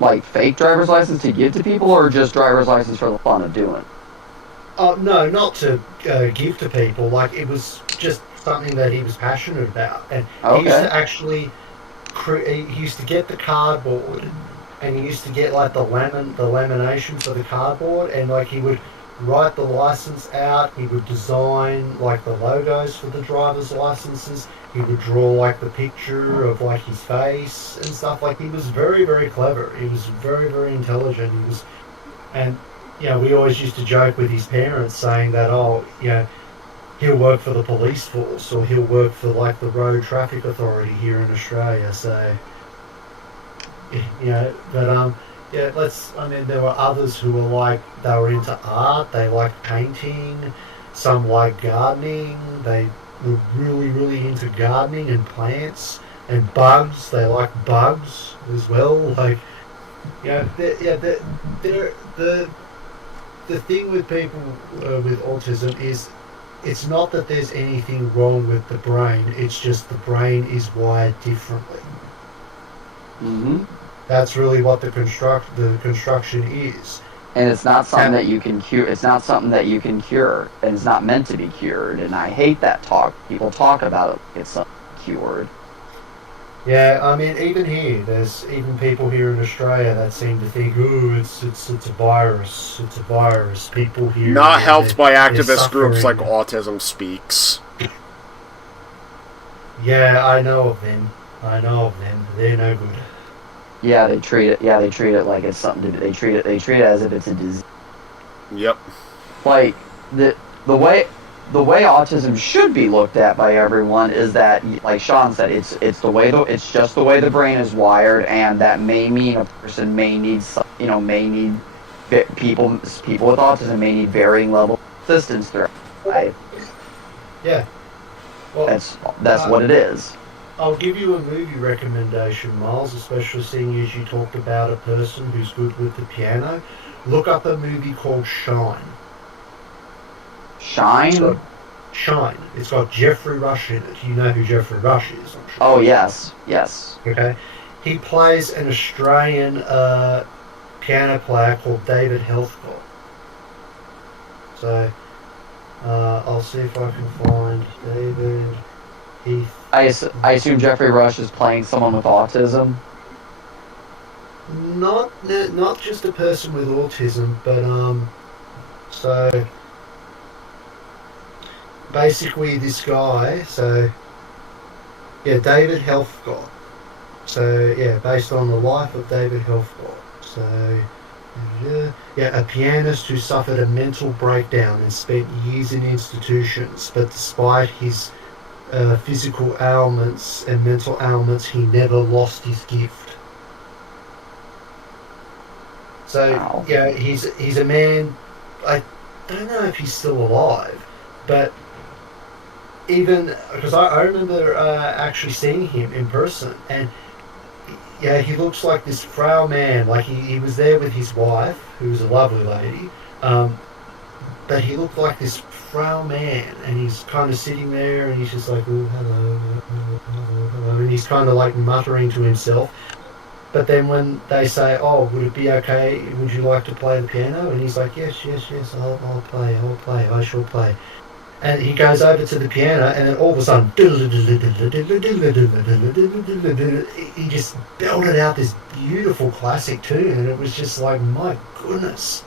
Like fake driver's license to give to people, or just driver's license for the fun of doing? Oh no, not to give to people. It was just something that he was passionate about, and he used to actually he used to get the cardboard, and he used to get the lamination for the cardboard, and he would write the license out. He would design the logos for the driver's licenses. He would draw the picture of his face and stuff. He was very, very clever. He was very, very intelligent. We always used to joke with his parents saying that, he'll work for the police force, or he'll work for the road traffic authority here in Australia. So, there were others who were they were into art. They liked painting. Some liked gardening. were really, really into gardening and plants and bugs. They like bugs as well. Like, you know, the thing with people with autism is it's not that there's anything wrong with the brain. It's just the brain is wired differently. Mm-hmm. That's really what the construction is. And it's not something that you can cure. It's not something that you can cure, and it's not meant to be cured. And I hate that talk. People talk about it like it's something cured. Yeah, I mean, even here, there's even people here in Australia that seem to think, "Oh, it's a virus. It's a virus." People here Not helped by they're activist groups like suffering. Autism Speaks. Yeah, I know of them. They're no good. Yeah, they treat it. Yeah, they treat it like it's something to. They treat it as if it's a disease. Yep. Like the way autism should be looked at by everyone is that, like Sean said, it's just the way the brain is wired, and that may mean a person may need people with autism may need varying level of assistance throughout life. Yeah. Well, That's what it is. I'll give you a movie recommendation, Miles, especially seeing as you talked about a person who's good with the piano. Look up a movie called Shine. Shine? Shine. It's got Jeffrey Rush in it. You know who Jeffrey Rush is, I'm sure. Oh, yes. Okay. He plays an Australian piano player called David Heathcote. So, I'll see if I can find David Heath. I assume Jeffrey Rush is playing someone with autism. Not just a person with autism, but so basically this guy, David Heathcote. So yeah, based on the life of David Heathcote. So a pianist who suffered a mental breakdown and spent years in institutions, but despite his physical ailments and mental ailments, he never lost his gift. So Wow. yeah, he's a man. I don't know if he's still alive, but even because I remember actually seeing him in person, and yeah, he looks like this frail man. Like he was there with his wife, who was a lovely lady, but he looked like this frail man, and he's kind of sitting there, and he's just like, oh, hello, and he's kind of like muttering to himself. But then when they say, oh, would it be okay, would you like to play the piano? And he's like, yes, I'll play, I shall play. And he goes over to the piano, and then all of a sudden, he just belted out this beautiful classic tune, and it was just like, my goodness.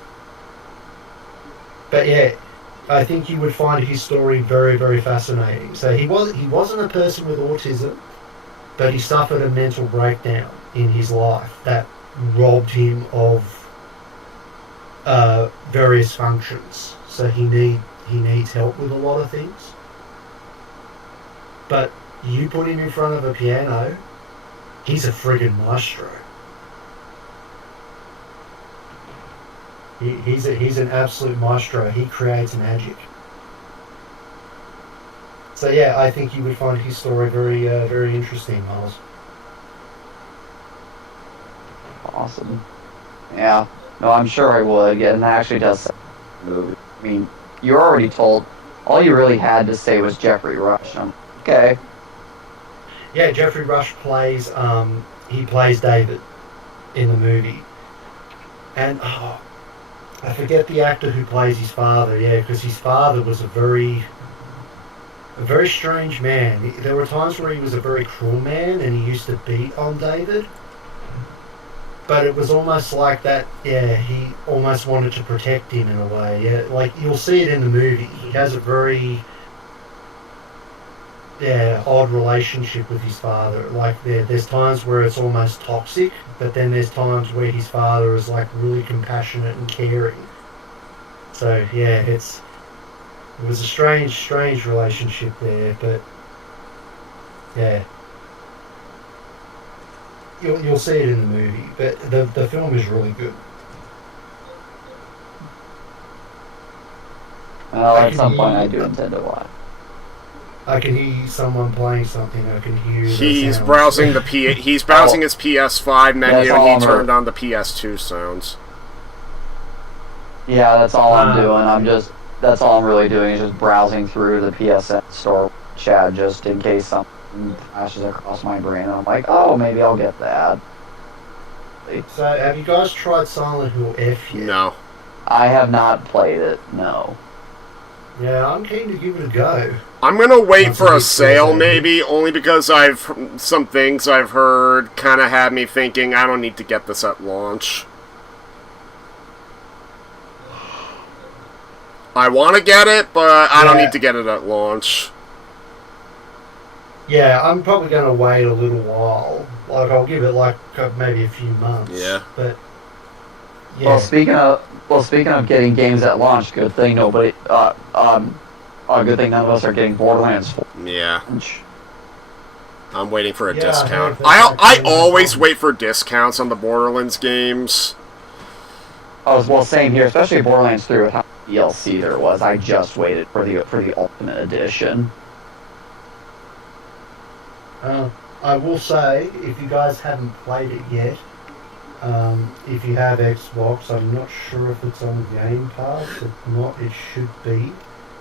But yeah, I think you would find his story very, very fascinating. So he wasn't a person with autism, but he suffered a mental breakdown in his life that robbed him of various functions. So he needs help with a lot of things. But you put him in front of a piano, he's a friggin' maestro. He's an absolute maestro. He creates magic. So yeah, I think you would find his story very, very interesting, Miles. Awesome. Yeah. No, I'm sure I would. Yeah, and that actually does sound like a movie. I mean, you were already told. All you really had to say was Jeffrey Rush. Okay. Yeah, Jeffrey Rush plays David in the movie. And I forget the actor who plays his father. Yeah, because his father was a very strange man. There were times where he was a very cruel man, and he used to beat on David. But it was almost like that, yeah, he almost wanted to protect him in a way. Yeah, like you'll see it in the movie. He has a very odd relationship with his father. Like there's times where it's almost toxic, but then there's times where his father is like really compassionate and caring. So yeah, it was a strange relationship there, but yeah. You'll see it in the movie, but the film is really good. Well, at some point I do intend to watch. I can hear someone playing something. I can hear. He's sounds. browsing He's browsing his PS5 menu. That's all He I'm turned on the PS2 sounds. Yeah, that's all I'm doing. That's all I'm really doing is just browsing through the PSN store chat just in case something flashes across my brain. And I'm like, oh, maybe I'll get that. So, have you guys tried Silent Hill F yet? No. I have not played it, no. Yeah, I'm keen to give it a go. I'm gonna wait Once for it a gets sale, there. maybe, only because some things I've heard kind of had me thinking I don't need to get this at launch. I want to get it, but I don't Yeah. need to get it at launch. Yeah, I'm probably going to wait a little while. Like, I'll give it like maybe a few months. Yeah. But yeah, Well, speaking of getting games at launch, good thing nobody, good thing none of us are getting Borderlands 4 Yeah. launch. I'm waiting for a Yeah, I discount. heard that I actually always was- wait for discounts on the Borderlands games. Oh, well, same here, especially Borderlands 3 with how much DLC there was. I just waited for the Ultimate Edition. I will say, if you guys haven't played it yet, if you have Xbox, I'm not sure if it's on Game Pass. If not, it should be.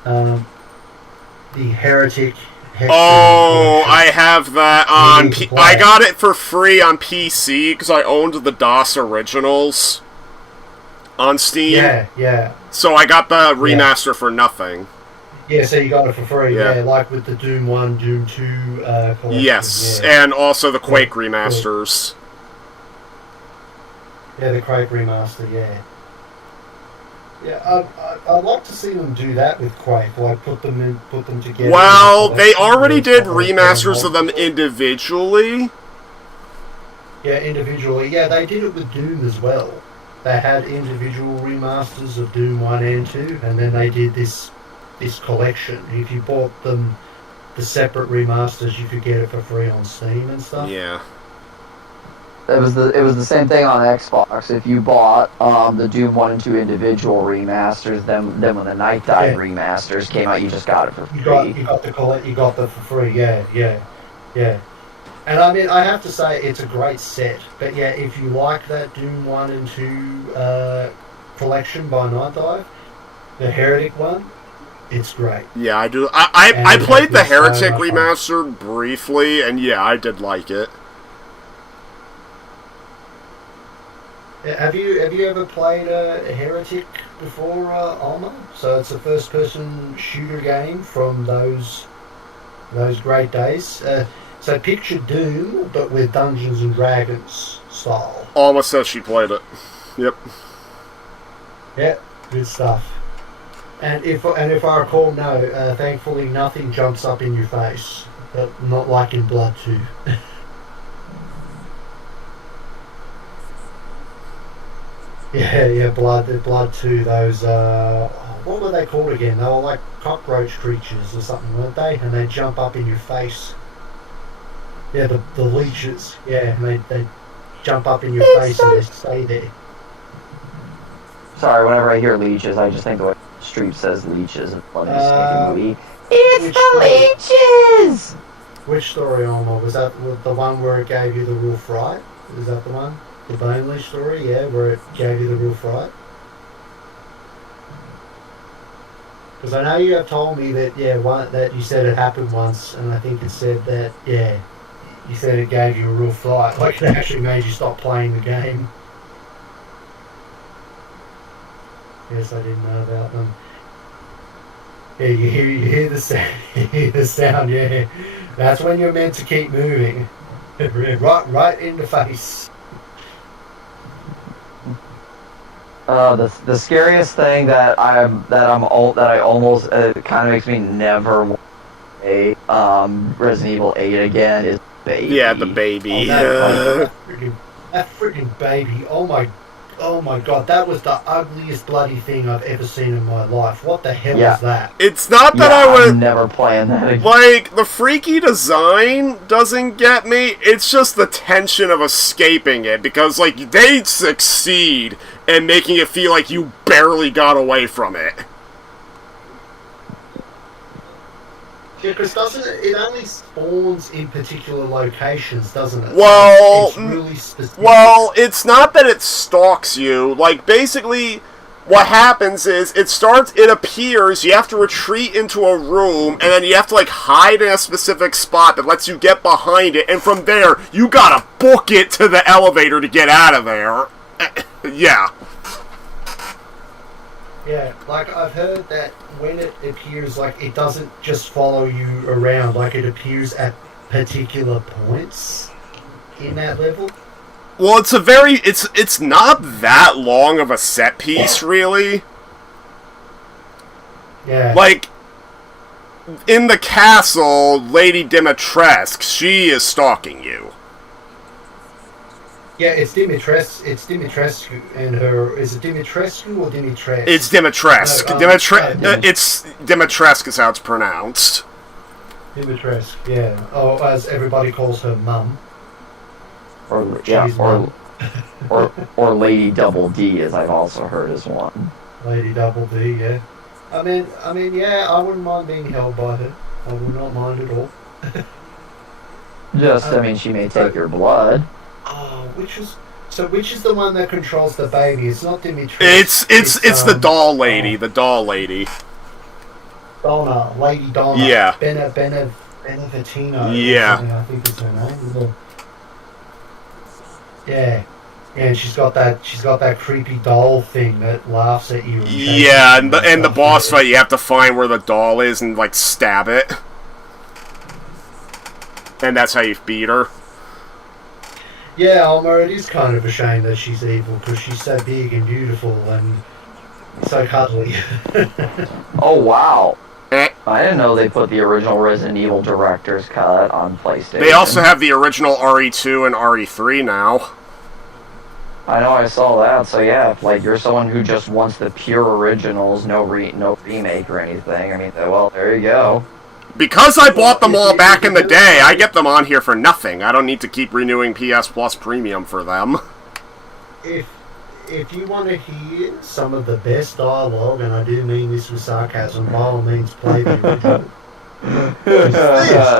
The Heretic. Hexen Oh, collection. I have that You on. need to play I it. got it for free on PC because I owned the DOS originals on Steam. Yeah. So I got the remaster for nothing. Yeah, so you got it for free, Yeah. yeah, like with the Doom 1, Doom 2 collection. Yes, yeah. and also the Quake Cool. remasters. Yeah, the Quake remaster, yeah. Yeah, I'd like to see them do that with Quake, like put them together. Well, in a they collection already with did all the remasters of them multiple- individually. Yeah, individually. Yeah, they did it with Doom as well. They had individual remasters of Doom 1 and 2, and then they did this collection. If you bought them, the separate remasters, you could get it for free on Steam and stuff. Yeah. It was the same thing on Xbox. If you bought the Doom 1 and 2 individual remasters, then when the Night Dive Yeah. remasters came out, you just got it for You free. got that for free. Yeah. And I mean, I have to say, it's a great set. But yeah, if you like that Doom 1 and 2 collection by Night Dive, the Heretic one, it's great. Yeah, I do. I And played the it's so Heretic much fun. remaster briefly, and yeah, I did like it. Have you ever played a Heretic before, Alma? So it's a first-person shooter game from those great days. So picture Doom, but with Dungeons and Dragons style. Alma says she played it. Yep. Yeah, good stuff. And if I recall, no, thankfully nothing jumps up in your face, but not like in Blood 2. Yeah, Blood 2. Those what were they called again? They were like cockroach creatures or something, weren't they? And they jump up in your face. Yeah, the leeches. Yeah, and they jump up in your face and they stay there. Sorry, whenever I hear leeches, I just think the way Street says leeches in Bloody Uh, movie. It's the leeches! Which story, Alma? Was that the one where it gave you the real fright? Is that the one? The Boneless story, yeah, where it gave you the real fright? Because I know you have told me that, that you said it happened once, and I think it said that, you said it gave you a real fright. Like, it actually made you stop playing the game. Yes, I didn't know about them. Yeah, you hear the sound, yeah. That's when you're meant to keep moving. right in the face. The scariest thing that I almost kind of makes me never want to play Resident Evil 8 again is baby. Yeah, the baby. That freaking baby. Oh my god, that was the ugliest bloody thing I've ever seen in my life. What the hell Yeah. is that? It's not that I was I'm never playing that again. like the freaky design doesn't get me. It's just the tension of escaping it because like they succeed in making it feel like you barely got away from it. Yeah, because doesn't it only spawns in particular locations, doesn't it? Well, It's really specific. Well, it's not that it stalks you. Like, basically, what happens is it appears, you have to retreat into a room, and then you have to, like, hide in a specific spot that lets you get behind it, and from there, you gotta book it to the elevator to get out of there. Yeah. Yeah, like I've heard that when it appears, like it doesn't just follow you around, like it appears at particular points in that level. Well, it's not that long of a set piece, really. Yeah. Like, in the castle, Lady Dimitrescu, she is stalking you. Yeah, it's Dimitrescu and her. Is it Dimitrescu or Dimitrescu? It's Dimitrescu. No, it's Dimitrescu is how it's pronounced. Dimitrescu, yeah. Oh, as everybody calls her mum. Or She's mum. or Lady Double D, as I've also heard as one. Lady Double D, yeah. I mean, yeah, I wouldn't mind being held by her. I would not mind at all. I mean, she may take your blood. Oh, which is the one that controls the baby? It's not Dimitrescu. It's the doll lady. The doll lady. Donna, Lady Donna. Yeah. Benevitino. Yeah. I think it's her name. Yeah. Yeah, and she's got that creepy doll thing that laughs at you. Yeah, and the boss fight, you have to find where the doll is and like stab it, and that's how you beat her. Yeah, Alma, it is kind of a shame that she's evil because she's so big and beautiful and so cuddly. Oh wow! I didn't know they put the original Resident Evil director's cut on PlayStation. They also have the original RE2 and RE3 now. I know, I saw that. So yeah, if, like, you're someone who just wants the pure originals, no remake or anything. I mean, well, there you go. Because I bought them all back in the day, I get them on here for nothing. I don't need to keep renewing PS Plus Premium for them. If you want to hear some of the best dialogue, and I do mean this with sarcasm, by all means play the original.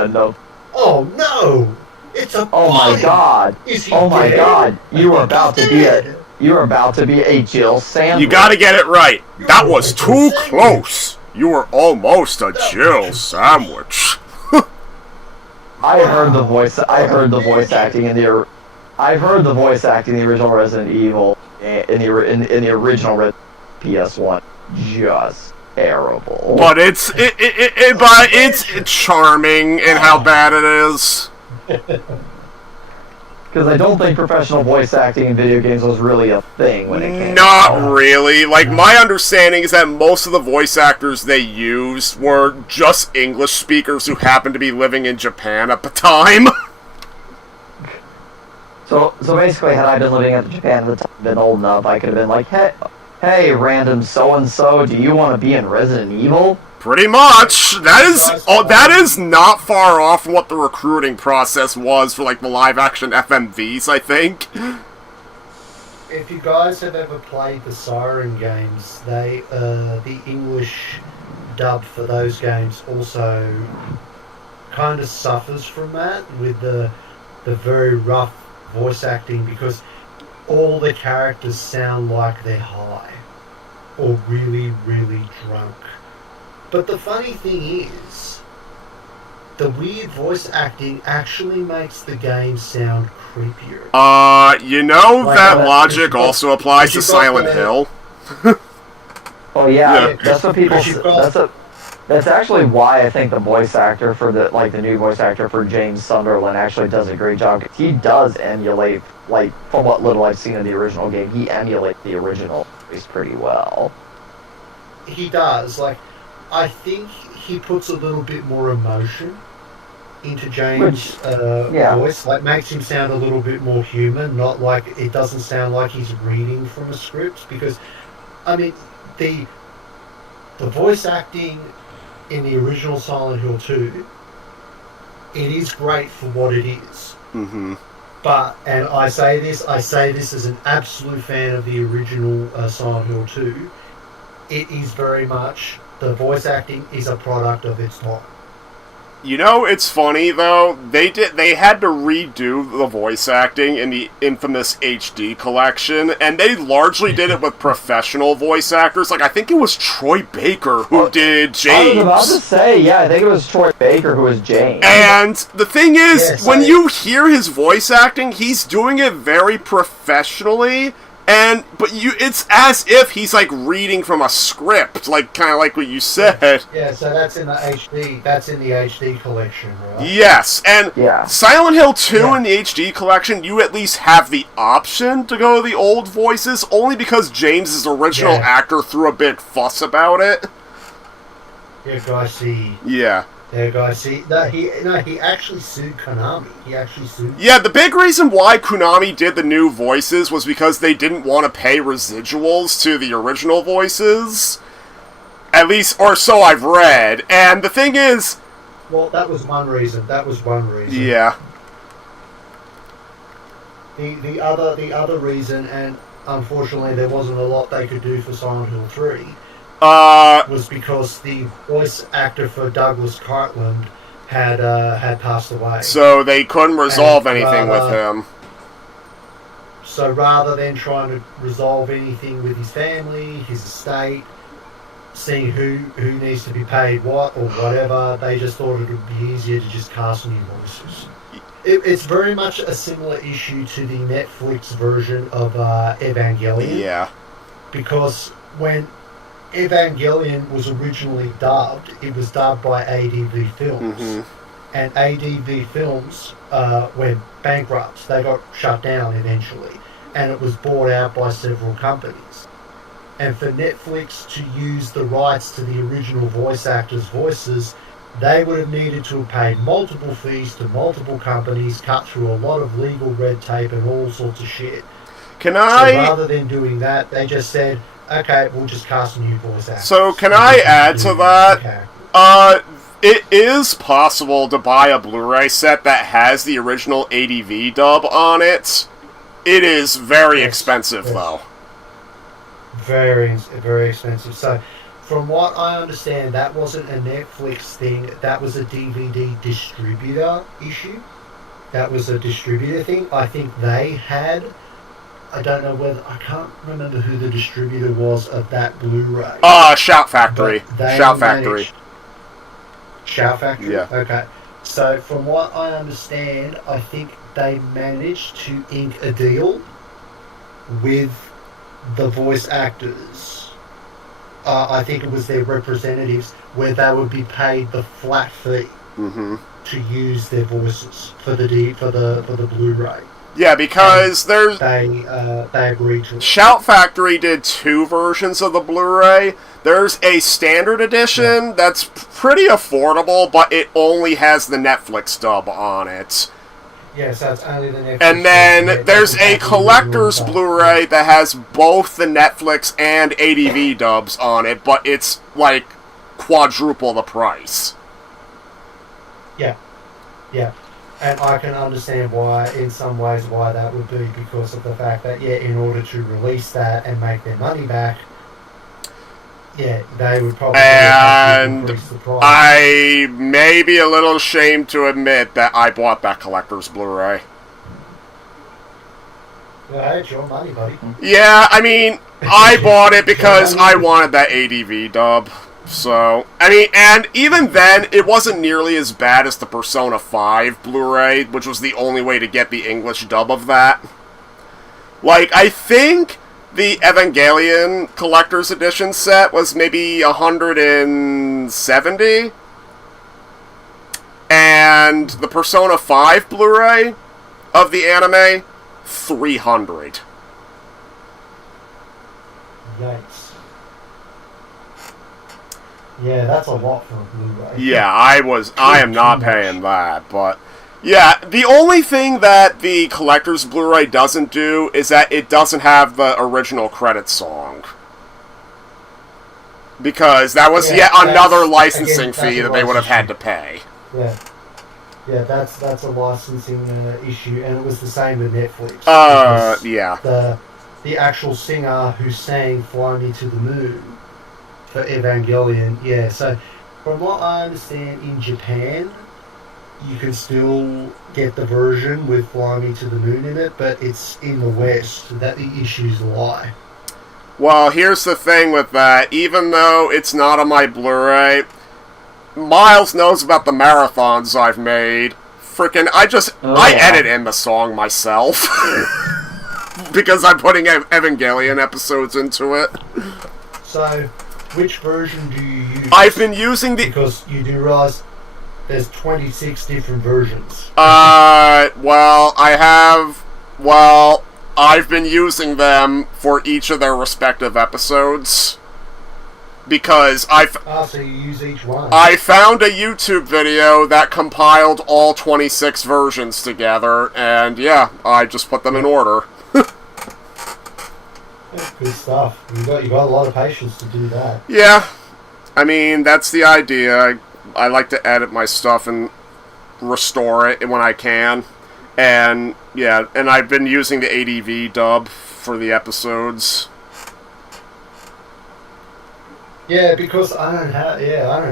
No. Oh no! It's a Oh my god! Oh my god! You are about to be a Jill sandwich. You gotta get it right. That was too close. You were almost a Jill sandwich. I've heard the voice acting in the original Resident Evil in the original PS1. Just terrible. But it's charming in how bad it is. Because I don't think professional voice acting in video games was really a thing when it came Not out. really. Like, my understanding is that most of the voice actors they used were just English speakers who happened to be living in Japan at the time. So basically, had I been living in Japan at the time, been old enough, I could have been like, hey, random so-and-so, do you want to be in Resident Evil? Pretty much. That is not far off from what the recruiting process was for, like, the live-action FMVs, I think. If you guys have ever played the Siren games, the English dub for those games also kind of suffers from that with the very rough voice acting because all the characters sound like they're high or really, really drunk. But the funny thing is, the weird voice acting actually makes the game sound creepier. You know that logic also applies to Silent Hill. Oh yeah, that's what people. That's actually why I think the voice actor for the new voice actor for James Sunderland actually does a great job. He does emulate, like, from what little I've seen of the original game, he emulates the original voice pretty well. He does. Like, I think he puts a little bit more emotion into James' voice. Like, makes him sound a little bit more human. Not like it doesn't sound like he's reading from a script. Because, I mean, the voice acting in the original Silent Hill 2, it is great for what it is. Mm-hmm. But, and I say this as an absolute fan of the original Silent Hill 2, it is very much, the voice acting is a product of its time. You know, it's funny though. They had to redo the voice acting in the infamous HD collection, and they largely did it with professional voice actors. Like I think it was Troy Baker who did James. I was about to say, yeah, I think it was Troy Baker who was James. And the thing is, when you hear his voice acting, he's doing it very professionally. But it's as if he's like reading from a script, like kind of like what you said. Yeah, so that's in the HD. That's in the HD collection, right? Yes, and Silent Hill 2 in the HD collection, you at least have the option to go to the old voices, only because James's original actor threw a big fuss about it. Yeah, guys, see. Yeah. Yeah, guys, see. No, he actually sued Konami. He actually sued. Yeah, the big reason why Konami did the new voices was because they didn't want to pay residuals to the original voices. At least, or so I've read. And the thing is... Well, that was one reason. Yeah. The other reason, and unfortunately there wasn't a lot they could do for Silent Hill 3... was because the voice actor for Douglas Cartland had passed away. So they couldn't resolve anything with him. So rather than trying to resolve anything with his family, his estate, seeing who needs to be paid what or whatever, they just thought it would be easier to just cast new voices. It's very much a similar issue to the Netflix version of Evangelion. Yeah. Because when Evangelion was originally dubbed, it was dubbed by ADV Films. Mm-hmm. And ADV Films went bankrupt. They got shut down eventually. And it was bought out by several companies. And for Netflix to use the rights to the original voice actors' voices, they would have needed to have paid multiple fees to multiple companies, cut through a lot of legal red tape and all sorts of shit. So rather than doing that, they just said, okay, we'll just cast a new voice actor. So can I add to that? It is possible to buy a Blu-ray set that has the original ADV dub on it. It is very expensive, though. Very, very expensive. So, from what I understand, that wasn't a Netflix thing. That was a DVD distributor issue. That was a distributor thing. I think they had... I don't know whether... I can't remember who the distributor was of that Blu-ray. Shout Factory. Shout Factory. Shout Factory? Yeah. Okay. So, from what I understand, I think they managed to ink a deal with the voice actors. I think it was their representatives, where they would be paid the flat fee to use their voices for the Blu-ray. Yeah, because there's... They agreed to it. Shout Factory did 2 versions of the Blu-ray. There's a standard edition that's pretty affordable, but it only has the Netflix dub on it. Yeah, so it's only the Netflix. And then there's a collector's Blu-ray that has both the Netflix and ADV dubs on it, but it's like quadruple the price. Yeah. Yeah. And I can understand why, in some ways, why that would be, because of the fact that, in order to release that and make their money back, they would probably have to increase the price. I may be a little ashamed to admit that I bought that collector's Blu-ray. Well, hey, it's your money, buddy. Yeah, I mean, I bought it because I wanted that ADV dub. So, I mean, and even then, it wasn't nearly as bad as the Persona 5 Blu-ray, which was the only way to get the English dub of that. Like, I think the Evangelion Collector's Edition set was maybe 170, and the Persona 5 Blu-ray of the anime, 300. Yikes. Yeah, that's a lot for a Blu-ray. Yeah, I am not paying that, but... Yeah, the only thing that the collector's Blu-ray doesn't do is that it doesn't have the original credit song. Because that was yet another licensing fee that they would have had to pay. Yeah. Yeah, that's a licensing issue, and it was the same with Netflix. Yeah. The actual singer who sang Fly Me to the Moon for Evangelion, so from what I understand, in Japan, you can still get the version with Fly Me to the Moon in it, but it's in the West that the issues lie. Well, here's the thing with that. Even though it's not on my Blu-ray, Miles knows about the marathons I've made. Frickin' I edit in the song myself. Because I'm putting Evangelion episodes into it. So, which version do you use? I've been using the... Because you do realize there's 26 different versions. I've been using them for each of their respective episodes. Because so you use each one. I found a YouTube video that compiled all 26 versions together, and yeah, I just put them in order. That's good stuff. You got a lot of patience to do that. Yeah, I mean, that's the idea. I like to edit my stuff and restore it when I can. And yeah, and I've been using the ADV dub for the episodes. Yeah, because I don't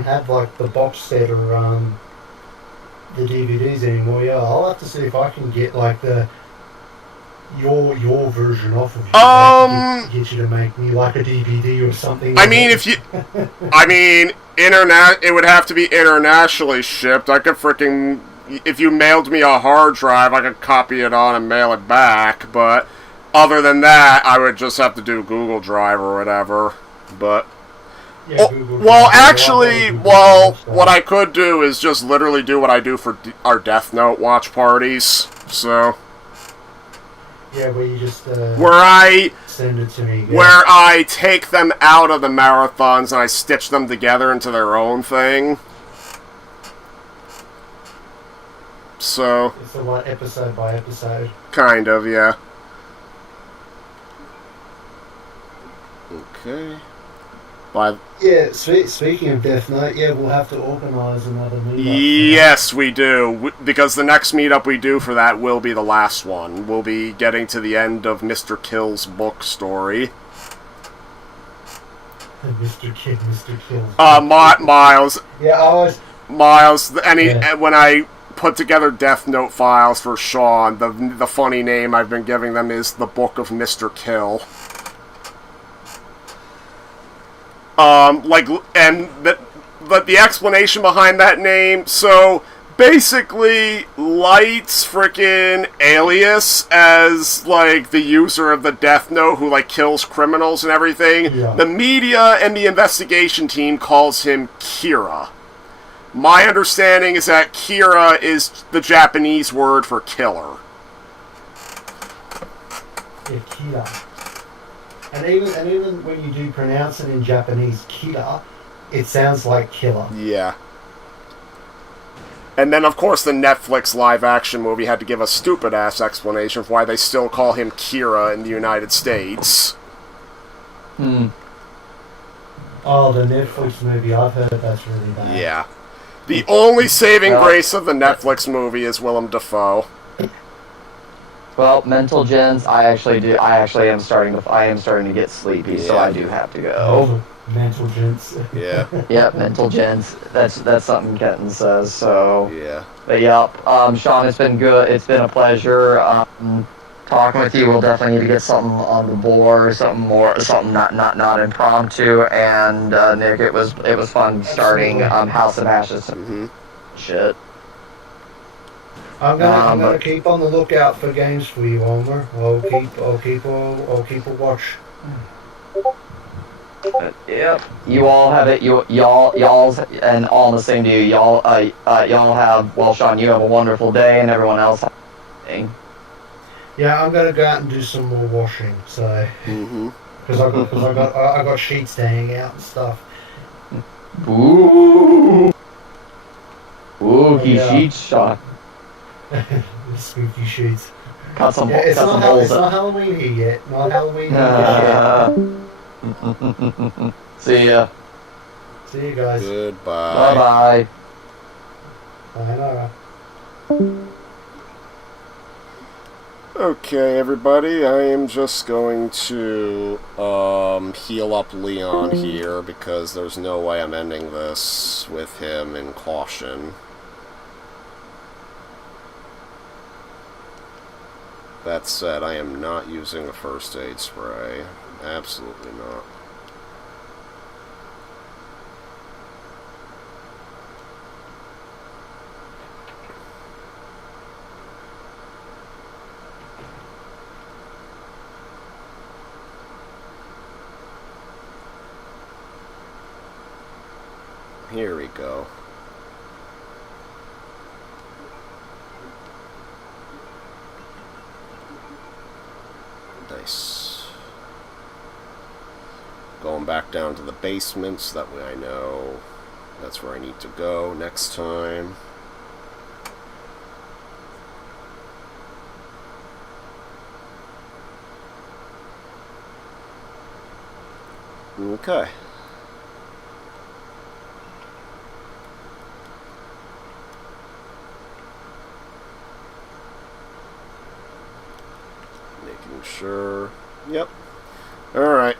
have like the box set or the DVDs anymore. Yeah, I'll have to see if I can get like your version off of you. Get you to make me like a DVD or something. I mean, it would have to be internationally shipped. I could freaking, if you mailed me a hard drive, I could copy it on and mail it back. But other than that, I would just have to do Google Drive or whatever. But yeah, what I could do is just literally do what I do for our Death Note watch parties. So. Yeah, where you just send it to me. Yeah. Where I take them out of the marathons and I stitch them together into their own thing. So. It's a lot episode by episode. Kind of, yeah. Okay. Yeah, speaking of Death Note, yeah, we'll have to organise another meetup. Yes, we do. Because the next meetup we do for that will be the last one. We'll be getting to the end of Mr. Kill's book story. Mr. Kill's Miles. Yeah, Miles, when I put together Death Note files for Sean, the funny name I've been giving them is the Book of Mr. Kill. But the explanation behind that name, so basically Light's frickin' alias as, like, the user of the Death Note who, like, kills criminals and everything, the media and the investigation team calls him Kira. My understanding is that Kira is the Japanese word for killer. Yeah, Kira. And even when you do pronounce it in Japanese, Kira, it sounds like killer. Yeah. And then, of course, the Netflix live-action movie had to give a stupid-ass explanation for why they still call him Kira in the United States. Oh, the Netflix movie, I've heard that's really bad. Yeah. The only saving grace of the Netflix movie is Willem Dafoe. Well, Mental Gens, I am starting to get sleepy, so I do have to go. Mental Gens. Yeah. Yep, Mental Gens. That's something Kenton says. So. Yeah. But yep, Sean, it's been good. It's been a pleasure talking with you. We'll definitely need to get something on the board, something not impromptu. And Nick, it was fun starting House of Ashes. Shit. I'm gonna keep on the lookout for games for you, Homer. I'll keep a watch. Yep. You all have it. Y'all's, and all in the same to you. Y'all have. Well, Sean, you have a wonderful day, and everyone else. Yeah, I'm gonna go out and do some more washing. So. Because I got sheets to hang out and stuff. Ooh. Spooky sheets, Sean. Spooky sheets. Cut some it's not holes. It's not Halloween here yet. Not Halloween here yet. See ya. See you guys. Goodbye. Bye-bye. Bye. Okay, everybody, I am just going to heal up Leon here because there's no way I'm ending this with him in caution. That said, I am not using a first aid spray. Absolutely not. Here we go. Nice. Going back down to the basement so that way I know that's where I need to go next time. Okay. Making sure. Yep. Alright.